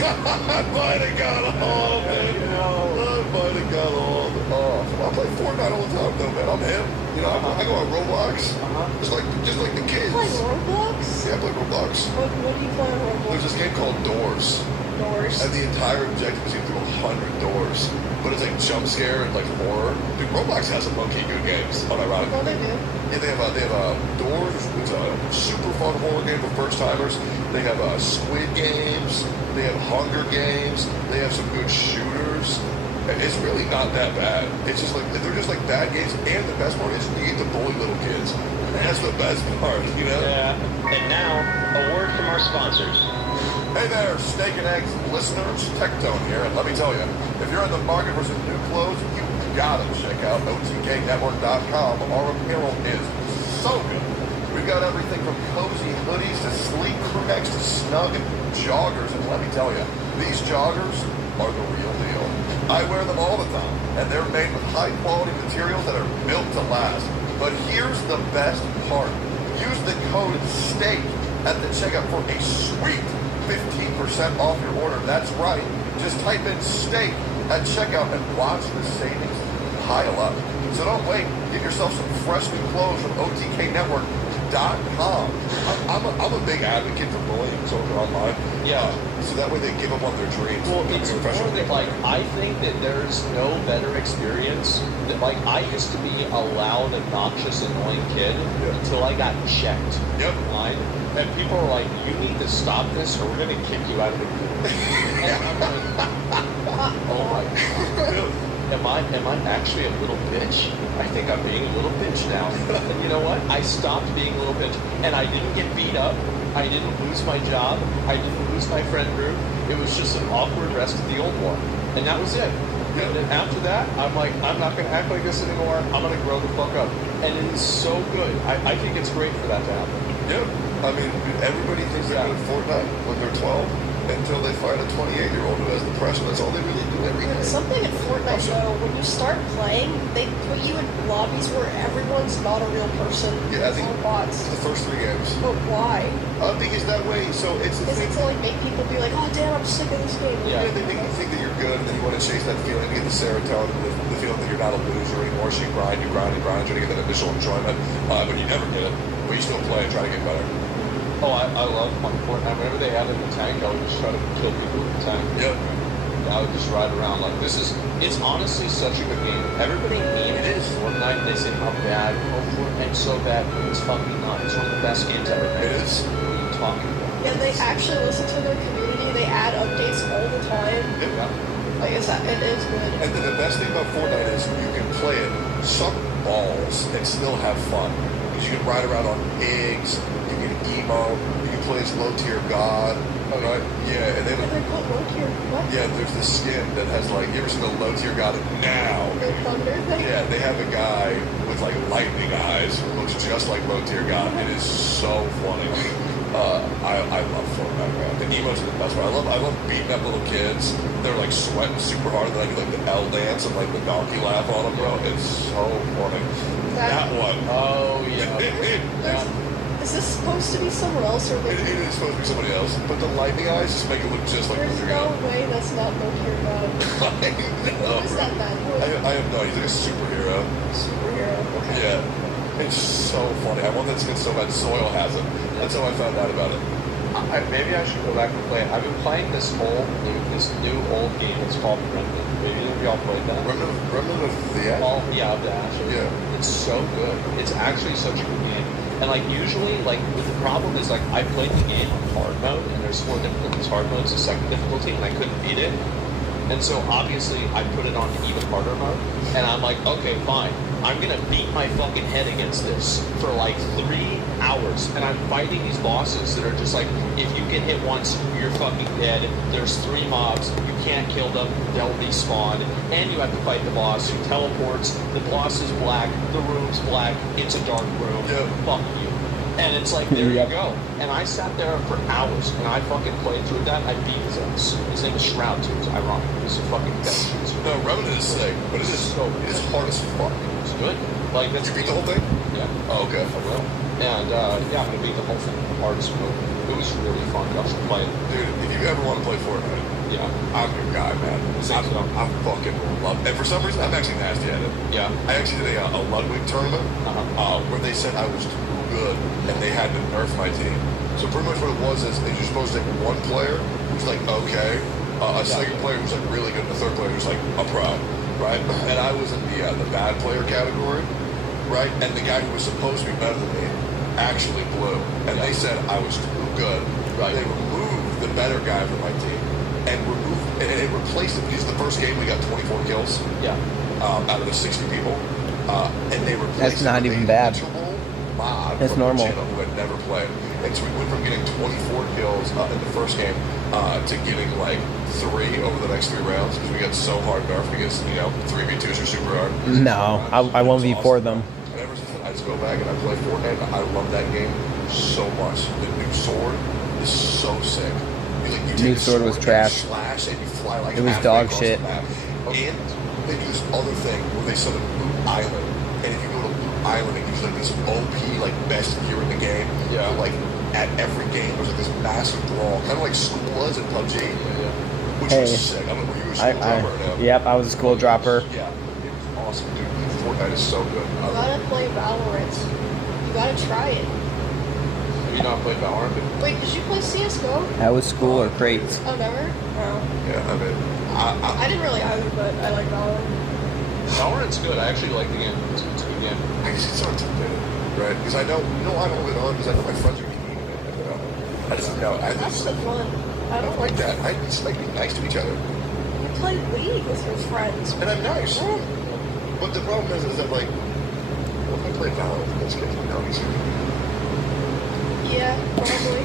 I might have got old, man. I might have got old. I play Fortnite all the time, though, man. I'm him. You know, I go on Roblox, just like the kids. You play Roblox? Yeah, I play Roblox. What do you play on Roblox? There's this game called Doors. And the entire objective is to get through 100 doors. But it's like jump scare and like horror. Dude, Roblox has some low-key good games, unironically. Well, they do. Yeah, they have Doors, it's a super fun horror game for first-timers. They have Squid Games. They have Hunger Games. They have some good shooters. It's really not that bad. It's just like, they're just like bad games. And the best part is you get to bully little kids. That's the best part, you know? Yeah. And now, a word from our sponsors. Hey there, Steak and Eggs listeners, Tectone here, and let me tell you, if you're in the market for some new clothes, you gotta check out OTKNetwork.com. Our apparel is so good. We've got everything from cozy hoodies to sleek crew necks to snug joggers, and let me tell you, these joggers are the real deal. I wear them all the time, and they're made with high-quality materials that are built to last. But here's the best part. Use the code STEAK at the checkout for a sweet 15% off your order. That's right. Just type in steak at checkout and watch the savings pile up. So don't wait. Get yourself some fresh new clothes from OTK Network. .com. I'm a big advocate for bullying children online. Yeah. So that way they give up on their dreams. Well, Becoming it's a more professional that, like, I think that there's no better experience. That, like, I used to be a loud, obnoxious, annoying kid until I got checked online. And people were like, you need to stop this or we're going to kick you out of the group. And I'm like, oh my God. Am I actually a little bitch? I think I'm being a little bitch now. And you know what? I stopped being a little bitch. And I didn't get beat up. I didn't lose my job. I didn't lose my friend group. It was just an awkward rest of the old war. And that was it. And then after that, I'm like, I'm not going to act like this anymore. I'm going to grow the fuck up. And it is so good. I think it's great for that to happen. Yeah. I mean, everybody thinks they're good at Fortnite when they're 12 until they find a 28-year-old who has depression. That's all they really do every day. Something in Fortnite, though, when you start playing, they put you in lobbies where everyone's not a real person. Yeah, I think all bots. the first 3 games. But why? Because that way, so it's the Is thing. it to, like, make people be like, oh, damn, I'm sick of this game? Yeah, they make you think that you're good, and then you want to chase that feeling to get the serotonin, the feeling that you're not a loser anymore. So you grind, trying to get that initial enjoyment, but you never get it. But you still play and try to get better. Oh, I love playing Fortnite. Whenever they added the tank, I would just try to kill people with the tank. Yep. I would just ride around like it's honestly such a good game. Everybody hates Fortnite. They say how bad, Fortnite's so bad, but it's fucking not. It's one of the best games ever made. It is. What are you talking about? Yeah, they actually listen to the community. They add updates all the time. Yeah. Like, it is good. And then the best thing about Fortnite is you can play it suck balls and still have fun. Because you can ride around on pigs, you can emo, you can play as low-tier god. Right? Yeah, and they have called low-tier what? Yeah, there's this skin that has like, you ever seen the low-tier god now? The thunder thing? Yeah, they have a guy with like lightning eyes who looks just like low-tier god. It is so funny. I love Fortnite, man. The emotes are the best part. I love beating up little kids. They're like sweating super hard. Then I do like the L dance and like the donkey laugh on them, bro. It's so funny. That one. Oh yeah. Is this supposed to be someone else or it is supposed to be somebody else, but the lightning eyes just make it look just like there's no way that's not low-tier god. What is that man? I have no. He's like a superhero. Superhero. Okay. Yeah. It's so funny. I want that skin so bad. Soil has it. That's how I found out about it. Maybe I should go back and play it. I've been playing this new old game. It's called Remnant. Maybe any of y'all played that? Remnant of the Ash? Oh, yeah, of the Ash. Yeah. It's so good. It's actually such a good game. And like usually, like the problem is like I played the game on hard mode, and there's 4 difficulties. Hard mode is the second difficulty, and I couldn't beat it. And so obviously I put it on even harder mode, and I'm like, okay, fine. I'm gonna beat my fucking head against this for like 3 hours, and I'm fighting these bosses that are just like, if you get hit once, you're fucking dead. There's 3 mobs, you can't kill them, they'll respawn, and you have to fight the boss who teleports. The boss is black, the room's black, it's a dark room. Fuck you. And it's like, there you go. And I sat there for hours, and I fucking played through that. I beat his ass. His name is Shroud, too. It's ironic. He's a fucking best. No, Remnant is sick, but it is hard as fuck. It's good. Like, that's you beat the whole thing? Yeah. Oh, okay. I will. And, yeah, I'm gonna beat the whole thing. The hardest mode. It was really fun. I should play it. Dude, if you ever want to play Fortnite, I'm your guy, man. I'm fucking love it. And for some reason, I'm actually nasty at it. Yeah. I actually did a Ludwig tournament where they said I was too good and they had to nerf my team. So pretty much what it was is you're supposed to take one player who's like okay, a second player who's like really good, and a third player who's like a pro, right? And I was in the bad player category, right? And the guy who was supposed to be better than me actually blew, and they said I was too good. Right? They removed the better guy from my team and it replaced him. This is the first game we got 24 kills. Yeah. Out of the 60 people, and they replaced. That's not even bad. That's normal. Who had never played. And so we went from getting 24 kills in the first game to getting like 3 over the next 3 rounds because we got so hard nerfed because 3v2s are super hard. No, I won't be for them. And ever since then, I just go back and I play Fortnite. I love that game so much. The new sword is so sick. New sword was trash. Slash and you fly like it was dog shit. And they do this other thing where they set up Loot Island. And if you go to Loot Island, it gives you like this OP, like best gear in the game. Yeah. So, like at every game, there's like this massive brawl, kind of like school was in PUBG. Yeah. Which was sick. I don't know, were you a school dropper now? Yep, I was a school dropper. Yeah, it was awesome, dude. Fortnite is so good. You gotta play Valorant. You gotta try it. Have you not played Valorant? Wait, did you play CS:GO? That was school or crates? Oh, never? No. Yeah, I mean, I didn't really either, but I like Valorant. Valorant's good. I actually like the game. It's a good game. I just get so intimidated, right? Because I know, I don't win on because I know my friends are competing in it. I just know. That's the fun. I don't like that. I just like being nice to each other. You play League with your friends. And I'm nice. But the problem is that, like, what if I play Valorant with this kid? You know, he's Yeah, probably.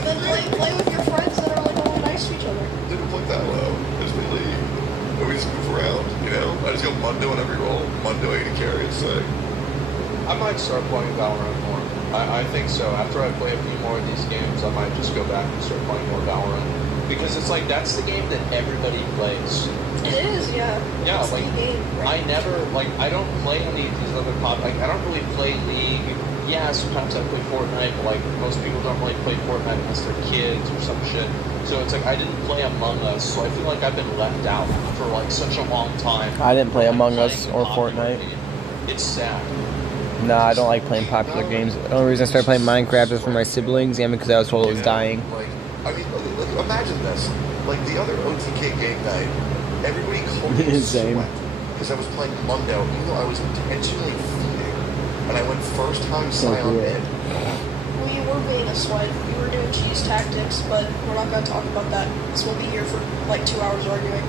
Then play with your friends that are, like, all nice to each other. They don't play that low. There's the league. And we just move around, you know? I just go Mundo in every role. Mundo 80 carry, it's sick. I might start playing Valorant more. I think so. After I play a few more of these games, I might just go back and start playing more Valorant. Because it's like, that's the game that everybody plays. It is, yeah. Yeah, it's like, the game, right? I never, like, I don't play any of these other like, I don't really play League. Yeah, sometimes I play Fortnite, but, like, most people don't really play Fortnite unless they're kids or some shit. So it's like, I didn't play Among Us, so I feel like I've been left out for, like, such a long time. I didn't play Among Us or Fortnite. It's sad. Nah, I don't like playing popular games. The only reason I started playing Minecraft was for my siblings and because I was told it was dying. Like, I mean, imagine this. Like, the other OTK game night, everybody called me Same. because I was playing Mundo, even though I was intentionally feeding. And I went first time Scion mid. We were being a sweat. We were doing cheese tactics, but we're not going to talk about that because we'll be here for like 2 hours arguing.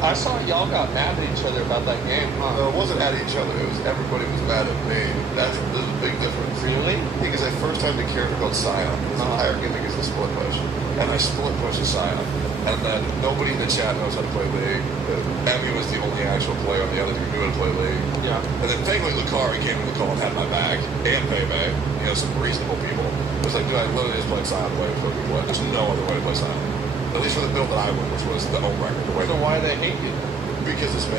I saw y'all got mad at each other about that game, huh? No, it wasn't at each other. It was everybody was mad at me. There's a big difference. Really? Because I first time the character called Scion. His entire gimmick is a split push. And I split push a Scion. And then nobody in the chat knows how to play League. Emmy was the only actual player on the other team who knew how to play League. Yeah. And then thankfully Lucari came in the call and had my back. And Pepe. You know, some reasonable people. It was like, dude, I literally just played Scion the way it's supposed to be played. There's no other way to play Scion. At least for the build that I won, which was the home record. So why do they hate you? Because it's me.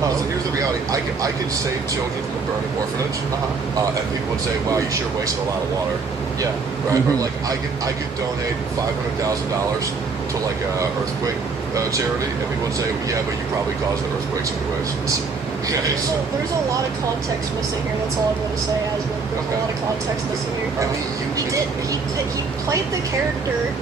So here's the reality. I could save children from a burning orphanage. And people would say, wow, you sure wasted a lot of water. Yeah. Right? Or like, I could donate $500,000 to like a earthquake charity. And people would say, yeah, but you probably caused the earthquakes anyways. Okay. So there's a lot of context missing here. That's all I'm going to say, Aslan. There's a lot of context missing here. I mean, He played the character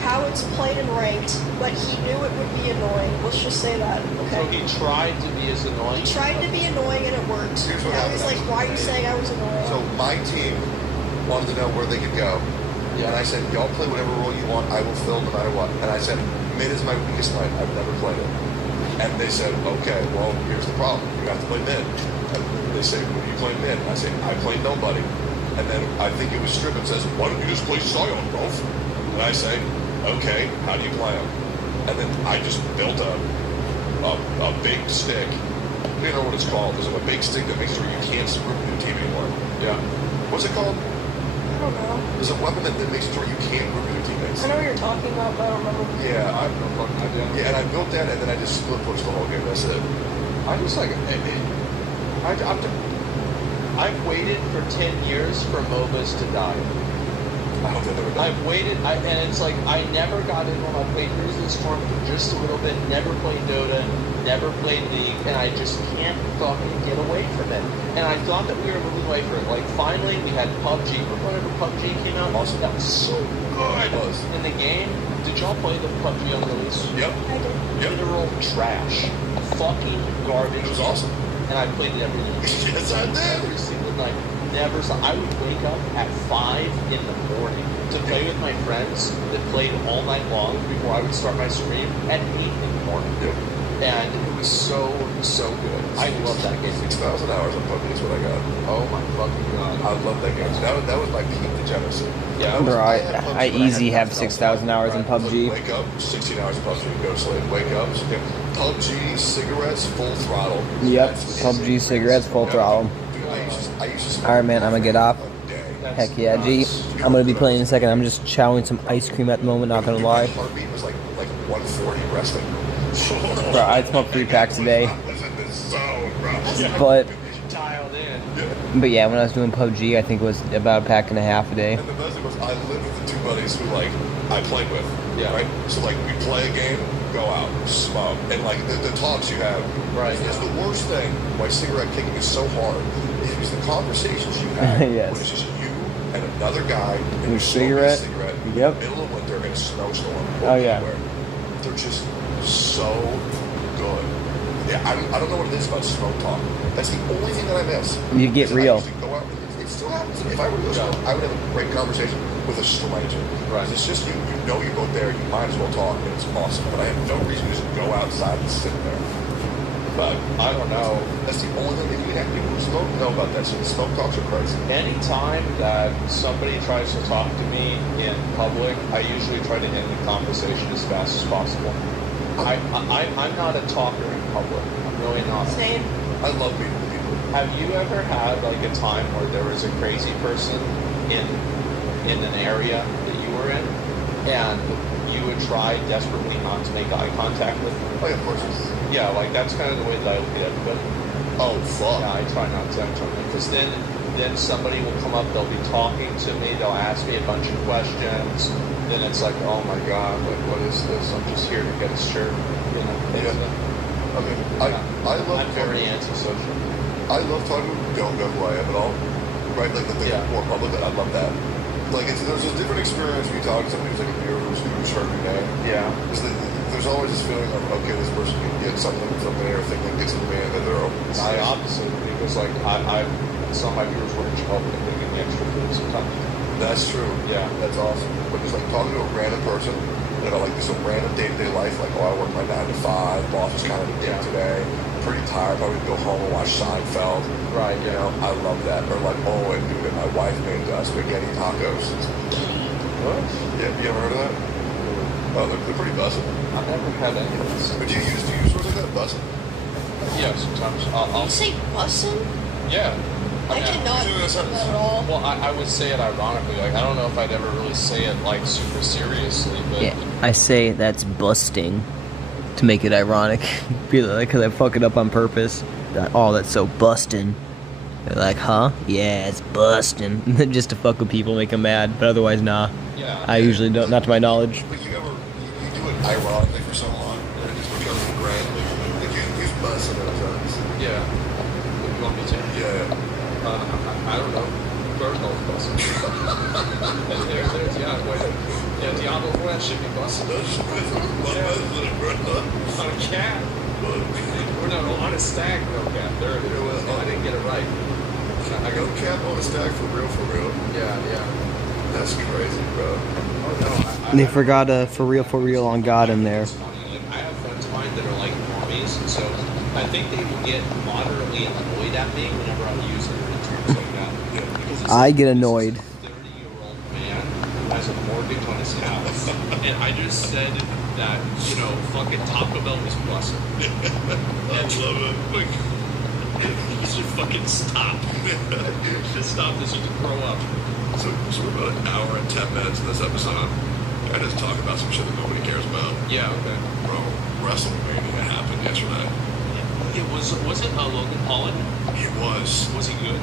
how it's played and ranked, but he knew it would be annoying. Let's just say that. Okay. So he tried to be as annoying. He tried to be annoying and it worked. Here's what Now happened. he's like, why are you saying I was annoying? So my team wanted to know where they could go. Yeah. And I said, y'all play whatever role you want. I will fill no matter what. And I said, mid is my weakest line. I've never played it. And they said, okay, well, here's the problem. You have to play mid. And they say, well, you play mid. And I say, I play nobody. And then I think it was Strippin says, why don't you just play Scion, bro? And I say, okay, how do you play him? And then I just built a big stick. I don't know what it's called. There's a big stick that makes sure you can't screw with your team anymore. Yeah. What's it called? I don't know. There's a weapon that makes sure you can't group with your teammates. I know what you're talking about, but I don't remember. Yeah, I have no fucking idea. Yeah, and I built that, and then I just split pushed the whole game. That's it. I just like I've waited for 10 years for MOBAs to die. I hope they never die. I've waited, and it's like I never got in when I played Heroes of the Storm for just a little bit. Never played Dota, never played League, and I just can't fucking get away from it. And I thought that we were moving away from it. Like finally, we had PUBG. Whenever PUBG came out, Awesome. that was so good. It was. In the game, did y'all play the PUBG on release? Yep. I did. Yep. Literal trash, fucking garbage. It was awesome. And I played it every night. Yes, I did. Every single night. Never saw. I would wake up at 5 in the morning to play with my friends that played all night long before I would start my stream at 8 in the morning. Yep. And it was so good. I love that game. 6,000 hours on PUBG is what I got. Oh my fucking god. I love that game. That was my peak degeneracy. Yeah. Bro, had PUBG I when easy had have 6,000 hours in PUBG. Wake up, 16 hours in PUBG, go to sleep. Wake up, PUBG, cigarettes, full throttle. Yep, PUBG, cigarettes, full throttle. Dude, I used to Alright, man, I'm gonna get off. day. Heck yeah, G. I'm gonna be playing in a second. I'm just chowing some ice cream at the moment, not gonna My lie. heartbeat was like 140 resting. Bro, I smoke 3 packs a day. I was in this zone, bro. But Dialed in. yeah, when I was doing PUBG, I think it was about a pack and a half a day. And the best thing was I lived with the 2 buddies who like I played with. Yeah. Right? So like we play a game, go out, smoke. And like the talks you have. Right. It's the worst thing why cigarette kicking is so hard is because the conversations you have Yes. when it's just you and and another guy in a cigarette. Yep. Middle of winter in a snowstorm. Oh yeah. They're just so good. Yeah, I don't know what it is about smoke talk. That's the only thing that I miss. You get real. I go out, it still happens. If I were to go smoke, I would have a great conversation with a stranger. Right. It's just you know you're both there. You might as well talk, and it's awesome. But I have no reason to just go outside and sit there. But I don't know. That's the only thing that you have. People who smoke know about that. So the smoke talks are crazy. Anytime that somebody tries to talk to me in public, I usually try to end the conversation as fast as possible. I'm not a talker in public. I'm really not. Same. I love meeting people. Have you ever had like a time where there was a crazy person in an area that you were in, and you would try desperately not to make eye contact with them? Oh, yeah, of course. Yeah, like that's kind of the way that I look at everybody. Oh, fuck. Yeah, I try not to because then somebody will come up, they'll be talking to me, they'll ask me a bunch of questions, then it's like, oh my god, like what is this? I'm just here to get a shirt, you know. Yeah. I mean, I love. I'm very antisocial. I love talking to people who don't know who I am at all. Right, like the thing more public. I love that. Like there's a different experience when you talk to somebody who's like a beer who's heard your name. Yeah. There's always this feeling of, okay, this person can get something from there, or think that gets in the man that they're open. I opposite, because like some of my viewers work in Chicago and they give me extra food sometimes. That's true. Yeah. That's awesome. But just like talking to a random person, you know, like just a random day-to-day life, like, oh, I work my 9 to 5, boss is kind of a dick today, pretty tired, probably go home and watch Seinfeld. Right, you know, I love that. Or like, oh, and dude, my wife made spaghetti tacos. What? Yeah, you ever heard of that? Oh, they're pretty busted. I've never had any of this. But do you use words like that, busted? Yeah, sometimes. You say bussin'? Yeah. I cannot do that at all. Well, I would say it ironically. Like, I don't know if I'd ever really say it, like, super seriously, but... Yeah, I say that's busting to make it ironic. Because I fuck it up on purpose. Oh, that's so bustin'. They're like, huh? Yeah, it's bustin'. Just to fuck with people, make them mad. But otherwise, nah. Yeah. I usually don't, not to my knowledge. But you do it ironically for so long, and it just becomes grand. Like, you use bustin' sometimes. Yeah. You want me to? Yeah. I don't know. Birdhouse busting. there's Diablo Flash should be busting. On a cat. We're not on a stag, no cat. There was. I didn't get it right. I go cat on a stag for real. Yeah. That's crazy, bro. Oh no. They forgot a for real on God in there. It's funny. Like, I have friends of mine that are like mommies, so I think they will get moderately annoyed at me whenever I use it in terms like that. Because I get annoyed. 30-year-old man who has a mortgage on his house, and I just said that, you know, fucking Taco Bell was busted. I love it. Like, you should fucking stop. Just stop this. You can grow up. So we're about an hour and 10 minutes in this episode. I just talk about some shit that nobody cares about. Yeah, okay. Bro, WrestleMania happened yesterday. It wasn't Logan Paul in it? He was. Was he good?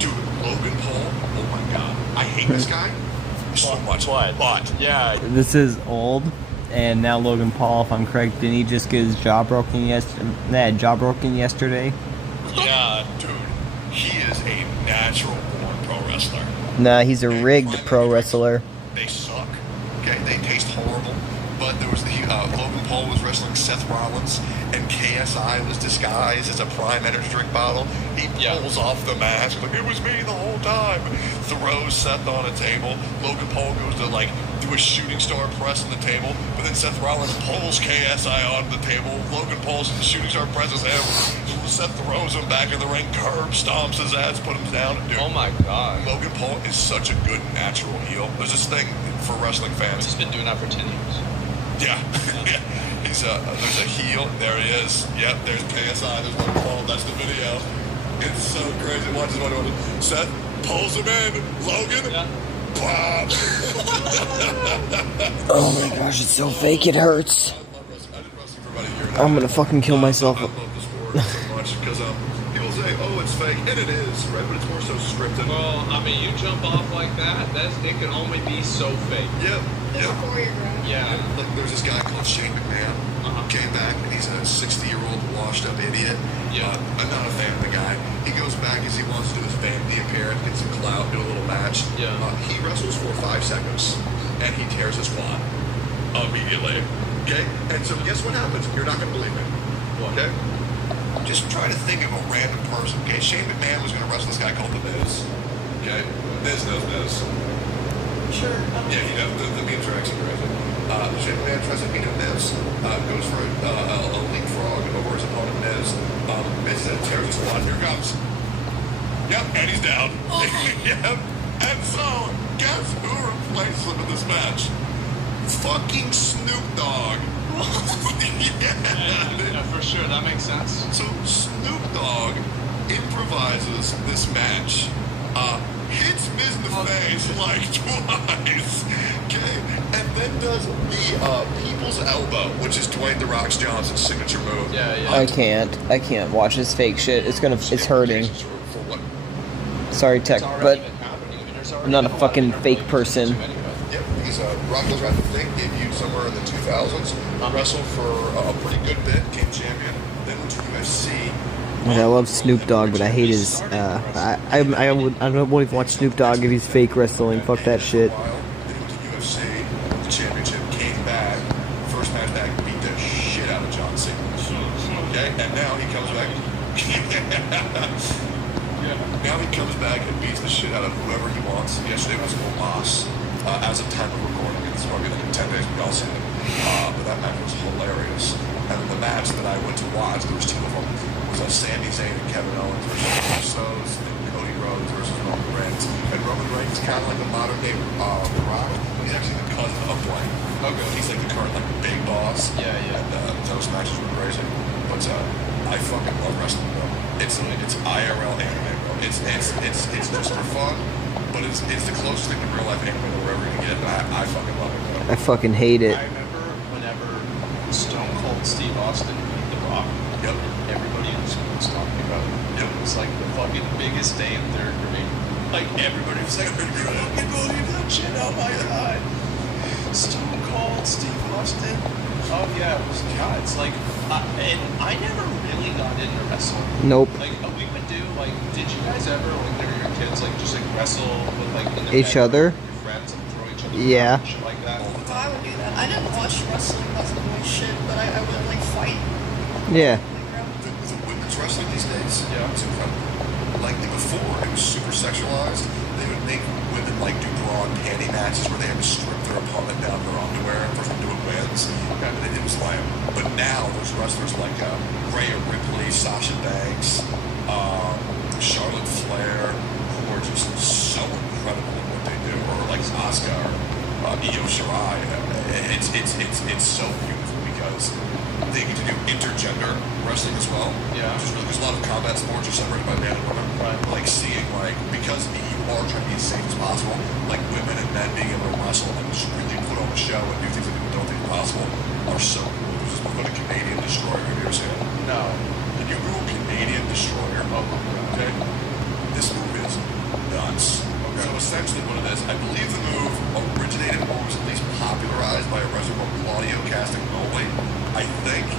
Dude, Logan Paul, oh my god. I hate this guy so much. But yeah. This is old, and now Logan Paul, if I'm correct, didn't he just get his jaw broken yesterday? Yeah, dude, he is a natural born pro wrestler. Nah, he's a rigged pro wrestler. They suck. Okay, they taste horrible. But there was Logan Paul was wrestling Seth Rollins, and KSI was disguised as a Prime Energy drink bottle. He pulls off the mask, like, it was me the whole time. Throws Seth on a table. Logan Paul goes to, like, do a shooting star press on the table, but then Seth Rollins pulls KSI onto the table. Logan Paul's in the shooting star presses him. Seth throws him back in the ring, curb stomps his ass, put him down. Dude, oh my god. Logan Paul is such a good natural heel. There's this thing for wrestling fans. He's been doing that for 10 years. Yeah. He's there's a heel. There he is. Yep, there's KSI. There's Logan Paul. That's the video. It's so crazy. Watch this one. Seth pulls him in. Logan. Yeah. Bob. Oh my gosh, it's so fake, it hurts. I'm gonna fucking kill myself. I love the sport so much because people say, oh, it's fake, and it is, right? But it's more so scripted. Well, I mean, you jump off like that, it can only be so fake. Yep. Choreographed. Yeah. Like, there's this guy called Shane McMahon. Came back, and he's a 60-year-old washed up idiot. Yeah. I'm not a fan of the guy. He goes back as he wants to do his vanity appearance, get some clout, do a little match. Yeah. He wrestles for 5 seconds, and he tears his quad immediately. Okay? And so guess what happens? You're not going to believe it. Okay? Just try to think of a random person. Okay? Shane McMahon was going to wrestle this guy called The Miz. Okay? Miz knows Miz. Sure. Yeah, you know, the memes are actually crazy. Shane McMahon tries to beat him Miz, goes for a leapfrog over his opponent Miz. Miz then tears his quad. Here comes. Yep, and he's down. Yep. And so, guess who replaced him in this match? Fucking Snoop Dogg. Yeah, for sure, that makes sense. So Snoop Dogg improvises this match, hits Miz in the face like twice, okay, and then does the People's Elbow, which is Dwayne "The Rock" Johnson's signature move. Yeah. I can't watch this fake shit. It's hurting. Sorry, Tech, but I'm not a fucking fake person. Yep, because Rock goes around, I think, debuted somewhere in the 2000s, wrestled for a pretty good bit, became champion, then went to UFC. Like, I love Snoop Dogg, but I hate his. I won't even watch Snoop Dogg if he's fake wrestling. Fuck that shit. Then he went to UFC, the championship, came back, first match back, beat the shit out of John Cena. Okay, and now he comes back. Now he comes back and beats the shit out of whoever he wants. Yesterday was Momas. As of time of recording, it's probably like in 10 days we all seen it. But that match was hilarious. And the match that I went to watch, there was 2 of them, was Sami Zayn and Kevin Owens versus Usos and Cody Rhodes versus Roman Reigns. And Roman Reigns is kind of like the modern day Rock. He's actually the cousin of Wayne. Okay. He's like the current like big boss. Yeah. And those matches were crazy. But I fucking love wrestling though. It's IRL anime, bro. It's just for fun. But it's the closest thing to real life anime that we're ever gonna get, and I fucking love it, bro. I fucking hate it. I remember whenever Stone Cold Steve Austin beat The Rock. Yep. Everybody in school was talking about it. Yep. It was like the fucking biggest day in third grade. Like everybody was like, "You fucking believe that shit? Oh my god!" Stone Cold Steve Austin. Oh yeah, it was nuts. Like, and I never really got into wrestling. Nope. Like we would do like, did you guys ever when they were your kids like just like wrestle with like in the Each other? with your friends and throw each other Yeah. around and shit like that all the I time? would do that. I didn't watch wrestling as a boy shit, but I would like fight. Yeah. The women's wrestling these days, Yeah. it's incredible. Like before, it was super sexualized. They would make women like do bra and panty matches where they had to strip their opponent down to their underwear. First one to do it wins. Okay. And it was lame. But now there's wrestlers like Rhea Ripley, Sasha Banks, Charlotte Flair, who are just so incredible at what they do. Or like Asuka or Io Shirai. It's so beautiful because they get to do intergender wrestling as well. Yeah. Which is really, there's a lot of combat sports are separated by man and women. Right. Like seeing because you are trying to be as safe as possible, like women and men being able to wrestle and just really put on the show and do things that people don't think are possible are so cool. There's this movie called A Canadian Destroyer. Have you ever seen it? No. The new Google Canadian Destroyer. Oh my god. Okay. This move is nuts. Okay. So essentially what it is, I believe the move originated or was at least popularized by a wrestler called Claudio Castagnoli, I think.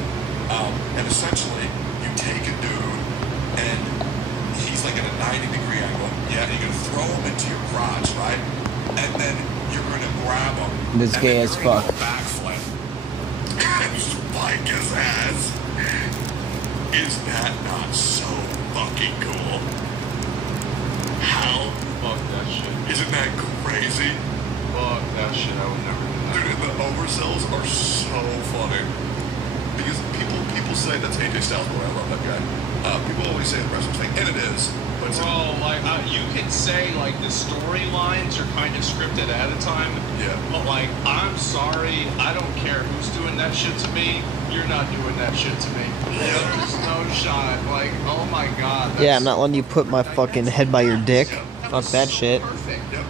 And essentially, you take a dude and he's like at a 90-degree angle. Yeah, and you're gonna throw him into your crotch, right? And then you're gonna grab him. This gay as fuck. Backflip and spike his ass. Is that not so fucking cool? How? Fuck that shit. Isn't that crazy? Fuck that shit. I would never do that. Dude, the oversells are so funny. Because people say that's AJ Styles, boy, I love that guy. People always say the wrestling thing, and it is. But it's Bro, like, you could say, like, the storylines are kind of scripted ahead of time. Yeah. But, like, I'm sorry, I don't care who's doing that shit to me. You're not doing that shit to me. Yeah. There's no shot. Like, oh my god. Yeah, I'm not letting you put my fucking head by your dick. Fuck that shit. Perfect. Yep.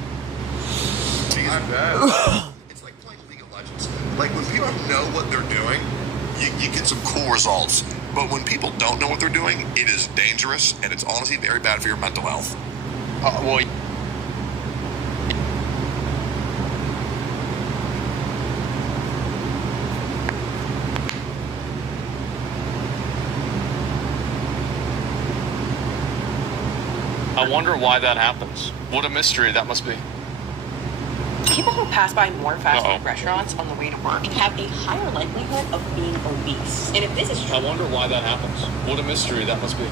I'm bad. It's like playing League of Legends. Like when people know what they're doing, you get some cool results. But when people don't know what they're doing, it is dangerous and it's honestly very bad for your mental health. Well, I wonder why that happens. What a mystery that must be. People who pass by more fast food restaurants on the way to work have a higher likelihood of being obese. And if this is true, I wonder why that happens. What a mystery that must be.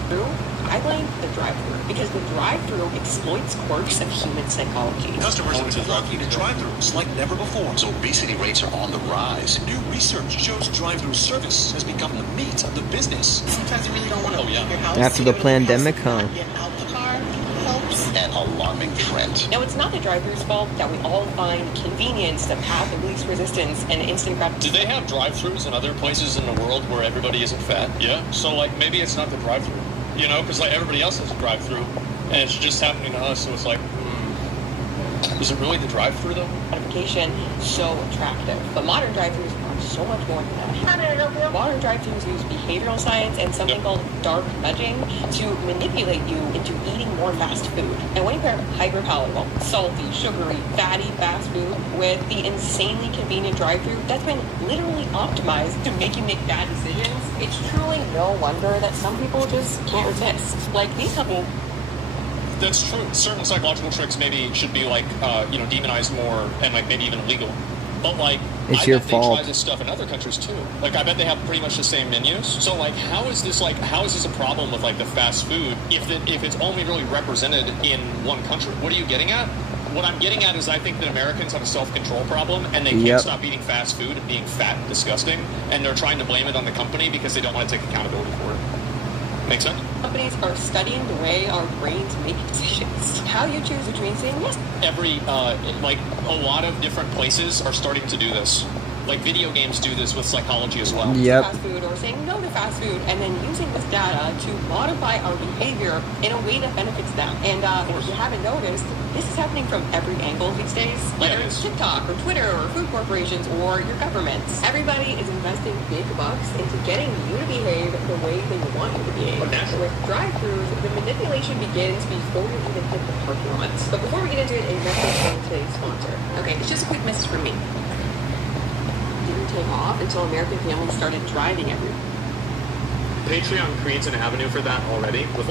I blame the drive-thru because the drive-thru exploits quirks of human psychology. Customers are flocking to drive-thrus like never before. So obesity rates are on the rise. New research shows drive-thru service has become the meat of the business. Sometimes you really don't want to leave your house. After the pandemic, huh? Get out the car helps. An alarming trend. Now, it's not the drive-thru's fault that we all find convenience the path of least resistance and instant gratification. Do they have drive-thrus in other places in the world where everybody isn't fat? Yeah. So, like, maybe it's not the drive-thru. You know, because, like, everybody else has a drive-thru, and it's just happening to us, so it's like, is it really the drive-thru, though? Gratification so attractive. But modern drive-thrus are so much more than that. Modern drive-thrus use behavioral science and something called dark nudging to manipulate you into eating more fast food. And when you pair hyper-palatable, salty, sugary, fatty fast food with the insanely convenient drive-thru that's been literally optimized to make you make bad decisions, it's truly no wonder that some people just can't resist. Like these couple. That's true. Certain psychological tricks maybe should be, like, demonized more and, like, maybe even illegal. But, like, it's I your bet fault. they try this stuff in other countries, too. Like, I bet they have pretty much the same menus. So, like, how is this a problem with, like, the fast food if it's only really represented in one country? What are you getting at? What I'm getting at is I think that Americans have a self-control problem, and they can't stop eating fast food and being fat and disgusting, and they're trying to blame it on the company because they don't want to take accountability for it. Make sense? Companies are studying the way our brains make decisions. How you choose between saying yes. A lot of different places are starting to do this. Like, video games do this with psychology as well. Yep. Fast food or saying no to fast food, and then using this data to modify our behavior in a way that benefits them. And if you haven't noticed, this is happening from every angle these days. Whether it's TikTok or Twitter or food corporations or your governments. Everybody is investing big bucks into getting you to behave the way they want you to behave. With drive-thrus, the manipulation begins before you even hit the parking lots. But before we get into it, a message from today's sponsor. Okay, it's just a quick message from me. Didn't take off until American families started driving everywhere. Patreon creates an avenue for that already with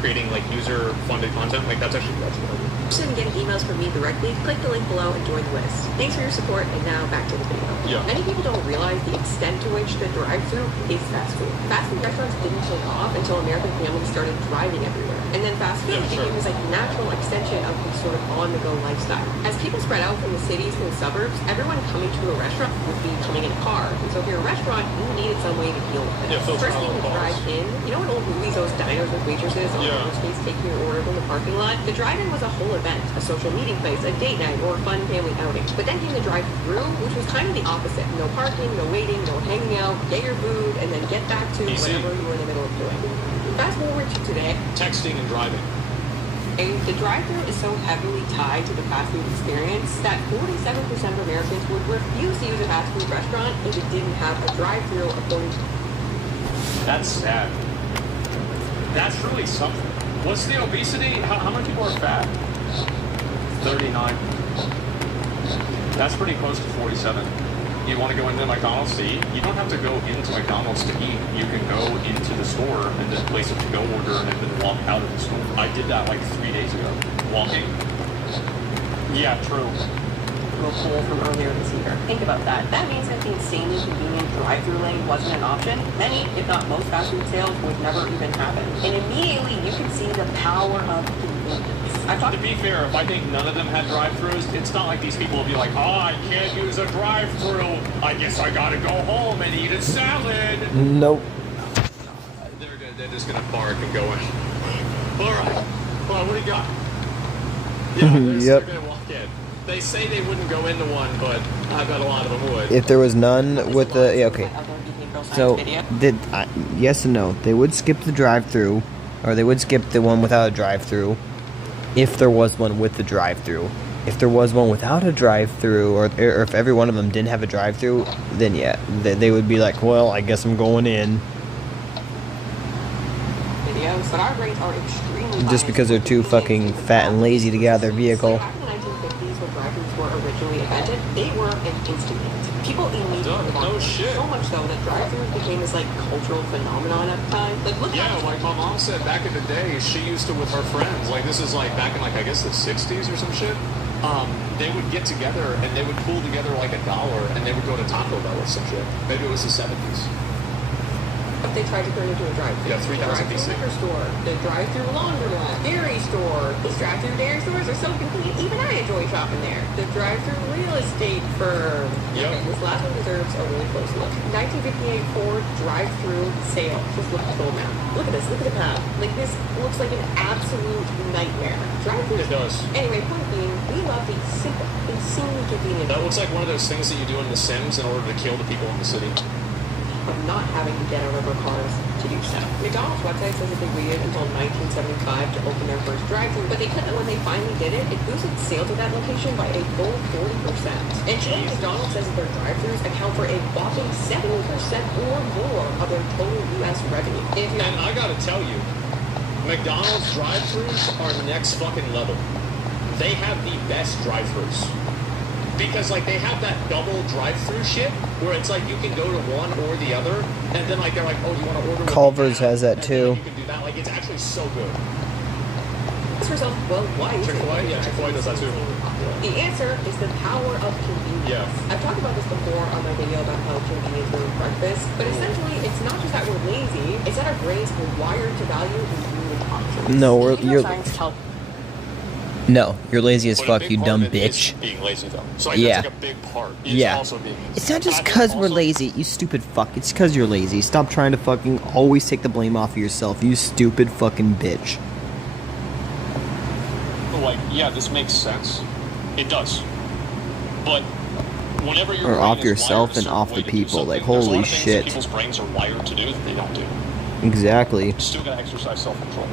creating user-funded content. That's actually what I do. Interested in getting emails from me directly? Click the link below and join the list. Thanks for your support, and now back to the video. Yeah. Many people don't realize the extent to which the drive-thru is fast food. Fast food restaurants didn't take off until American families started driving everywhere. And then fast food became this natural extension of this sort of on-the-go lifestyle. As people spread out from the cities to the suburbs, everyone coming to a restaurant would be coming in cars. And so if you're a restaurant, you needed some way to deal with it. First thing to drive in, you know in old movies, those diners with waitresses on the space taking your order from the parking lot? The drive-in was a whole event, a social meeting place, a date night, or a fun family outing. But then came the drive-thru, which was kind of the opposite. No parking, no waiting, no hanging out, get your food, and then get back to whatever you were in the middle of doing. Fast forward to today. Texting and driving. The drive-thru is so heavily tied to the fast food experience that 47% of Americans would refuse to use a fast food restaurant if it didn't have a drive-thru, according to... That's sad. That's really something. What's the obesity? How many people are fat? 39. That's pretty close to 47. You want to go into McDonald's to eat? You don't have to go into McDonald's to eat. You can go into the store and then place a to-go order and then walk out of the store. I did that 3 days ago. Walking. Yeah, true. Real cool from earlier this year. Think about that. That means that the insanely convenient drive-thru lane wasn't an option. Many, if not most, fast food sales would never even happen. And immediately you can see the power of convenience. To be fair, if I think none of them had drive-thrus, it's not like these people will be like, oh, I can't use a drive-thru. I guess I gotta go home and eat a salad. Nope. They're just gonna park and go in. All right. Well, what do you got? Yeah, they're gonna walk in. They say they wouldn't go into one, but I bet a lot of them would. If there was none with the... Yeah, okay. So, yes and no. They would skip the drive-thru, or they would skip the one without a drive-thru, if there was one with the drive-thru. If there was one without a drive-thru, or if every one of them didn't have a drive-thru, then yeah, they would be like, well, I guess I'm going in. Videos, but our rates are extremely Just because they're too fucking fat and lazy to get out of their vehicle. Back in the 1950s, when drive-thrus were originally invented, they were an instant hit. People immediately No shit. So much so that drive-thrus became this like cultural phenomenon at the time. Like, look Yeah, like my mom said back in the day, she used to with her friends. Like this is like back in like I guess the 60s or some shit. They would get together and they would pool together like $1 and they would go to Taco Bell or some shit. Maybe it was the 70s. They tried to turn it into a drive-thru. Yeah, 3,000 The BC. liquor store, the drive-thru laundromat, dairy store. These drive-thru dairy stores are so complete. Even I enjoy shopping there. The drive-thru real estate firm. Yep. Okay, this last one deserves a really close look. 1958 Ford drive-thru sale. Just look at the full map. Look at this. Look at the path. Like this looks like an absolute nightmare. Drive-thru. It does. Anyway, point being, we love the simple, insanely convenient. That looks like one of those things that you do in The Sims in order to kill the people in the city. Of not having to get out of our cars to do so. McDonald's website says that they waited until 1975 to open their first drive-thru, but they couldn't. When they finally did it, it boosted sales at that location by a full 40%. And today, McDonald's says that their drive-thrus account for a whopping 70% or more of their total U.S. revenue. And I gotta tell you, McDonald's drive-thrus are next fucking level. They have the best drive-thrus. Because, like, they have that double drive-thru shit where it's like you can go to one or the other, and then, like, they're like, oh, you want to order with Culver's has that too. You can do that. Like, it's actually so good. Ask yourself, well, why is Chick-fil-A? Yeah, Chick-fil-A does that too. The answer is the power of convenience. Yeah. I've talked about this before on my video about how convenient ruins breakfast, but essentially, it's not just that we're lazy, it's that our brains were wired to value convenient options. No, Behavioral you're lazy as But a fuck, big you part dumb of it is bitch. being lazy, though. So, like, Yeah. that's like a big part. It's Yeah. also being lazy. It's not just I think because we're also- lazy, you stupid fuck. It's because you're lazy. Stop trying to fucking always take the blame off of yourself, you stupid fucking bitch. Like, yeah, this makes sense. It does. But whenever you're Or off yourself and off the people, like, holy shit. People's brains are wired to do that they don't do. Exactly. You still gotta exercise self-control.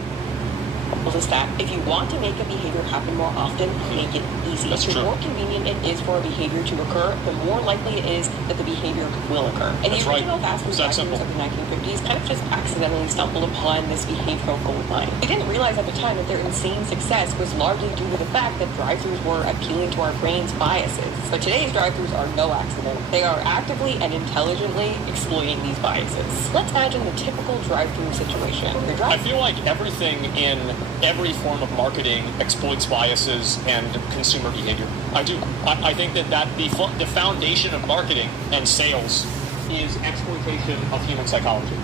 is that if you want to make a behavior happen more often, make it easy. That's the true. more convenient it is for a behavior to occur, the more likely it is that the behavior will occur. And That's the original right. fast food It's that drive-thrus simple. of the 1950s kind of just accidentally stumbled upon this behavioral gold mine. They didn't realize at the time that their insane success was largely due to the fact that drive-thrus were appealing to our brain's biases. But today's drive-thrus are no accident. They are actively and intelligently exploiting these biases. Let's imagine the typical drive-thru situation. You're I driving. feel like everything in every form of marketing exploits biases and consumer behavior. I do. I think that the foundation of marketing and sales is exploitation of human psychology.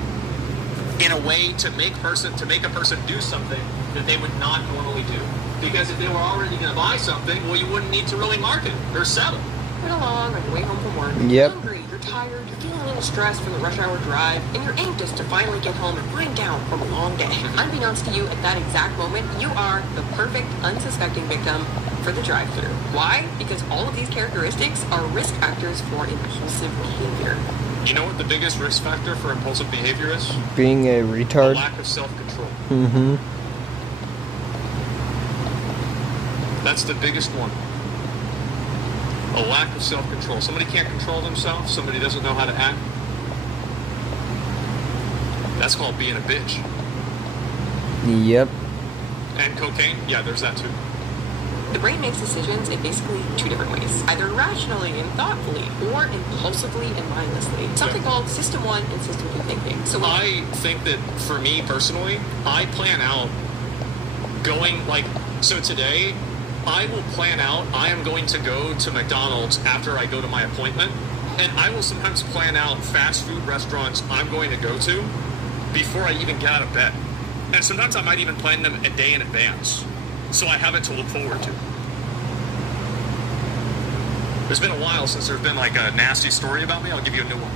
In a way to make a person do something that they would not normally do. Because if they were already going to buy something, well, you wouldn't need to really market or sell it. Right along on your way home from work. Yep. You're hungry, you're tired, you're feeling a little stressed from the rush hour drive, and you're anxious to finally get home and wind down from a long day. Unbeknownst to you, at that exact moment, you are the perfect, unsuspecting victim for the drive-thru. Why? Because all of these characteristics are risk factors for impulsive behavior. You know what the biggest risk factor for impulsive behavior is? Being a A retard. lack of self-control. Mm-hmm. That's the biggest one. A lack of self-control. Somebody can't control themselves. Somebody doesn't know how to act. That's called being a bitch. Yep. And cocaine? Yeah, there's that too. The brain makes decisions in basically two different ways. Either rationally and thoughtfully, or impulsively and mindlessly. Something called System 1 and System 2 thinking. So I think that for me personally, I plan out going so today, I will plan out, I am going to go to McDonald's after I go to my appointment, and I will sometimes plan out fast food restaurants I'm going to go to before I even get out of bed. And sometimes I might even plan them a day in advance, so I have it to look forward to. There's been a while since there's been like a nasty story about me. I'll give you a new one.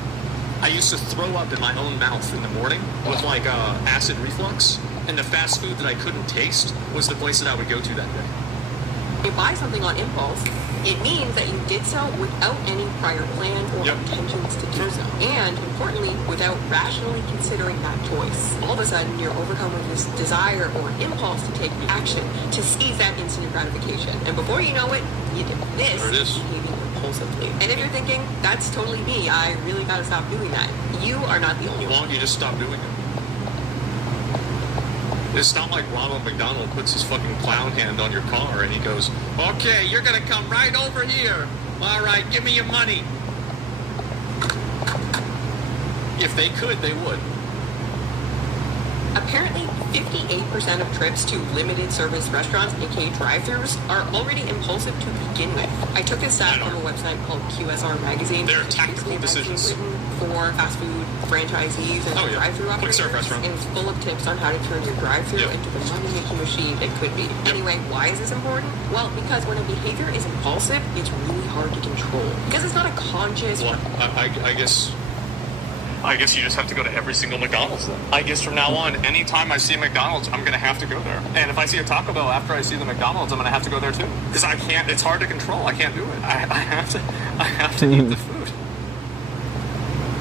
I used to throw up in my own mouth in the morning with acid reflux, and the fast food that I couldn't taste was the place that I would go to that day. you buy something on impulse, it means that you did so without any prior plan or intentions to do so. And, importantly, without rationally considering that choice. All of a sudden, you're overcome with this desire or impulse to take action, to seize that instant gratification. And before you know it, you did this, There it is. behaving impulsively. And if you're thinking, that's totally me, I really gotta stop doing that, you are not the only Why one. don't you just stop doing it? It's not like Ronald McDonald puts his fucking clown hand on your car and he goes, okay, you're gonna come right over here. All right, give me your money. If they could, they would. Apparently, 58% of trips to limited service restaurants, aka drive-thrus, are already impulsive to begin with. I took this stat from a website called QSR Magazine. They're tactical decisions. Written for fast food franchisees and drive-thru operators. Quick serve restaurant. And it's full of tips on how to turn your drive-thru into the money-making machine it could be. Anyway, why is this important? Well, because when a behavior is impulsive, it's really hard to control. Because it's not a conscious... Well, I guess you just have to go to every single McDonald's then. I guess from now on, anytime I see a McDonald's, I'm going to have to go there. And if I see a Taco Bell after I see the McDonald's, I'm going to have to go there too. Because I can't, it's hard to control. I can't do it. I have to eat the food.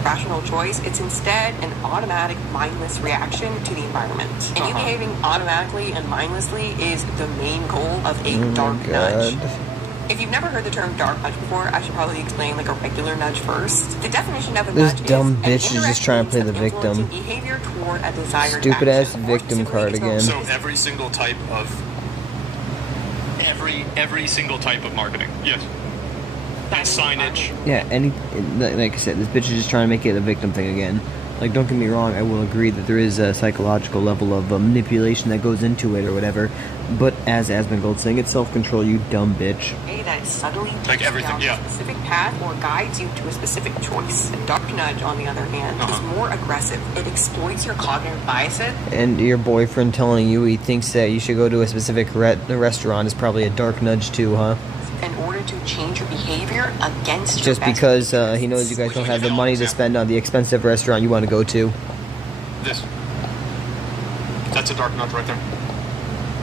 Rational choice, it's instead an automatic, mindless reaction to the environment. And you behaving automatically and mindlessly is the main goal of a dark nudge. If you've never heard the term dark nudge before, I should probably explain like a regular nudge first. The definition of a nudge is dumb bitch is just trying to play the victim. Behavior toward a desired Stupid ass action. victim card again. So every single type of marketing. Yes. Signage. Yeah, like I said, this bitch is just trying to make it a victim thing again. Like, don't get me wrong, I will agree that there is a psychological level of manipulation that goes into it or whatever. But as Asmongold saying, it's self-control, you dumb bitch. That subtly like everything, down a specific path or guides you to a specific choice. A dark nudge, on the other hand, is more aggressive. It exploits your cognitive biases. And your boyfriend telling you he thinks that you should go to a specific restaurant is probably a dark nudge too, huh? In order to change your behavior against your just because he knows you guys don't have the money to spend on the expensive restaurant you want to go to. That's a dark nudge right there.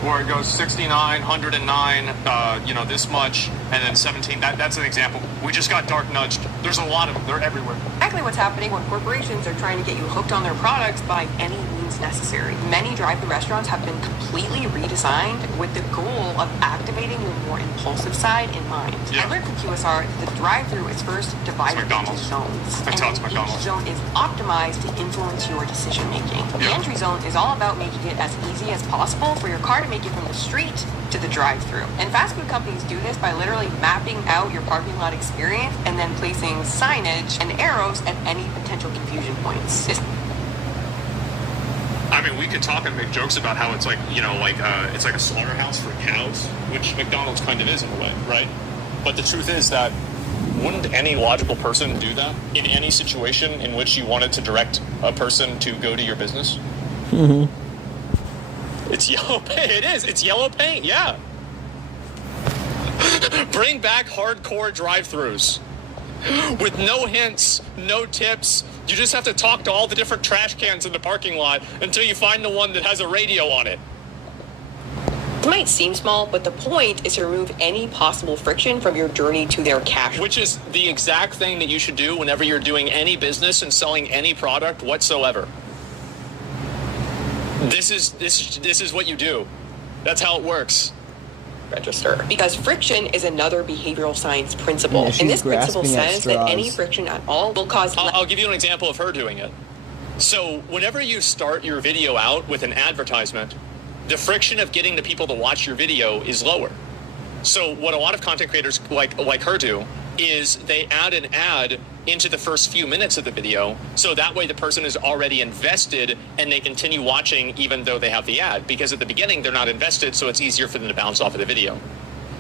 Where it goes 69, 109, this much, and then 17. That's an example. We just got dark nudged. There's a lot of them. They're everywhere. Exactly what's happening when corporations are trying to get you hooked on their products by any means necessary. Many drive-thru restaurants have been completely redesigned with the goal of activating your more impulsive side in mind. I learned from QSR that the drive-thru is first divided into zones. And each zone is optimized to influence your decision-making. The entry zone is all about making it as easy as possible for your car to make it from the street to the drive-thru. And fast food companies do this by literally mapping out your parking lot experience and then placing signage and arrows at any potential confusion points. I mean, we could talk and make jokes about how it's like, it's like a slaughterhouse for cows, which McDonald's kind of is in a way, right? But the truth is that wouldn't any logical person do that in any situation in which you wanted to direct a person to go to your business? Mm-hmm. It's yellow paint. It is. It's yellow paint. Yeah. Bring back hardcore drive-thrus with no hints, no tips. You just have to talk to all the different trash cans in the parking lot until you find the one that has a radio on it. It might seem small, but the point is to remove any possible friction from your journey to their cash. Which is the exact thing that you should do whenever you're doing any business and selling any product whatsoever. This is what you do. That's how it works. Register. Because friction is another behavioral science principle. And this principle says that any friction at all will cause... I'll give you an example of her doing it. So whenever you start your video out with an advertisement, the friction of getting the people to watch your video is lower. So what a lot of content creators like her do is they add an ad into the first few minutes of the video, so that way the person is already invested and they continue watching even though they have the ad, because at the beginning they're not invested, so it's easier for them to bounce off of the video.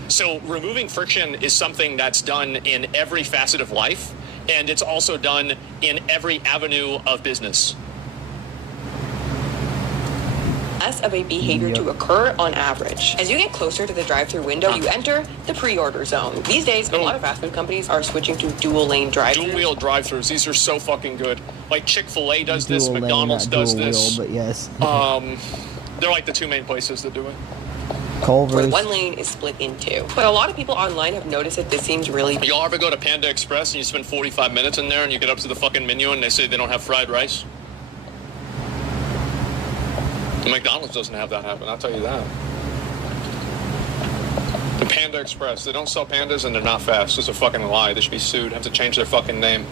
So removing friction is something that's done in every facet of life, and it's also done in every avenue of business. Less of a behavior to occur on average. As you get closer to the drive-thru window, you enter the pre-order zone. These days, a lot of fast food companies are switching to dual-lane drive-thrus. Dual-wheel drive-thrus. These are so fucking good. Like Chick-fil-A does this, McDonald's does this. But yes. They're like the two main places that do it. Culver's. Where one lane is split in two. But a lot of people online have noticed that this seems really... Y'all ever go to Panda Express and you spend 45 minutes in there and you get up to the fucking menu and they say they don't have fried rice? McDonald's doesn't have that happen, I'll tell you that. The Panda Express, they don't sell pandas and they're not fast. It's a fucking lie. They should be sued, have to change their fucking name.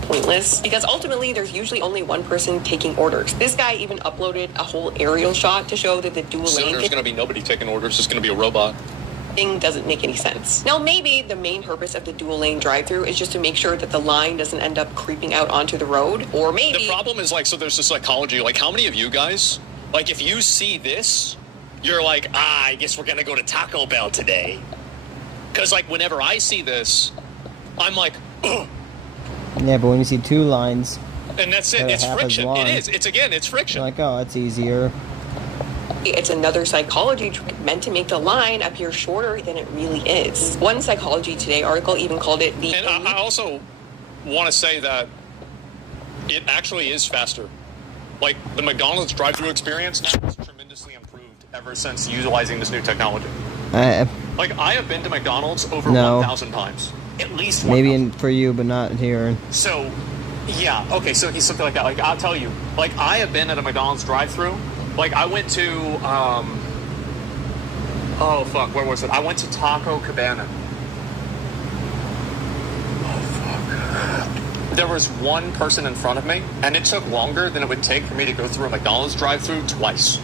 Pointless, because ultimately there's usually only one person taking orders. This guy even uploaded a whole aerial shot to show that the dual lane... Soon there's going to be nobody taking orders, it's going to be a robot. thing doesn't make any sense. Now, maybe the main purpose of the dual lane drive-through is just to make sure that the line doesn't end up creeping out onto the road, or maybe... The problem is, like, so there's this psychology, like, how many of you guys, like, if you see this, you're like, I guess we're gonna go to Taco Bell today. Because, like, whenever I see this, I'm like, ugh. Yeah, but when you see two lines... And that's it. It's friction. It is. It's friction. You're like, oh, that's easier. It's another psychology trick meant to make the line appear shorter than it really is. One Psychology Today article even called it the... And I also want to say that it actually is faster. Like, the McDonald's drive-thru experience has tremendously improved ever since utilizing this new technology. Like, I have been to McDonald's over 1,000 times. At least 1,000. Maybe for you, but not here. So, yeah, okay, so he's something like that. Like, I'll tell you, like, I have been at a McDonald's drive-thru. Like, I went to, oh, fuck, where was it? I went to Taco Cabana. Oh, fuck. There was one person in front of me, and it took longer than it would take for me to go through a McDonald's drive-thru twice.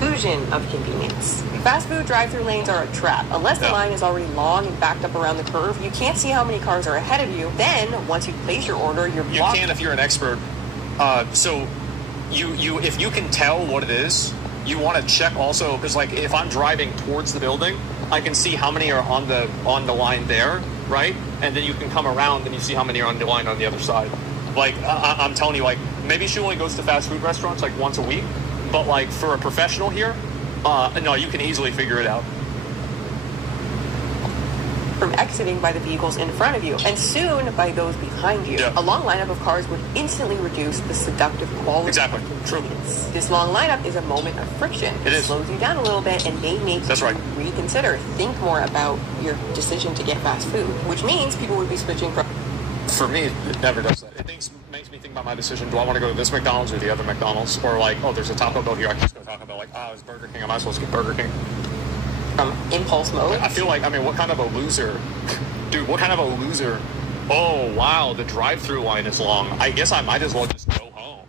Illusion of convenience. Fast food drive-through lanes are a trap. Unless the line is already long and backed up around the curve, you can't see how many cars are ahead of you. Then, once you place your order, you're blocked. You can if you're an expert. So, if you can tell what it is, you want to check also, because, like, if I'm driving towards the building, I can see how many are on the line there, right? And then you can come around and you see how many are on the line on the other side. Like, I'm telling you, like, maybe she only goes to fast food restaurants, like, once a week. But, like, for a professional here, no, you can easily figure it out. From exiting by the vehicles in front of you, and soon by those behind you. Yeah. A long lineup of cars would instantly reduce the seductive quality. Exactly. True. This long lineup is a moment of friction. It is. Slows you down a little bit and may make That's you right. reconsider, think more about your decision to get fast food, which means people would be switching from... For me, it never does that. It makes me think about my decision. Do I want to go to this McDonald's or the other McDonald's? Or like, oh, there's a Taco Bell here. I can just go to Taco Bell. Like, oh, it's Burger King. I might as well get Burger King. Impulse mode. I feel like, I mean, what kind of a loser? Dude, what kind of a loser? Oh, wow, the drive-thru line is long. I guess I might as well just go home.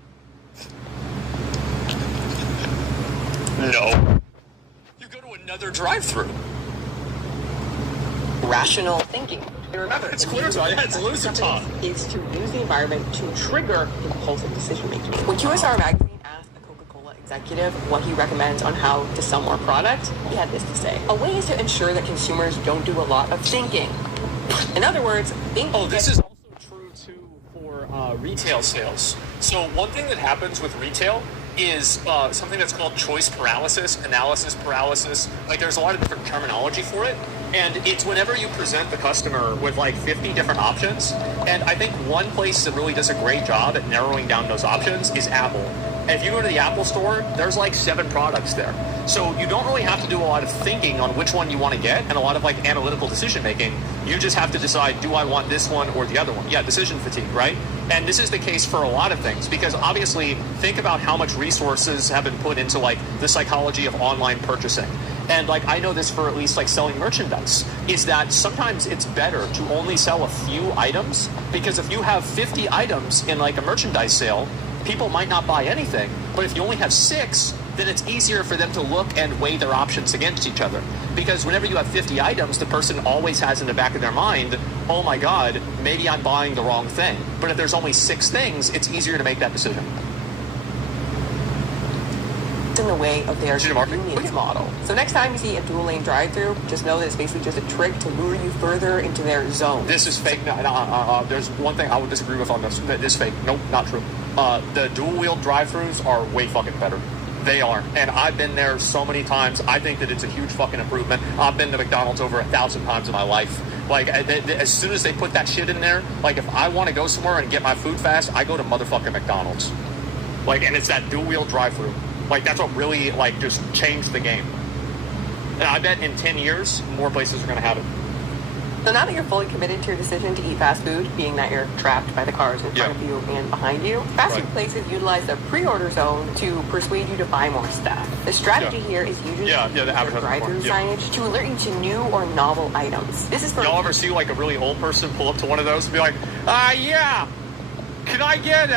No. You go to another drive-thru. Rational thinking. And remember, it's clear to it's loser talk. Is to use the environment to trigger impulsive decision making. When QSR Magazine asked a Coca-Cola executive what he recommends on how to sell more product, he had this to say: a way is to ensure that consumers don't do a lot of thinking. In other words, this is also true too for retail sales. So one thing that happens with retail is something that's called choice paralysis, analysis paralysis. Like, there's a lot of different terminology for it. And it's whenever you present the customer with like 50 different options. And I think one place that really does a great job at narrowing down those options is Apple. And if you go to the Apple store, there's like 7 products there. So you don't really have to do a lot of thinking on which one you want to get and a lot of like analytical decision making. You just have to decide, do I want this one or the other one? Yeah, decision fatigue, right? And this is the case for a lot of things, because obviously think about how much resources have been put into like the psychology of online purchasing. And like, I know this for at least like selling merchandise, is that sometimes it's better to only sell a few items, because if you have 50 items in like a merchandise sale, people might not buy anything. But if you only have 6, then it's easier for them to look and weigh their options against each other. Because whenever you have 50 items, the person always has in the back of their mind, oh my God, maybe I'm buying the wrong thing. But if there's only 6 things, it's easier to make that decision. In the way of their convenience model. So next time you see a dual lane drive-thru, just know that it's basically just a trick to lure you further into their zone. This is fake. There's one thing I would disagree with on this. This is fake. Nope, not true. The dual-wheel drive-thrus are way fucking better. They are. And I've been there so many times. I think that it's a huge fucking improvement. I've been to McDonald's over 1,000 times in my life. Like, as soon as they put that shit in there, like, if I want to go somewhere and get my food fast, I go to motherfucking McDonald's. Like, and it's that dual-wheel drive-thru. Like, that's what really, like, just changed the game. And I bet in 10 years, more places are going to have it. So now that you're fully committed to your decision to eat fast food, being that you're trapped by the cars in front of you and behind you, fast food places utilize the pre-order zone to persuade you to buy more stuff. The strategy here is usually the drive-through signage to alert you to new or novel items. This is for... Y'all ever see, like, a really old person pull up to one of those and be like, yeah, can I get,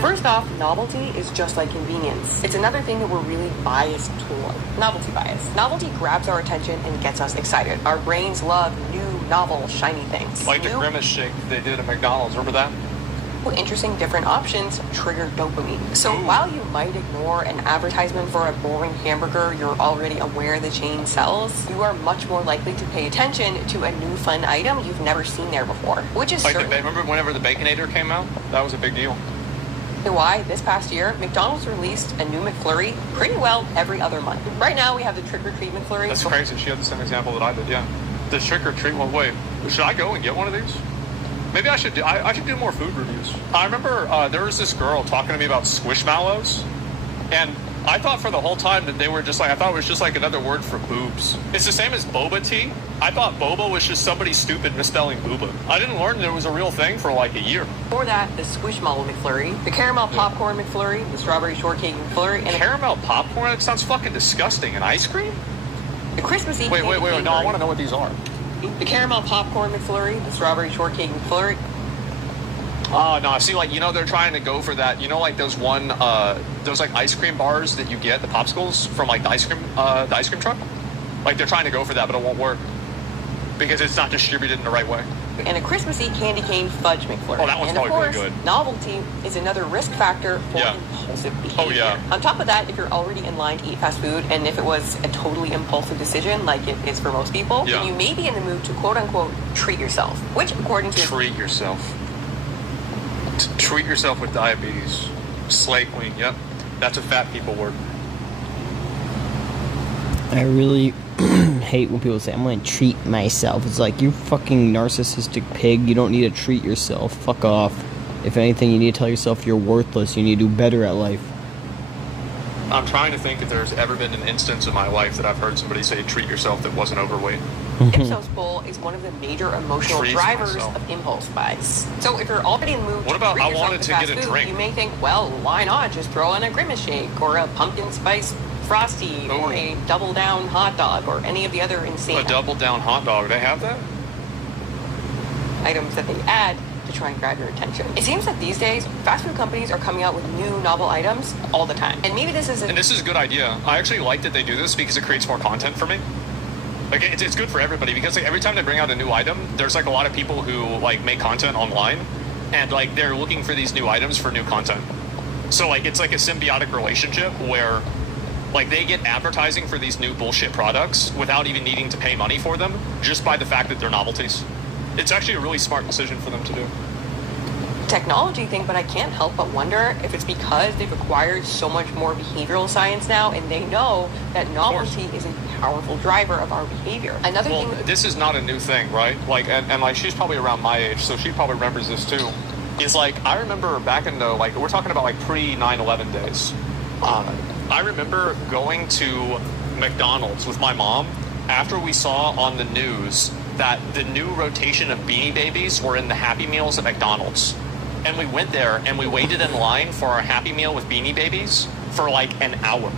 First off, novelty is just like convenience. It's another thing that we're really biased toward. Novelty bias. Novelty grabs our attention and gets us excited. Our brains love new, novel, shiny things. Like the Grimace shake they did at McDonald's, remember that? Interesting different options trigger dopamine. So while you might ignore an advertisement for a boring hamburger you're already aware the chain sells, you are much more likely to pay attention to a new fun item you've never seen there before, which is like remember whenever the Baconator came out? That was a big deal. Why this past year, McDonald's released a new McFlurry pretty well every other month. Right now we have the Trick or Treat McFlurry. That's crazy. She had the same example that I did, yeah. The Trick or Treat one. Wait, should I go and get one of these? Maybe I should do. I should do more food reviews. I remember there was this girl talking to me about Squishmallows, and I thought for the whole time that they were just like, I thought it was just like another word for boobs. It's the same as boba tea. I thought boba was just somebody stupid misspelling booba. I didn't learn that it was a real thing for like a year. Before that, the Squishmallow McFlurry, the caramel popcorn McFlurry, the strawberry shortcake McFlurry, and caramel popcorn. It sounds fucking disgusting. And ice cream. The Christmassy. Wait. No, I want to know what these are. The caramel popcorn McFlurry, the strawberry shortcake McFlurry. Oh, no, see, like, you know, they're trying to go for that, you know, like those like ice cream bars that you get, the popsicles from like the ice cream truck? Like they're trying to go for that, but it won't work because it's not distributed in the right way. And a Christmassy candy cane fudge McFlurry. Oh, that one's probably really good. Novelty is another risk factor for impulsive behavior. Oh, yeah. On top of that, if you're already in line to eat fast food, and if it was a totally impulsive decision, like it is for most people, then you may be in the mood to quote-unquote treat yourself, which according to... Treat yourself. Treat yourself with diabetes. Slay queen, yep. That's a fat people word. I really hate when people say, I'm going to treat myself. It's like, you fucking narcissistic pig. You don't need to treat yourself. Fuck off. If anything, you need to tell yourself you're worthless. You need to do better at life. I'm trying to think if there's ever been an instance in my life that I've heard somebody say treat yourself that wasn't overweight. Impulse bowl is one of the major emotional drivers of impulse buys. So if you're already in the mood what about I wanted to get a drink? You may think, well, why not just throw in a Grimace shake or a pumpkin spice frosty or a double down hot dog or any of the other insane double down hot dog. They have that? Items that they add to try and grab your attention. It seems that these days, fast food companies are coming out with new novel items all the time. And maybe this is And this is a good idea. I actually like that they do this because it creates more content for me. Like, it's good for everybody because like every time they bring out a new item, there's like a lot of people who like make content online and like they're looking for these new items for new content. So like it's like a symbiotic relationship where like they get advertising for these new bullshit products without even needing to pay money for them just by the fact that they're novelties. It's actually a really smart decision for them to do. Technology thing, but I can't help but wonder if it's because they've acquired so much more behavioral science now and they know that novelty is a powerful driver of our behavior. Another thing... this is not a new thing, right? Like, and like she's probably around my age, so she probably remembers this too. Is like, I remember back in the, like, we're talking about like pre-9/11 days. I remember going to McDonald's with my mom after we saw on the news that the new rotation of Beanie Babies were in the Happy Meals at McDonald's. And we went there and we waited in line for our Happy Meal with Beanie Babies for like an hour.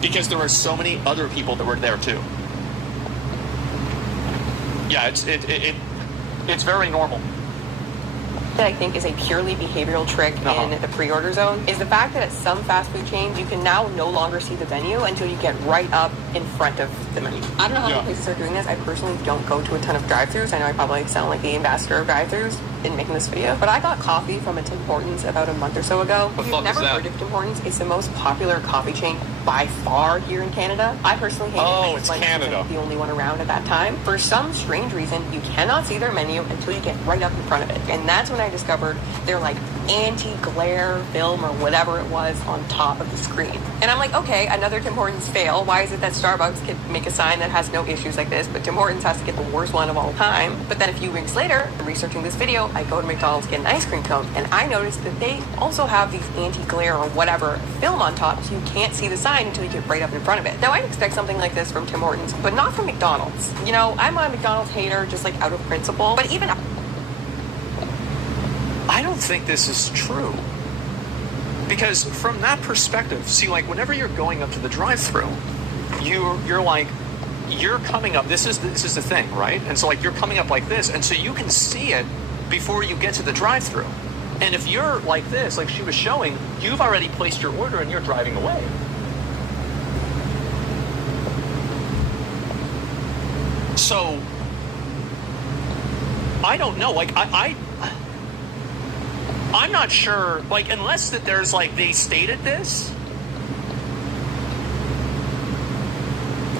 Because there were so many other people that were there too. Yeah, it's very normal. That I think is a purely behavioral trick in the pre-order zone is the fact that at some fast food chains you can now no longer see the menu until you get right up in front of the menu. I don't know how many places are doing this. I personally don't go to a ton of drive-thrus. I know I probably sound like the ambassador of drive-thrus in making this video, but I got coffee from a Tim Hortons about a month or so ago. If you've never heard of Tim Hortons, it's the most popular coffee chain by far here in Canada. I personally hate it. Oh, it's Canada. The only one around at that time. For some strange reason, you cannot see their menu until you get right up in front of it. And that's when I discovered their like anti-glare film or whatever it was on top of the screen. And I'm like, okay, another Tim Hortons fail. Why is it that Starbucks can make a sign that has no issues like this, but Tim Hortons has to get the worst one of all time? But then a few weeks later, researching this video, I go to McDonald's to get an ice cream cone, and I noticed that they also have these anti-glare or whatever film on top, so you can't see the sign until you get right up in front of it. Now, I'd expect something like this from Tim Hortons, but not from McDonald's. You know, I'm a McDonald's hater just like out of principle, but even... I don't think this is true. Because from that perspective, see, like, whenever you're going up to the drive-thru, you're like, you're coming up, this is the thing, right? And so, like, you're coming up like this, and so you can see it before you get to the drive-thru. And if you're like this, like she was showing, you've already placed your order and you're driving away. So, I don't know, like, I'm not sure, like, unless that there's, like, they stated this.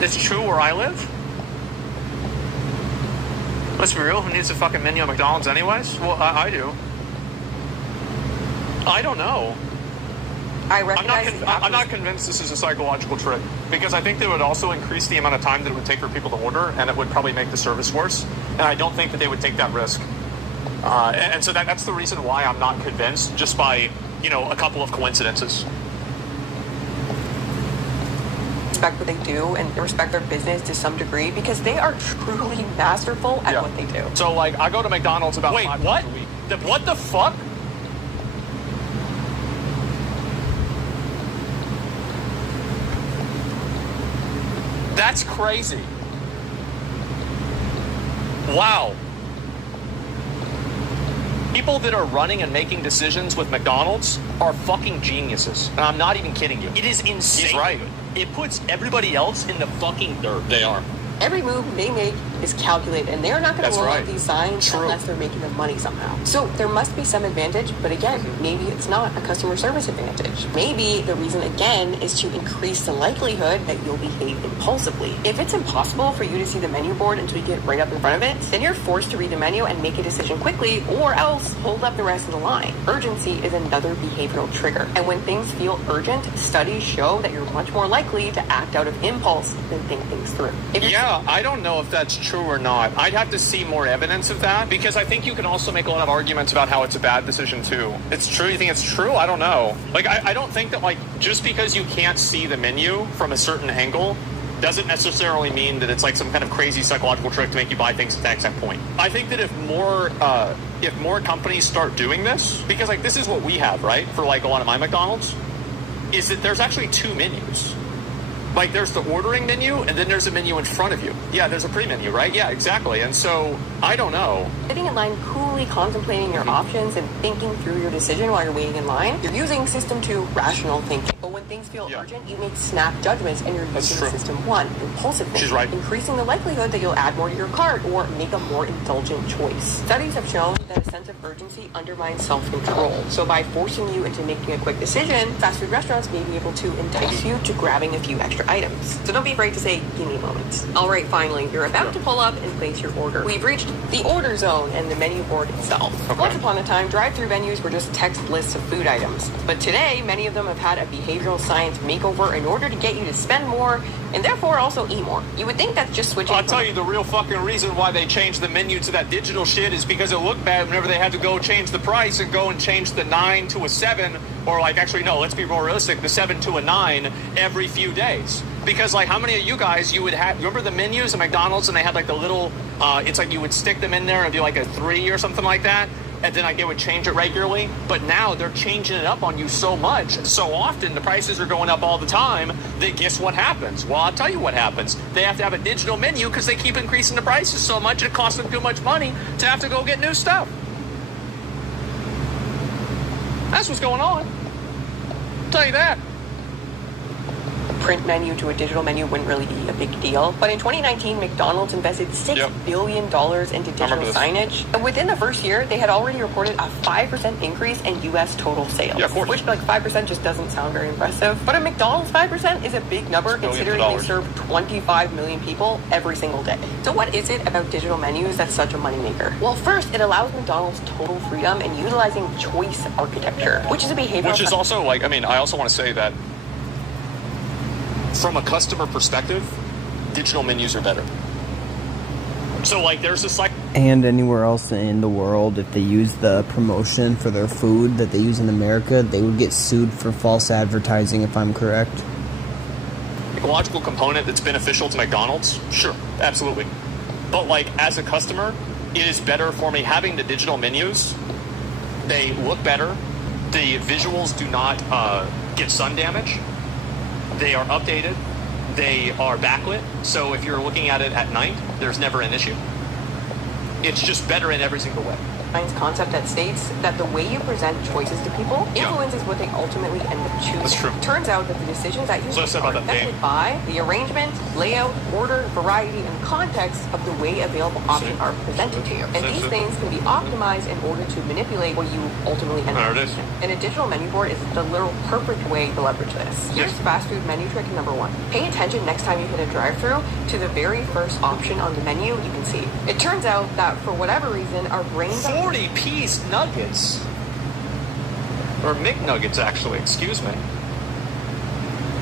It's true where I live. Let's be real, who needs a fucking menu at McDonald's anyways? Well, I do. I don't know. I'm not convinced this is a psychological trick, because I think that it would also increase the amount of time that it would take for people to order, and it would probably make the service worse. And I don't think that they would take that risk. And so that's the reason why I'm not convinced, just by, you know, a couple of coincidences. Respect what they do and respect their business to some degree, because they are truly masterful at what they do. So, like, I go to McDonald's about 5 times a week. What the fuck? That's crazy. Wow. People that are running and making decisions with McDonald's are fucking geniuses. And I'm not even kidding you. It is insane. He's right. It puts everybody else in the fucking dirt. They are. Every move they make is calculated, and they're not going to roll out these signs unless they're making them money somehow. So there must be some advantage, but again, maybe it's not a customer service advantage. Maybe the reason, again, is to increase the likelihood that you'll behave impulsively. If it's impossible for you to see the menu board until you get right up in front of it, then you're forced to read the menu and make a decision quickly, or else hold up the rest of the line. Urgency is another behavioral trigger, and when things feel urgent, studies show that you're much more likely to act out of impulse than think things through. I don't know if that's true or not. I'd have to see more evidence of that, because I think you can also make a lot of arguments about how it's a bad decision too. It's true? You think it's true? I don't know. Like, I don't think that, like, just because you can't see the menu from a certain angle doesn't necessarily mean that it's like some kind of crazy psychological trick to make you buy things at that exact point. I think that if more companies start doing this, because, like, this is what we have, right, for, like, a lot of my McDonald's, is that there's actually 2 menus. Like, there's the ordering menu, and then there's a menu in front of you. Yeah, there's a pre-menu, right? Yeah, exactly. And so, I don't know. Sitting in line, coolly contemplating your options and thinking through your decision while you're waiting in line, you're using System 2 rational thinking. But when things feel urgent, you make snap judgments, and you're using System 1 impulsive thinking. She's right. Increasing the likelihood that you'll add more to your cart or make a more indulgent choice. Studies have shown that a sense of urgency undermines self-control. So by forcing you into making a quick decision, fast food restaurants may be able to entice you to grabbing a few extra items. So don't be afraid to say, give me a moment. All right, finally, you're about to pull up and place your order. We've reached the order zone and the menu board itself. Okay. Once upon a time, drive-through menus were just text lists of food items. But today, many of them have had a behavioral science makeover in order to get you to spend more and therefore also eat more. You would think that's just switching. I'll tell you, the real fucking reason why they changed the menu to that digital shit is because it looked bad whenever they had to go change the price and go and change the 9 to a 7, or, like, actually, no, let's be more realistic, the 7 to a 9 every few days. Because, like, how many of you guys, you would have, remember the menus at McDonald's, and they had, like, the little, it's like you would stick them in there and do, like, a 3 or something like that, and then, like, it would change it regularly. But now they're changing it up on you so much, so often, the prices are going up all the time, that guess what happens? Well, I'll tell you what happens. They have to have a digital menu because they keep increasing the prices so much, it costs them too much money to have to go get new stuff. That's what's going on. I'll tell you that. Print menu to a digital menu wouldn't really be a big deal. But in 2019, McDonald's invested $6 billion into digital signage. And within the first year, they had already reported a 5% increase in U.S. total sales. Yeah, of course. Which, like, 5% just doesn't sound very impressive. But a McDonald's 5% is a big number considering they serve 25 million people every single day. So what is it about digital menus that's such a moneymaker? Well, first, it allows McDonald's total freedom in utilizing choice architecture, which is a behavioral... Which is also, like, I mean, I also want to say that from a customer perspective, digital menus are better. So, like, there's this, like... And anywhere else in the world, if they use the promotion for their food that they use in America, they would get sued for false advertising, if I'm correct. Ecological component that's beneficial to McDonald's? Sure, absolutely. But, like, as a customer, it is better for me having the digital menus. They look better. The visuals do not get sun damage. They are updated. They are backlit. So if you're looking at it at night, there's never an issue. It's just better in every single way. science concept that states that the way you present choices to people influences what they ultimately end up choosing. That's true. It turns out that the decisions that you make are that affected by the arrangement, layout, order, variety, and context of the way available options are presented to you. And these things can be optimized in order to manipulate what you ultimately end up choosing. And a digital menu board is the literal perfect way to leverage this. Here's fast food menu trick number 1. Pay attention next time you hit a drive-thru to the very first option on the menu you can see. It turns out that for whatever reason, our brains 40-piece nuggets. Or McNuggets, actually, excuse me.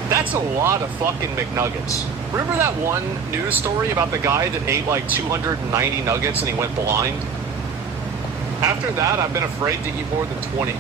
That's a lot of fucking McNuggets. Remember that one news story about the guy that ate like 290 nuggets and he went blind? After that, I've been afraid to eat more than 20.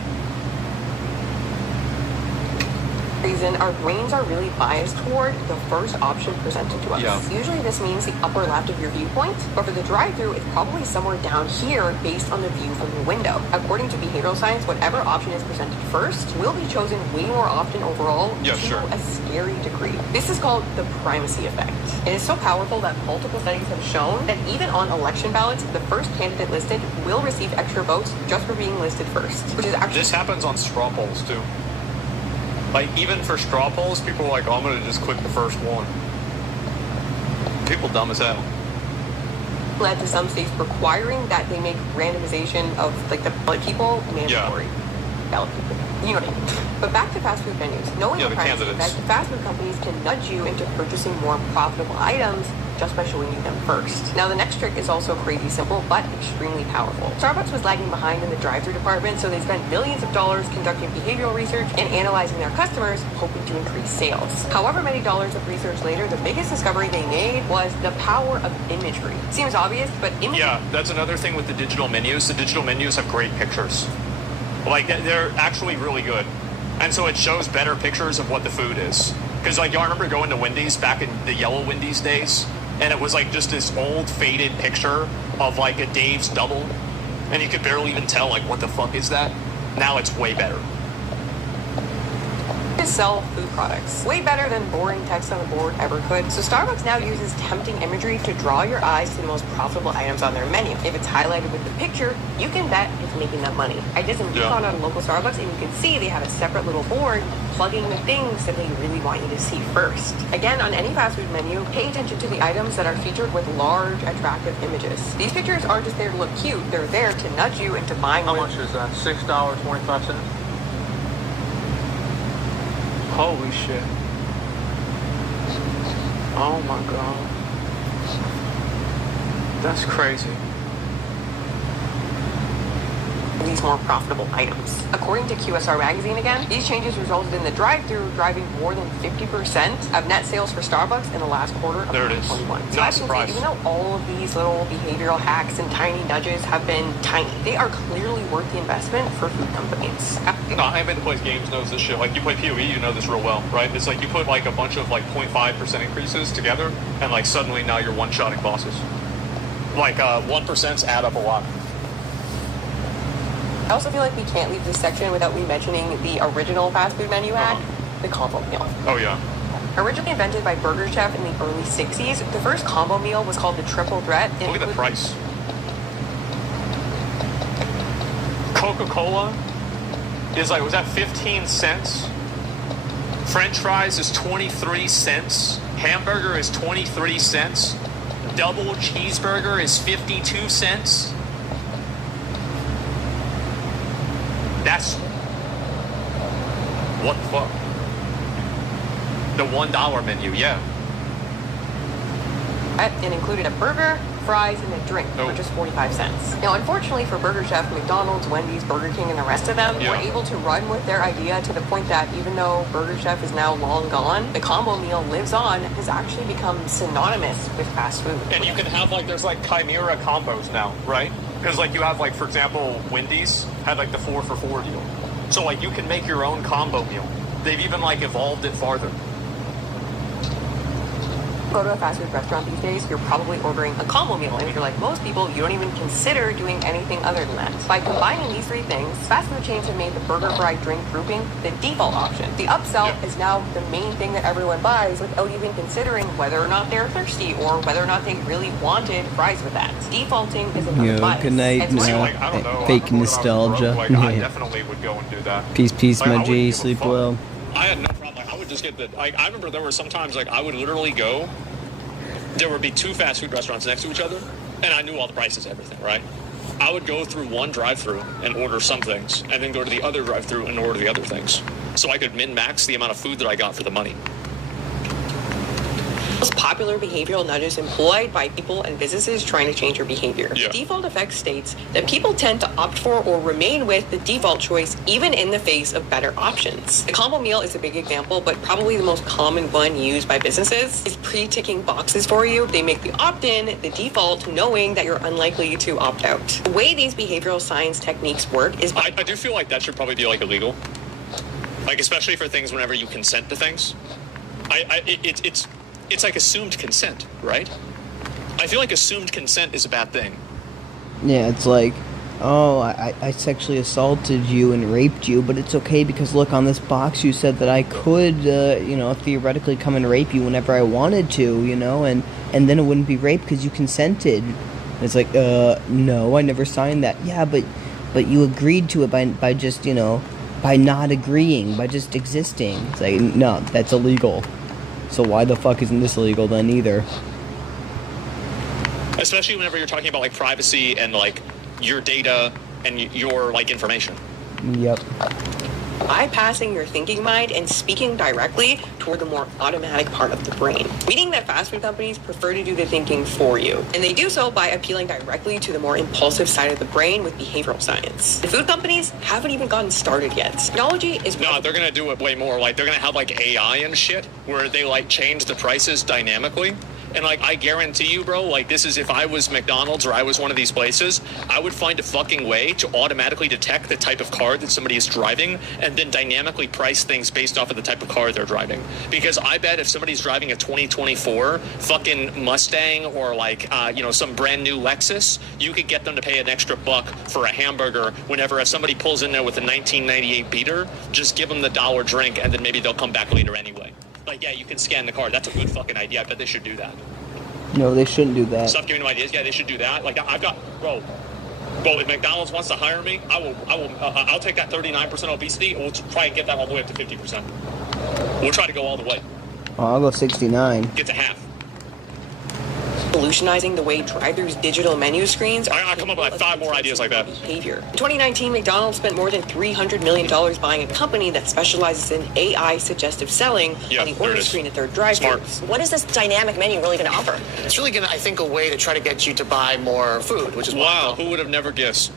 reason, our brains are really biased toward the first option presented to us. Yeah. Usually this means the upper left of your viewpoint, but for the drive-thru, it's probably somewhere down here based on the view from the window. According to behavioral science, whatever option is presented first will be chosen way more often overall to a scary degree. This is called the primacy effect. It is so powerful that multiple studies have shown that even on election ballots, the first candidate listed will receive extra votes just for being listed first, which is actually... This happens on straw polls, too. Like, even for straw polls, people are like, oh, I'm going to just click the first one. People dumb as hell. Led to some states requiring that they make randomization of, like, the ballot people mandatory. Ballot people. You know what I mean. But back to fast food menus. Knowing the privacy effect, fast food companies can nudge you into purchasing more profitable items just by showing you them first. Now, the next trick is also crazy simple, but extremely powerful. Starbucks was lagging behind in the drive-thru department, so they spent millions of dollars conducting behavioral research and analyzing their customers, hoping to increase sales. However many dollars of research later, the biggest discovery they made was the power of imagery. Seems obvious, but imagery... Yeah, that's another thing with the digital menus. The digital menus have great pictures. Like, they're actually really good. And so it shows better pictures of what the food is. Because, like, y'all remember going to Wendy's back in the yellow Wendy's days? And it was, like, just this old, faded picture of, like, a Dave's double. And you could barely even tell, like, what the fuck is that? Now it's way better. Sell food products. Way better than boring text on a board ever could. So Starbucks now uses tempting imagery to draw your eyes to the most profitable items on their menu. If it's highlighted with the picture, you can bet it's making them money. I did some recon on a local Starbucks, and you can see they have a separate little board plugging the things that they really want you to see first. Again, on any fast food menu, pay attention to the items that are featured with large, attractive images. These pictures aren't just there to look cute, they're there to nudge you into buying. How much is that? $6.25? Holy shit. Oh my god. That's crazy. These more profitable items. According to QSR Magazine again, these changes resulted in the drive-thru driving more than 50% of net sales for Starbucks in the last quarter of 2021. So not surprised. Even though all of these little behavioral hacks and tiny nudges have been tiny, they are clearly worth the investment for food companies. No, anybody that plays games knows this shit. Like, you play PoE, you know this real well, right? It's like you put like a bunch of like 0.5% increases together, and like suddenly now you're one-shotting bosses. Like 1%'s add up a lot. I also feel like we can't leave this section without mentioning the original fast food menu hack, the combo meal. Oh yeah. Originally invented by Burger Chef in the early 60s, the first combo meal was called the Triple Threat. Look at the price. Coca-Cola is like, was that 15 cents? French fries is 23 cents. Hamburger is 23 cents. Double cheeseburger is 52 cents. That's... what the fuck? The $1 menu, yeah. It included a burger, fries, and a drink for just 45 cents. Now, unfortunately for Burger Chef, McDonald's, Wendy's, Burger King, and the rest of them were able to run with their idea to the point that even though Burger Chef is now long gone, the combo meal lives on and has actually become synonymous with fast food. And you can have, like, there's, like, chimera combos now, right? Because, like, you have, like, for example, Wendy's had, like, the 4 for $4 deal. So, like, you can make your own combo meal. They've even, like, evolved it farther. Go to a fast food restaurant these days, you're probably ordering a combo meal, and if you're like most people, you don't even consider doing anything other than that. By combining these three things, fast food chains have made the burger fry drink grouping the default option. The upsell is now the main thing that everyone buys without even considering whether or not they're thirsty or whether or not they really wanted fries with that. Defaulting is another bias. Good night, I don't know. fake nostalgia. Like, I definitely would go and do that. Peace, Like, my G. Sleep well. I had no problem. Like, I would just get the. Like, I remember there were sometimes like I would literally go. There would be two fast food restaurants next to each other, and I knew all the prices, everything, right? I would go through one drive-through and order some things, and then go to the other drive-through and order the other things, so I could min-max the amount of food that I got for the money. Most popular behavioral nudges employed by people and businesses trying to change your behavior. Yeah. The default effect states that people tend to opt for or remain with the default choice even in the face of better options. The combo meal is a big example, but probably the most common one used by businesses is pre-ticking boxes for you. They make the opt-in the default, knowing that you're unlikely to opt out. The way these behavioral science techniques work is I do feel like that should probably be like illegal, like especially for things whenever you consent to things. It's like assumed consent, right? I feel like assumed consent is a bad thing. Yeah, it's like, oh, I sexually assaulted you and raped you, but it's okay because look, on this box you said that I could, theoretically come and rape you whenever I wanted to, and then it wouldn't be rape because you consented. And it's like, no, I never signed that. Yeah, but you agreed to it by just, by not agreeing, by just existing. It's like, no, that's illegal. So why the fuck isn't this illegal then either? Especially whenever you're talking about like privacy and like your data and your like information. Yep. Bypassing your thinking mind and speaking directly toward the more automatic part of the brain. Meaning that fast food companies prefer to do the thinking for you. And they do so by appealing directly to the more impulsive side of the brain with behavioral science. The food companies haven't even gotten started yet. Technology is... No, they're going to do it way more. Like, they're going to have like AI and shit where they like change the prices dynamically. And like, I guarantee you, bro, like this is if I was McDonald's or I was one of these places, I would find a fucking way to automatically detect the type of car that somebody is driving and then dynamically price things based off of the type of car they're driving. Because I bet if somebody's driving a 2024 fucking Mustang or like, some brand new Lexus, you could get them to pay an extra $1 for a hamburger whenever if somebody pulls in there with a 1998 beater, just give them the $1 drink and then maybe they'll come back later anyway. Like, yeah, you can scan the card. That's a good fucking idea. I bet they should do that. No, they shouldn't do that. Stop giving them ideas. Yeah, they should do that. Like, I've got, bro, if McDonald's wants to hire me, I'll take that 39% obesity and we'll try and get that all the way up to 50%. We'll try to go all the way. Oh, I'll go 69. Get to half. Revolutionizing the way drive-thrus digital menu screens are... I'll come up with like 5 more ideas like that. Behavior. In 2019, McDonald's spent more than $300 million buying a company that specializes in AI suggestive selling on the order screen at their drive-thrus. What is this dynamic menu really going to offer? It's really going to, I think, a way to try to get you to buy more food, which is wow. Who would have never guessed?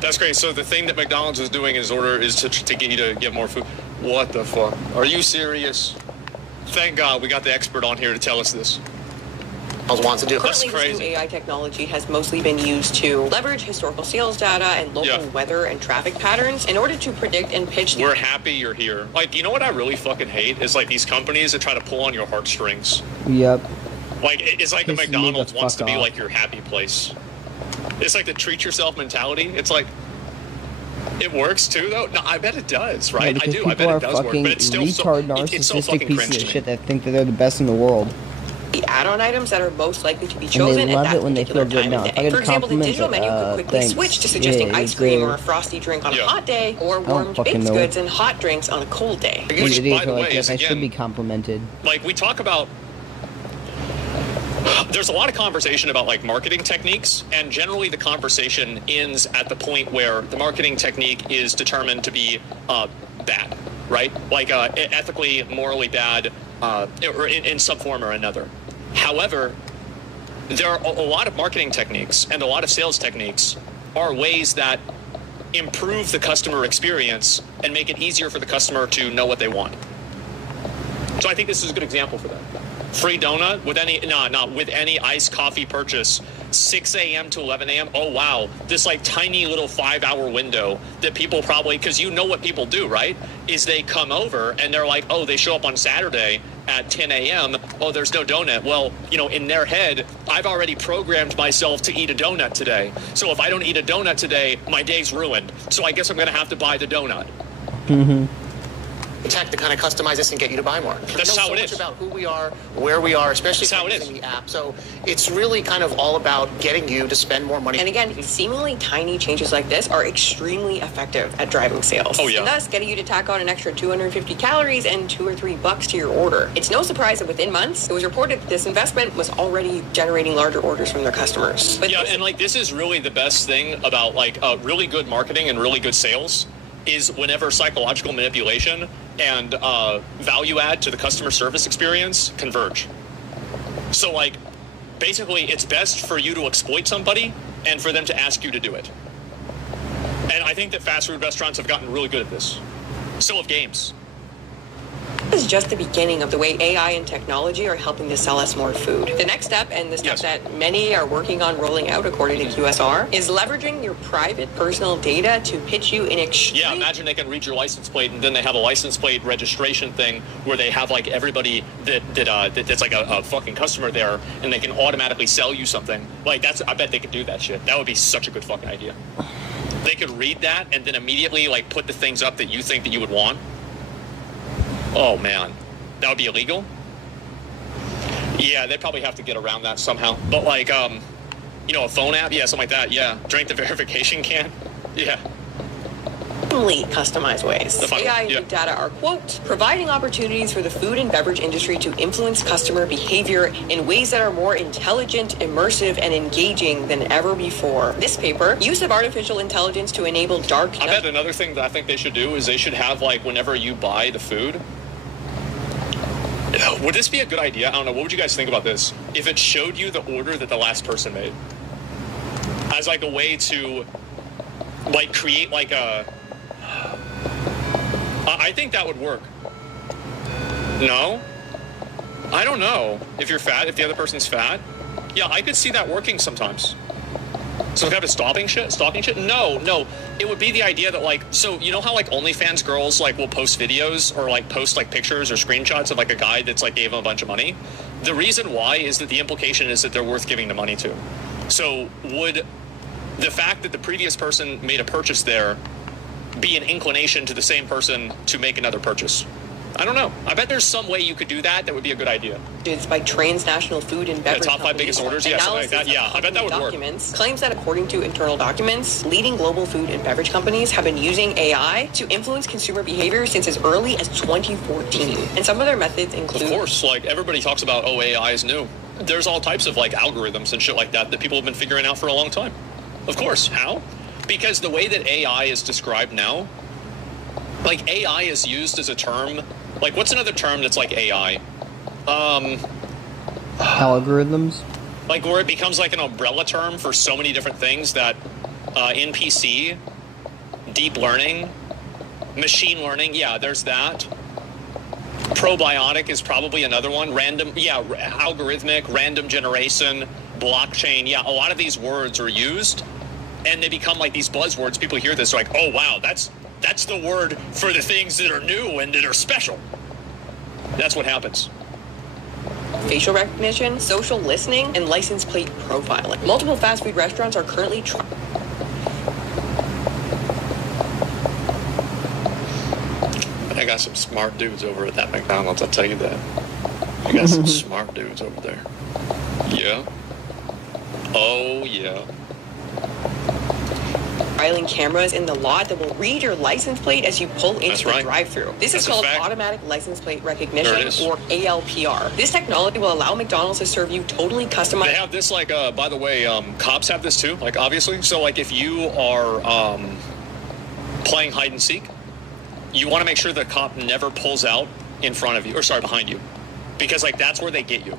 That's great. So the thing that McDonald's is doing is to get you to get more food. What the fuck? Are you serious? Thank God we got the expert on here to tell us this. Wants to do. Currently, this new AI technology has mostly been used to leverage historical sales data and local weather and traffic patterns in order to predict and pitch. We're happy you're here. Like, you know what I really fucking hate is like these companies that try to pull on your heartstrings. Yep. Like, it's like the McDonald's wants to be like your happy place. It's like the treat yourself mentality. It's like, it works too, though. No, I bet it does, right? I do. I bet it does work, but it's still it's so fucking pieces of shit that think that they're the best in the world. The add-on items that are most likely to be chosen at that when they feel good. No, For example, the digital menu could quickly switch to suggesting ice cream or a frosty drink on a hot day, or warmed baked goods and hot drinks on a cold day. Which, by the way, is I should be complimented. Like, we talk about... There's a lot of conversation about like marketing techniques, and generally the conversation ends at the point where the marketing technique is determined to be bad, right? Like ethically, morally bad, or in some form or another. However, there are a lot of marketing techniques and a lot of sales techniques are ways that improve the customer experience and make it easier for the customer to know what they want. So I think this is a good example for that. Free donut with any iced coffee purchase, 6 a.m. to 11 a.m. Oh, wow. This like tiny little 5-hour window that people probably, because you know what people do, right? Is they come over and they're like, oh, they show up on Saturday at 10 a.m. oh, there's no donut. Well, in their head, I've already programmed myself to eat a donut today. So if I don't eat a donut today, my day's ruined. So I guess I'm going to have to buy the donut. Mm-hmm. Tech to kind of customize this and get you to buy more. That's how it is. It's about who we are, where we are, especially using the app. So it's really kind of all about getting you to spend more money. And again, seemingly tiny changes like this are extremely effective at driving sales. Oh, yeah. And thus getting you to tack on an extra 250 calories and $2 or $3 to your order. It's no surprise that within months, it was reported that this investment was already generating larger orders from their customers. But this is really the best thing about really good marketing and really good sales is whenever psychological manipulation and value add to the customer service experience converge. So basically it's best for you to exploit somebody and for them to ask you to do it. And I think that fast food restaurants have gotten really good at this. So have games. This is just the beginning of the way AI and technology are helping to sell us more food. The next step, and the step that many are working on rolling out according to QSR, is leveraging your private personal data to pitch you in extreme... Yeah, imagine they can read your license plate and then they have a license plate registration thing where they have everybody that's a fucking customer there and they can automatically sell you something. I bet they could do that shit. That would be such a good fucking idea. They could read that and then immediately put the things up that you think that you would want. Oh, man. That would be illegal? Yeah, they'd probably have to get around that somehow. But, a phone app? Yeah, something like that. Yeah. Drink the verification can? Yeah. Customized ways. AI and big data are, quote, providing opportunities for the food and beverage industry to influence customer behavior in ways that are more intelligent, immersive, and engaging than ever before. This paper, use of artificial intelligence to enable dark... I bet another thing that I think they should do is they should have, whenever you buy the food... Would this be a good idea? I don't know. What would you guys think about this? If it showed you the order that the last person made. As a way to, create a... I think that would work. No? I don't know. If you're fat, if the other person's fat. Yeah, I could see that working sometimes. Some kind of stalking shit? No. It would be the idea that so you know how OnlyFans girls will post videos or post pictures or screenshots of a guy that's gave them a bunch of money? The reason why is that the implication is that they're worth giving the money to. So would the fact that the previous person made a purchase there be an inclination to the same person to make another purchase? I don't know. I bet there's some way you could do that that would be a good idea. It's by transnational food and beverage top 5 biggest orders, yeah, something like that. Yeah, I bet that would documents work. Claims that according to internal documents, leading global food and beverage companies have been using AI to influence consumer behavior since as early as 2014. And some of their methods include... Of course, everybody talks about, AI is new. There's all types of algorithms and shit like that people have been figuring out for a long time. Of course. How? Because the way that AI is described now, AI is used as a term... what's another term that's AI? Algorithms? Where it becomes an umbrella term for so many different things that NPC, deep learning, machine learning, yeah, there's that. Probiotic is probably another one. Algorithmic, random generation, blockchain. Yeah, a lot of these words are used, and they become these buzzwords. People hear this, oh, wow, that's the word for the things that are new and that are special. That's what happens. Facial recognition, social listening, and license plate profiling. Multiple fast food restaurants are currently I got some smart dudes over at that McDonald's, I'll tell you that. I got some smart dudes over there. Yeah. Oh, yeah. Trialing cameras in the lot that will read your license plate as you pull into the drive-thru. This is called automatic license plate recognition, or ALPR. This technology will allow McDonald's to serve you totally customized. They have this, by the way, cops have this too, obviously. So, if you are playing hide and seek, you want to make sure the cop never pulls out in front of you, or behind you, because that's where they get you.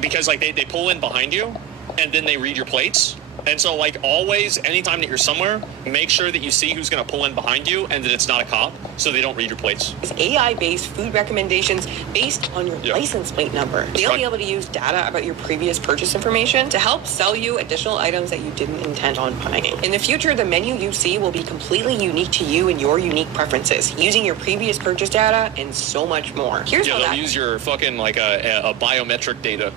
Because they pull in behind you, and then they read your plates. And so, like, always, anytime that you're somewhere, make sure that you see who's going to pull in behind you and that it's not a cop, so they don't read your plates. It's AI-based food recommendations based on your license plate number. They'll be able to use data about your previous purchase information to help sell you additional items that you didn't intend on buying. In the future, the menu you see will be completely unique to you and your unique preferences, using your previous purchase data and so much more. Here's how they'll use your fucking, like, a biometric data.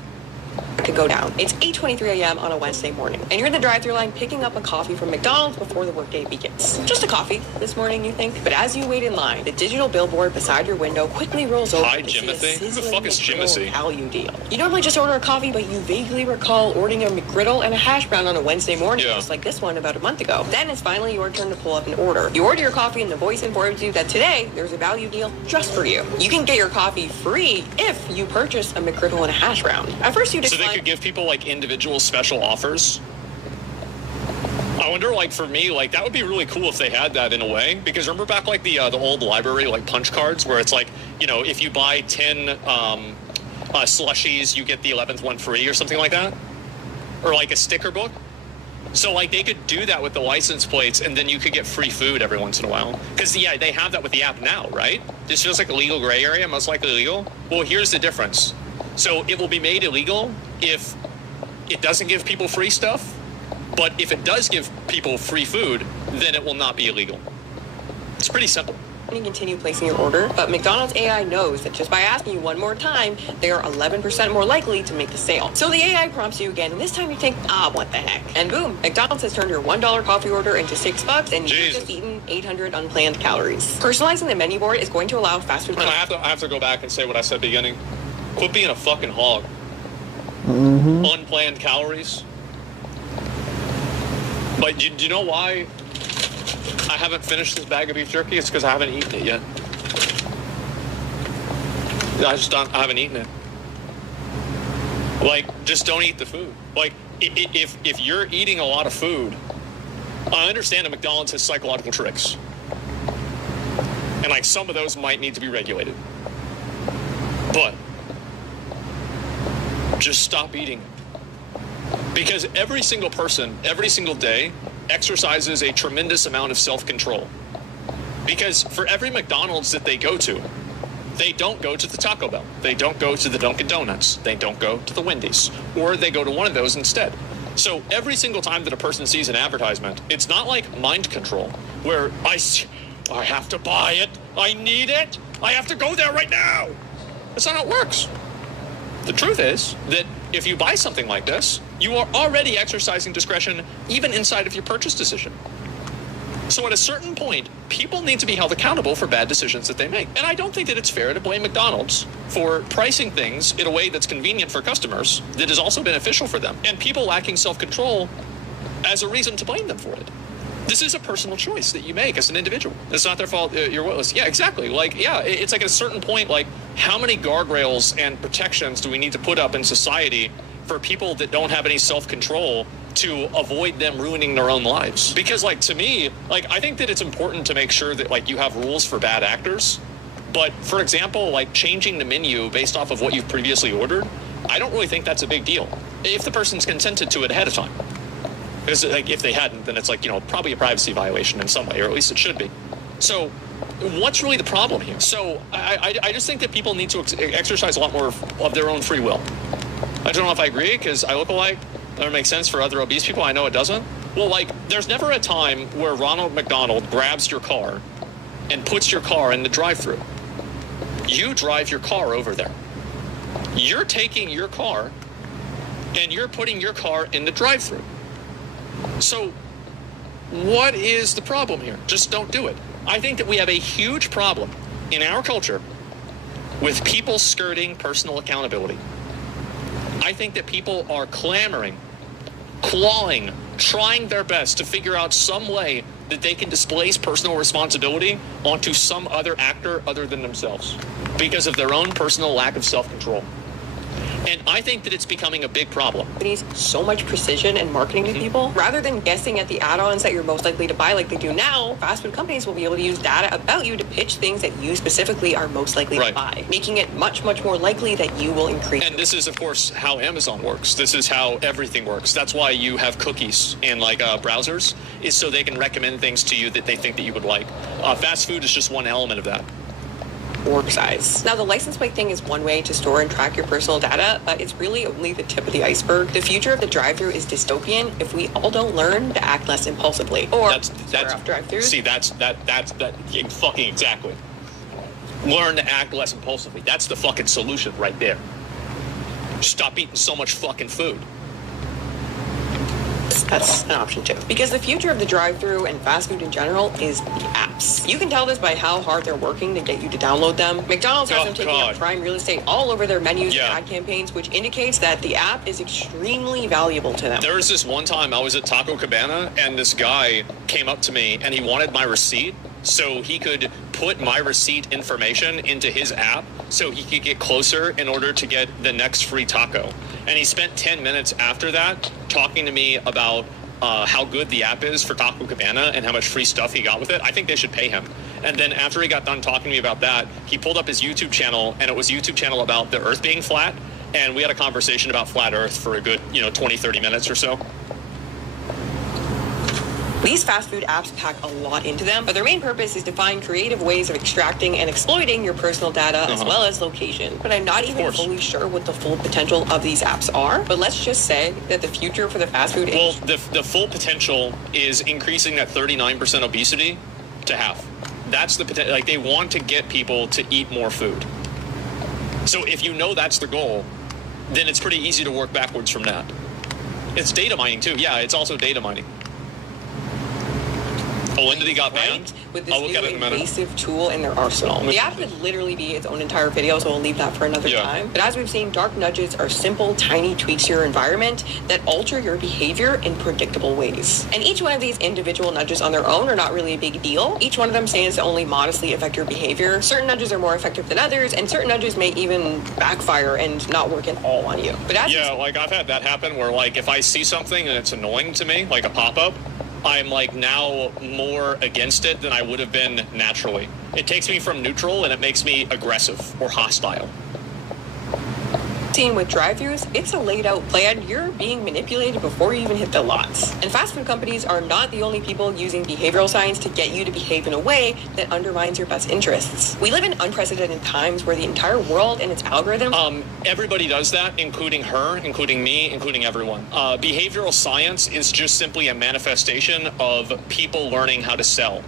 Could go down. It's 8:23 a.m. on a Wednesday morning, and you're in the drive-thru line picking up a coffee from McDonald's before the workday begins. Just a coffee this morning, you think? But as you wait in line, the digital billboard beside your window quickly rolls over. Hi, Jimothy. Who the fuck is Jimothy? Value deal. You normally just order a coffee, but you vaguely recall ordering a McGriddle and a hash brown on a Wednesday morning, just like this one about a month ago. Then it's finally your turn to pull up an order. You order your coffee, and the voice informs you that today there's a value deal just for you. You can get your coffee free if you purchase a McGriddle and a hash brown. At first, you decide. So they could give people, like, individual special offers. I wonder, like, for me, like, that would be really cool if they had that in a way, because remember back, like, the old library, like, punch cards, where it's like, you know, if you buy 10 slushies, you get the 11th one free or something like that, or like a sticker book. So, like, they could do that with the license plates, and then you could get free food every once in a while. Because, yeah, they have that with the app now, right? This feels like a legal gray area, most likely illegal. Well, here's the difference. So it will be made illegal if it doesn't give people free stuff, but if it does give people free food, then it will not be illegal. It's pretty simple. You can continue placing your order, but McDonald's AI knows that just by asking you one more time, they are 11% more likely to make the sale. So the AI prompts you again, and this time you think, what the heck? And boom, McDonald's has turned your $1 coffee order into $6, and you've just eaten 800 unplanned calories. Personalizing the menu board is going to allow fast food. I have to go back and say what I said at the beginning. Quit being a fucking hog. Unplanned calories. But do you know why I haven't finished this bag of beef jerky? It's because I haven't eaten it yet. I haven't eaten it. Like, just don't eat the food. Like, if you're eating a lot of food, I understand that McDonald's has psychological tricks. And, like, some of those might need to be regulated. But just stop eating. Because every single person, every single day, exercises a tremendous amount of self-control. Because for every McDonald's that they go to, they don't go to the Taco Bell. They don't go to the Dunkin' Donuts. They don't go to the Wendy's. Or they go to one of those instead. So every single time that a person sees an advertisement, it's not like mind control, where I have to buy it, I need it, I have to go there right now. That's not how it works. The truth is that if you buy something like this, you are already exercising discretion even inside of your purchase decision. So at a certain point, people need to be held accountable for bad decisions that they make. And I don't think that it's fair to blame McDonald's for pricing things in a way that's convenient for customers, that is also beneficial for them, and people lacking self-control as a reason to blame them for it. This is a personal choice that you make as an individual. It's not their fault. You're witless. Yeah, exactly. Like, yeah, it's like at a certain point, like, how many guardrails and protections do we need to put up in society for people that don't have any self-control to avoid them ruining their own lives? Because, like, to me, like, I think that it's important to make sure that, like, you have rules for bad actors. But, for example, like, changing the menu based off of what you've previously ordered, I don't really think that's a big deal if the person's consented to it ahead of time. Because, like, if they hadn't, then it's, like, you know, probably a privacy violation in some way, or at least it should be. So what's really the problem here? So I just think that people need to exercise a lot more of their own free will. I don't know if I agree, because I look alike. That would make sense for other obese people. I know it doesn't. Well, like, there's never a time where Ronald McDonald grabs your car and puts your car in the drive-thru. You drive your car over there. You're taking your car and you're putting your car in the drive-thru. So what is the problem here? Just don't do it. I think that we have a huge problem in our culture with people skirting personal accountability. I think that people are clamoring, clawing, trying their best to figure out some way that they can displace personal responsibility onto some other actor other than themselves because of their own personal lack of self-control. And I think that it's becoming a big problem. Companies so much precision and marketing to people. Rather than guessing at the add-ons that you're most likely to buy like they do now, fast food companies will be able to use data about you to pitch things that you specifically are most likely to buy, making it much, much more likely that you will increase. And this is, of course, how Amazon works. This is how everything works. That's why you have cookies in like browsers, is so they can recommend things to you that they think that you would like. Fast food is just one element of that. Org size. Now, the license plate thing is one way to store and track your personal data, but it's really only the tip of the iceberg. The future of the drive-thru is dystopian if we all don't learn to act less impulsively. Or that's drive-thrus. See, that's fucking exactly. Learn to act less impulsively. That's the fucking solution right there. Stop eating so much fucking food. That's an option too. Because the future of the drive-thru and fast food in general is the apps. You can tell this by how hard they're working to get you to download them. McDonald's has them taking up prime real estate all over their menus and ad campaigns, which indicates that the app is extremely valuable to them. There was this one time I was at Taco Cabana and this guy came up to me and he wanted my receipt so he could put my receipt information into his app so he could get closer in order to get the next free taco. And he spent 10 minutes after that talking to me about how good the app is for Taco Cabana and how much free stuff he got with it. I think they should pay him. And then after he got done talking to me about that, he pulled up his YouTube channel, and it was a YouTube channel about the Earth being flat. And we had a conversation about flat Earth for a good, 20, 30 minutes or so. These fast food apps pack a lot into them, but their main purpose is to find creative ways of extracting and exploiting your personal data as well as location. But I'm not even fully sure what the full potential of these apps are. But let's just say that the future for the fast food the full potential is increasing that 39% obesity to half. That's the potential. Like, they want to get people to eat more food. So if you know that's the goal, then it's pretty easy to work backwards from that. It's data mining too. Yeah, it's also data mining. Oh, Entity got banned? With this new invasive tool in their arsenal. The app could literally be its own entire video, so we'll leave that for another time. But as we've seen, dark nudges are simple, tiny tweaks to your environment that alter your behavior in predictable ways. And each one of these individual nudges on their own are not really a big deal. Each one of them stands to only modestly affect your behavior. Certain nudges are more effective than others, and certain nudges may even backfire and not work at all on you. But like I've had that happen where, like, if I see something and it's annoying to me, like a pop-up, I'm like now more against it than I would have been naturally. It takes me from neutral and it makes me aggressive or hostile. With drive-thrus, it's a laid out plan. You're being manipulated before you even hit the lots. And fast food companies are not the only people using behavioral science to get you to behave in a way that undermines your best interests. We live in unprecedented times where the entire world and its algorithms... Everybody does that, including her, including me, including everyone. Behavioral science is just simply a manifestation of people learning how to sell.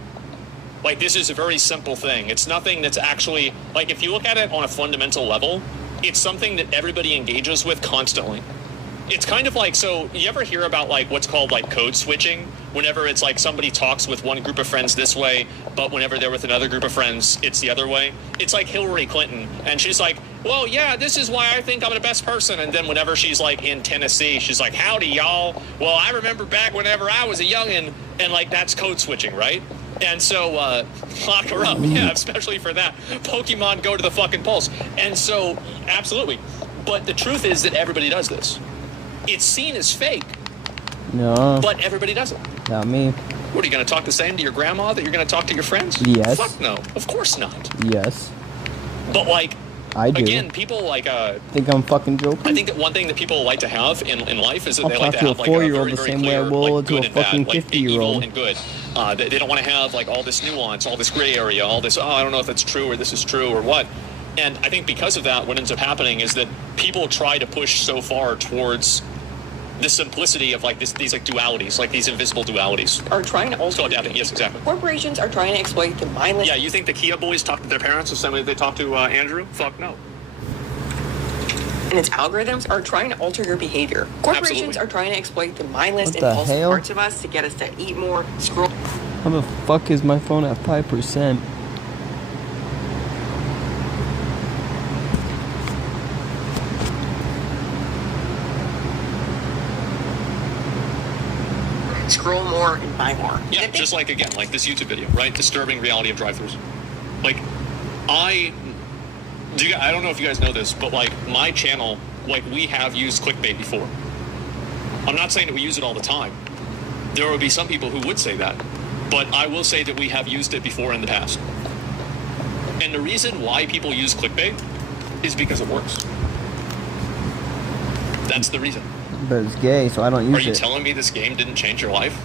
Like, this is a very simple thing. It's nothing that's actually... Like, if you look at it on a fundamental level, it's something that everybody engages with constantly. It's kind of like, so you ever hear about like what's called like code switching? Whenever it's like somebody talks with one group of friends this way, but whenever they're with another group of friends, it's the other way. It's like Hillary Clinton, and she's like, well, yeah, this is why I think I'm the best person. And then whenever she's like in Tennessee, she's like, howdy, y'all. Well, I remember back whenever I was a youngin', and like that's code switching, right? And so, lock her up, yeah, especially for that. Pokemon go to the fucking polls. And so, absolutely. But the truth is that everybody does this. It's seen as fake. No. But everybody does it. Not me. What, are you going to talk the same to your grandma that you're going to talk to your friends? Yes. Fuck no. Of course not. Yes. But, like, I do. Again, people, like, think I'm fucking joking? I think that one thing that people like to have in life is that I'll they like to talk have, to a like, a 4-year-old very, the very same way I clear, will like, to good a and bad, fucking like, 50-year-old. evil and good. They don't want to have, like, all this nuance, all this gray area, all this, I don't know if that's true or this is true or what. And I think because of that, what ends up happening is that people try to push so far towards the simplicity of like these like dualities, like these invisible dualities. Are trying to also... Yes, exactly. Corporations are trying to exploit the mindless... Yeah, you think the Kia boys talk to their parents the same way they talk to Andrew? Fuck no. And its algorithms are trying to alter your behavior. Corporations are trying to exploit the mindless What the impulsive hell? parts of us to get us to eat more, scroll... How the fuck is my phone at 5%? Scroll more and buy more. Yeah, just like, again, like this YouTube video, right? Disturbing reality of drive-thrus. Like, I don't know if you guys know this, but like my channel like, we have used clickbait before. I'm not saying that we use it all the time. There would be some people who would say that, but I will say that we have used it before in the past. And the reason why people use clickbait is because it works. That's the reason. But it's gay, so I don't use it. Are you telling me this game didn't change your life?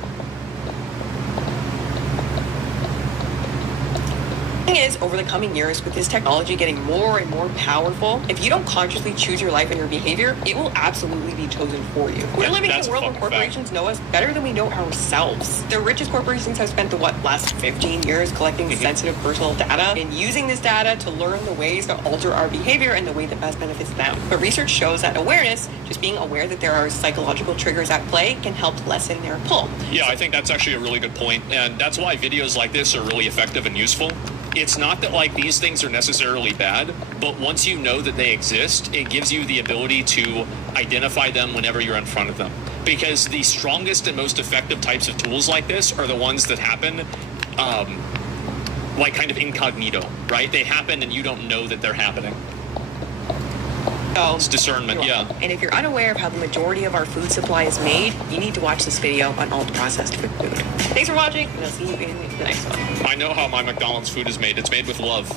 Is over the coming years, with this technology getting more and more powerful, if you don't consciously choose your life and your behavior, it will absolutely be chosen for you. We're living in a world where corporations know us better than we know ourselves. The richest corporations have spent the last 15 years collecting sensitive personal data and using this data to learn the ways to alter our behavior and the way that best benefits them. But research shows that awareness, just being aware that there are psychological triggers at play, can help lessen their pull. Yeah, I think that's actually a really good point, and that's why videos like this are really effective and useful. It's not that, like, these things are necessarily bad, but once you know that they exist, it gives you the ability to identify them whenever you're in front of them. Because the strongest and most effective types of tools like this are the ones that happen, like, kind of incognito, right? They happen and you don't know that they're happening. It's discernment, yeah. And if you're unaware of how the majority of our food supply is made, you need to watch this video on alt-processed food. Thanks for watching, and I'll see you in the next one. I know how my McDonald's food is made. It's made with love.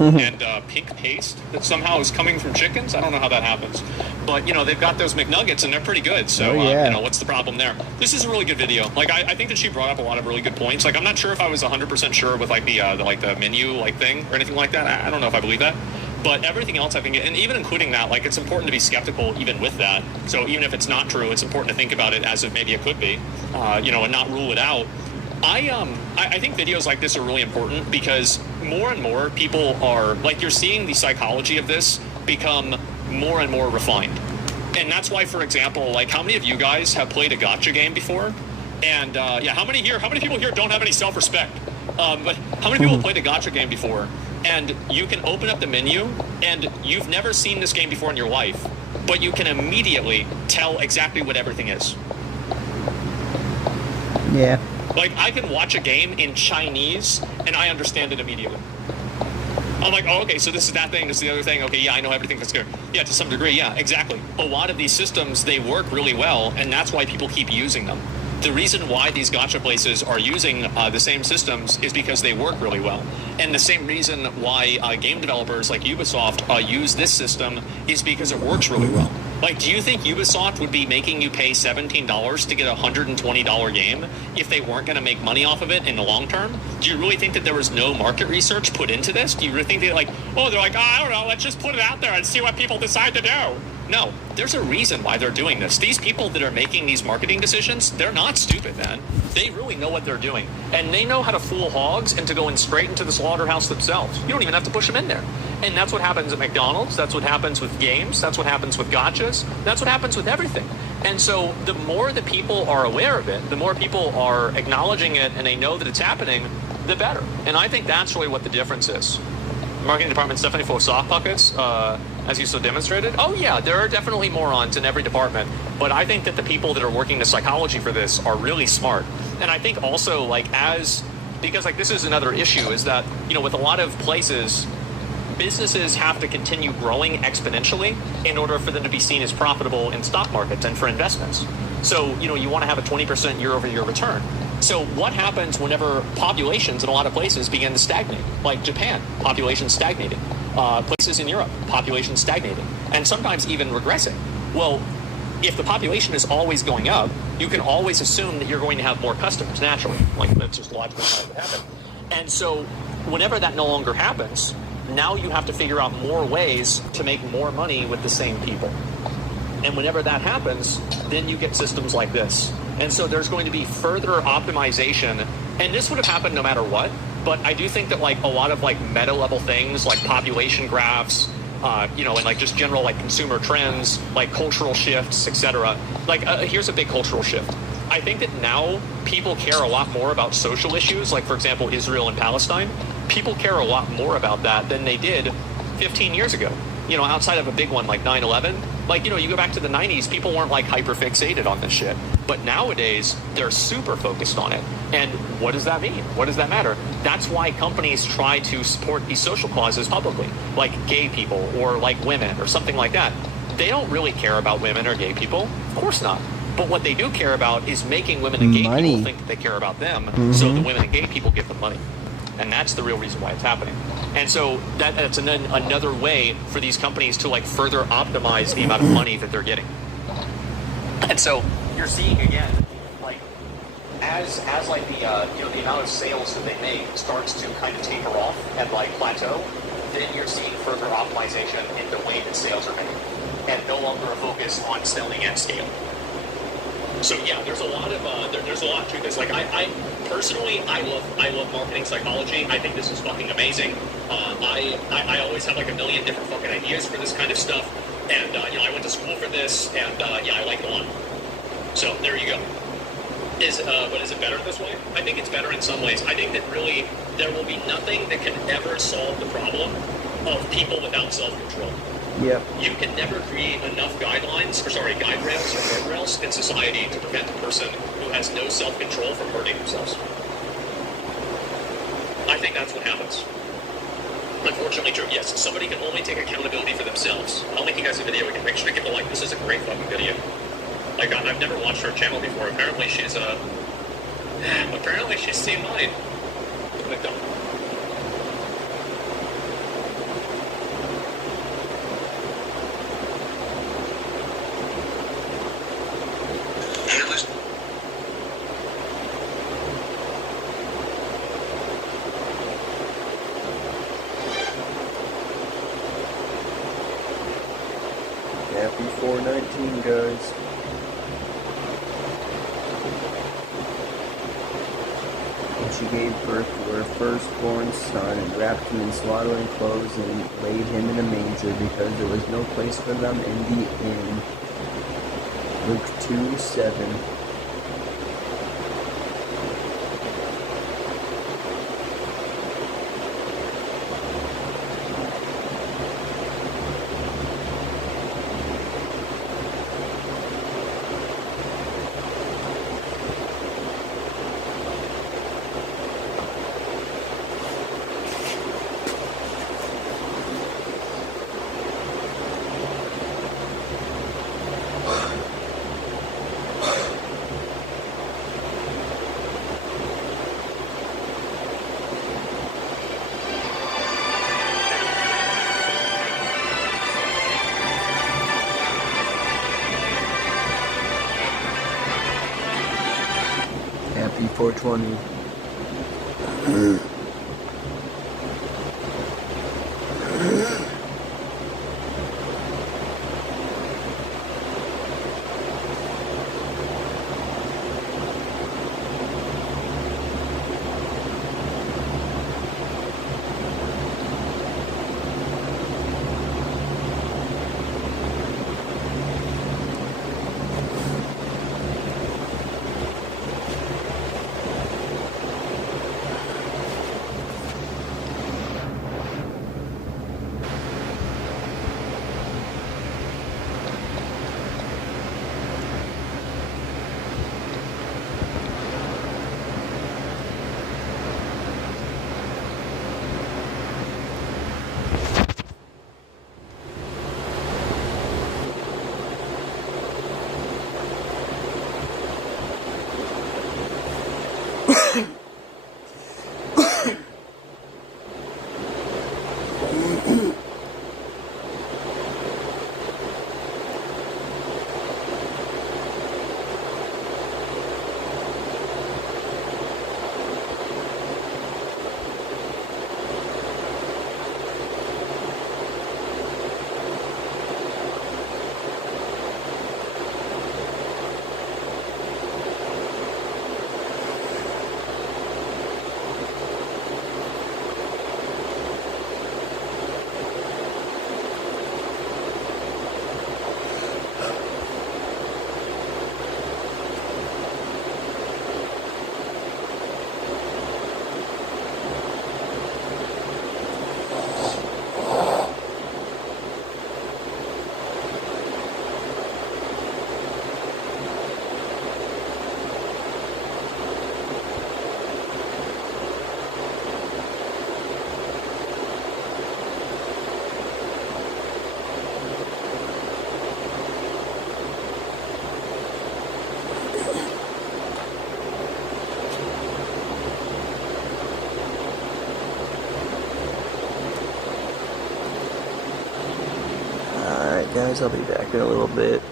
And pink paste that somehow is coming from chickens. I don't know how that happens. But, you know, they've got those McNuggets, and they're pretty good. So, you know, what's the problem there? This is a really good video. Like, I think that she brought up a lot of really good points. Like, I'm not sure if I was 100% sure with, like, the menu, like, thing or anything like that. I don't know if I believe that. But everything else, I think, and even including that, like, it's important to be skeptical even with that. So even if it's not true, it's important to think about it as if maybe it could be, you know, and not rule it out. I think videos like this are really important because more and more people are, like, you're seeing the psychology of this become more and more refined. And that's why, for example, like, how many of you guys have played a gacha game before? And, yeah, how many people here don't have any self-respect? But how many people have played a gacha game before? And you can open up the menu, and you've never seen this game before in your life, but you can immediately tell exactly what everything is. Yeah. Like, I can watch a game in Chinese, and I understand it immediately. I'm like, oh, okay, so this is that thing, this is the other thing. Okay, yeah, I know everything that's good. Yeah, to some degree, yeah, exactly. A lot of these systems, they work really well, and that's why people keep using them. The reason why these gacha places are using the same systems is because they work really well. And the same reason why game developers like Ubisoft use this system is because it works really well. Like, do you think Ubisoft would be making you pay $17 to get a $120 game if they weren't going to make money off of it in the long term? Do you really think that there was no market research put into this? Do you really think they're like, oh, I don't know, let's just put it out there and see what people decide to do? No, there's a reason why they're doing this. These people that are making these marketing decisions, they're not stupid, man. They really know what they're doing. And they know how to fool hogs into going straight into the slaughterhouse themselves. You don't even have to push them in there. And that's what happens at McDonald's. That's what happens with games. That's what happens with gachas. That's what happens with everything. And so the more that people are aware of it, the more people are acknowledging it and they know that it's happening, the better. And I think that's really what the difference is. Marketing department's definitely full of soft puppets, as you so demonstrated. Oh yeah, there are definitely morons in every department, but I think that the people that are working the psychology for this are really smart. And I think also, like, because like this is another issue, is that, you know, with a lot of places, businesses have to continue growing exponentially in order for them to be seen as profitable in stock markets and for investments. So, you know, you want to have a 20% year-over-year return. So what happens whenever populations in a lot of places begin to stagnate? Like Japan, population stagnating. Places in Europe, population stagnating. And sometimes even regressing. Well, if the population is always going up, you can always assume that you're going to have more customers naturally. Like, that's just logically how it would happen. And so whenever that no longer happens, now you have to figure out more ways to make more money with the same people. And whenever that happens, then you get systems like this. And so there's going to be further optimization, and this would have happened no matter what, but I do think that, like, a lot of, like, meta level things like population graphs, you know, and like just general, like, consumer trends, like cultural shifts, etc. Like, here's a big cultural shift. I think that now people care a lot more about social issues, like, for example, Israel and Palestine. People care a lot more about that than they did 15 years ago. You know, outside of a big one like 9/11, like, you know, you go back to the 90s, people weren't, like, hyper fixated on this shit. But nowadays, they're super focused on it. And what does that mean? What does that matter? That's why companies try to support these social causes publicly, like gay people or like women or something like that. They don't really care about women or gay people. Of course not. But what they do care about is making women and gay people think that they care about them, so the women and gay people give them money. And that's the real reason why it's happening. And so that's another way for these companies to like further optimize the amount of money that they're getting. And so you're seeing again, like as like the the amount of sales that they make starts to kind of taper off and like plateau, then you're seeing further optimization in the way that sales are made, and no longer a focus on selling at scale. So yeah, there's a lot of there's a lot to this. Like I personally, I love marketing psychology. I think this is fucking amazing. I always have like a million different fucking ideas for this kind of stuff, and I went to school for this, and I like it a lot. So there you go. But is it better this way? I think it's better in some ways. I think that really there will be nothing that can ever solve the problem of people without self-control. Yep. You can never create enough guide rails or guardrails in society to prevent a person who has no self-control from hurting themselves. I think that's what happens. Unfortunately true. Yes, somebody can only take accountability for themselves. I'll make you guys a video. We can make sure to give a like. This is a great fucking video. Like, I've never watched her channel before. Apparently she's Team Mine. But don't. Happy 419, guys. And she gave birth to her firstborn son and wrapped him in swaddling clothes and laid him in a manger because there was no place for them in the inn. Luke 2:7. Happy 420. guys. I'll be back in a little bit.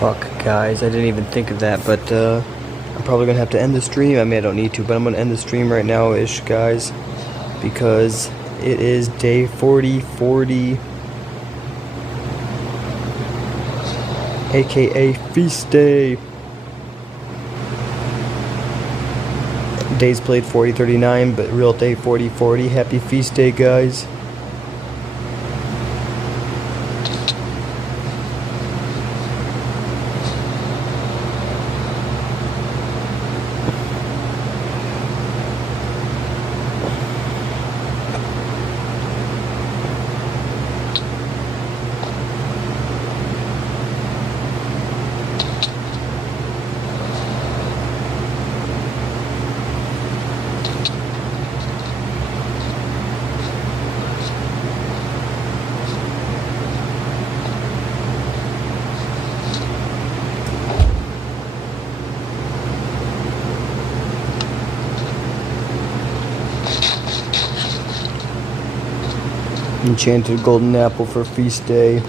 Fuck, guys, I didn't even think of that, but I'm probably gonna have to end the stream. I mean, I don't need to, but I'm gonna end the stream right now-ish, guys, because it is day 40, aka feast day. Days played 40-39, but real day 40-40. Happy feast day, guys. Enchanted golden apple for feast day.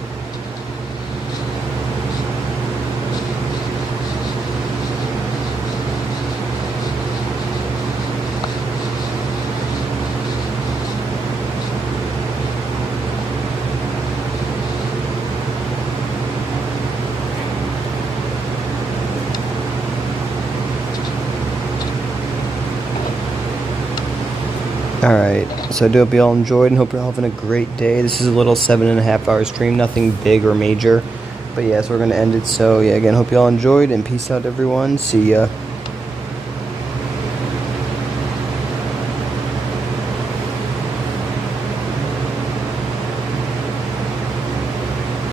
Alright, so I do hope you all enjoyed and hope you're all having a great day. This is a little 7.5 hour stream, nothing big or major. But yeah, so we're going to end it. So yeah, again, hope you all enjoyed and peace out everyone. See ya.